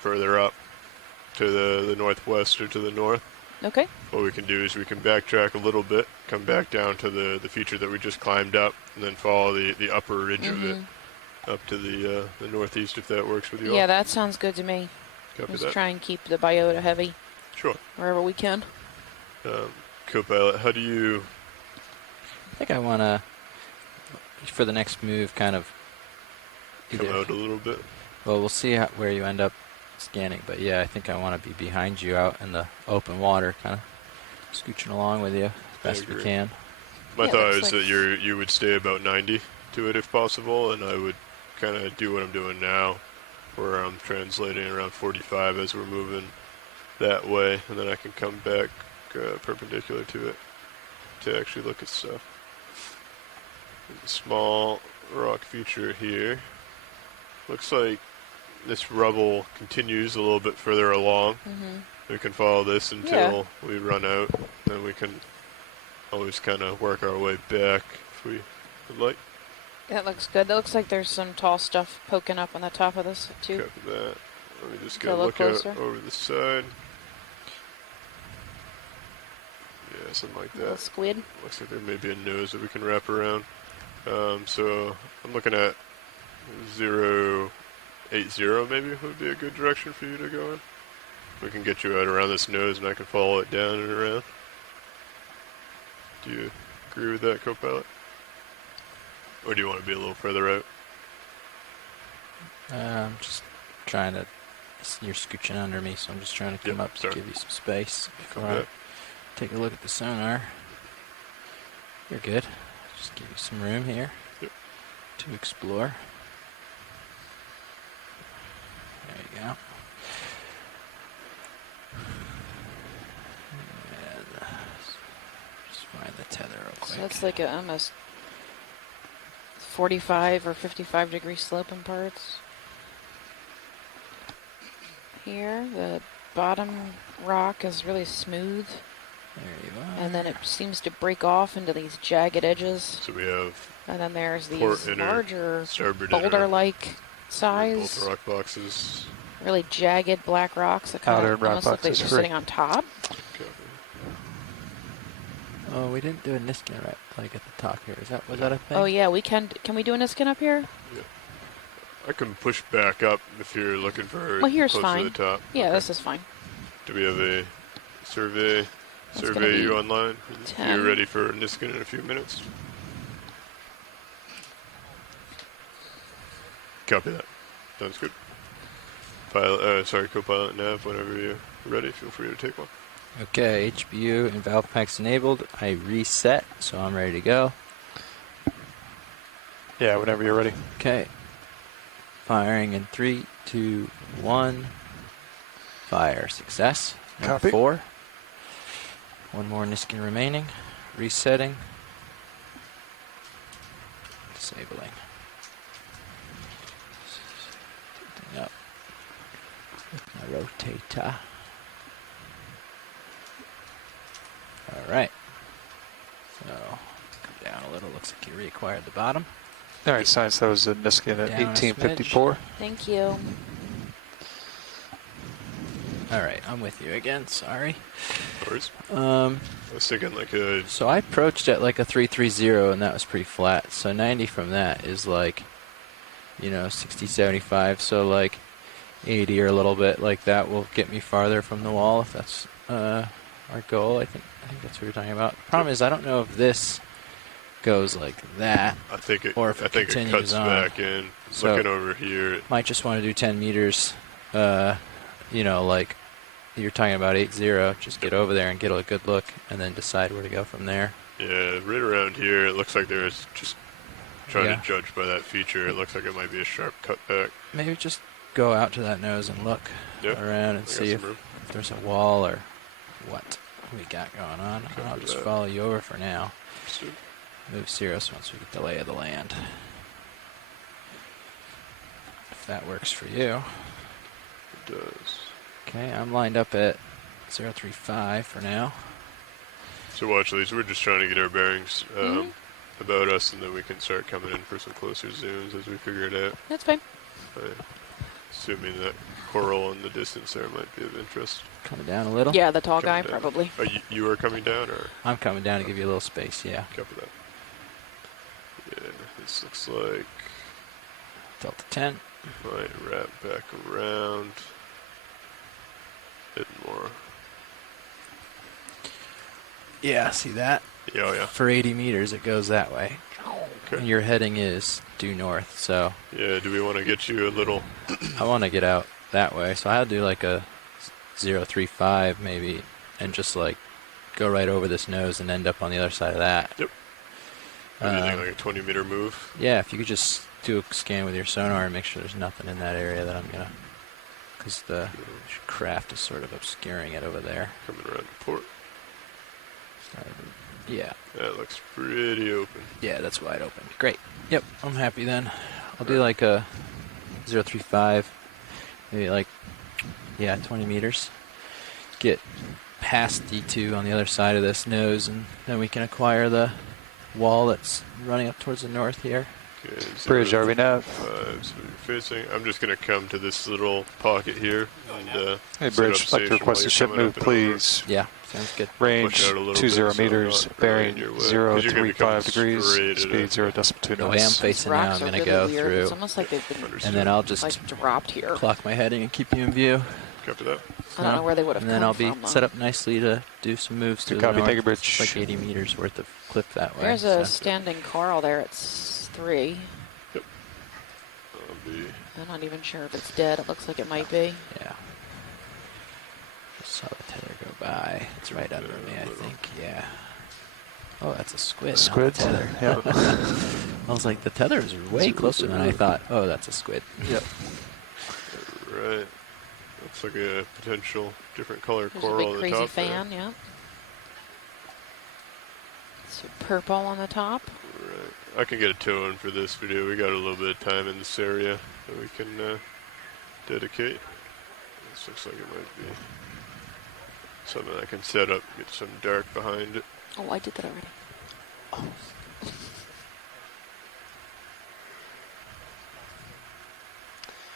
further up to the northwest or to the north. Okay. What we can do is we can backtrack a little bit, come back down to the feature that we just climbed up, and then follow the upper ridge of it up to the northeast, if that works with you Yeah, all. that sounds good to me. Copy Just that. try and keep the biota heavy Sure. wherever we can. Co-pilot, how do you... I think I want to, for the next move, kind of come out a little bit? Well, we'll see where you end up scanning, but yeah, I think I want to be behind you out in the open water, kind of scooching along with you as best we agree. can. My Yeah, it thought looks is like- that you would stay about 90 to it if possible, and I would kind of do what I'm doing now, where I'm translating around 45 as we're moving that way, and then I can come back perpendicular to it to actually look at stuff. There's a small rock feature here. Looks like this rubble continues a little bit further along. We can follow this until we run out, then we can always kind of work our way back if we would like. That looks good. That looks like there's some tall stuff poking up on the top of this, too. Copy that. Let me just Go go a little look out closer. over the side. Yeah, something like Little that. squid. Looks like there may be a nose that we can wrap around. So I'm looking at 080 maybe would be a good direction for you to go in. We can get you out around this nose and I can follow it down and around. Do you agree with that, co-pilot? Or do you want to be a little further out? I'm just trying to, you're scooching under me, so I'm just trying to come Yep, up sorry. to give you some space Come before I back. take a look at the sonar. You're good. Just give you some room here Yep. to explore. There you go. And just find the tether real quick. So that's like a almost 45 or 55 degree slope in parts. Here, the bottom rock is really smooth, There you are. and then it seems to break off into these jagged edges. So we have And then there's Port these inner, larger starboard inner. boulder-like both size, rock boxes. really jagged black rocks that kind Outer of rock almost look box like is they're free. sitting on top. Copy. Oh, we didn't do a Niskin right, like at the top here. Was that a thing? Oh yeah, we can we do a Niskin up here? I can push back up if you're looking for Well, here's closer fine. to the top. Yeah, Okay. this is fine. Do we have a survey gonna survey be you online? 10. You're ready for Niskin in a few minutes. Copy that. Sounds good. Pilot, co-pilot nav, whenever you're ready, feel free to take one. Okay, HBU and valve packs enabled. I reset, so I'm ready to go. Yeah, whenever you're ready. Okay. Firing in 3, 2, 1. Fire. Success. Number Copy. 4. One more Niskin remaining. Resetting. Disabling. with my rotator. All right. So come down a little. Looks like you reacquired the bottom. All right, science. That was a Niskin at Down a 1854. Thank you. All right, I'm with you again. Sorry. Doors. Um, I was thinking like a so I approached at like a 330, and that was pretty flat. So 90 from that is like, 60, 75. So like 80 or a little bit like that will get me farther from the wall if that's our goal. I think that's what you're talking about. The problem is I don't know if this goes like that. I think it. Or if I it think it continues cuts on. back in. So- Looking over here, Might just want to do 10 meters. Like you're talking about 8-0. Just get over there and get a good look, and then decide where to go from there. yeah, right around here, it looks like there's just trying Yeah. to judge by that feature. It looks like it might be a sharp cutback. Maybe just go out to that nose and look Yep. around and I got see some if room. there's a wall or what we got going on. Copy I'll just that. follow you over for now. Understood. Move Cirrus once we get the lay of the land. If that works for you. It does. Okay, I'm lined up at 035 for now. So watch these. We're just trying to get our bearings about us, and then we can start coming in for some closer zooms as we figure it out. That's fine. Assuming that coral in the distance there might be of interest. Coming down a little? Yeah, the tall guy, Coming down. probably. Oh, you are coming down, or I'm coming down to give you a little space, yeah. copy that? Yeah, this looks like Delta 10. might wrap back around. Bit more. Yeah, see that? Yeah, oh yeah. For 80 meters, it goes that way. Okay. And your heading is due north, so Yeah, do we want to get you a little? I want to get out that way. So I'll do like a 035 maybe, and just like go right over this nose and end up on the other side of that. Yep. What do you think, like a 20-meter move? Yeah, if you could just do a scan with your sonar and make sure there's nothing in that area that I'm gonna, because the craft is sort of obscuring it over there. Coming around the port. Yeah. That looks pretty open. Yeah, that's wide open. Great. Yep, I'm happy then. I'll do like a 035, maybe like, 20 meters. Get past D2 on the other side of this nose, and then we can acquire the wall that's running up towards the north here. Okay, Bridge, are we nav? So you're facing. I'm just going to come to this little pocket here. And, Hey, set Bridge, up like to station request while a you're ship coming move, up and over. please. Yeah, sounds good. Range Push out a little 20 bit, so meters, not right bearing in your way, 0 'cause you're gonna be coming 35 degrees, straight at speed it. 0 decimal 2 The way I'm knots. facing now, Rocks I'm are going to really go weird. through It's almost like they've been and then I'll just like dropped here. clock my heading and keep you in view. Copy that. I don't know where they would have And come then I'll be from, though. set up nicely to do some moves to Good the copy, north. thank you, Bridge. It's like 80 meters worth of cliff that way. There's a so. standing coral there. It's 3. I'll be. I'm not even sure if it's dead. It looks like it might be. Yeah. Just saw the tether go by. It's right under me, I think. Yeah. Oh, that's a squid. A not a squid? tether. Yeah. I was like, the tether is way closer than I thought. Oh, that's a squid. Yep. Right. Looks like a potential different color There's a coral big on the crazy top fan, yeah. So purple on the top. there. Right. I can get a tow in for this video. We got a little bit of time in this area that we can dedicate. This looks like it might be something I can set up, get some dark behind it. Oh, I did that already. Oh.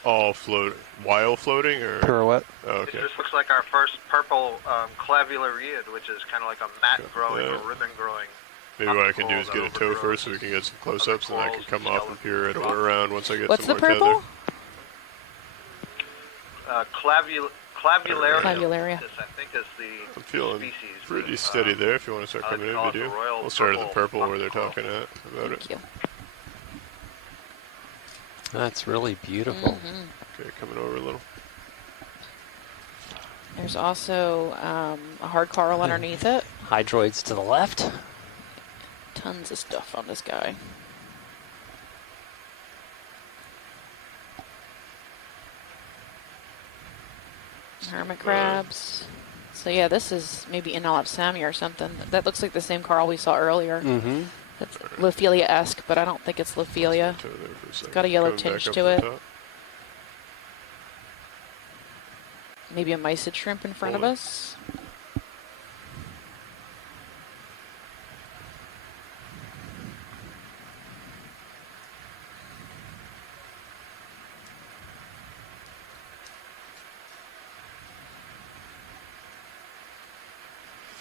All float, while floating, or? Pirouette. Oh, okay. This looks like our first purple clavulariid, which is kind of like a mat growing Yeah. or ribbon growing. Maybe what I can do is get a tow first so we can get some close-ups, and then I can come off of here right around once I get What's some the more purple? tether. Clavularium. Clavularia. This, I think, is the I'm feeling species. pretty steady there. If you want to start I like coming to in, call we it do. the royal We'll start at the purple purple where they're coral. talking about it. Thank you. That's really beautiful. Mm-hmm. Okay, coming over a little. There's also a hard coral underneath it. Hydroids to the left. Tons of stuff on this guy. Hermit crabs. So yeah, this is maybe Inalapsamia or something. That looks like the same coral we saw earlier. Mm-hmm. That's Lophelia-esque, but I don't think it's Lophelia. Tow there for a second. got a yellow Coming back tinge up to the it. top. maybe a mysid shrimp in front of us.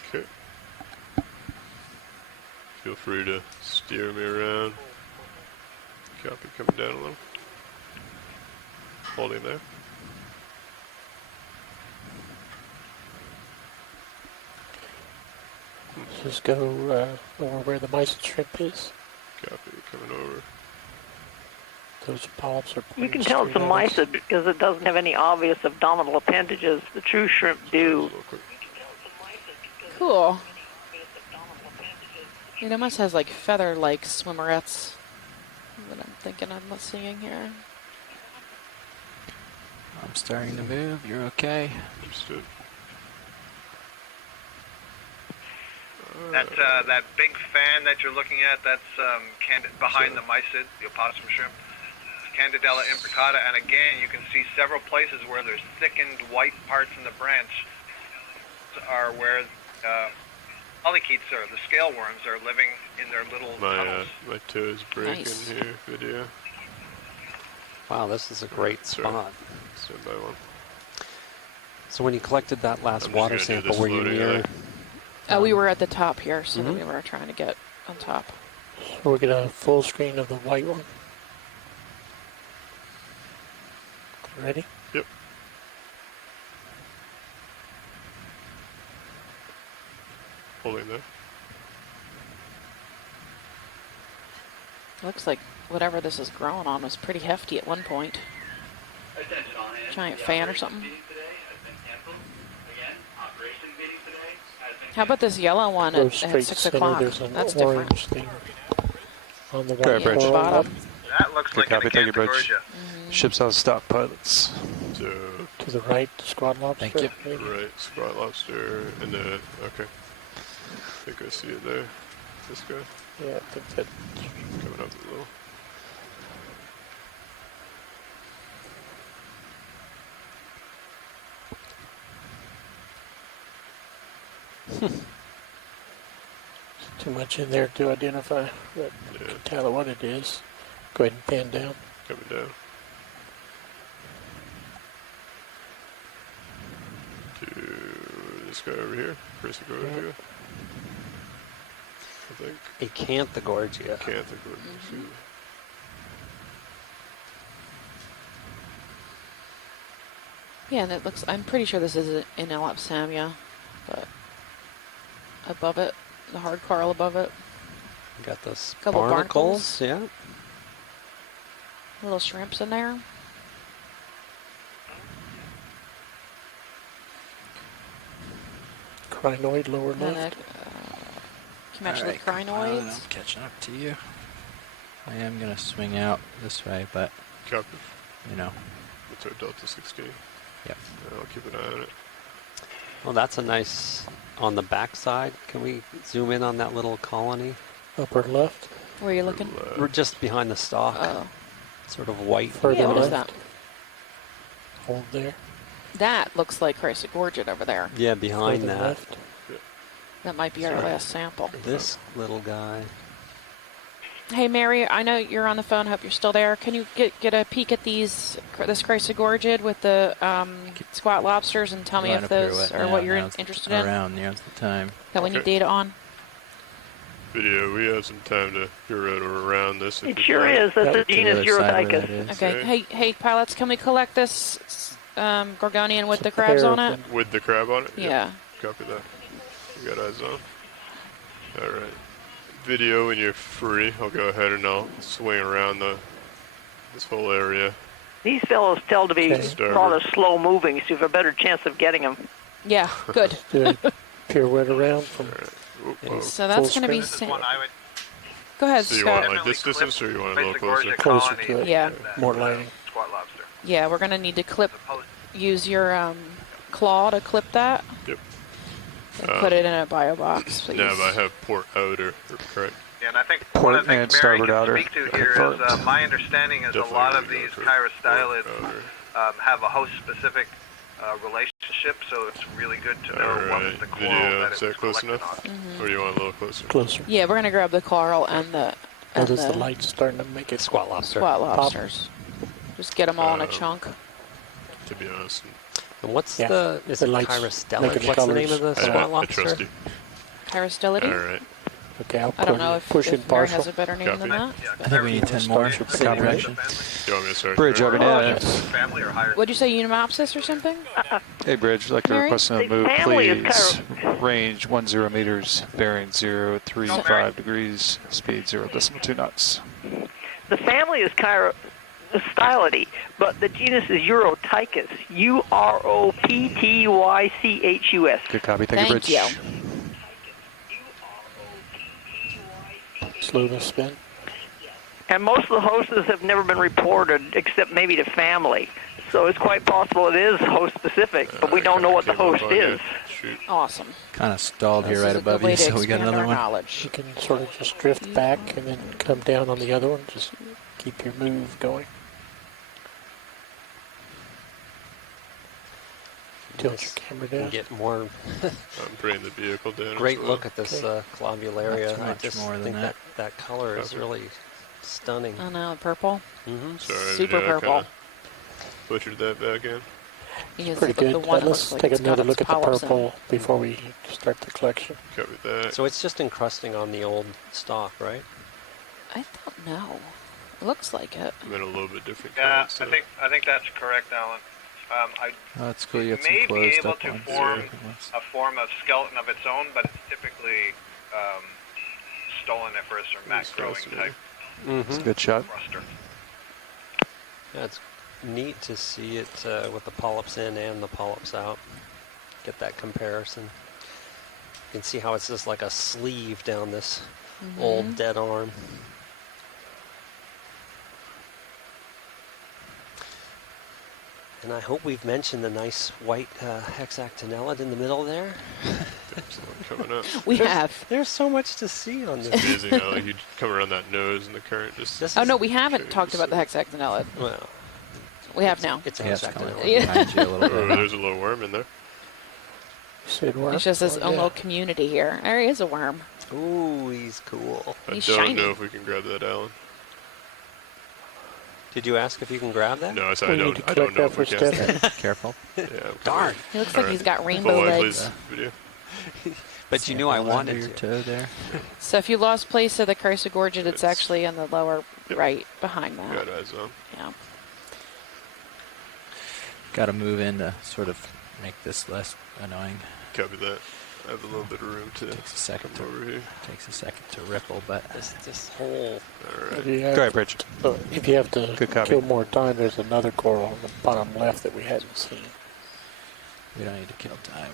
Okay. Feel free to steer me around. Copy, coming down a little. Holding there. Just go over where the mysid shrimp is. Copy, coming over. Those polyps are You can pointing tell it's a straight at us. mysid because it doesn't have any obvious abdominal appendages. The true shrimp do. Real quick. Cool. It almost has like feather-like swimmerettes that I'm thinking I'm seeing here. I'm starting to move. You're okay. Understood. That that big fan that you're looking at, that's behind the mysid, the opossum shrimp, Candidella imbricata, and again you can see several places where there's thickened white parts in the branch are where polychaetes or the scale worms are living in their little tunnels. My toe is breaking Nice. here. Video. Wow, this is a great Sorry. spot. Stand by one. So when you collected that last I'm just water gonna do sample, this were you loading near? eye. Oh, we were at the top here, so Mhm. we were trying to get on top. So we'll get a full screen of the white one. Ready? Yep. Holding there. Looks like whatever this is growing on was pretty hefty at one point. Giant fan or something. How about this yellow one Go at straight 6 center. o'clock? There's an That's orange different. thing on the Go ahead, right Bridge. Yeah, coral bottom. That looks Good like an copy, thank you, Bridge. Acanthogorgia. Ships out stop pilots. So, to the right, squad lobster. Thank you. maybe? right, spot lobster, and the, okay. I think I see it there. This guy, Yeah, I think that. coming up a little. Too much in there to identify, but you Yeah, can tell what it is. Go ahead and pan down. coming down. To this guy over here, Chrysogorgia. I think. Acanthogorgia. Acanthogorgia, excuse me. Yeah, and it looks, I'm pretty sure this is in Elapsamia, but above it, the hard coral above it, Got those Couple barnacles. Yeah. little shrimps in there. Crinoid lower And left. can you match the Alright, Pilot, crinoids? I'm catching up to you. I am gonna swing out this way, but Copy. you know, That's our Delta 16. yep. I'll keep an eye on it. Well, that's a nice on the back side. Can we zoom in on that little colony? Upper left. Where are you looking? We're just behind the stalk. Oh, Sort of white. Further yeah, what is left. that? Hold there. That looks like Chrysogorgia over there. Yeah, behind Further that. left. That might be our last sample. This little guy. Hey, Mary, I know you're on the phone. Hope you're still there. Can you get a peek at this Chrysogorgid with the squat lobsters and tell me Line if up here those right are now. what you're Now's interested in? Around, now's the time. That we need Okay. data on? Video, we have some time to pirouette around this. if It you'd sure like. is. That's Yep. a To the genus other side where that Urodicus. is. Okay. Hey, pilots, can we collect this Gorgonian with It's a the crabs pair on of it? them. With the crab on it? Yep. Yeah. Copy that. You got eyes on? Alright. Video, when you're free, I'll go ahead and I'll swing around this whole area. These fellows tell to be Okay. rather slow moving, so you have a better chance of getting them. Yeah, good. Do a pirouette around from. Alright. Whoop, whoa. So that's going to be... screen. This is one I would Go ahead, So you want Scott. like this Definitely distance or you want it a little closer? Chrysogorgia Closer colony to it. Yeah. than, More lighting. Squat lobster. Yeah, we're going to need to clip, Opposed- use your claw to clip that. Yep. And put it in a bio box, please. Nav, I have port outer, correct? Yeah, and I think Port one of the and things Mary starboard can outer. speak to here is Confirmed. my understanding is Definitely a lot gonna of go these for chirostylids port outer. have a host-specific relationship ship, so it's really good to know what Alright, was the coral video, that is it was that close collected enough? on. Or do you want a little closer? Closer. Yeah, we're gonna grab the coral and the Notice the light's starting to make it Squat lobster. squat lobsters. Just get them all in a Um, chunk. To be honest, And what's Yeah, the, is the it lights Chirostella? making the What's the name of the colors. squat I lobster? trust you. Chirostellity? Alright, Okay, I'll I don't put know it, if, push in if Mary partial. has a better name than Copy. that. I think we need 10 more Start for your calibration. do you want me to start? Bridge, there? Okeanos. Family or higher? What'd you say, Unimopsis or something? Hey, Bridge, I'd like to Mary? request a The move, family is please. Range 10 meters, bearing 035 degrees, speed 0.2 knots. The family is Chirostellity, but the genus is Urotychus. Uroptychus. Good copy. Thank you, Thank Bridge. you. Slow the spin. And most of the hosts have never been reported, except maybe to family. So it's quite possible it is host specific, but we don't know what the host is. Shoot. Awesome. Kind of stalled here This right is a above good way you, to so we got expand another our one. knowledge. You can sort of just drift back and then come down on the other one. Just keep your move going. Tilt your camera And down. get more I'm bringing the vehicle down. great as well. look at this Okay. globularia. Not too I much just more than think that. that color is Copy. really stunning. I know, purple. Mm-hmm. Sorry, Super yeah, I purple. kinda butchered that back in. You can Pretty see the good. one that Let's looks like take it's got another its look at the polyps in it. purple before we start the collection. Copy that. So it's just encrusting on the old stock, right? I thought no. It looks like it. I'm in a little bit different Yeah, kind. So. I think that's correct, Alan. I Oh, that's cool. You got may some be closed able up to ones. form a form of skeleton of its own, but it's typically stoloniferous or mat growing type It's a good shot. thruster. Yeah, it's neat to see it with the polyps in and the polyps out. Get that comparison. You can see how it's just like a sleeve down this old dead arm. And I hope we've mentioned the nice white hexactinellid in the middle there. There's one coming up. We have. There's so much to see on this. Amazing how like, you come around that nose and the current just. This Oh is- no, we haven't Okay, talked just about the hexactinellid. Well, We have now. it's a Yeah, it's coming hexactinellid. Yeah. behind you a little Oh, bit. there's a little worm in there. Said worm. It's just his Oh, own yeah. little community here. There he is, a worm. Ooh, he's cool. I He's don't shiny. know if we can grab that, Alan. Did you ask if you can grab that? No, I said We I need don't. to I don't collect know that if we for can. Steph. Careful. Yeah, I'm Darn. He looks like All he's right. got rainbow Full wide, legs. please. Video. But you knew I Sample under wanted your to. toe there. So if you lost place of the Chrysogorgid, it's It's- actually in the lower Yep. right behind that. Got eyes on. Yeah. Got to move in to sort of make this less annoying. Copy that. I have a little bit of room to Takes a second come over here. Takes a second to ripple, but This whole All right. If you Go have, ahead, Bridge. if you have to Good copy. kill more time, there's another coral on the bottom left that we hadn't seen. we don't need to kill time.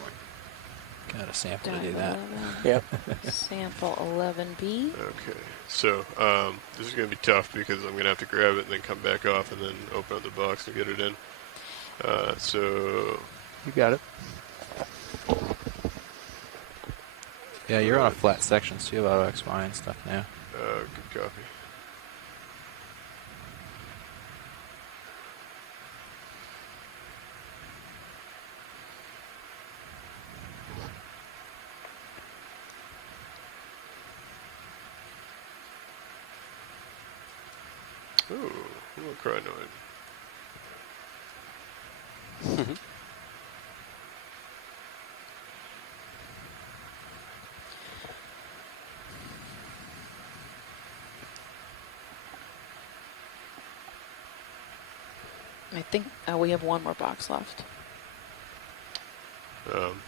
We're got a sample to Down do that. 11. Yep. Sample 11B. Okay. So this is gonna be tough because I'm gonna have to grab it and then come back off and then open up the box and get it in. So You got it. Yeah, you're on a flat section, so you have auto XY and stuff now. good copy. Ooh, a little crinoid. I think we have one more box left.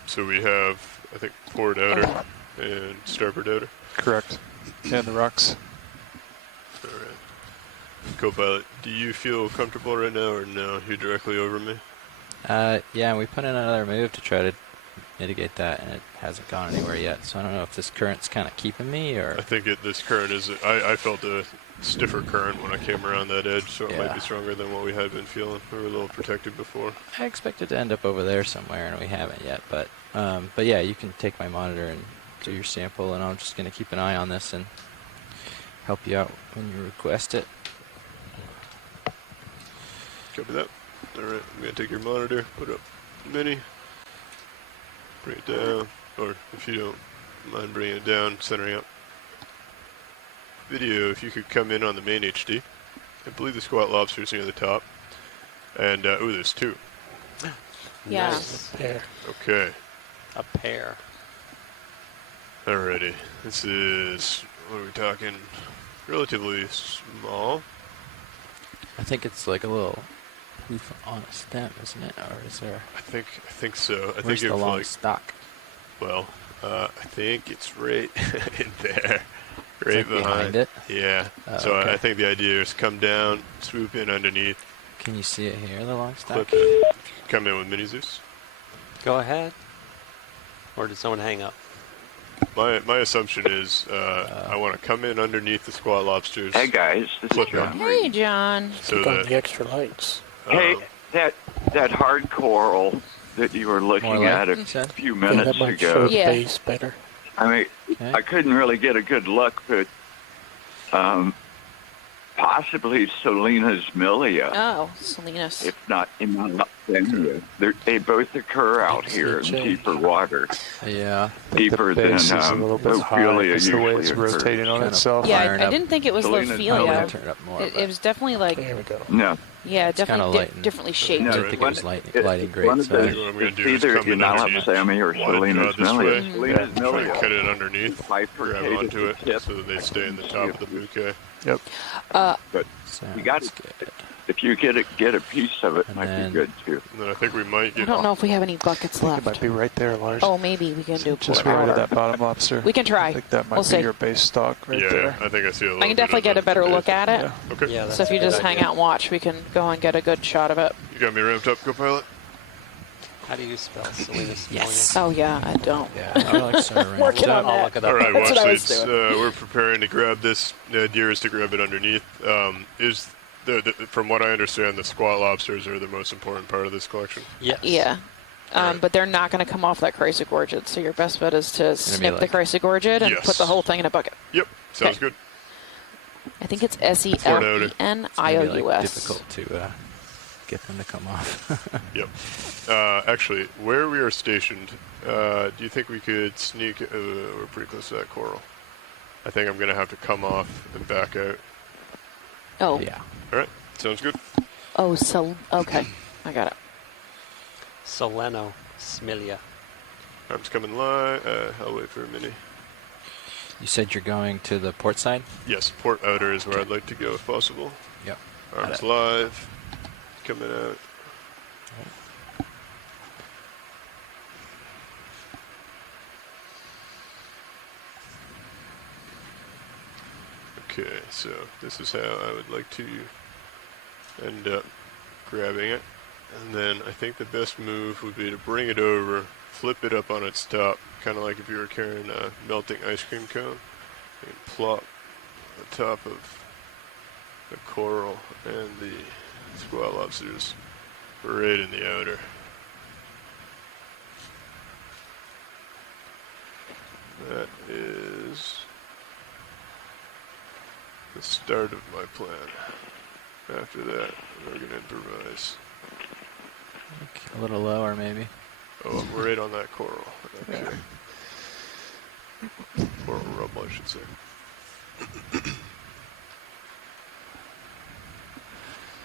So we have, I think, port outer and starboard outer. Correct. And the rocks. All right. Co-pilot, do you feel comfortable right now, or no? You're directly over me. Yeah, we put in another move to try to mitigate that, and it hasn't gone anywhere yet. So I don't know if this current's kind of keeping me, or I think this current is. I felt a stiffer current when I came around that edge, so it might Yeah. be stronger than what we had been feeling. We were a little protected before. I expected to end up over there somewhere, and we haven't yet. But yeah, you can take my monitor and do your sample, and I'm just going to keep an eye on this and help you out when you request it. Copy that. All right, I'm gonna take your monitor, put up mini. Bring it down, or if you don't mind bringing it down, centering up. Video, if you could come in on the main HD. I believe the squat lobster's near the top. And, ooh, there's two. Yeah. Nice. There. Okay. A pair. Alrighty. This is, what are we talking? Relatively small. I think it's like a little hoof on a stem, isn't it? Or is there? I think so. I Where's think the if long like, stock? well, I think it's right in there. It's Right like behind it. Yeah. Oh, So okay. I think the idea is come down, swoop in underneath, Can you see it here, the long stock? clip it, come in with mini Zeus. Go ahead. Or did someone hang up? My assumption is I want to come in underneath the squat lobsters. Hey guys, this is Flip John. Hey, John. So Click on that the extra lights. Hey, that hard coral that you were More looking light, at a you said? few Yeah, minutes that might show ago. the Yeah. base better. I mean, Okay. I couldn't really get a good look, but possibly Selena's milia, Oh, Salinas. if not Immalenia. They both occur out It's here the in change. deeper water, I Yeah. think deeper the than base is a little bit high. Ophelia It's the way usually it's occurs. rotating on Kinda itself. Yeah, firing I up. didn't think it was Selena's I'm Lophelia. gonna turn it up more. It was definitely like, There we go. No, yeah, It's kinda definitely light and- differently shaped. no. I didn't think it was lighting great. One of So I think what I'm going it's to do is either come in underneath, Sammy or widen Selena's draw this way, milia. Selena's try and milia. cut it underneath, grab Bifurcated onto it tip. so that they stay in the top of the bouquet. Yep. But sounds you got good. if you get a piece of it, And might then- be good too. And then I think we might I get don't know if we have any buckets I think it left. might be right there, Lars. Oh, maybe we can do Just pour right at water. that bottom lobster. We can try. I think that might We'll be see. your base stock right yeah, there. I think I see a little I can definitely bit get a better look at it. Yeah. Okay. Yeah, that's So if a you good just hang idea. out and watch, we can go and get a good shot of it. You got me ramped up, co-pilot? How do you spell Selena's Yes. Oh, yeah, I don't. Yeah. I like Sarah Working on I'll that. look it All up. right, That's well, what I actually, was it's, we're preparing to grab this. The idea is to grab it underneath. Is from what I understand, the squat lobsters are the most important part of this collection. Yes. Yeah. Alright. But they're not going to come off that chrysogorgid, so your best bet is to snip the like- chrysogorgid and Yes. put the whole thing in a bucket. Yep, sounds Okay. good. I think it's It's gonna be, like, SELENIOUS. difficult to get them to come off. Yep. Actually, where we are stationed, do you think we could sneak? We're pretty close to that coral. I think I'm gonna have to come off and back out. Oh, Yeah. All right, sounds good. oh, so okay, I got it. Soleno Smilia. Arms coming live. I'll wait for a minute. You said you're going to the port side? Yes, port outer is where I'd like to go if possible. Yep. Arms live. Coming out. Okay, so this is how I would like to end up grabbing it. And then I think the best move would be to bring it over, flip it up on its top, kind of like if you were carrying a melting ice cream cone, and plop the top of the coral and the squat lobsters right in the outer. That is the start of my plan. After that, we're going to improvise. A little lower, maybe. Oh, I'm right on that coral. Okay. Coral rubble, I should say.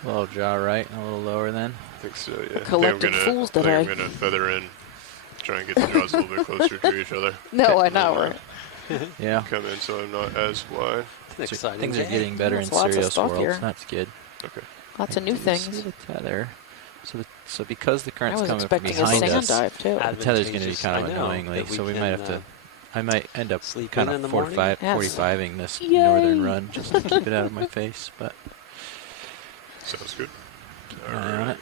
A little jaw right, and a little lower then. I think so, yeah. collected fools I think I'm today. going to feather in, try and get the jaws a little bit closer to each other. No, I know, right? Yeah. Come in so I'm not as wide. It's an So exciting things are day. getting better in There's lots of Serious stuff Worlds. here. That's good. Okay. Lots of new Do you see things. the tether. So because the I current's was coming from expecting a behind sand us, dive too. Ad- the tether's going to be Advantageous. kind of I know annoyingly. that we So we can, might have to. I might end up sleep kind in of the morning? 45, Yes. 45ing this Yay. northern run just to keep it out of my face. But Sounds good. eye on it.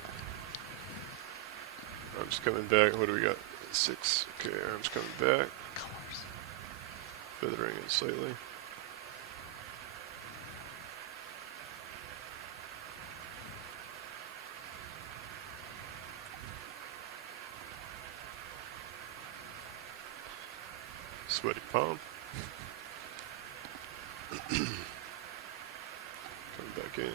Arms coming back. What do we got? 6. Okay, arms coming back. Feathering in slightly. Sweaty palm. Coming back in.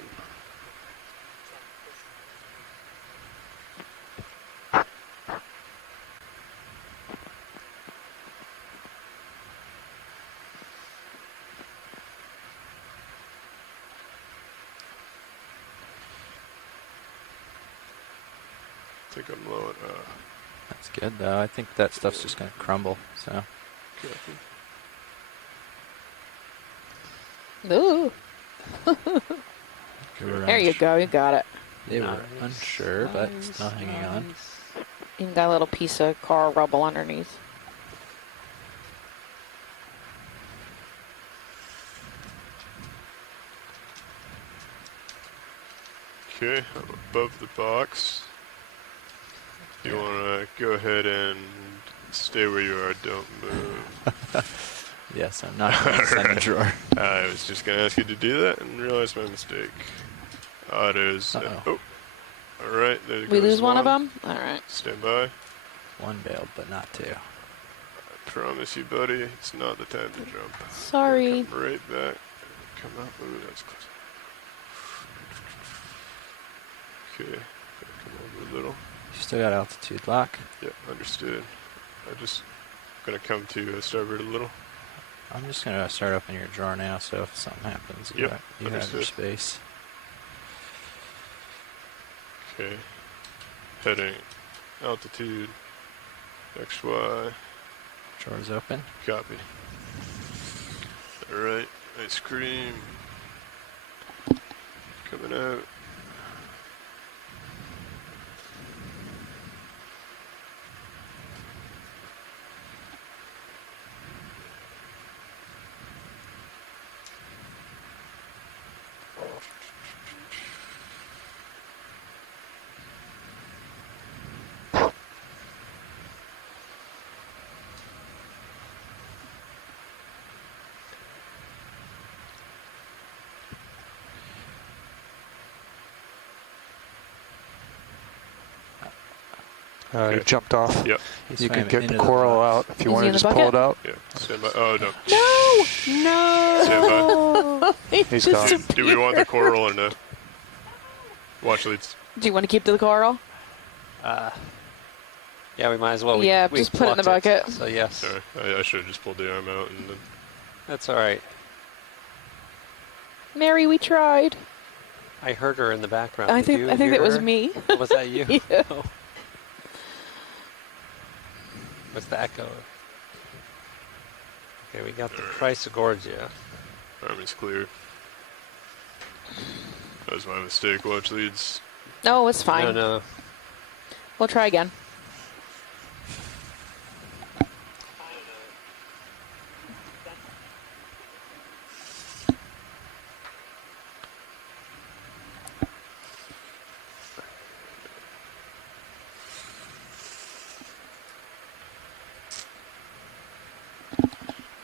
think I'm low on. That's good though. I think that stuff's just gonna crumble. So. Copy. Ooh. There you go. You got it. They were Nice. unsure, but still hanging on. Even got a little piece of car rubble underneath. Okay, I'm above the box. You want to go ahead and stay where you are. Don't move. Yes, I'm not going to send the drawer. I was just going to ask you to do that and realized my mistake. Autos. Uh-oh. All right, there We goes lose one of them? All right. Stand by. One bailed, but not two. I promise you, buddy, it's not the time to jump. Sorry. Come right back. Come up. Ooh, that's close. Okay. Come over a little. You still got altitude lock. Yep, understood. I'm just going to come to starboard a little. I'm just going to start opening your drawer now, so if something happens, you, Yep, have, you have your understood. space. Okay. Heading. Altitude. XY. Drawer's open. Copy. Alright. Ice cream. Coming out. He jumped off. Yep. He's You can swimming get into the coral out if you Is want he to in the just pull it bucket? out. Yeah. Stand by. Oh, no. No! Stand He's gone. Do we want the coral or no? Watch leads. Do you want to keep the coral? Yeah, we might as well. Yeah, we just put it in the plucked bucket. So yes, Sorry. I should have just pulled the arm out and then. that's all right. Mary, we tried. I heard her in the background. I Did think you that hear was her? me. Oh, was that you? Yeah. Oh. What's the echo? Okay, we got the Chrysogorgia. Arm is clear. That was my mistake. Watch leads. No, it's fine. No, no. We'll try again.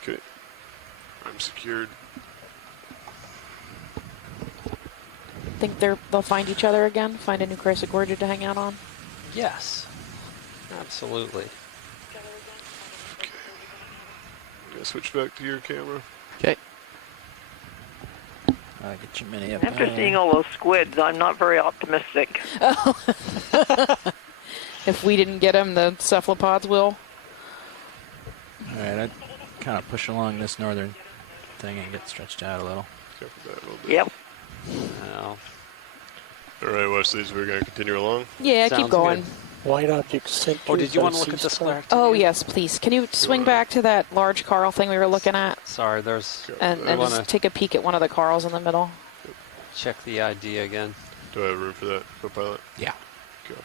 Okay. I'm secured. Think they'll find each other again? Find a new Chrysogorgia to hang out on? Yes. Absolutely. I'm gonna switch back to your camera. Okay. Get your mini up. After seeing all those squids, I'm not very optimistic. If we didn't get them, the cephalopods will. All right, I'd kind of push along this northern thing and get stretched out a little. Careful that a little bit. Yep. Well, Alright, watch these. We're gonna continue along. Yeah, Sounds keep going. good. White object center. oh, did you want to look at the square? sclera? Oh, yes, please. Can you swing back to that large coral thing we were looking at Sorry, there's. and I want just to take a peek at one of the corals in the middle? check the ID again. Do I have room for that, co-pilot? Yeah. Copy.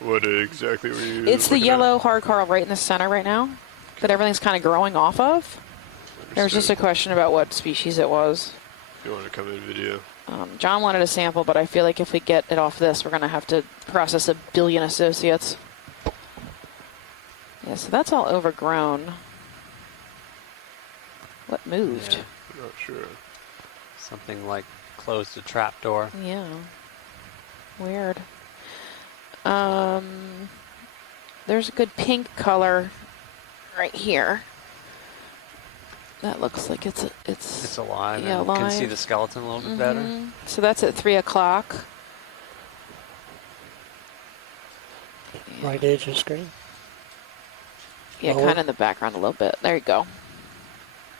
What exactly were you It's the looking yellow hard coral right in the center right now that everything's kind of growing off of. at? There was just a question about what species it was. If you want to come in video. John wanted a sample, but I feel like if we get it off this, we're going to have to process 1 billion associates. Yeah, so that's all overgrown. What moved? Yeah. I'm not sure. Something like closed a trap door. Yeah. Weird. There's a good pink color right here. That looks like it's It's alive. Yeah, and you can see alive. the skeleton a little bit better. So that's at 3 o'clock. Right edge of screen. Yeah, Lower? kind of in the background a little bit. There you go.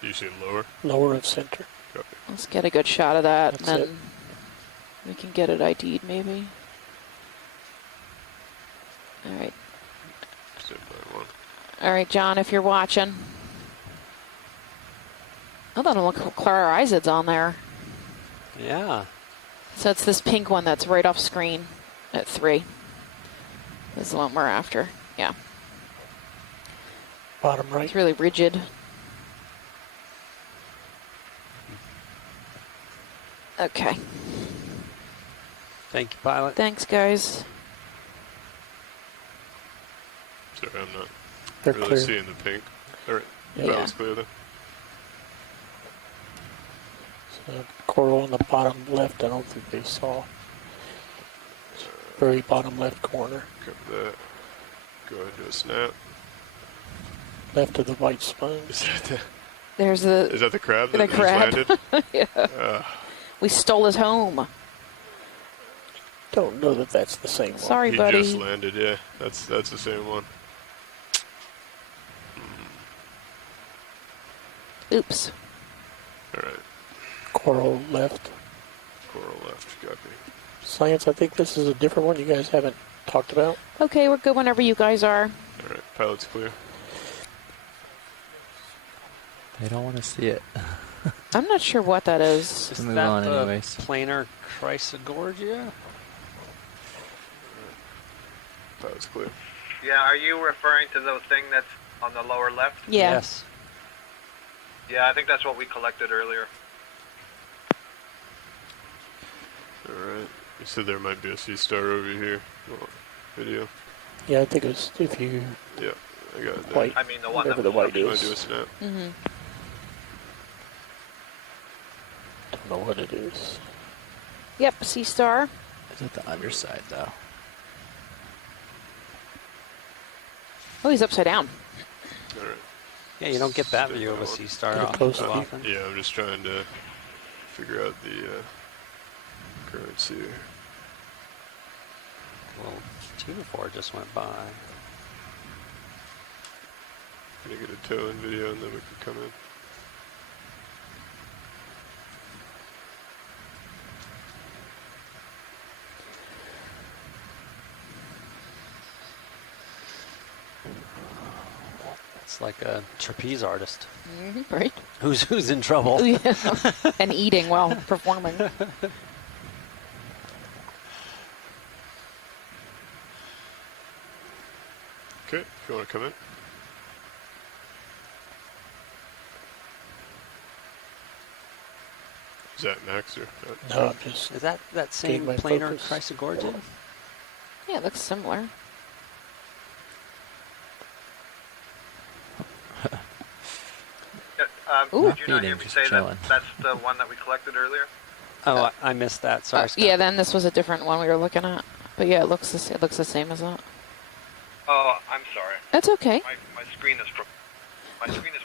You see lower? Lower of center. Copy. Let's get a good shot of that, That's and it. then we can get it ID'd maybe. All right. Stand by one. All right, John, if you're watching. Oh, that'll look Clara Izad's on there. Yeah. So it's this pink one that's right off screen at 3. This is the one we're after. Yeah. Bottom right. It's really rigid. Okay. Thank you, pilot. Thanks, guys. Sorry, I'm not They're really clear. seeing the pink. All right. Yeah. That was clear then. So coral on the bottom left, I don't think they saw. Very bottom left corner. Cover that. Go ahead and do a snap. Left of the white sponge. Is that the, There's is that the crab that the just crab. landed? Yeah. We stole his home. Don't know that that's the same one. Sorry, He buddy. just landed, yeah. That's the same one. Oops. All right. Coral left. Coral left. Copy. Science, I think this is a different one you guys haven't talked about. Okay, we're good whenever you guys are. All right. Pilot's clear. They don't want to see it. I'm not sure what that is. Just Is move that on the anyways. planar chrysogorgia? Pilot's clear. Yeah, are you referring to the thing that's on the lower left? Yeah. Yes. Yeah, I think that's what we collected earlier. All right. You said there might be a sea star over here. Oh, video. Yeah, I think it was if you Yeah, I got it there. white. I mean, the one Whatever that the was white You want to do a is. snap? Mm-hmm. Don't know what it is. Yep, Sea Star. It's at the underside though. Oh, he's upside down. All right. Yeah, you don't get that Stand view by of a one. sea star Get it off close too to you. often. Yeah, I'm just trying to figure out the currents here. Well, 2 to 4 just went by. Gonna get a tow in video and then we can come in. It's like a trapeze artist Mm-hmm. Right? who's in trouble. Oh, yeah. And eating while performing. Okay, if you want to come in. Is that Max or? No, I'm just Is that same Getting my planar focus. chrysogorgia? Yeah, it looks similar. Ooh. Did you not hear me Just say that chilling. that's the one that we collected earlier? Oh, I missed that. Sorry, Scott. Yeah, then this was a different one we were looking at. But yeah, it looks the same as that. Oh, I'm sorry. That's okay. My screen is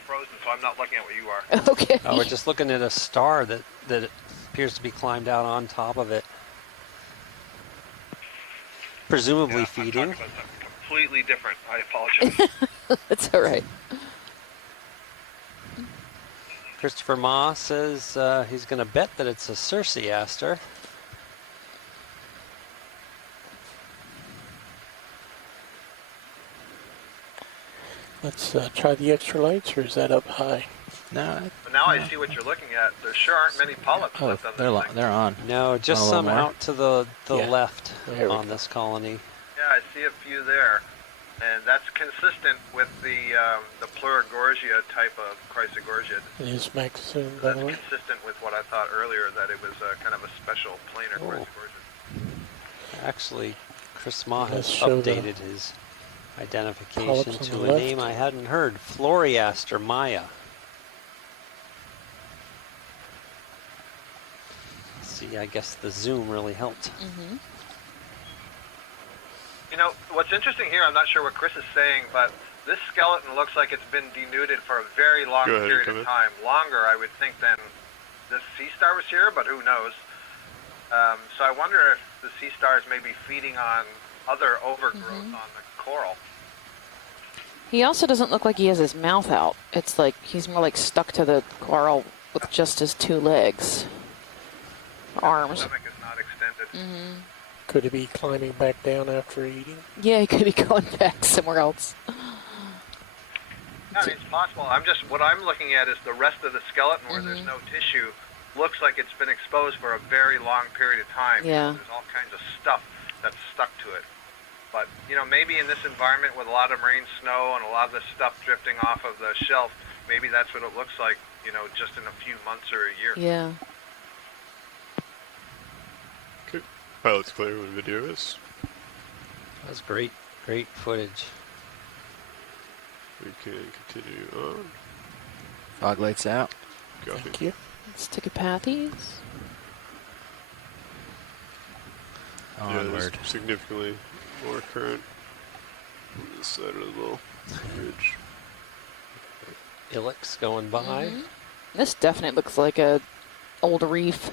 frozen, so I'm not looking at what you are. Okay. Oh, we're just looking at a star that appears to be climbed out on top of it. Presumably Yeah, I'm feeding. talking about something completely different. I apologize. That's all right. Christopher Ma says he's going to bet that it's a Circeaster. let's try the extra lights, or is that up high? No. But now I see what you're looking at. There sure aren't many polyps Oh, left on this thing. they're on. No, just A little some more? out to the Yeah. left There we on go. this colony. Yeah, I see a few there, and that's consistent with the Pleurogorgia type of Chrysogorgia. Is Max soon, by That's the way? consistent with what I thought earlier, that it was kind of a special planar Oh. Chrysogorgia. Actually, Chris Ma has Let's show the updated his identification polyps on to the a left. name I hadn't heard, Floriaster Maya. See, I guess the zoom really helped. Mm-hmm. You know, what's interesting here, I'm not sure what Chris is saying, but this skeleton looks like it's been denuded for a very long Go ahead, period come of in. time. Longer, I would think, than this sea star was here, but who knows. So I wonder if the sea stars may be feeding on other overgrowth on the coral. He also doesn't look like he has his mouth out. It's like he's more like stuck to the coral with just his 2 legs. Arms. Stomach is not extended. Mm-hmm. Could he be climbing back down after eating? Yeah, he could be going back somewhere else. I mean, it's possible. What I'm looking at is the rest of the skeleton where there's no tissue. Looks like it's been exposed for a very long period of time. Yeah. There's all kinds of stuff that's stuck to it. But, maybe in this environment with a lot of marine snow and a lot of this stuff drifting off of the shelf, maybe that's what it looks like, just in a few months or a year. Yeah. Okay. Pilot's clear when video is. That was great footage. We can continue on. Fog lights out. Copy. Thank you. Let's take a pathies. Yeah, there's Onward. significantly more current on this side of the little ridge. Ilex going by. This definitely looks like a old reef.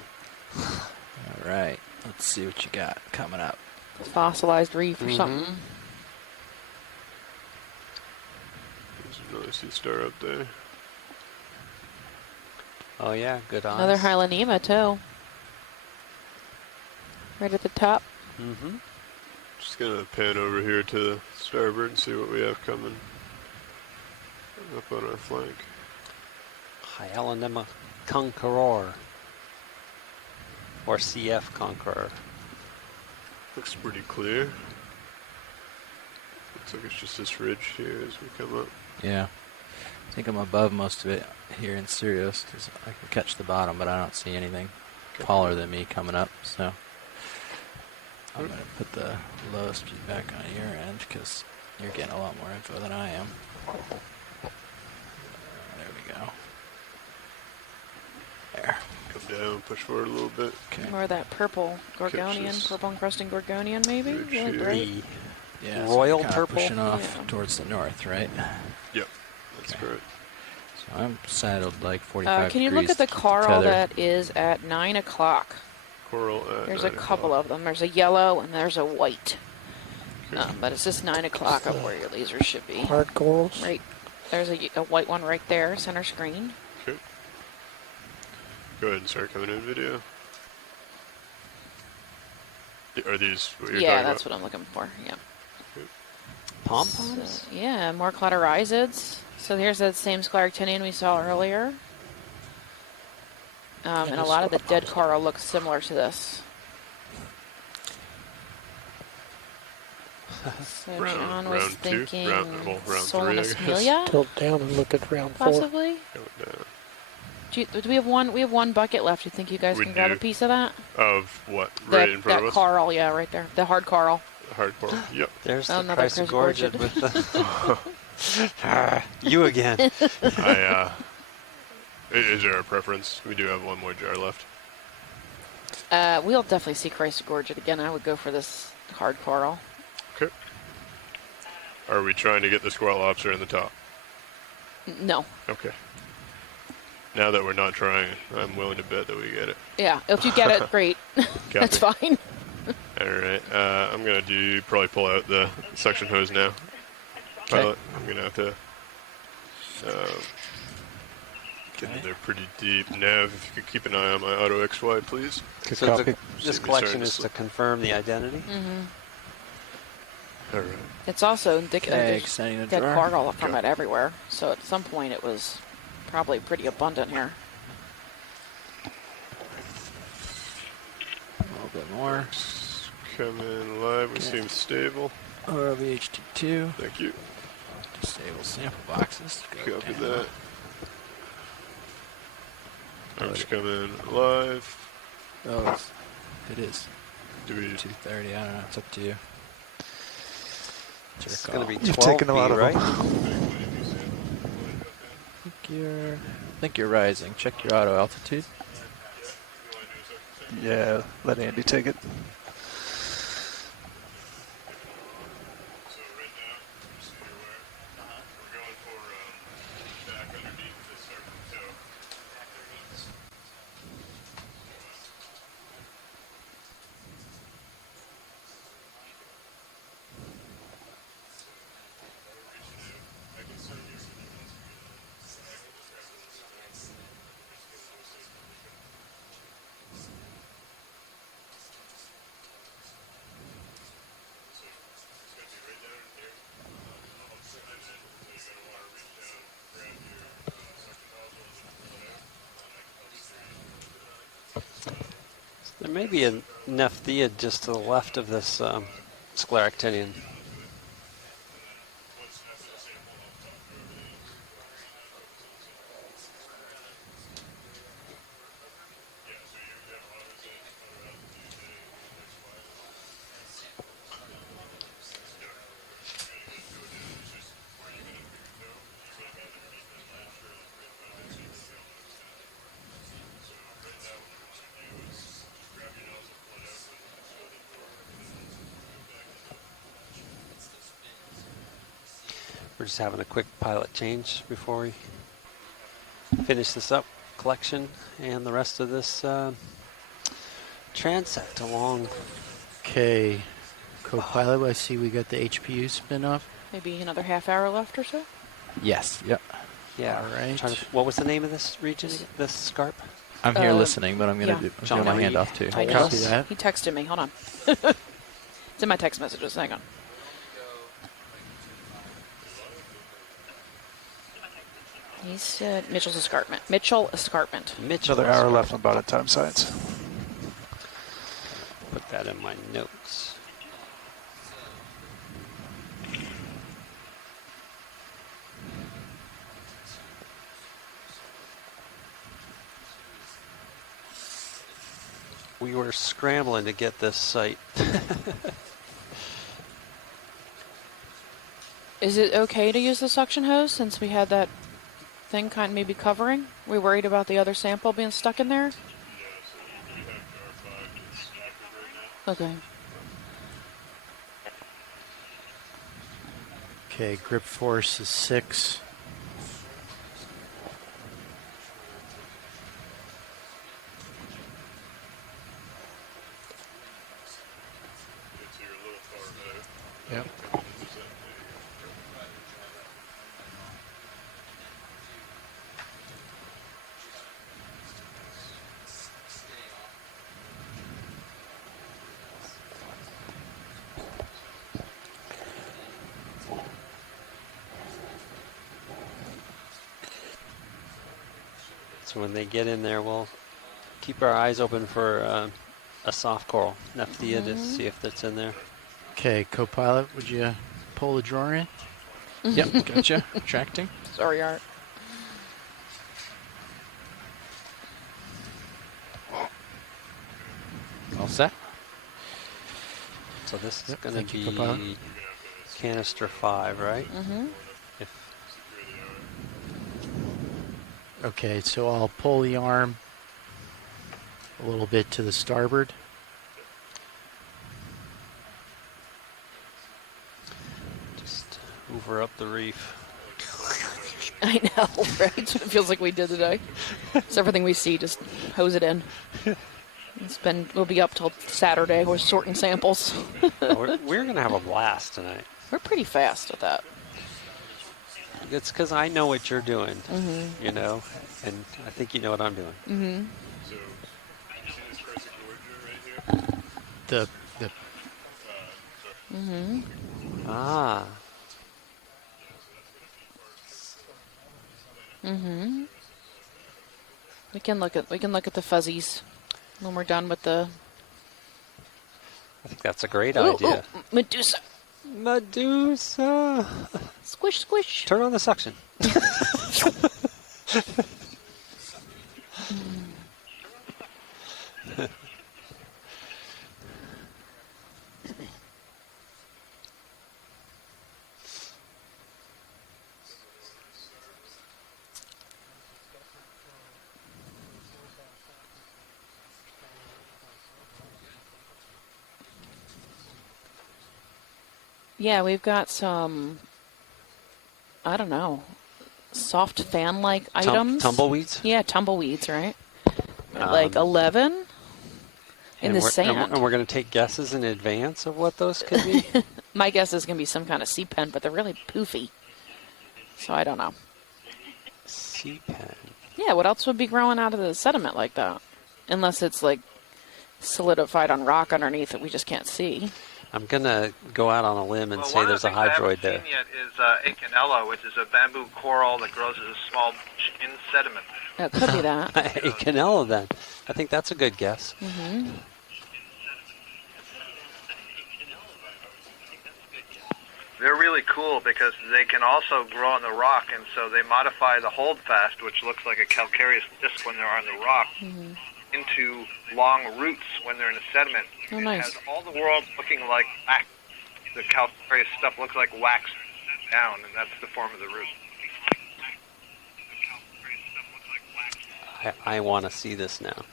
All right. Let's see what you got coming up. Fossilized reef or something. There's another sea star up there. Oh yeah, good eyes. Another Hylanema too. Right at the top. Mm-hmm. Just gonna pan over here to the starboard and see what we have coming up on our flank. Hyalonema conqueror. Or CF conqueror. Looks pretty clear. Looks like it's just this ridge here as we come up. Yeah. I think I'm above most of it here in Sirius because I can catch the bottom, but I don't see anything taller than me coming up. So I'm going to put the lowest speed back on your end because you're getting a lot more info than I am. There we go. There. Come down, push forward a little bit. Okay. More of that purple Gorgonian, this purple encrusting Gorgonian maybe? ridge Really here. bright. Yeah, Royal so kinda purple? pushing off Yeah. towards the north, right? Yep, that's Okay. correct. So I'm saddled like 45 Can you look degrees at the to keep coral tether. that is at 9 o'clock? Coral at There's a 9 couple o'clock. of them. There's a yellow and there's a white. But it's just 9 o'clock up where your laser should be. Hard corals. Right. There's a white one right there, center screen. Okay. Go ahead and start coming in video. Are these what you're Yeah, talking that's about? what I'm looking for. Yeah. Pom-poms? So, yeah, more cladorhizids. So here's that same scleractinian we saw earlier. And a lot of the dead coral looks similar to this. So John was round two? thinking Round three, I Solanus guess. Melia, Tilt down and look at round 4. possibly. Going down. Do we have one? We have one bucket left. You think you guys We can grab a do. piece of that? Of what? Right in front that of us? coral, yeah, right there. The hard coral. Hardcore. Yep. There's the Another Chrysogorgid Chrysogorgid. with the... You again. Is there a preference? We do have one more jar left. We'll definitely see Chrysogorgid again. I would go for this hard coral. Okay. Are we trying to get the squirrel lobster in the top? No. Okay. Now that we're not trying, I'm willing to bet that we get it. Yeah, if you get it, great. That's fine. All right. I'm going to probably pull out the suction hose now. Pilot, I'm going to have to get in there pretty deep. Nav, if you could keep an eye on my auto XY, please. Good So copy. this See me collection starting to is to slip. confirm the identity? All right. It's also indicative Okay, there's extending the dead drawer. coral from it everywhere. So at some point it was probably pretty abundant here. A little bit more. Come in live. We seem stable. RVHT2. Thank you. Disable sample boxes. Go Copy down. that. I'm just coming live. Oh, it is. Do we 2:30. I don't know. It's up to you. It's your It's call. going to be You've 12 taken a lot feet, of right? I think you're rising. Check your auto altitude. Yeah, let Andy take it. There may be a Nephthia just to the left of this scleractinian. We're just having a quick pilot change before we finish this up collection and the rest of this transect along. Okay, co-pilot, I see we got the HPU spin off. Maybe another half hour left or so. Yes. Yep. Yeah. All right. What was the name of this region? This Scarp? I'm here listening, but I'm gonna do John, my are hand you- off too. I Copy just, that. he texted me. Hold on. It's in my text messages. Hang on. He said Mitchell's escarpment. Mitchell escarpment. Mitchell. Another hour left on about time science. Put that in my notes. We were scrambling to get this site. Is it okay to use the suction hose since we had that thing kind of maybe covering? We worried about the other sample being stuck in there? Okay. Okay, grip force is 6. Yep. So when they get in there, we'll keep our eyes open for a soft coral, Nephthia, to see if that's in there. Okay, co-pilot, would you pull the drawer in? Yep. Gotcha. Tracting. Sorry, Art. All set. So this is Yep, going thank to you, co-pilot. be canister 5, right? Mm-hmm. If Okay, so I'll pull the arm a little bit to the starboard. just hoover up the reef. I know, right? It feels like we did today. It's everything we see, just hose it in. We'll be up till Saturday. We're sorting samples. We're going to have a blast tonight. We're pretty fast at that. It's because I know what you're doing, you know, and I think you know what I'm doing. Mm-hmm. So, you see this crescent gorge right here? The Mm-hmm. Ah, Mm-hmm. We can look at the fuzzies when we're done with the I think that's a great idea. Ooh, Medusa. Medusa. Squish, squish. Turn on the suction. Yeah, we've got some, I don't know, soft fan-like items. Tumbleweeds? Yeah, tumbleweeds, right? Like 11 in the sand. And we're going to take guesses in advance of what those could be? My guess is going to be some kind of sea pen, but they're really poofy. So I don't know. Sea pen. Yeah, what else would be growing out of the sediment like that? Unless it's like solidified on rock underneath that we just can't see. I'm going to go out on a limb and say one there's of a the things hydroid I there. haven't seen yet is Okeanos, which is a bamboo coral that grows as a small in sediment. It could be that. Hey, Canelo then. I think that's a good guess. Mm-hmm. They're really cool because they can also grow on the rock, and so they modify the holdfast, which looks like a calcareous disc when they're on the rock, into long roots when they're in the sediment. Oh, It nice. has all the world looking like wax. The calcareous stuff looks like wax down, and that's the form of the root. I want to see this now.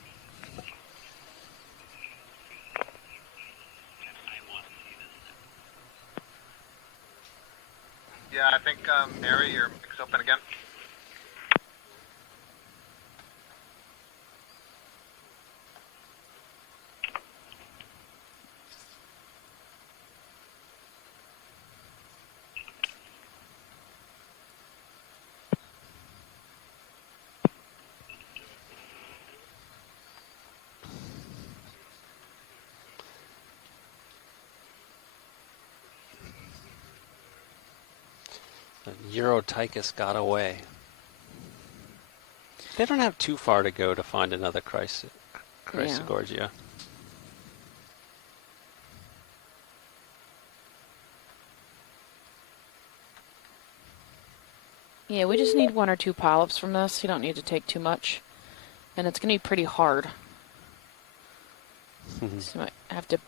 Yeah, I think, Mary, your mic's open again. Eurotychus got away. They don't have too far to go to find another Chrysogorgia. Yeah, we just need 1 or 2 polyps from this. You don't need to take too much. And it's going to be pretty hard. So I have to...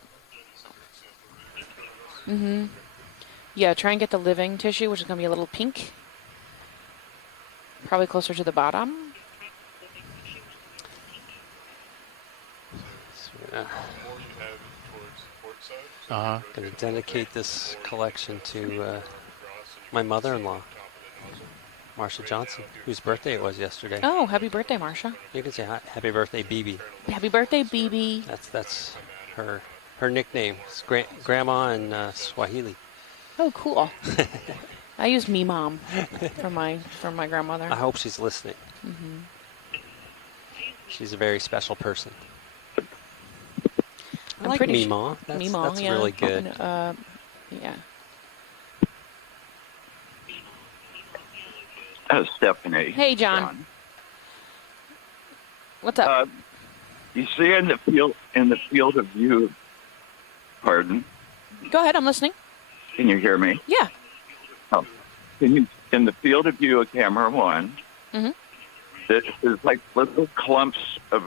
Yeah, try and get the living tissue, which is going to be a little pink. Probably closer to the bottom. I'm going to dedicate this collection to my mother-in-law, Marsha Johnson, whose birthday it was yesterday. Oh, happy birthday, Marsha. You can say happy birthday, BB. Happy birthday, BB. That's her nickname. It's Grandma in Swahili. Oh, cool. I use me mom for my grandmother. I hope she's listening. She's a very special person. I like Meemaw. That's yeah. really good. And, yeah. Stephanie. Hey, John. What's up? You see in the field of view. Pardon. Go ahead. I'm listening. Can you hear me? Yeah. Oh. In the field of view of camera 1, there's like little clumps of.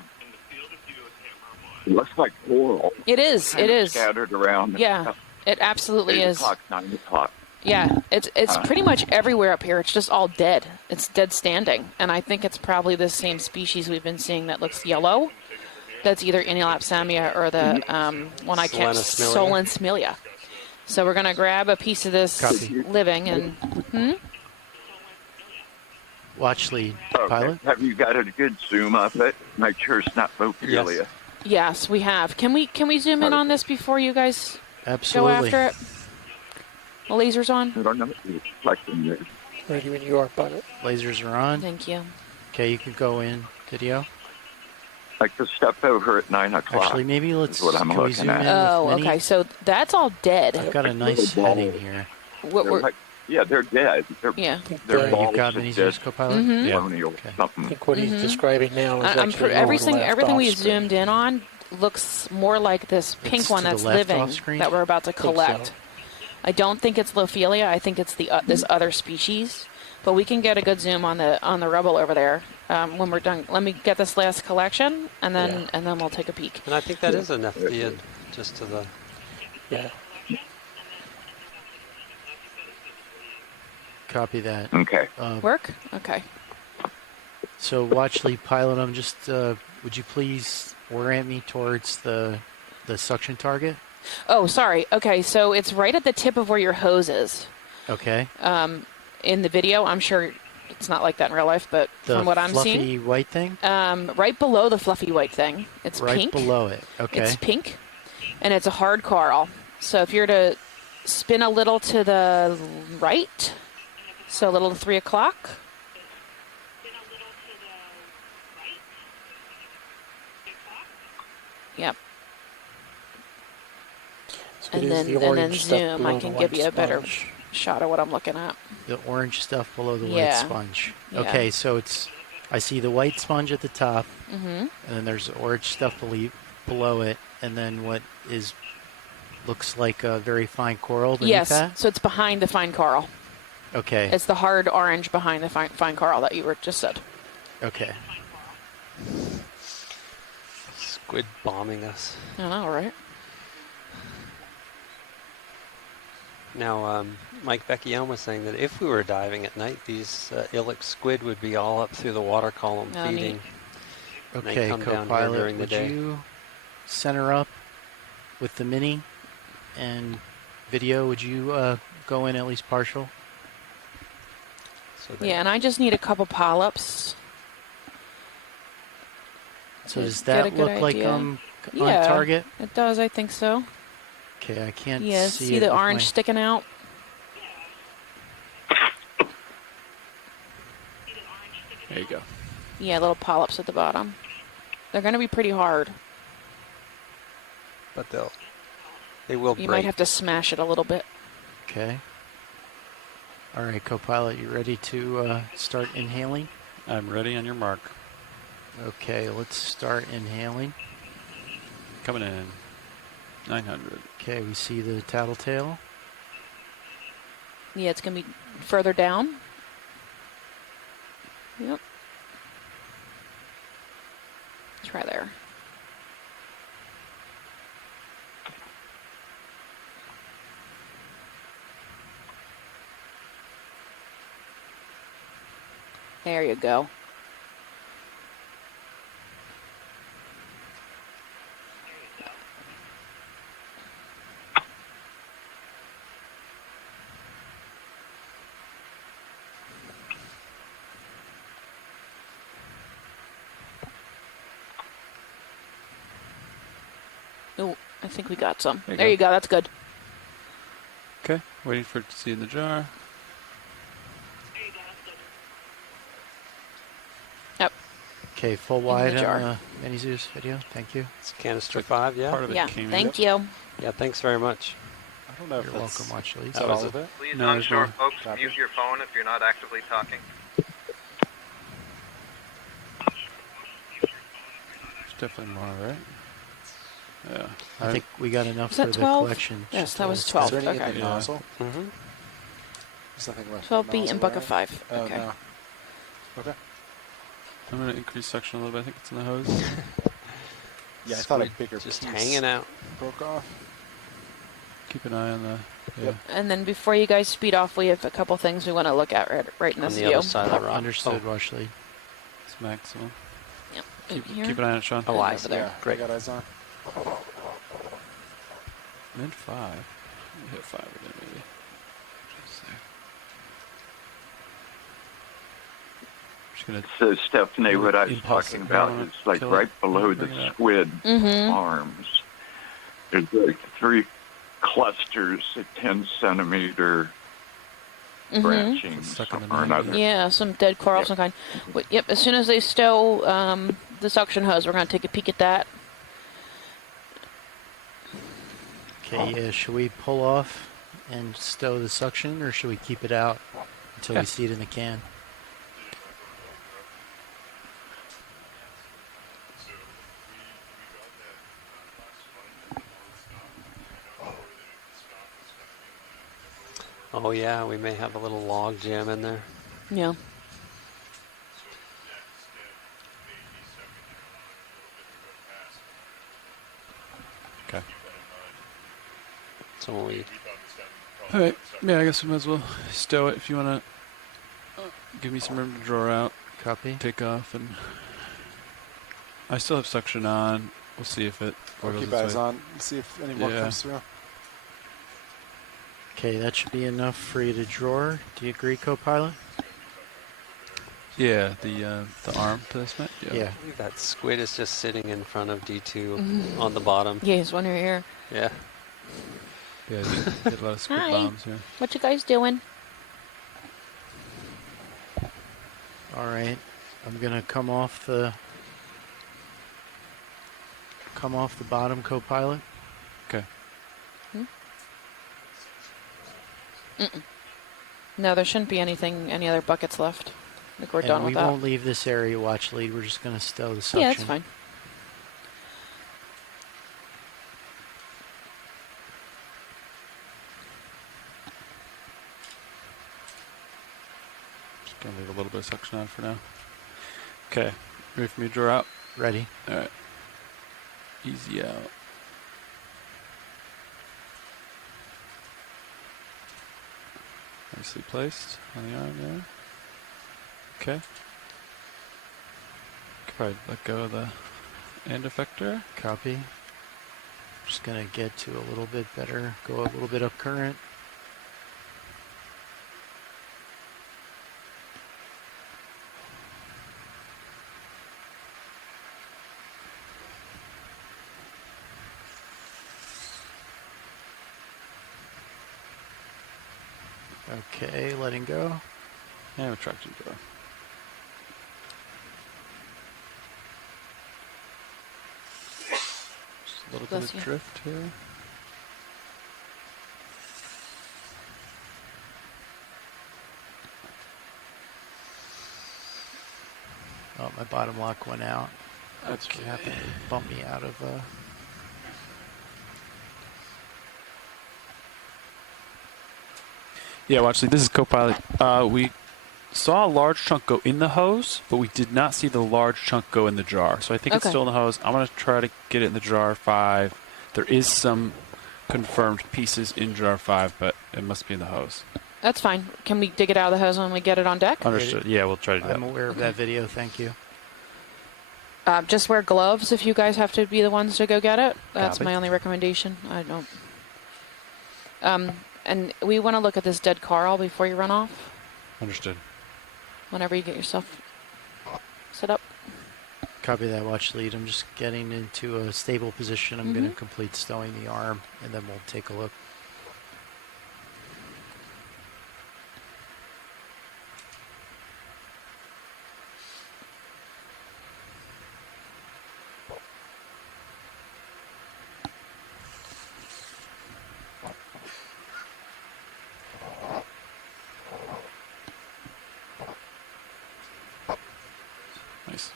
It looks like coral. It is. It is scattered around. Yeah, it absolutely 8 is. o'clock, 9 o'clock. Yeah, it's pretty much everywhere up here. It's just all dead. It's dead standing, and I think it's probably the same species we've been seeing that looks yellow. That's either Inulapsamia or the one I kept, Solensmilia. So we're gonna grab a piece of this living and. Watch lead, Okay. pilot. Have you got a good zoom of it? Make sure it's not Ophelia. Yes, we have. Can we zoom in on this before you guys Absolutely. go after it? The laser's on. I don't know if you're reflecting this. Ready when you are, pilot. Lasers are on. Thank you. Okay, you can go in video. Like the stuff over at 9 o'clock. Actually, maybe let's. What I'm can we looking zoom at. in Oh, with Minnie? okay. So that's all dead. I've got a nice heading here. What They're we're, like, yeah, they're dead. yeah. They're balls You've got of Minnie's dead co-pilot? colonial I something. think what he's describing now is I'm actually everything we off screen. zoomed in on looks more like this pink It's one to the that's left living off screen? that we're about to think collect. so. I don't think it's Lophelia. I think it's the this other species. But we can get a good zoom on the rubble over there when we're done. Let me get this last collection, and then we'll take a peek. And I think that is a Nephthyiid, just to the... Yeah. Copy that. Okay. Work? Okay. So watch lead, pilot. I'm just. Would you please orient me towards the suction target? Oh, sorry. Okay, so it's right at the tip of where your hose is. Okay. In the video, I'm sure it's not like that in real life, but The from what I'm fluffy seeing, white thing. right below the fluffy white thing, it's Right pink. below it. Okay. It's pink, and it's a hard coral. So if you're to spin a little to the right, so a little to 3 o'clock. Yep. So And it is then, the and then orange stuff zoom. below I the can white give you a better sponge. shot of what I'm looking at. The orange stuff below the white Yeah. sponge. Yeah. Okay, so it's. I see the white sponge at the top, Mm-hmm. and then there's orange stuff below it, and then what is looks like a very fine coral beneath Yes, that? so it's behind the fine coral. Okay. It's the hard orange behind the fine coral that you were just said. Okay. Squid bombing us. I know, right? Now, Mike Vecchione was saying that if we were diving at night, these Ilex squid would be all up through the water column Oh, feeding. neat. And they Okay, come down here co-pilot, during the would day. you center up with the mini and video? Would you go in at least partial? So Yeah, and I just need a couple polyps. So does Get a that good look like idea. on Yeah, target? it does. I think so. Okay, I can't Yeah, see see it the with orange my- sticking out? There you go. Yeah, little polyps at the bottom. They're going to be pretty hard. But they will break. You might have to smash it a little bit. Okay. All right, co-pilot, you ready to start inhaling? I'm ready on your mark. Okay, let's start inhaling. Coming in. 900. Okay, we see the tattletale. Yeah, it's going to be further down. Yep. Try there. There you go. Oh, I think we got some. There you go. That's good. Okay, waiting for it to see in the jar. Yep. Okay, full wide jar. on the Mini Zeus video. Thank you. It's canister 5, yeah? Part of it Yeah, came thank you. Yeah, thanks very much. I don't know if You're that's welcome, Watch Lead. is that all of it. Please, No, there's onshore more. folks, Copy. mute your phone if you're not actively talking. There's definitely more, right? Yeah. I think we got enough Was for that the 12? collection. Yes, Just that let was us 12. Is there any Okay. in the Yeah. nozzle? Mm-hmm. There's nothing left. 12 in the beat and nozzle, bucket right? 5. Oh, Okay. no. Okay. I'm going to increase suction a little bit. I think it's in the hose. Yeah, I thought a Squid bigger just piece hanging out. broke off. Keep an eye on the... Yeah. Yep. And then before you guys speed off, we have a couple things we want to look at right in On this the view. other side of the rock. Understood, Watch Lead. It's maximum. Yep. Keep, Here. keep an eye on it, Sean. Oh, I over see. there. Yeah, Great. I got eyes on. Mid 5. We hit 5 again, maybe. Just gonna So, Stephanie, what I was Impulse. talking about You is wanna like kill it? right below Bring the it up. squid Mm-hmm. arms. There's like 3 clusters of 10-centimeter Mm-hmm. branching Stuck in the or middle. another. Yeah, some dead coral of some kind. Yep, as soon as they stow the suction hose, we're going to take a peek at that. Okay, yeah, should we pull off and stow the suction, or should we keep it out until Yeah. we see it in the can? Oh, yeah, we may have a little log jam in there. Yeah. Okay. So when we... All right. Yeah, I guess we might as well stow it if you want to give me some room to draw out, Copy. take off, and I still have suction on. We'll see if it I'll wiggles keep its eyes way. on and see if any more Yeah. comes through. Okay, that should be enough for you to draw. Do you agree, co-pilot? Yeah, the arm placement. Yeah. I believe that squid is just sitting in front of D2 on the bottom. Yeah, he's one right here. Yeah. Yeah, get a lot of squid Hi. bombs here. What you guys doing? All right, I'm gonna come off the bottom, co-pilot. Okay. Mm-mm. No, there shouldn't be any other buckets left. I think we're done And we with that. won't leave this area, Watch Lead. We're just gonna stow the suction. Yeah, that's fine. gonna leave a little bit of suction on for now. Okay, ready for me to draw out? Ready. All right. Easy out. Nicely placed on the arm there. Okay. Could probably let go of the end effector. Copy. Just gonna get to a little bit better, go a little bit up current. Okay, letting go. And retraction go. Just a little Bless bit you. of drift here. Oh, my bottom lock went out. That's what Okay. happened. It bumped me out of. Yeah, well, actually, this is Copilot. We saw a large chunk go in the hose, but we did not see the large chunk go in the jar. So I think it's Okay. still in the hose. I'm going to try to get it in the jar 5. There is some confirmed pieces in jar 5, but it must be in the hose. That's fine. Can we dig it out of the hose when we get it on deck? Understood. Yeah, we'll try to do that. I'm aware of that video. Thank you. Just wear gloves if you guys have to be the ones to go get it. That's Copy. my only recommendation. I don't. And we want to look at this dead Carl before you run off. Understood. Whenever you get yourself set up. Copy that, watch lead. I'm just getting into a stable position. I'm going to complete stowing the arm, and then we'll take a look. Nice.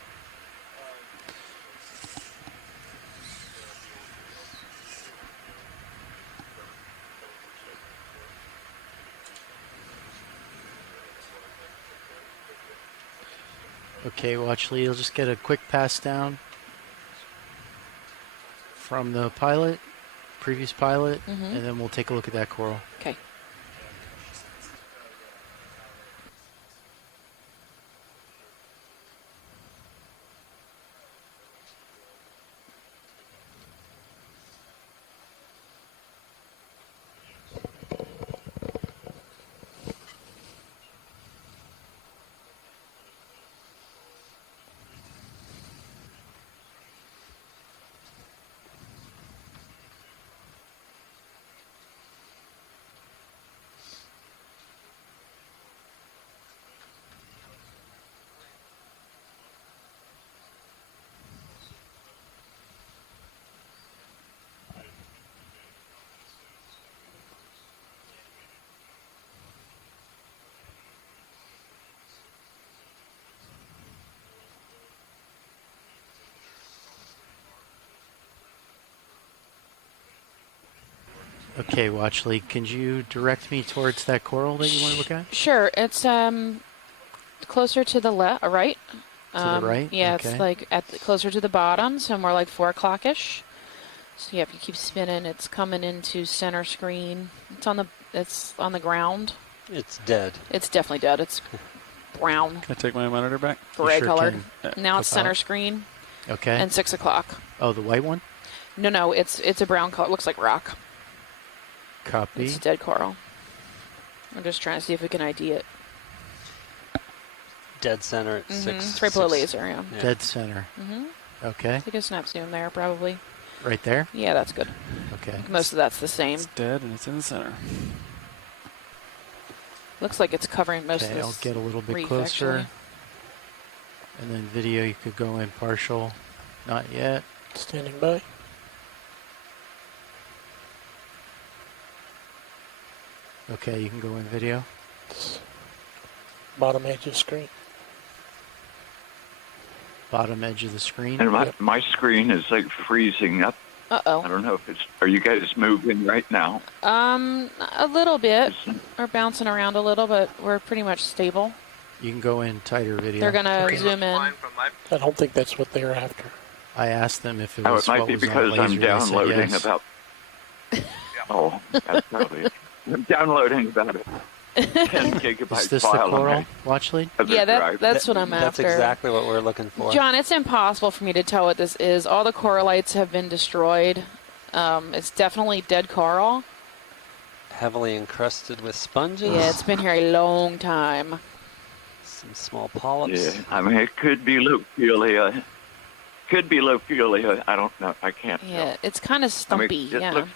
Okay, watch lead. I'll just get a quick pass down from the pilot, previous pilot, and then we'll take a look at that coral. Okay. Okay, watch lead. Can you direct me towards that coral that you want to look at? Sure. It's closer to the left, right? To the right? Yeah, Okay. it's like closer to the bottom, so more like 4 o'clock-ish. So yeah, if you keep spinning, it's coming into center screen. It's on the ground. It's dead. It's definitely dead. It's brown, Can I take my monitor back? gray sure colored. can. Now it's center Copilot. screen Okay. and 6 o'clock. Oh, the white one? No, it's a brown color. It looks like rock. Copy. It's a dead coral. I'm just trying to see if we can ID it. Dead center at 6. It's right below laser, yeah. Dead center. Okay. Take a snap zoom there, probably. Right there? Yeah, that's good. Okay. Most of that's the same. It's dead and it's in the center. Looks like it's covering most Okay, of I'll this get a little bit reef, closer. actually. And then video, you could go in partial. Not yet. Standing by. Okay, you can go in video. Bottom edge of screen. Bottom edge of the screen. And my screen is like freezing up. I Uh-oh. don't know if it's. Are you guys moving right now? A little bit. We're bouncing around a little, but we're pretty much stable. You can go in tighter video. They're gonna Okay. zoom in. Fine from my I don't think that's what they're after. I asked them if it Oh, was it might what be was on the because laser. I'm They said downloading yes. about. Oh, that's probably it. I'm downloading about a 10 gigabyte Is this the file on coral my watch lead? other Yeah, drive. that's what I'm That's after. exactly what we're looking for. John, it's impossible for me to tell what this is. All the coralites have been destroyed. It's definitely dead coral. Heavily encrusted with sponges. Yeah, it's been here a long time. Some small polyps. Yeah, I mean, it could be Lophelia. Could be Lophelia. I don't know. I can't Yeah, it's kind of stumpy. tell. Yeah. Looks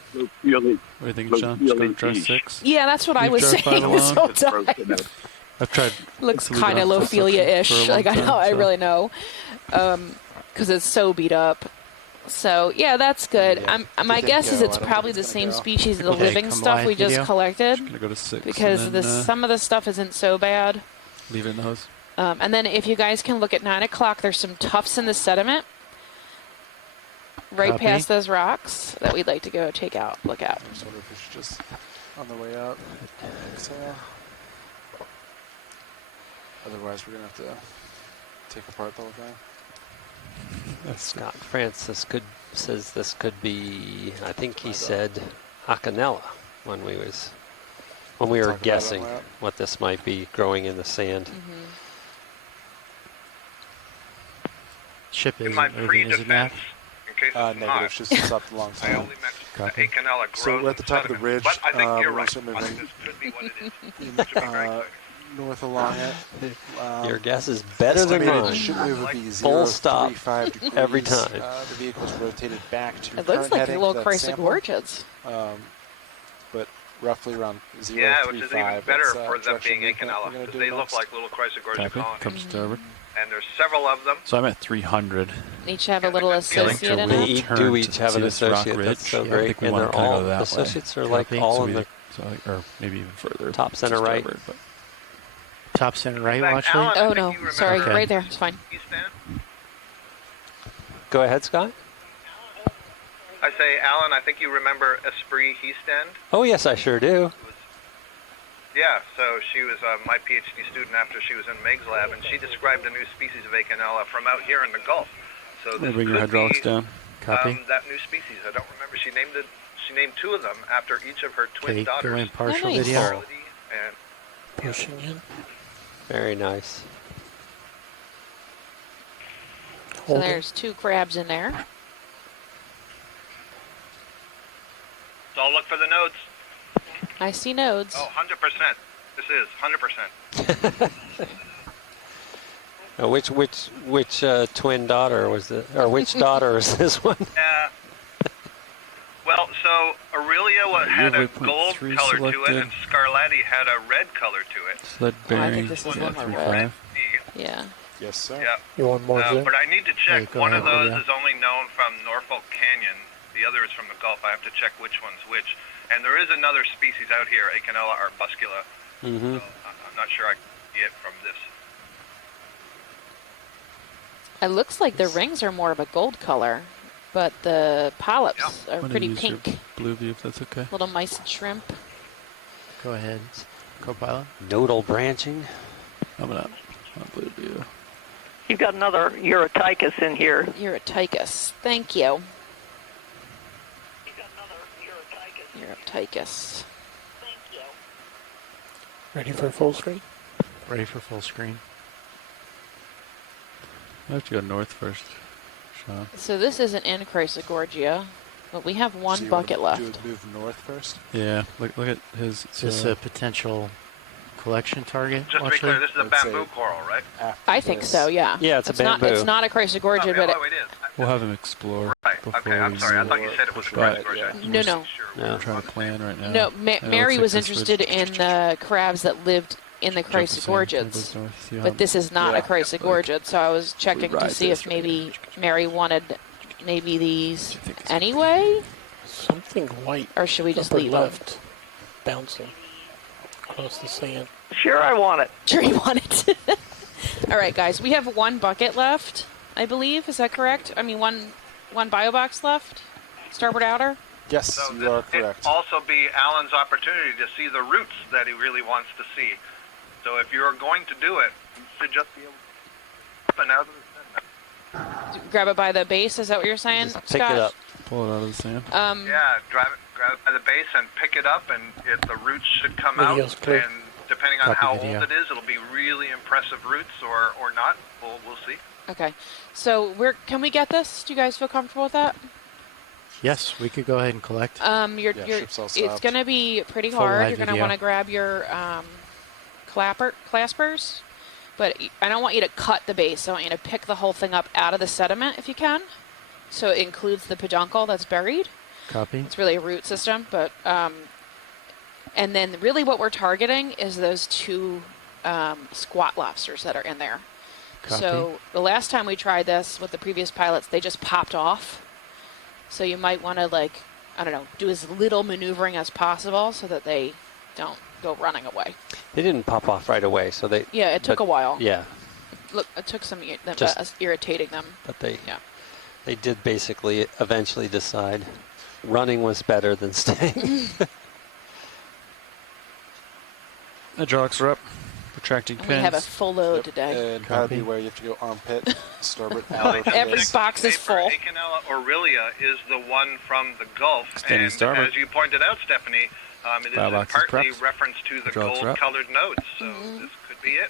Lophelia. What do you think, John? Just go to draw 6? Yeah, that's what I Leave was jar saying five this alone. whole It's time. broken up. I've tried. Looks to leave it kind of on for Lophelia-ish. a long Like I time, know, I so- really know, because it's so beat up. So yeah, that's good. Yeah. My If it guess didn't is go, it's I don't probably think the it's same gonna go. species of the Okay, living come stuff live we just video. collected. Gonna go to 6. Because and then, some of the stuff isn't so bad. leave it in the hose. And then if you guys can look at 9 o'clock, there's some tufts in the sediment right Copy. past those rocks that we'd like to go take out, look at. I just wonder if we should just on the way out. So, otherwise, we're gonna have to take apart the whole thing. Scott Francis says this could be, I think he said Okeanos when we were Talk about it guessing on that. what this might be growing in the sand. Ship In is my everything is it pre-defense, math? in case it's Negative. not, Just stopped a long I time. only meant the Copy. Acanella grows So we're at the top of the sediment. ridge. But I think you're we're right. also moving This could be what it is. Should be very quick. north along it. Your guess is better than Estimated mine. ship move would be Full stop 0.35 degrees. every time. The vehicle's rotated back to It looks current like a heading little for that Chrysler sample. Gorgids. But roughly around 0.35. Yeah, which is even better That's, for them direction being we're Acanella, gonna because do they look next. like little Chrysogorgia Copy. colonies. Comes starboard. And there's several of them. So I'm at 300. Each have a little Getting to associate in They it. Turn do to each have see an this rock associate. That's ridge. so Yeah, I great. think we And wanna they're kinda go all, that way. associates are like Copy. all So in we- the or maybe even further. Top to center right. starboard, but Top center right In fact, watch Alan, lead? I Oh think no, you remember sorry, Okay. right there, it's fine. East End? Go ahead, Scott. I say, Alan, I think you remember Esprit East End? Oh, yes, I sure do. Yeah, so she was my PhD student after she was in Meg's lab, and she described a new species of Acanella from out here in the Gulf. So I'm this gonna bring your could hydraulics be down. Copy. that new species. I don't remember. She named 2 of them after each of her twin Okay, daughters. go in partial nice. video. Charlotte and Pushing in. Very nice. So Hold it. there's 2 crabs in there. So I'll look for the nodes. I see nodes. Oh, 100%. This is 100%. Which twin daughter was it, or which daughter is this one? Yeah. Well, so Aurelia had a gold 0.3 color to it, selected. and Scarlatti had a red color to it. Sled Oh, I think bearing. this is Yeah, one more 3.5. Yeah. Yes, sir. Yeah. You want more zoom? But I need to check. Hey, go One of ahead, those yeah. is only known from Norfolk Canyon. The other is from the Gulf. I have to check which one's which. And there is another species out here, Acanella arbuscula. Mm-hmm. So I'm not sure I can see it from this. It looks like the rings are more of a gold color, but the polyps are I'm gonna pretty use your pink. blue view if that's okay. Little mice and shrimp. Go ahead, co-pilot. Nodal branching. I'm gonna on blue view. You've got another Eurotychus in here. Eurotychus. Thank you. Eurotychus. Ready for full screen? Ready for full screen. I have to go north first, Sean. So this isn't in Chrysogorgia, but we have So one you bucket wanna left. Move north first. Yeah, look at his. Is this a potential collection target? Just to be watch clear, lead? this is a Let's bamboo say- coral, right? After I think this. so, yeah. Yeah, it's a not. bamboo. It's not a Chrysogorgia, but oh, it is. We'll have him explore Right. before Okay, I'm we sorry. I zoom. thought you said it was a Right. Chrysogorgia. No, no. No. We're trying to plan right now. no. it Mary looks was like this interested ridge- in the crabs that lived in the jump the same, Chrysogorgids. goes north, see how- But this is not Yeah. a Chrysogorgid, so I was checking to ride see this if right maybe here. Mary wanted maybe these I think it's- anyway, Something white or should we just upper leave them? left bouncing across the sand. Sure, I want it. Sure you want it. All right, guys, we have one bucket left, I believe. Is that correct? I mean, one bio box left? Starboard outer? Yes, So you are this correct. could also be Alan's opportunity to see the roots that he really wants to see. So if you're going to do it, should just be able to open out of the sediment. Grab it by the base. Is that what you're saying, Just Scott? pick it up. Pull it out of the sand. Yeah, grab it by the base and pick it up, and the roots should come out. Video's clear. And depending on Copy how video. old it is, it'll be really impressive roots or not. We'll see. Okay. So can we get this? Do you guys feel comfortable with that? Yes, we could go ahead and collect. ship's all It's stopped. going to be pretty Full hard. live You're going to video. want to grab your claspers, but I don't want you to cut the base. I want you to pick the whole thing up out of the sediment if you can. So it includes the peduncle that's buried. Copy. It's really a root system, but and then really what we're targeting is those two squat lobsters that are in there. Copy. So the last time we tried this with the previous pilots, they just popped off. So you might want to, like, I don't know, do as little maneuvering as possible so that they don't go running away. They didn't pop off right away, so they. Yeah, it took but- a while. Yeah, Look, it took some Just- irritating them. but they. Yeah. They did basically eventually decide running was better than staying. Hydraulics are up. Retracting And pins. we have a full load today. And pilot Copy. beware, you have to go armpit, starboard, outer. Every base. box is full. Acanella aurelia is the one from the Gulf, Standing and starboard. as you pointed out, Stephanie, it is Firebox is partly prepped. reference to the Hydraulics are up. gold-colored nodes, so this could be it.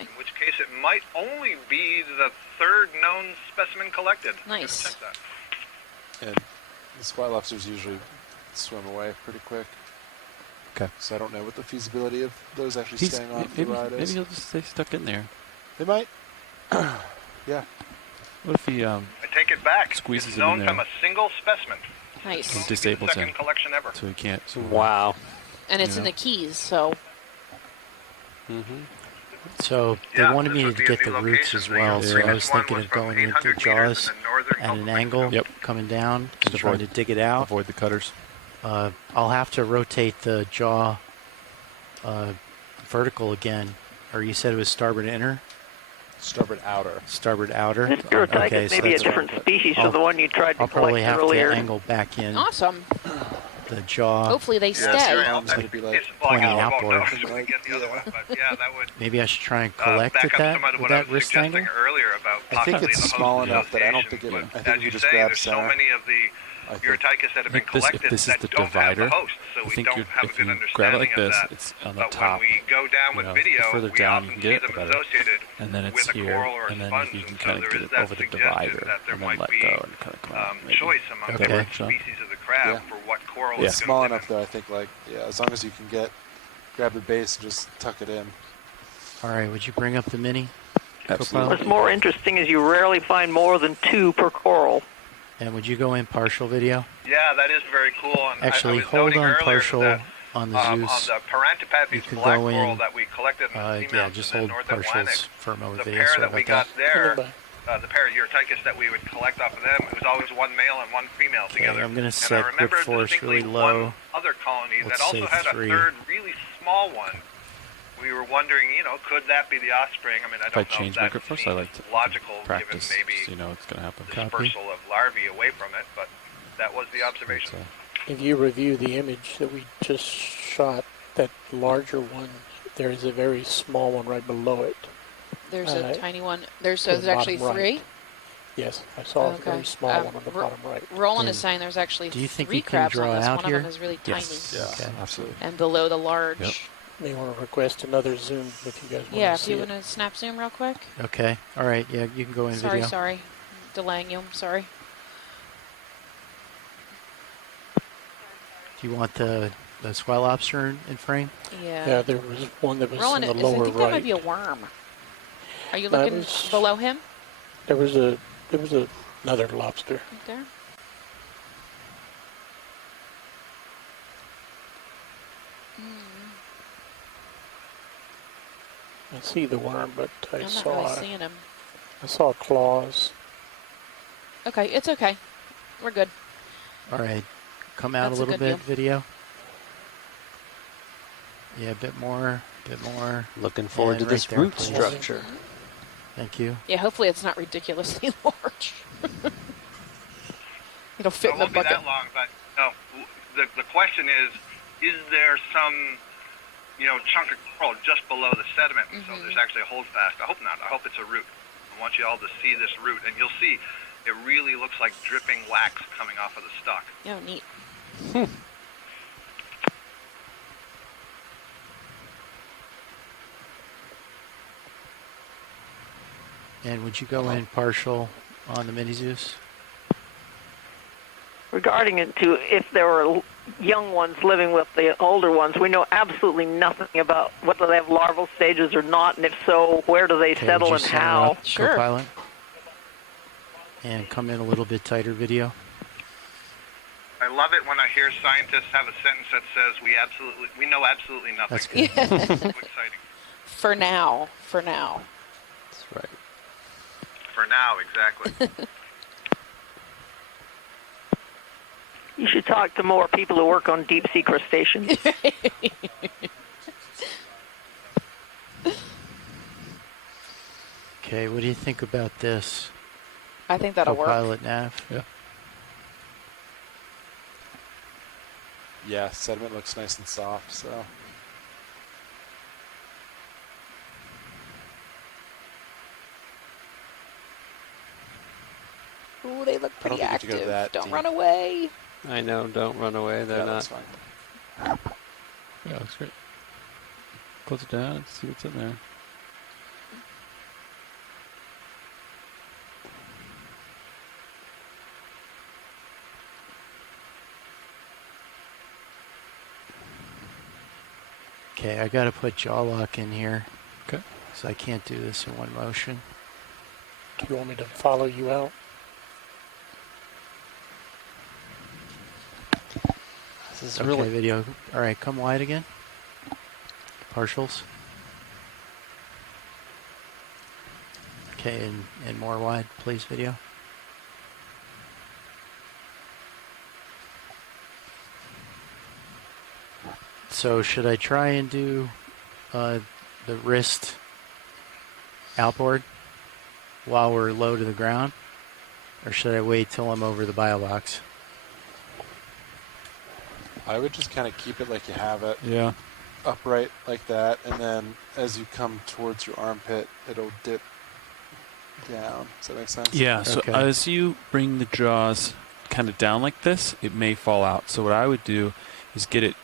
In which case, it might only be the third known specimen collected. Nice. Check that. And the squat lobsters usually swim away pretty quick. Okay. So I don't know what the feasibility of those actually He's, staying on maybe, the ride maybe is. he'll just stay stuck in there. They might. Yeah. What if he I take it back. Squeezes it's him in known there. from a single specimen. Nice. He disables Second him, collection ever. so he can't. Wow. And it's Yeah. in the Keys, so So they Yeah, wanted this me would to be a get new the roots location as for you. well, The so I previous was one thinking was of from going into 800 meters jaws in the northern at Gulf an of angle, Mexico. coming down, Just and trying to dig it out. Avoid the cutters. I'll have to rotate the jaw vertical again. Or you said it was starboard inner? Starboard outer. Starboard outer? This Eurotychus Okay, so may be a that's different species I'll- from the one you tried to I'll probably collect have earlier. to angle back in awesome. the jaw. Hopefully they Yeah, stay. sure, Arms that- would be like it's- well, I guess pointing we won't know outward. until we get the other one, but yeah, that would Maybe I should try and collect back at up that some of with what I that was wrist suggesting angle. earlier about I think possibly it's the small host enough that I don't think association, it. I but think as you you just say, grab there's so center. many of the I think. Eurotychus that have been If this collected is that the don't have divider, the host, so I we think don't you're, have a if good you grab it understanding like this, of that. it's on the But top. when we go down you with know, video, the further we down often you can see get, them the better. associated And then it's with a here, coral or a and then sponge, you can and so kind of there get is it that over the suggestion divider that there and then might let be go and kind of come out. maybe. choice among Okay. different Sean? species of the crab Yeah. for what coral Yeah. is Small going to enough though, I think. Like as long as you can grab the base and just tuck it in. All right, would you bring up the mini? Absolutely. What's more interesting is you rarely find more than 2 per coral. And would you go in partial video? Yeah, that is very cool. And Actually, I was hold noting on earlier partial that, on the on Zeus. the Parantipathes can black go in, coral that we collected in the Yeah, seamounts just in the hold North Atlantic, partials for a moment the video. pair Sorry that we about got that. there, the pair of Eurotychus that we would collect off of them, it was always one male and one female Okay, together. I'm going to and I set grip remember force distinctly really low. one other colony Let's that also say had 3. a third really small one. We were wondering, could that be the offspring? I mean, I If I don't know change if my that grip force, I seems like to logical practice, given maybe so you know it's going to happen. dispersal of larvae away from it, but that was the observation. If you review the image that we just shot, that larger one, there is a very small one right below it. There's a tiny one. There's to the actually bottom 3. right. Yes, I saw a Okay. very small one on the bottom right. Roland is And saying there's actually do you think 3 you can crabs draw on this. out One here? of them is really Yes. tiny. Yeah, Okay. absolutely. And below the large. Yep. May want to request another zoom if you guys want Yeah, to if see you it. want to snap zoom real quick. Okay. All right. Yeah, you can go in Sorry, video. sorry. Delaying you. I'm sorry. Do you want the squat lobster in frame? Yeah. Yeah, there was one that was Roland, in the I lower think that might right. be a worm. Are you That looking was- below him? There was another lobster. Right there? I see the worm, but I I'm not saw really seeing him. I saw claws. Okay, it's okay. We're good. All right. Come out That's a a little good bit, video. Yeah, a bit more. Looking forward to And this right there, root please. structure. Thank you. Yeah, hopefully it's not ridiculously large. It'll fit It in the won't be bucket. that long, but no. The question is there some chunk of coral just below the sediment, and so there's actually a holdfast. I hope not. I hope it's a root. I want you all to see this root, and you'll see it really looks like dripping wax coming off of the stalk. Oh, neat. And would you go in partial on the mini Zeus? Regarding it to if there were young ones living with the older ones, we know absolutely nothing about whether they have larval stages or not, and if so, where do they Okay, settle would and you center how? up, Co-pilot? And come in a little bit tighter video. I love it when I hear scientists have a sentence that says we know absolutely nothing. That's good. It's so exciting. For now. That's right. For now, exactly. You should talk to more people who work on deep sea crustaceans. Okay, what do you think about this? I think that'll work. Co-pilot nav. Yeah. Yeah, sediment looks nice and soft, so. Ooh, they look I don't pretty think you have to go active. that Don't deep. run away. I know, don't run away. They're Yeah, not. that's fine. Yeah, looks great. Close it down and see what's in there. Okay, I gotta put jaw lock in here. Okay. So I can't do this in one motion. Do you want me to follow you out? This is Okay, really. video. All right, come wide again. Partials. Okay, and more wide, please, video. So should I try and do the wrist outboard while we're low to the ground? Or should I wait till I'm over the bio box? I would just kind of keep it like you have it. Yeah. Upright like that, and then as you come towards your armpit, it'll dip down. Does that make sense? Yeah, so Okay. as you bring the jaws kind of down like this, it may fall out. So what I would do is get it,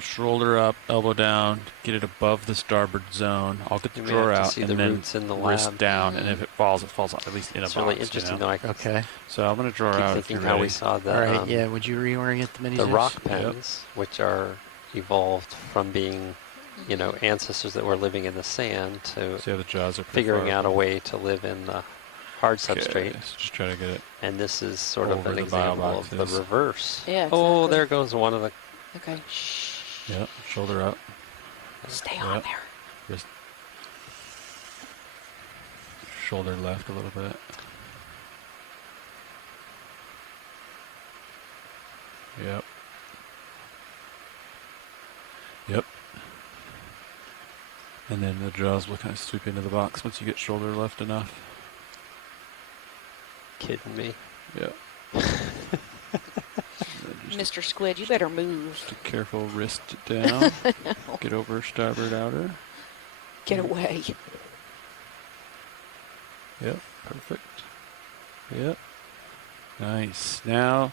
shoulder up, elbow down, get it above the starboard zone. I'll get the You may drawer have to out see and the then roots in the wrist lab. down. And if it falls out at least in It's a box. really interesting, though. I Okay. So I'm going to draw keep out if thinking you're how we ready. saw the, All right, yeah, would you reorient the mini the Zeus? rock pens, which are evolved from being, ancestors that were living in the sand to See how the jaws are pretty figuring far out a open? way to live in the hard Okay, substrate. so just try to get it. And this is sort of Over an the bio example of the boxes. reverse. Yeah, Oh, exactly. there goes one of the. Okay. Yep, shoulder up. Stay on Yep. there. Wrist. Shoulder left a little bit. Yep. Yep. And then the jaws will kind of sweep into the box once you get shoulder left enough. Kidding me. Yep. Mr. Squid, you better move. Just a careful wrist down. Get over starboard outer. Get away. Yep, perfect. Yep. Nice. Now,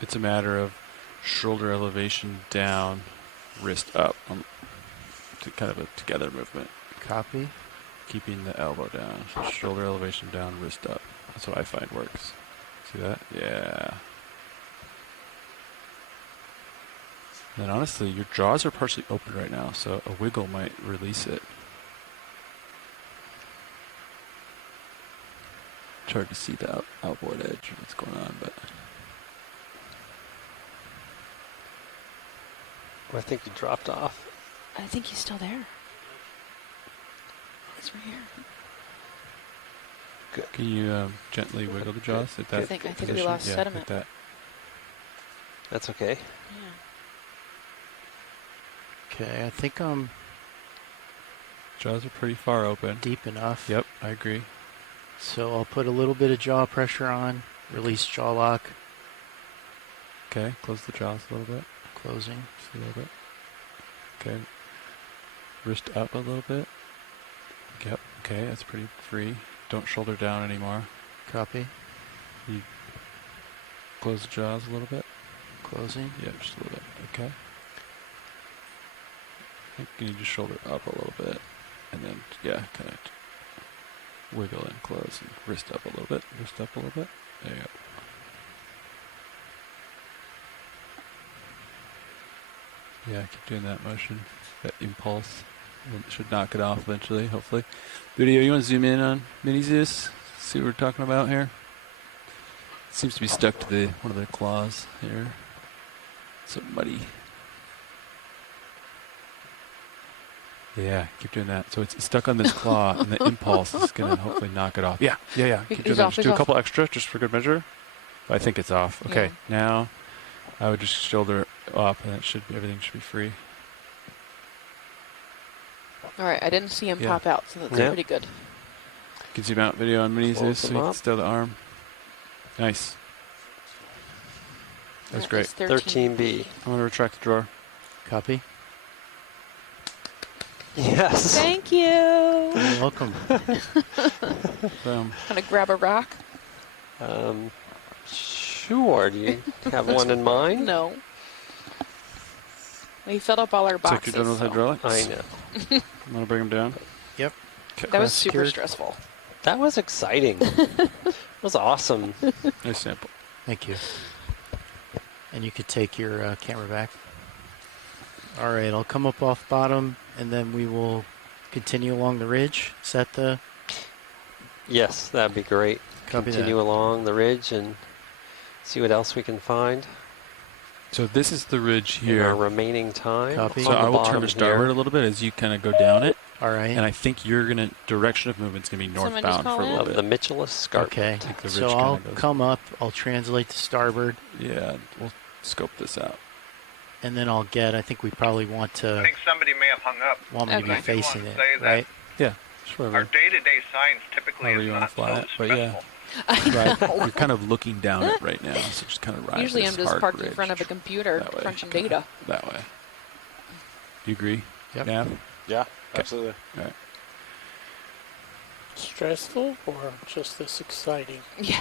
it's a matter of shoulder elevation down, wrist up. To kind of a together movement. Copy. Keeping the elbow down. So shoulder elevation down, wrist up. That's what I find works. See that? Yeah. And honestly, your jaws are partially open right now, so a wiggle might release it. It's hard to see the outboard edge of what's going on, but I think you dropped off. I think he's still there. He's right here. good. Can you gently wiggle the jaws at that I think we position? lost Yeah, sediment. like that. That's okay. Yeah. Okay, I think I'm Jaws are pretty far open. deep enough. Yep, I agree. So I'll put a little bit of jaw pressure on, release jaw lock, Okay, close the jaws a little bit. closing. Just a little bit. Okay. Wrist up a little bit. Yep. Okay, that's pretty free. Don't shoulder down anymore. Copy. You close the jaws a little bit. Closing. Yeah, just a little bit. Okay. You need to shoulder up a little bit, and then kind of wiggle and close, and wrist up a little bit. Wrist up a little bit. There you go. Yeah, keep doing that motion, that impulse. Should knock it off eventually, hopefully. Video, you want to zoom in on Mini Zeus? See what we're talking about here? Seems to be stuck to one of the claws here. So muddy. Yeah, keep doing that. So it's stuck on this claw, and the impulse is going to hopefully knock it off. Yeah. Keep doing that. Just do a couple extra, just for good measure. I think it's off. Okay, now I would just shoulder up, and everything should be free. All right, I didn't see him pop out, so that's pretty good. You can zoom out video on Mini Zeus, so you can still the arm. Nice. That's great. 13B. I'm going to retract the drawer. Copy. Yes. Thank you. You're welcome. Boom. Gonna grab a rock? Sure. Do you have one in mind? No. We filled up all our It's like boxes. you're done with hydraulics? I know. I'm going to bring them down. Yep. That was super stressful. That was exciting. It was awesome. Nice sample. Thank you. And you could take your camera back. All right, I'll come up off bottom, and then we will continue along the ridge. Is that the... Yes, that'd be great. Copy Continue that. along the ridge and see what else we can find. So this is the ridge In here. our remaining time. Copy. So on the I will turn bottom to starboard here. a little bit as you kind of go down it. All right. And I think you're going to, direction of movement's going to be Someone northbound just call for a in? little Of bit. the Mitchellus Scarp. Okay, I think the so ridge I'll kinda goes- come up, I'll translate to starboard, Yeah, we'll scope this out. and then I'll get, I think we probably want I to, think somebody may have hung up. want me to be Okay. facing I do it, want to say that right? Yeah, sure. Our day-to-day science typically However is you wanna not fly so it, but yeah. stressful. Right. You're kind of looking down it right now, so just kind of ride Usually this I'm just hard parked in ridge front of a computer that way, crunching kinda data. That way. Do you agree? Yep. Yeah. Yeah, absolutely. All right. Stressful or just this exciting? Yeah.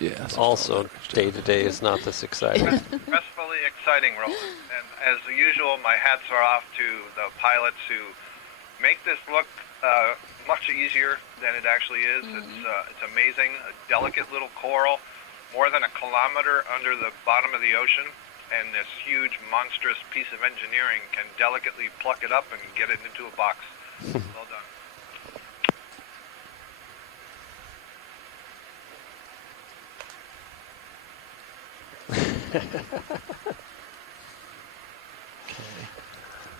Yeah. so Also, follow that day ridge to day is not this exciting. Stressfully exciting, Roland. And as usual, my hats are off to the pilots who make this look much easier than it actually is. It's amazing. A delicate little coral, more than a kilometer under the bottom of the ocean, and this huge, monstrous piece of engineering can delicately pluck it up and get it into a box. Well done.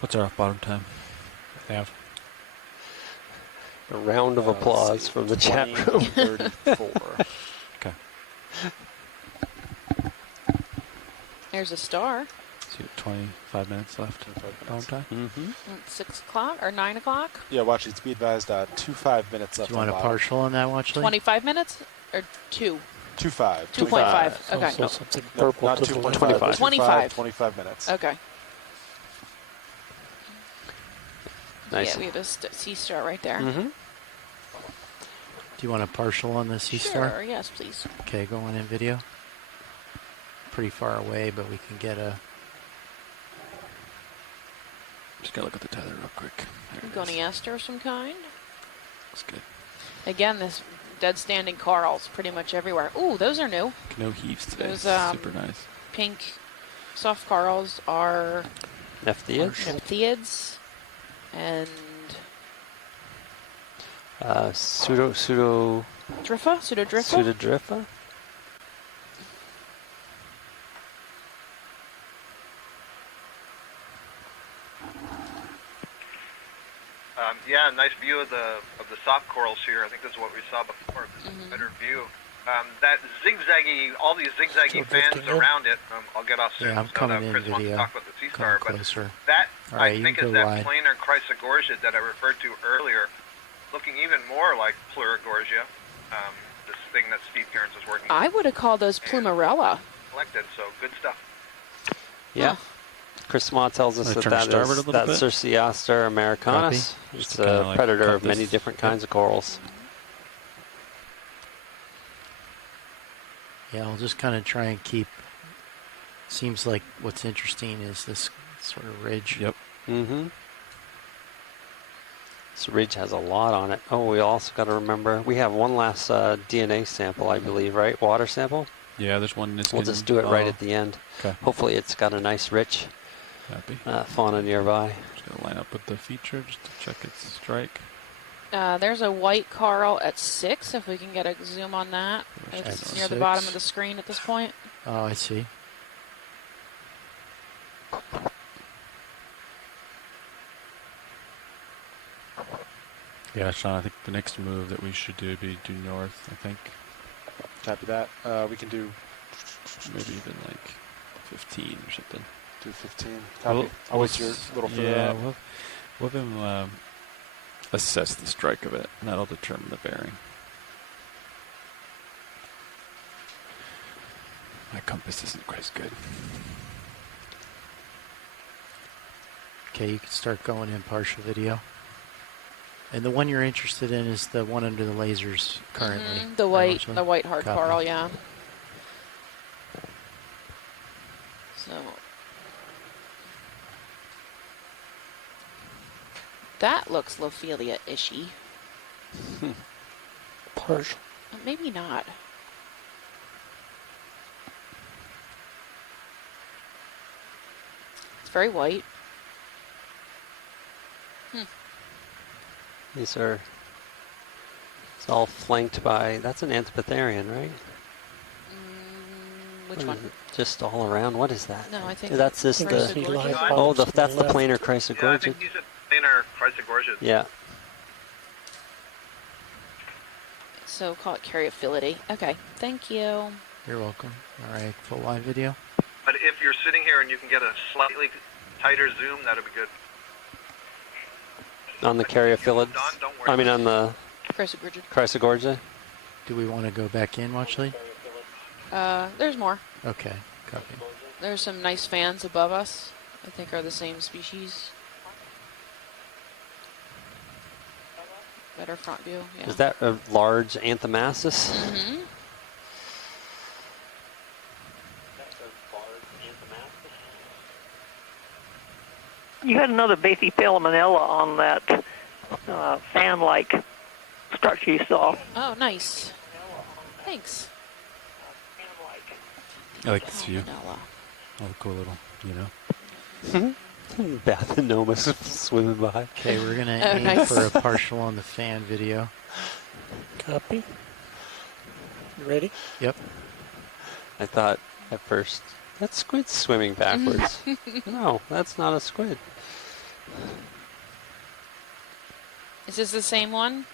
What's our off bottom time? Nav. A round of applause from the chat room. 34. Okay. There's a star. So you got 25 minutes left. 25 Bottom time. Mm-hmm. At 6 o'clock or 9 o'clock? Yeah, watch it. Be advised, 2.5 minutes Do left you on want a bottom. partial on that, Watchley? 25 minutes or 2? 2.5. 2.5. Okay. Also something No, purple not to 2.5. 25. 25. 25 minutes. Okay. Nice. Yeah, we have a sea star right there. Mm-hmm. Do you want a partial on the sea Sure, star? yes, please. Okay, going in video. Pretty far away, but we can get a... Just gotta look at the tether real quick. There it is. Goniaster of some kind. That's good. Again, this dead standing corals pretty much everywhere. Ooh, those are new. No heaves today. Those, Super nice. Pink soft corals are Nephtheids. Nephtheids and Pseudodrypha. Pseudodrypha. Yeah, nice view of the soft corals here. I think this is what we saw before. This is a better view. That zigzaggy, all these zigzaggy Still fans drifting in? around it. I'll get off soon. Yeah, I'm so coming that in Chris wants to video. talk about the sea Come star, but closer. that All right, I you think can is go that wide. planar chrysogorgia that I referred to earlier, looking even more like plurigorgia. This thing that Steve Cairns is working I would have called those Plumarella. collected. So good stuff. Yeah. Chris Ma tells us Wanna that turn that starboard a is little that bit? Cerciaster americanus. Copy. It's Just to kinda, a like, predator cut of many this. different Yep. kinds of corals. Yeah, I'll just kind of try and keep. Seems like what's interesting is this sort of ridge. Yep. Mm-hmm. This ridge has a lot on it. Oh, we also got to remember we have one last DNA sample, I believe, right? Water sample. Yeah, there's one Niskin. We'll just do it right at the end. Okay. Hopefully, it's got a nice, rich Copy. fauna nearby. Just gonna line up with the feature just to check its strike. There's a white coral at 6, if we can get a zoom on that. At It's near the 6. bottom of the screen at this point. Oh, I see. Yeah, Sean, I think the next move that we should do would be due north, I think. Copy that. We can do Maybe even like 15 or something. do 15. Copy. I'll wait your little further Yeah, up. we'll have him assess the strike of it, and that'll determine the bearing. My compass isn't quite as good. Okay, you can start going in partial video. And the one you're interested in is the one under the lasers currently. The right, white, Ashley? the white hard Copy. coral, yeah. So that looks Lophelia-ishy. Partial. Maybe not. It's very white. These are. It's all flanked by. That's an Antipatherian, right? Which What one? is it? Just all around. What is that? No, I think That's just Chrysogorgia. the. Live Oh, bombs that's on the left. planar Yeah, I Chrysogorgia. think these are planar Chrysogorgias. Yeah. So call it Caryophyllid. Okay, thank you. You're welcome. All right, full live video. But if you're sitting here and you can get a slightly tighter zoom, that'd be good. On the Caryophyllid. Don't worry. I mean, on the Chrysogorgia. Chrysogorgia. Do we want to go back in, Watchley? There's more. Okay, copy. There's some nice fans above us. I think are the same species. Better front view. Yeah. Is that a large Anthomassus? Mm-hmm. You had another Bathyphilamanella on that fan-like structure you saw. Oh, nice. Thanks. I like this view. Vanilla. All the cool little, you know. Bathanomas swimming by. Okay, we're going to Oh, aim nice. for a partial on the fan video. Copy. You ready? Yep. I thought at first, that squid's swimming backwards. No, that's not a squid. Is this the same one?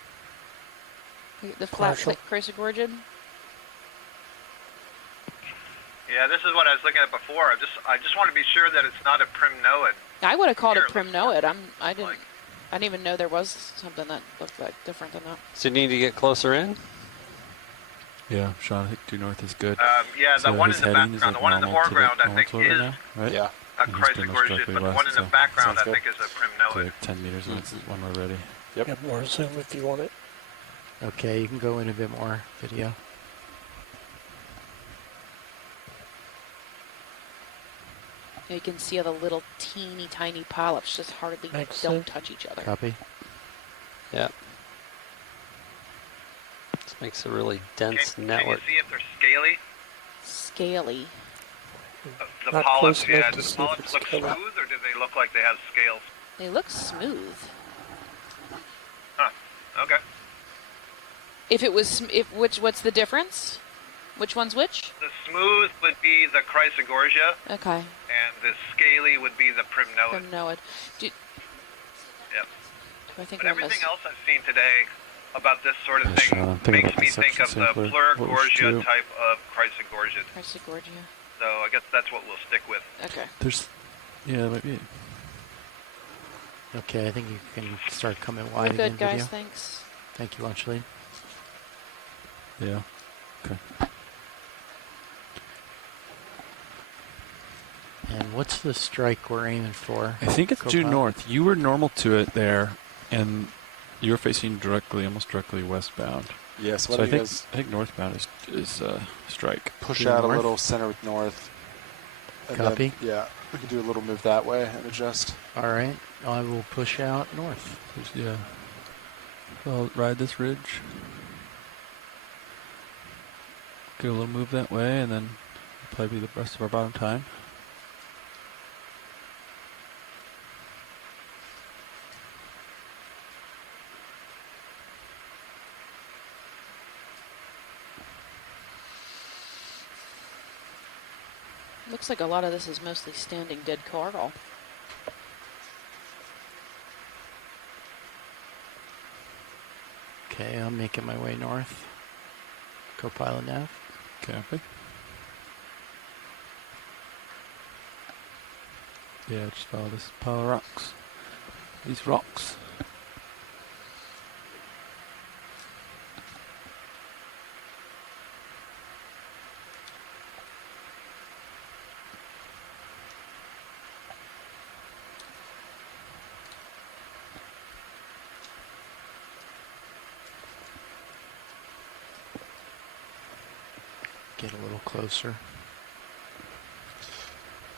The flat Partial. Chrysogorgia? Yeah, this is what I was looking at before. I just want to be sure that it's not a primnoid. I would have called it Here, it looks primnoid. I like- didn't even know there was something that looked like different than that. So you need to get closer in? Yeah, Sean, I think due north is good. Yeah, the So one in his the heading is background, the like one in the normal to foreground, I normal think to it is now, right? Yeah. a And he's pretty much Chrysogorgia, directly but the west, one in the so background, I sounds think, is a it's primnoid. like 10 meters when we're ready. Yep. Got more zoom if you want it. Okay, you can go in a bit more video. You can see all the little teeny tiny polyps just hardly Makes don't sense. touch each other. Copy. Yeah. This makes a really dense Can you network. see if they're scaly? Scaly. The Not polyps, close enough yeah. to Do the see if polyps it's look scaly. smooth, or do they look like they have scales? They look smooth. Huh. Okay. If it was, what's the difference? Which one's which? The smooth would be the Chrysogorgia, Okay. and the scaly would be the primnoid. Primnoid. Do Yep. I think But we're everything miss- else I've seen today about this sort of Yeah, Sean, I'm thing thinking makes about me the think of section the sampler. What we should Plurigorgia do. type of Chrysogorgia. Chrysogorgia. So I guess that's what we'll stick with. Okay. There's, yeah, that might be it. Okay, I think you can start coming We're wide again good, guys. video. Thanks. Thank you, Watchley. Yeah. Okay. And what's the strike we're aiming for? I think it's due Co-pilot? north. You were normal to it there, and you're facing directly, almost directly westbound. Yes. Why So I don't you think guys I think northbound is strike. push Due out north? a little, center with north. And then- Copy. yeah, we can do a little move that way and adjust. All right. I will push out north. Yeah. I'll ride this ridge. Get a little move that way, and then probably be the rest of our bottom time. Looks like a lot of this is mostly standing dead coral. Okay, I'm making my way north. Co-pilot nav. Copy. Yeah, just follow this pile of rocks. These rocks. Get a little closer.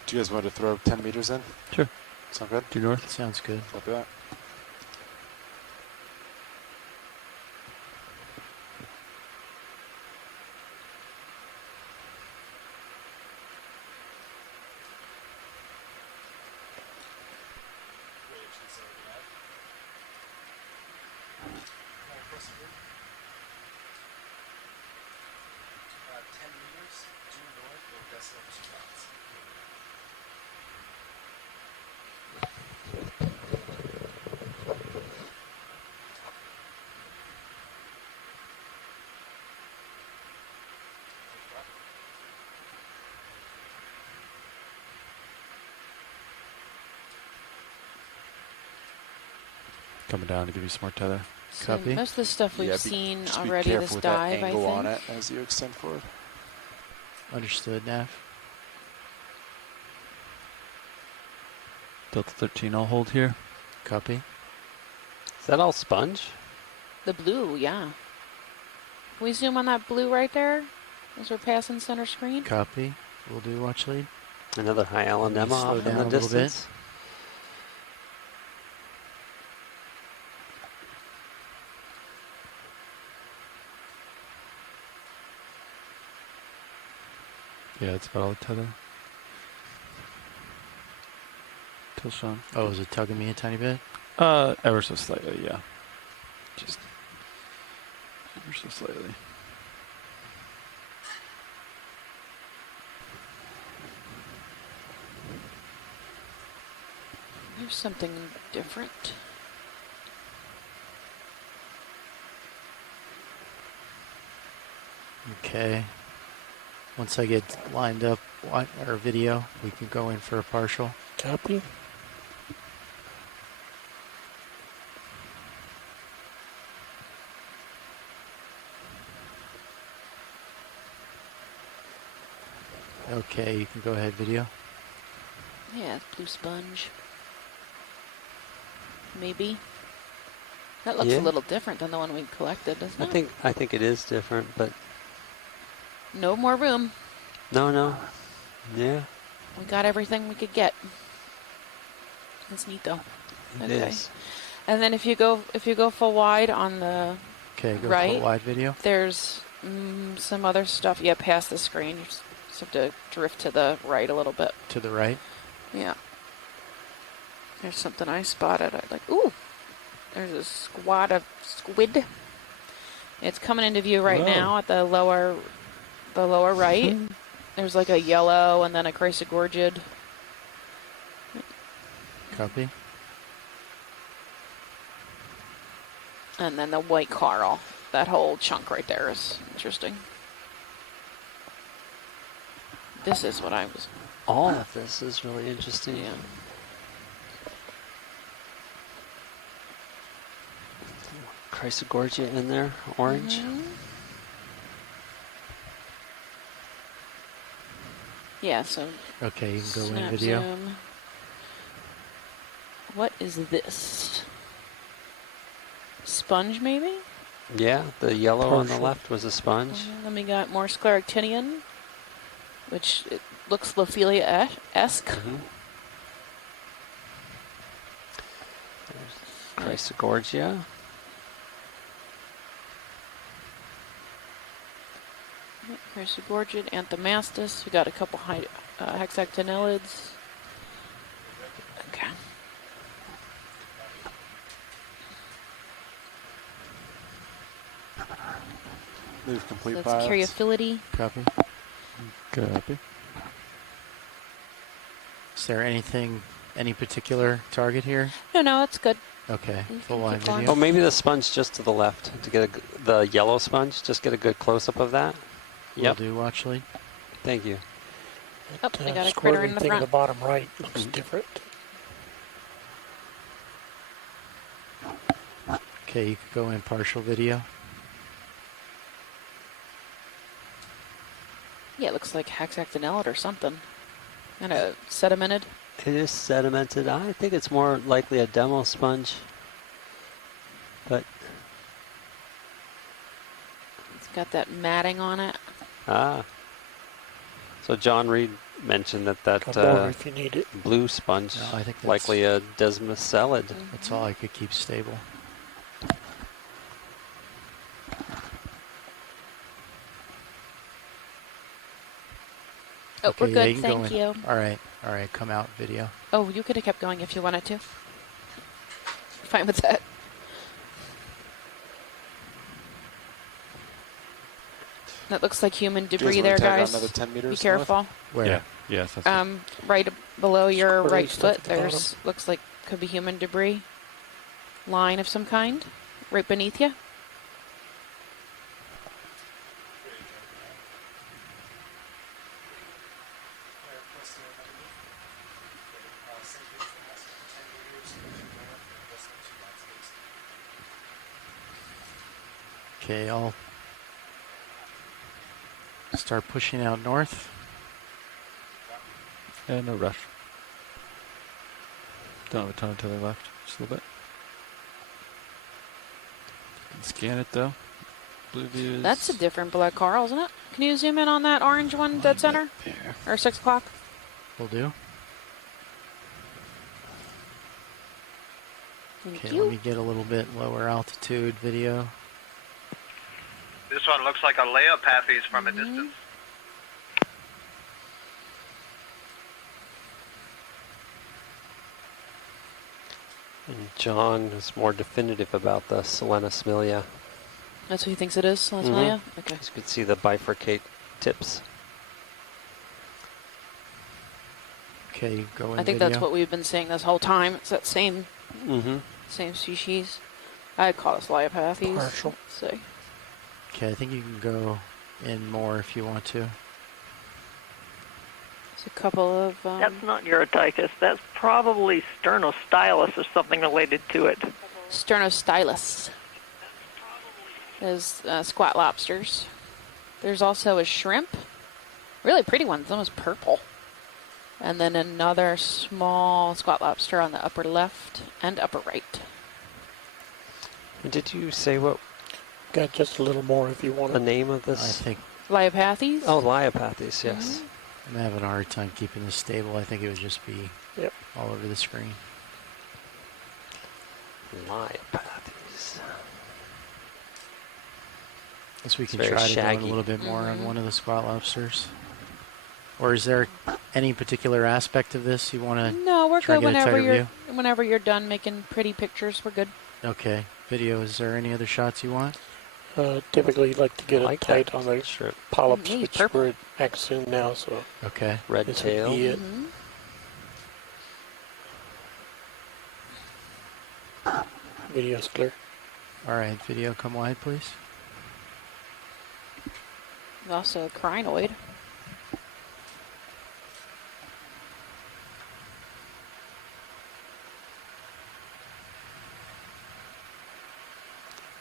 Do you guys want to throw 10 meters in? Sure. Sound good? Due north. Sounds good. Copy that. Coming down to give you some more tether. So Copy. most of the stuff we've Yeah, seen just already be this careful with dive, that I angle think. on it as you extend forward. Understood, nav. Delta 13, I'll hold here. Copy. Is that all sponge? The blue, yeah. Can we zoom on that blue right there as we're passing center screen? Copy. We'll do watch lead. Another high Allen Let me Emma slow off in down the a little bit. distance. Yeah, it's about all the tether. Till Sean. Oh, is it tugging me a tiny bit? Ever so slightly, yeah. Just ever so slightly. There's something different. Okay. Once I get lined up our video, we can go in for a partial. Copy. Okay, you can go ahead, video. Yeah, blue sponge. Maybe. That looks Yeah. a little different than the one we collected, doesn't it? I think it is different, but No more room. no. Yeah, We got everything we could get. That's neat though. it Okay. is. And then if you go full wide on the Okay, go right, full wide video. there's some other stuff. Yeah, past the screen. You just have to drift to the right a little bit. To the right. Yeah. There's something I spotted. I like. Ooh. There's a squad of squid. It's coming into view right Whoa. now at the lower right. There's like a yellow and then a chrysogorgid. Copy. And then the white coral. That whole chunk right there is interesting. This is what I was. All of this is really interesting. Yeah. Chrysogorgia in there, orange. Mhm. Yeah, so Okay, you can go in snap video. zoom. What is this? Sponge, maybe? Yeah, the yellow on the Partial. left was a sponge. Then we got more scleractinian, which it looks Lophelia-esque. Mm-hmm. Chrysogorgia. Chrysogorgia, Anthomastus. We got a couple hexactinellids. Okay. Move complete That's pilots. Caryophyllid. Copy. Copy. Is there anything, any particular target here? No, that's good. Okay, You full can line keep going. video. Oh, maybe the sponge just to the left to get the yellow sponge. Just get a good close up of that. Will Yep. do, watch lead. Thank you. Oh, we got a critter in the thing in front. the bottom right looks different. Okay, you could go in partial video. Yeah, it looks like hexactinellid or something. Kind of sedimented. It is sedimented. I think it's more likely a demo sponge. But It's got that matting on it. so John Reed mentioned that Got more if you need it. blue sponge, No, I think that's- likely a desmocellid. That's all I could keep stable. Oh, Okay, we're yeah, good, you can go thank in. you. All right, come out video. Oh, you could have kept going if you wanted to. Fine with that. That looks like human Do you debris guys there, wanna tag out guys. another 10 Be meters careful. Where? Yeah. Yes. That's Right below your Squirrely right stuff foot, at the bottom. there's looks like could be human debris. Line of some kind, right beneath you. Okay, I'll start pushing out north. no rush. Don't have a ton until they left. Just a little bit. Can scan it though. Blue view is. That's a different black car, isn't it? Can you zoom in on that orange one, dead center? There. Or 6 o'clock? Will do. Thank Okay, you. let me get a little bit lower altitude video. This one looks like a Leopathes from a distance. And John is more definitive about the Selenosmilia. That's what he thinks it is, Selenosmilia? Okay. As you can see the bifurcate tips. Okay, go in I think video. that's what we've been saying this whole time. It's that same same species. I'd call this Leopathes. Partial. Let's see. Okay, I think you can go in more if you want to. There's a couple of... That's not Urotychus. That's probably Sternostylus or something related to it. Sternostylus. There's squat lobsters. There's also a shrimp. Really pretty one. It's almost purple. And then another small squat lobster on the upper left and upper right. Did you say what Got just a little more if you want the it. name of I this? think Leopathes? Oh, Liopathes, yes. I'm having a hard time keeping this stable. I think it would just be Yep. all over the screen. Liopathes. Guess we It's can very try to go in shaggy. a little bit more on one of the squat lobsters. Or is there any particular aspect of this you want to No, we're try good to get a tighter whenever you're done making pretty pictures. We're good. Okay. Video, is there any other shots you want? Typically, you'd like to get I it like tight that on the strip. polyps, He's which purple. we're at max zoom now, so Okay. Red this would tail. be it. Video's clear. All right, video, come wide, please. There's also a crinoid.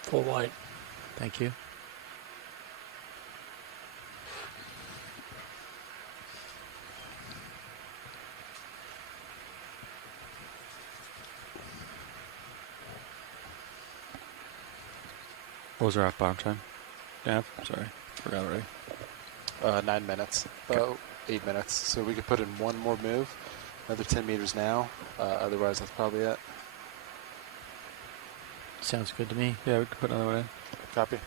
Full wide. Thank you. What was our off bottom time? Yeah, sorry. Forgot already. 9 minutes. Okay. 8 minutes. So we could put in one more move. Another 10 meters now. Otherwise, that's probably it. Sounds good to me. Yeah, we could put another one in. Copy.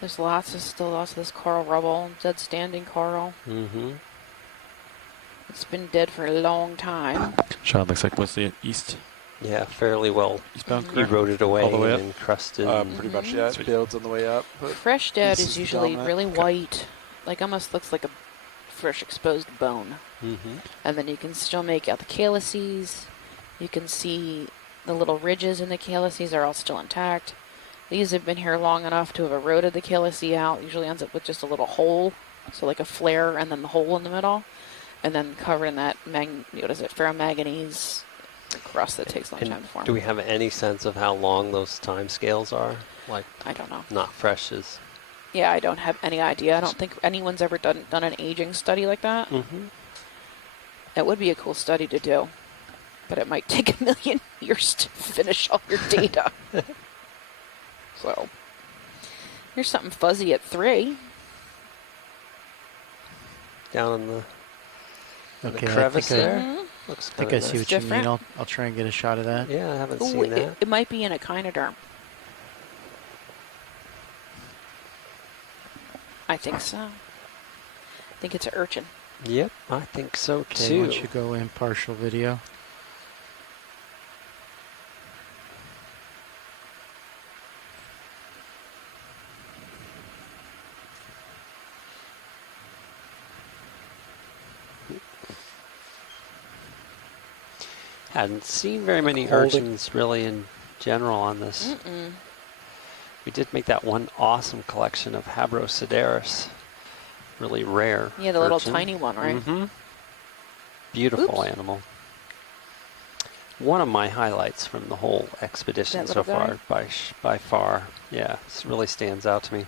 There's still lots of this coral rubble, dead standing coral. Mm-hmm. It's been dead for a long time. Sean looks like what's the east? Yeah, fairly well Eastbound current? eroded away All the way and up? encrusted. Pretty much, yeah. It builds on the way up. But Fresh dead this is the usually dominant. really white, like almost looks like a fresh exposed bone. Mm-hmm. And then you can still make out the calyces. You can see the little ridges in the calyces are all still intact. These have been here long enough to have eroded the calyce out. Usually ends up with just a little hole, so like a flare and then the hole in the middle, and then covered in that ferromanganese crust that takes a long And time to form. do we have any sense of how long those time scales are? Like, I don't know. not fresh as. Yeah, I don't have any idea. I don't think anyone's ever done an aging study like that. Mm-hmm. It would be a cool study to do, but it might take 1,000,000 years to finish all your data. So, here's something fuzzy at 3. Down in the Okay, crevice there. Mhm. Looks I think kinda I see nice. what you Different. mean. I'll try and get a shot of that. Yeah, I haven't Ooh, seen that. it might be in a echinoderm. I think so. I think it's an urchin. Yep, I think so Okay, too. why don't you go in partial video? Hadn't seen very many Hold it. urchins really in general on this. Mm-mm. We did make that one awesome collection of Habrosidaris. Really rare. Yeah, the little urchin. tiny one, right? Mm-hmm. Beautiful Oops. animal. One of my highlights from the whole expedition That so little guy? far, by far. Yeah, it really stands out to me.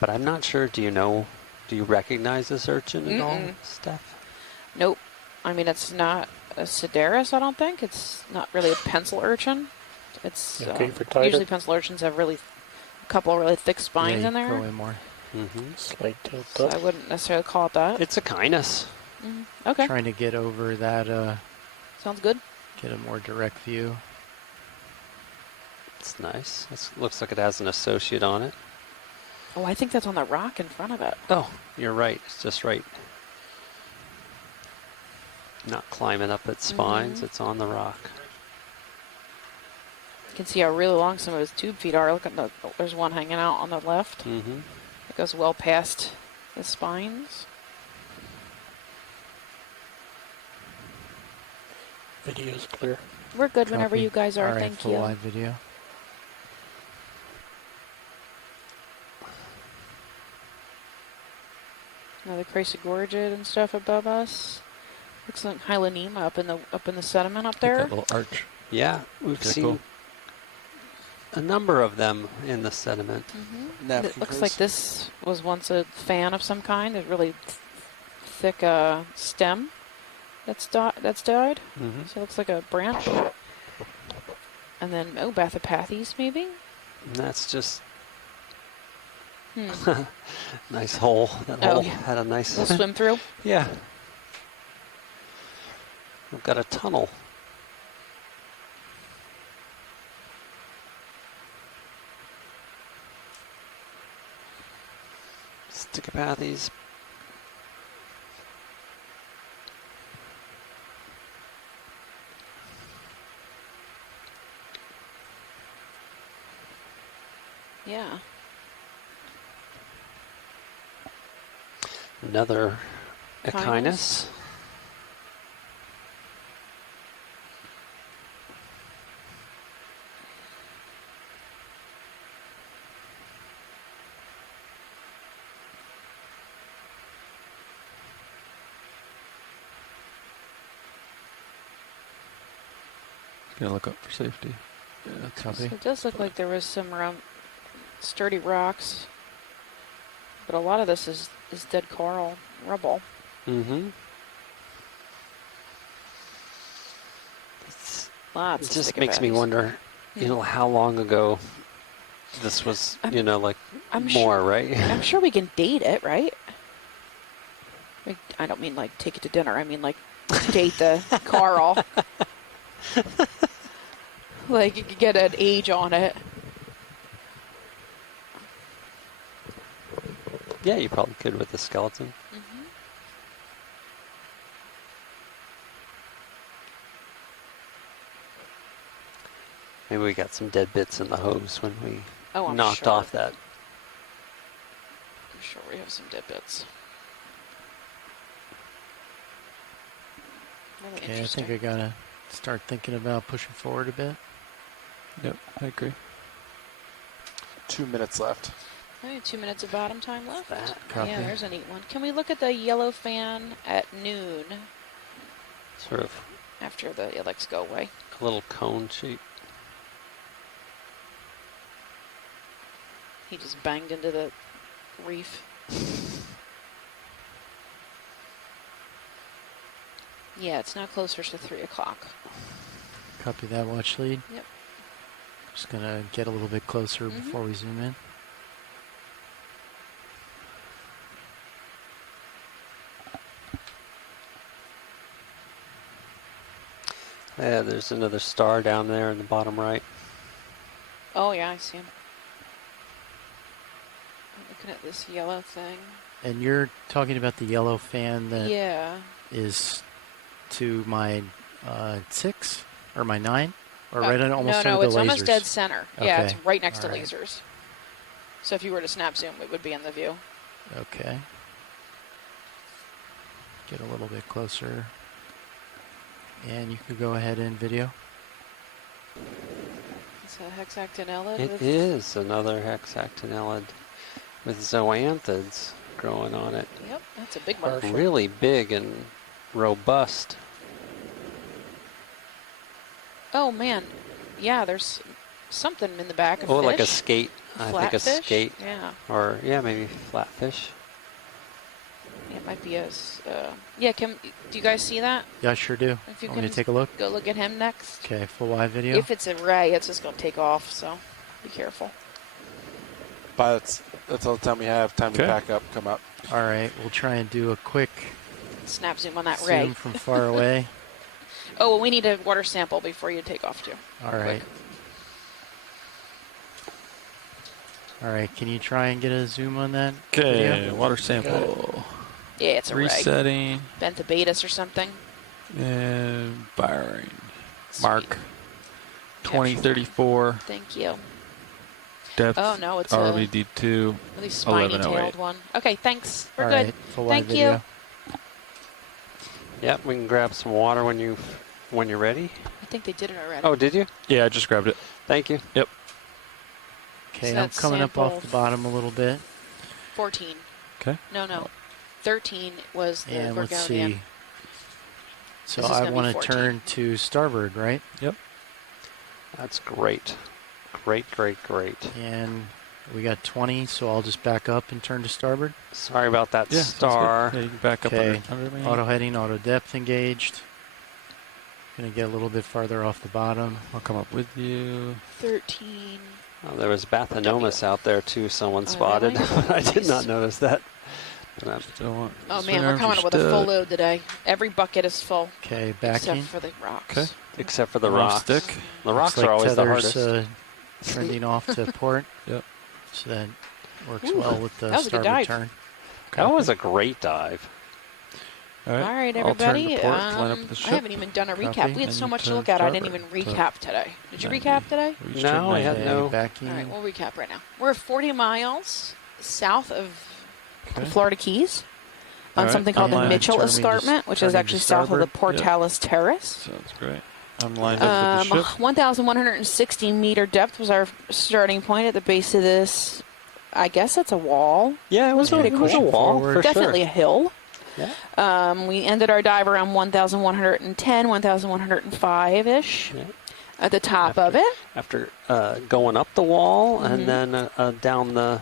But I'm not sure. Do you recognize this urchin at all, Mm-mm. Steph? Nope. I mean, it's not a Sidaris, I don't think. It's not really a pencil urchin. It's Okay, for tighter. usually pencil urchins have a couple of really thick spines Yeah, in you there. Go in more. Mm-hmm. Slight tilt So up. I wouldn't necessarily call it that. It's a Echinus. Okay, Trying to get over that, sounds good. get a more direct view. It's nice. It looks like it has an associate on it. Oh, I think that's on the rock in front of it. Oh, you're right. It's just right. Not climbing up its spines. It's on the rock. You can see how really long some of his tube feet are. Look at there's one hanging out on the left. Mm-hmm. It goes well past the spines. Video's clear. We're good whenever Copy. you guys are. All right, Thank full you. wide video. Another Crassagorgid and stuff above us. Looks like Hylanema up in the sediment up there. That little arch. Yeah, we've Very seen cool. a number of them in the sediment. Napkin, It looks please. like this was once a fan of some kind. A really thick stem that's died. Mm-hmm. So it looks like a branch. And then Bathopathes maybe. And that's just Hmm. nice hole. That Oh, hole yeah. had a nice. We'll swim through. Yeah. We've got a tunnel. Stichopathes. Yeah. Another Okeanos. Okeanos. Gonna look up for safety. Yeah, that's Copy. So it does look like there was some sturdy rocks, but a lot of this is dead coral rubble. Mm-hmm. Lots. It of just stick makes me values. wonder, you know, how long ago this was, you know, like I'm more, sure, right? I'm sure we can date it, right? Like, I don't mean like take it to dinner. I mean like date the coral. Like you could get an age on it. Yeah, you probably could with the skeleton. Mm-hmm. Maybe we got some dead bits in the hose when we Oh, I'm knocked sure. off that. I'm sure we have some dead bits. Really Okay, I interesting. think I gotta start thinking about pushing forward a bit. Yep, I agree. 2 minutes left. Only 2 minutes of bottom time left. Copy. Yeah, there's a neat one. Can we look at the yellow fan at noon Sort of after the Elix go away? a little cone shape. He just banged into the reef. Yeah, it's now closer to 3 o'clock. Copy that, watch lead. Yep. Just gonna get a little bit closer before we zoom in. Yeah, there's another star down there in the bottom right. Oh, yeah, I see him. I'm looking at this yellow thing. And you're talking about the yellow fan that Yeah. is to my 6 or my 9? Or Uh, right on almost no, under the it's lasers? almost dead center. Yeah, it's Okay, right next to all right. lasers. So if you were to snap zoom, it would be in the view. Okay. Get a little bit closer. And you could go ahead and video. It's a hexactinellid. It with is another hexactinellid with zoanthids growing on it. Yep, that's a big one. Really big and robust. Oh man, yeah. There's something in the back of Oh, fish. like a skate. I think a Flatfish? skate. Yeah. Or, yeah, maybe flatfish. It might be a. Yeah. Do you guys see that? Yeah, I sure do. If you Want me can to take a look? Go look at him next. Okay, full wide video. If it's a ray, it's just gonna take off. So be careful. But that's all the time we have. Time to Okay. pack up, come up. All right, we'll try and do a quick Snap zoom on that zoom ray. from far away. Oh, well, we need a water sample before you take off too. All right. All right, can you try and get a zoom on that? Okay, video? water sample. Yeah, it's a ray. Resetting Benthobetus or something. and firing. Sweet. Mark 2034. Thank you. Depth Oh no, it's RVD2. a really spiny 1108. tailed one. Okay, thanks. We're All good. right, full wide Thank video. you. Yep, we can grab some water when you're ready. I think they did it already. Oh, did you? Yeah, I just grabbed it. Thank you. Yep. Okay, So I'm that's coming up off sample the bottom a little bit. 14. Okay. No. 13 was the And let's Gorgonian. see. So This is I gonna be want to 14. turn to starboard, right? That's great. Great. And we got 20, so I'll just back up and turn to starboard. Sorry about that Yeah, sounds star. good. Yeah, you can back up Okay, under me. auto heading, auto depth engaged. Gonna get a little bit farther off the bottom. I'll come up with you. 13. Oh, there was Bathanomus out there too. Someone Oh, spotted. really? I did not Nice. notice that. And I'm Still want Oh swing man, we're arms coming are up with a full stuck. load today. Every bucket is full. Okay, Except backing. for the rocks. Okay. except for the Wrong rocks. stick. The rocks Looks like are always the tether's, hardest. trending off to port. Yep. So that works Ooh, well with the that was a good starboard dive. turn. That was a great dive. All right. All right, I'll turn everybody. the port, line up with the I ship. haven't even done a recap. Copy, We had so and much to to look at. I didn't starboard. even So recap today. Did you 90. recap today? Reached No, I had 90. no. Backing. All right, we'll recap right now. We're 40 miles south of the Okay. Florida Keys on All right, something called the I'm Mitchell turning to- Escarpment, which is turning to actually south of the starboard. Portales Terrace. Sounds great. I'm lined up with the ship. 1,160 meter depth was our starting point at the base of this. I guess that's a wall. Yeah, it was pretty it was cool. a wall Forward. for Definitely sure. a hill. Yeah. We ended our dive around 1,110, 1,105 ish Yeah. at the top of it. After going up the wall Mhm. and then down the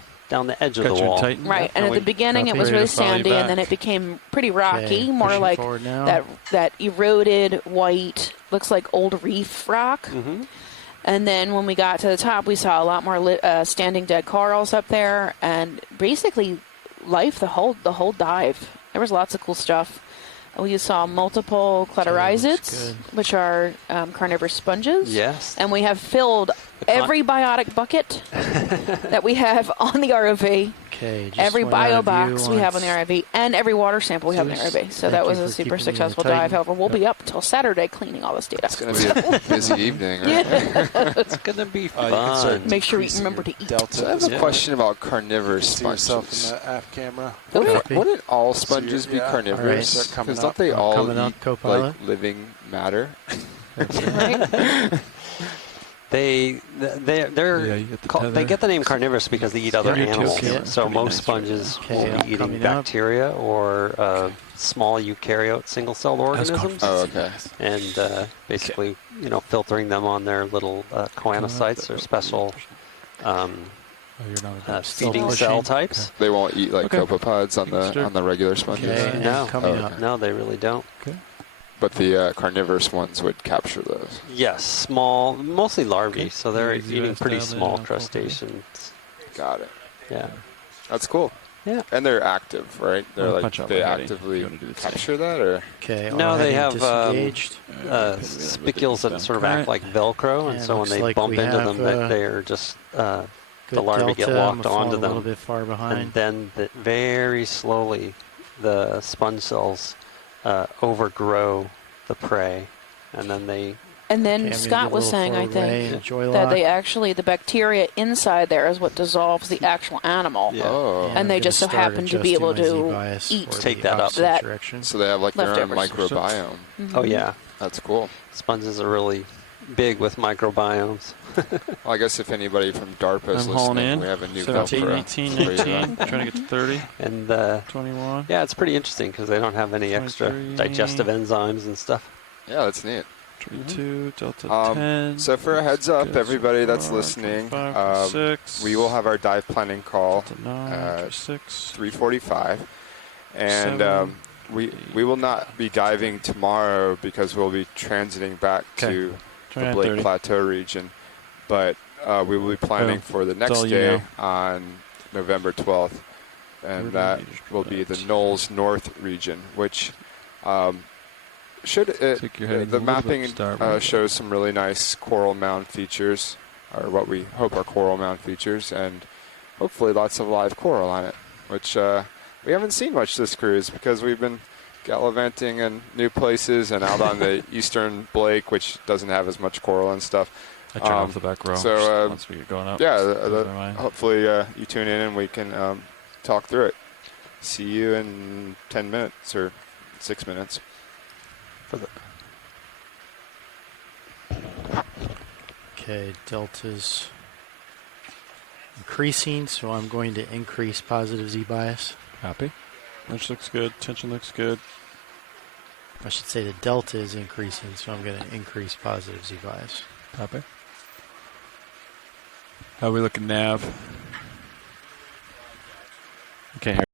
edge of Got the you wall. tightened. Right, and at the beginning it Copy. was really Ready to follow you sandy, and then back. it became pretty rocky, Okay, more pushing like forward now. that eroded white, looks like old reef rock. Mm-hmm. And then when we got to the top, we saw a lot more standing dead corals up there, and basically life the whole dive. There was lots of cool stuff. We saw multiple clitorizids, good. which are carnivorous sponges. Yes. And we have filled every biotic bucket that we have on the ROV, Okay. Just every went bio out of view box we have on the once. ROV, and every water sample we have on the Zeus, ROV. So thank that you was for a super keeping me in the successful Titan. dive. However, we'll be up until Saturday cleaning all this data. It's going to be a busy evening, right? It's gonna be You can fun. start Make sure we decreasing remember your to eat. delta. So I have a Yeah. question about carnivorous See yourself sponges. in the app camera. Copy. Wouldn't all sponges be yeah. carnivorous? Alright. Coming Because don't up. they all Coming up, eat co-pilot. like living matter? Right? They're Yeah, you get the they tether. get the name carnivorous because they eat other Yeah, animals. okay. So Pretty most nice sponges right now. will Okay, be I'm eating coming up. bacteria or small eukaryote single-celled organisms, Oh, okay. and basically, filtering them on their little choanocytes or special Oh, you're not a bit feeding pushing. cell types. They won't eat like Okay. copepods on Sure. the regular sponges. Okay. No. And coming Oh, up. No, they really don't. But the carnivorous ones would capture those. Yes, small, mostly larvae. Okay. So they're Easy eating rest pretty down there, small no problem. crustaceans. Got it. Yeah. That's cool. Yeah. And they're active, right? They're Well, like punch out they my heading. actively You wanna do the same. capture that, or Okay. No, all they heading have disengaged. spicules that sort of act Alright. like Velcro, and Yeah, so when looks they like bump we into have, them, they are just Good the larvae get delta. I'm locked falling onto a little them, bit far and behind. then very slowly the sponge cells overgrow the prey, and then they And then Okay, I'm gonna Scott get a was little saying, I forward way think, and joy that lock. they actually, the bacteria inside there is what dissolves the actual animal. Yeah. oh, And they I'm just so gonna start happen to be adjusting able my to Z-bias eat. for Take the that up. opposite That- direction. so they have like their own Leftovers. microbiome. Mhm. oh yeah, That's cool. sponges are really big with microbiomes. Well, I guess if anybody from DARPA is I'm hauling listening, in. we have a new 17, Velcro 18, for you. 19. Trying to get to 30, And 21. yeah, it's pretty interesting because they don't have any extra 23. digestive enzymes and stuff. Yeah, that's neat. 22, Delta Um, 10. So for a heads up, Good, everybody that's 4, listening, 25, 6. we will have our dive planning call Delta 9, uh, 6. 3:45, and 7, we will not be diving tomorrow because we'll be transiting back Okay. to the 29, Blake 30. Plateau region, but we will be planning Boom. for the That's next all you day know. on November 12th, and 30 that meters per will be the minute. Knowles North region, which Take your heading a the little bit mapping starboard. shows some really nice coral mound features, or what we hope are coral mound features, and hopefully lots of live coral on it, which we haven't seen much this cruise because we've been gallivanting in new places and out on the eastern Blake, which doesn't have as much coral and stuff. I turn off the back row so, once we get going up. Yeah, Never mind. hopefully you tune in and we can talk through it. See you in 10 minutes or 6 minutes. Okay, delta's increasing, so I'm going to increase positive Z-bias. Happy. Which looks good. Tension looks good. I should say the delta is increasing, so I'm going to increase positive Z-bias. Happy. How are we looking nav? You can't hear.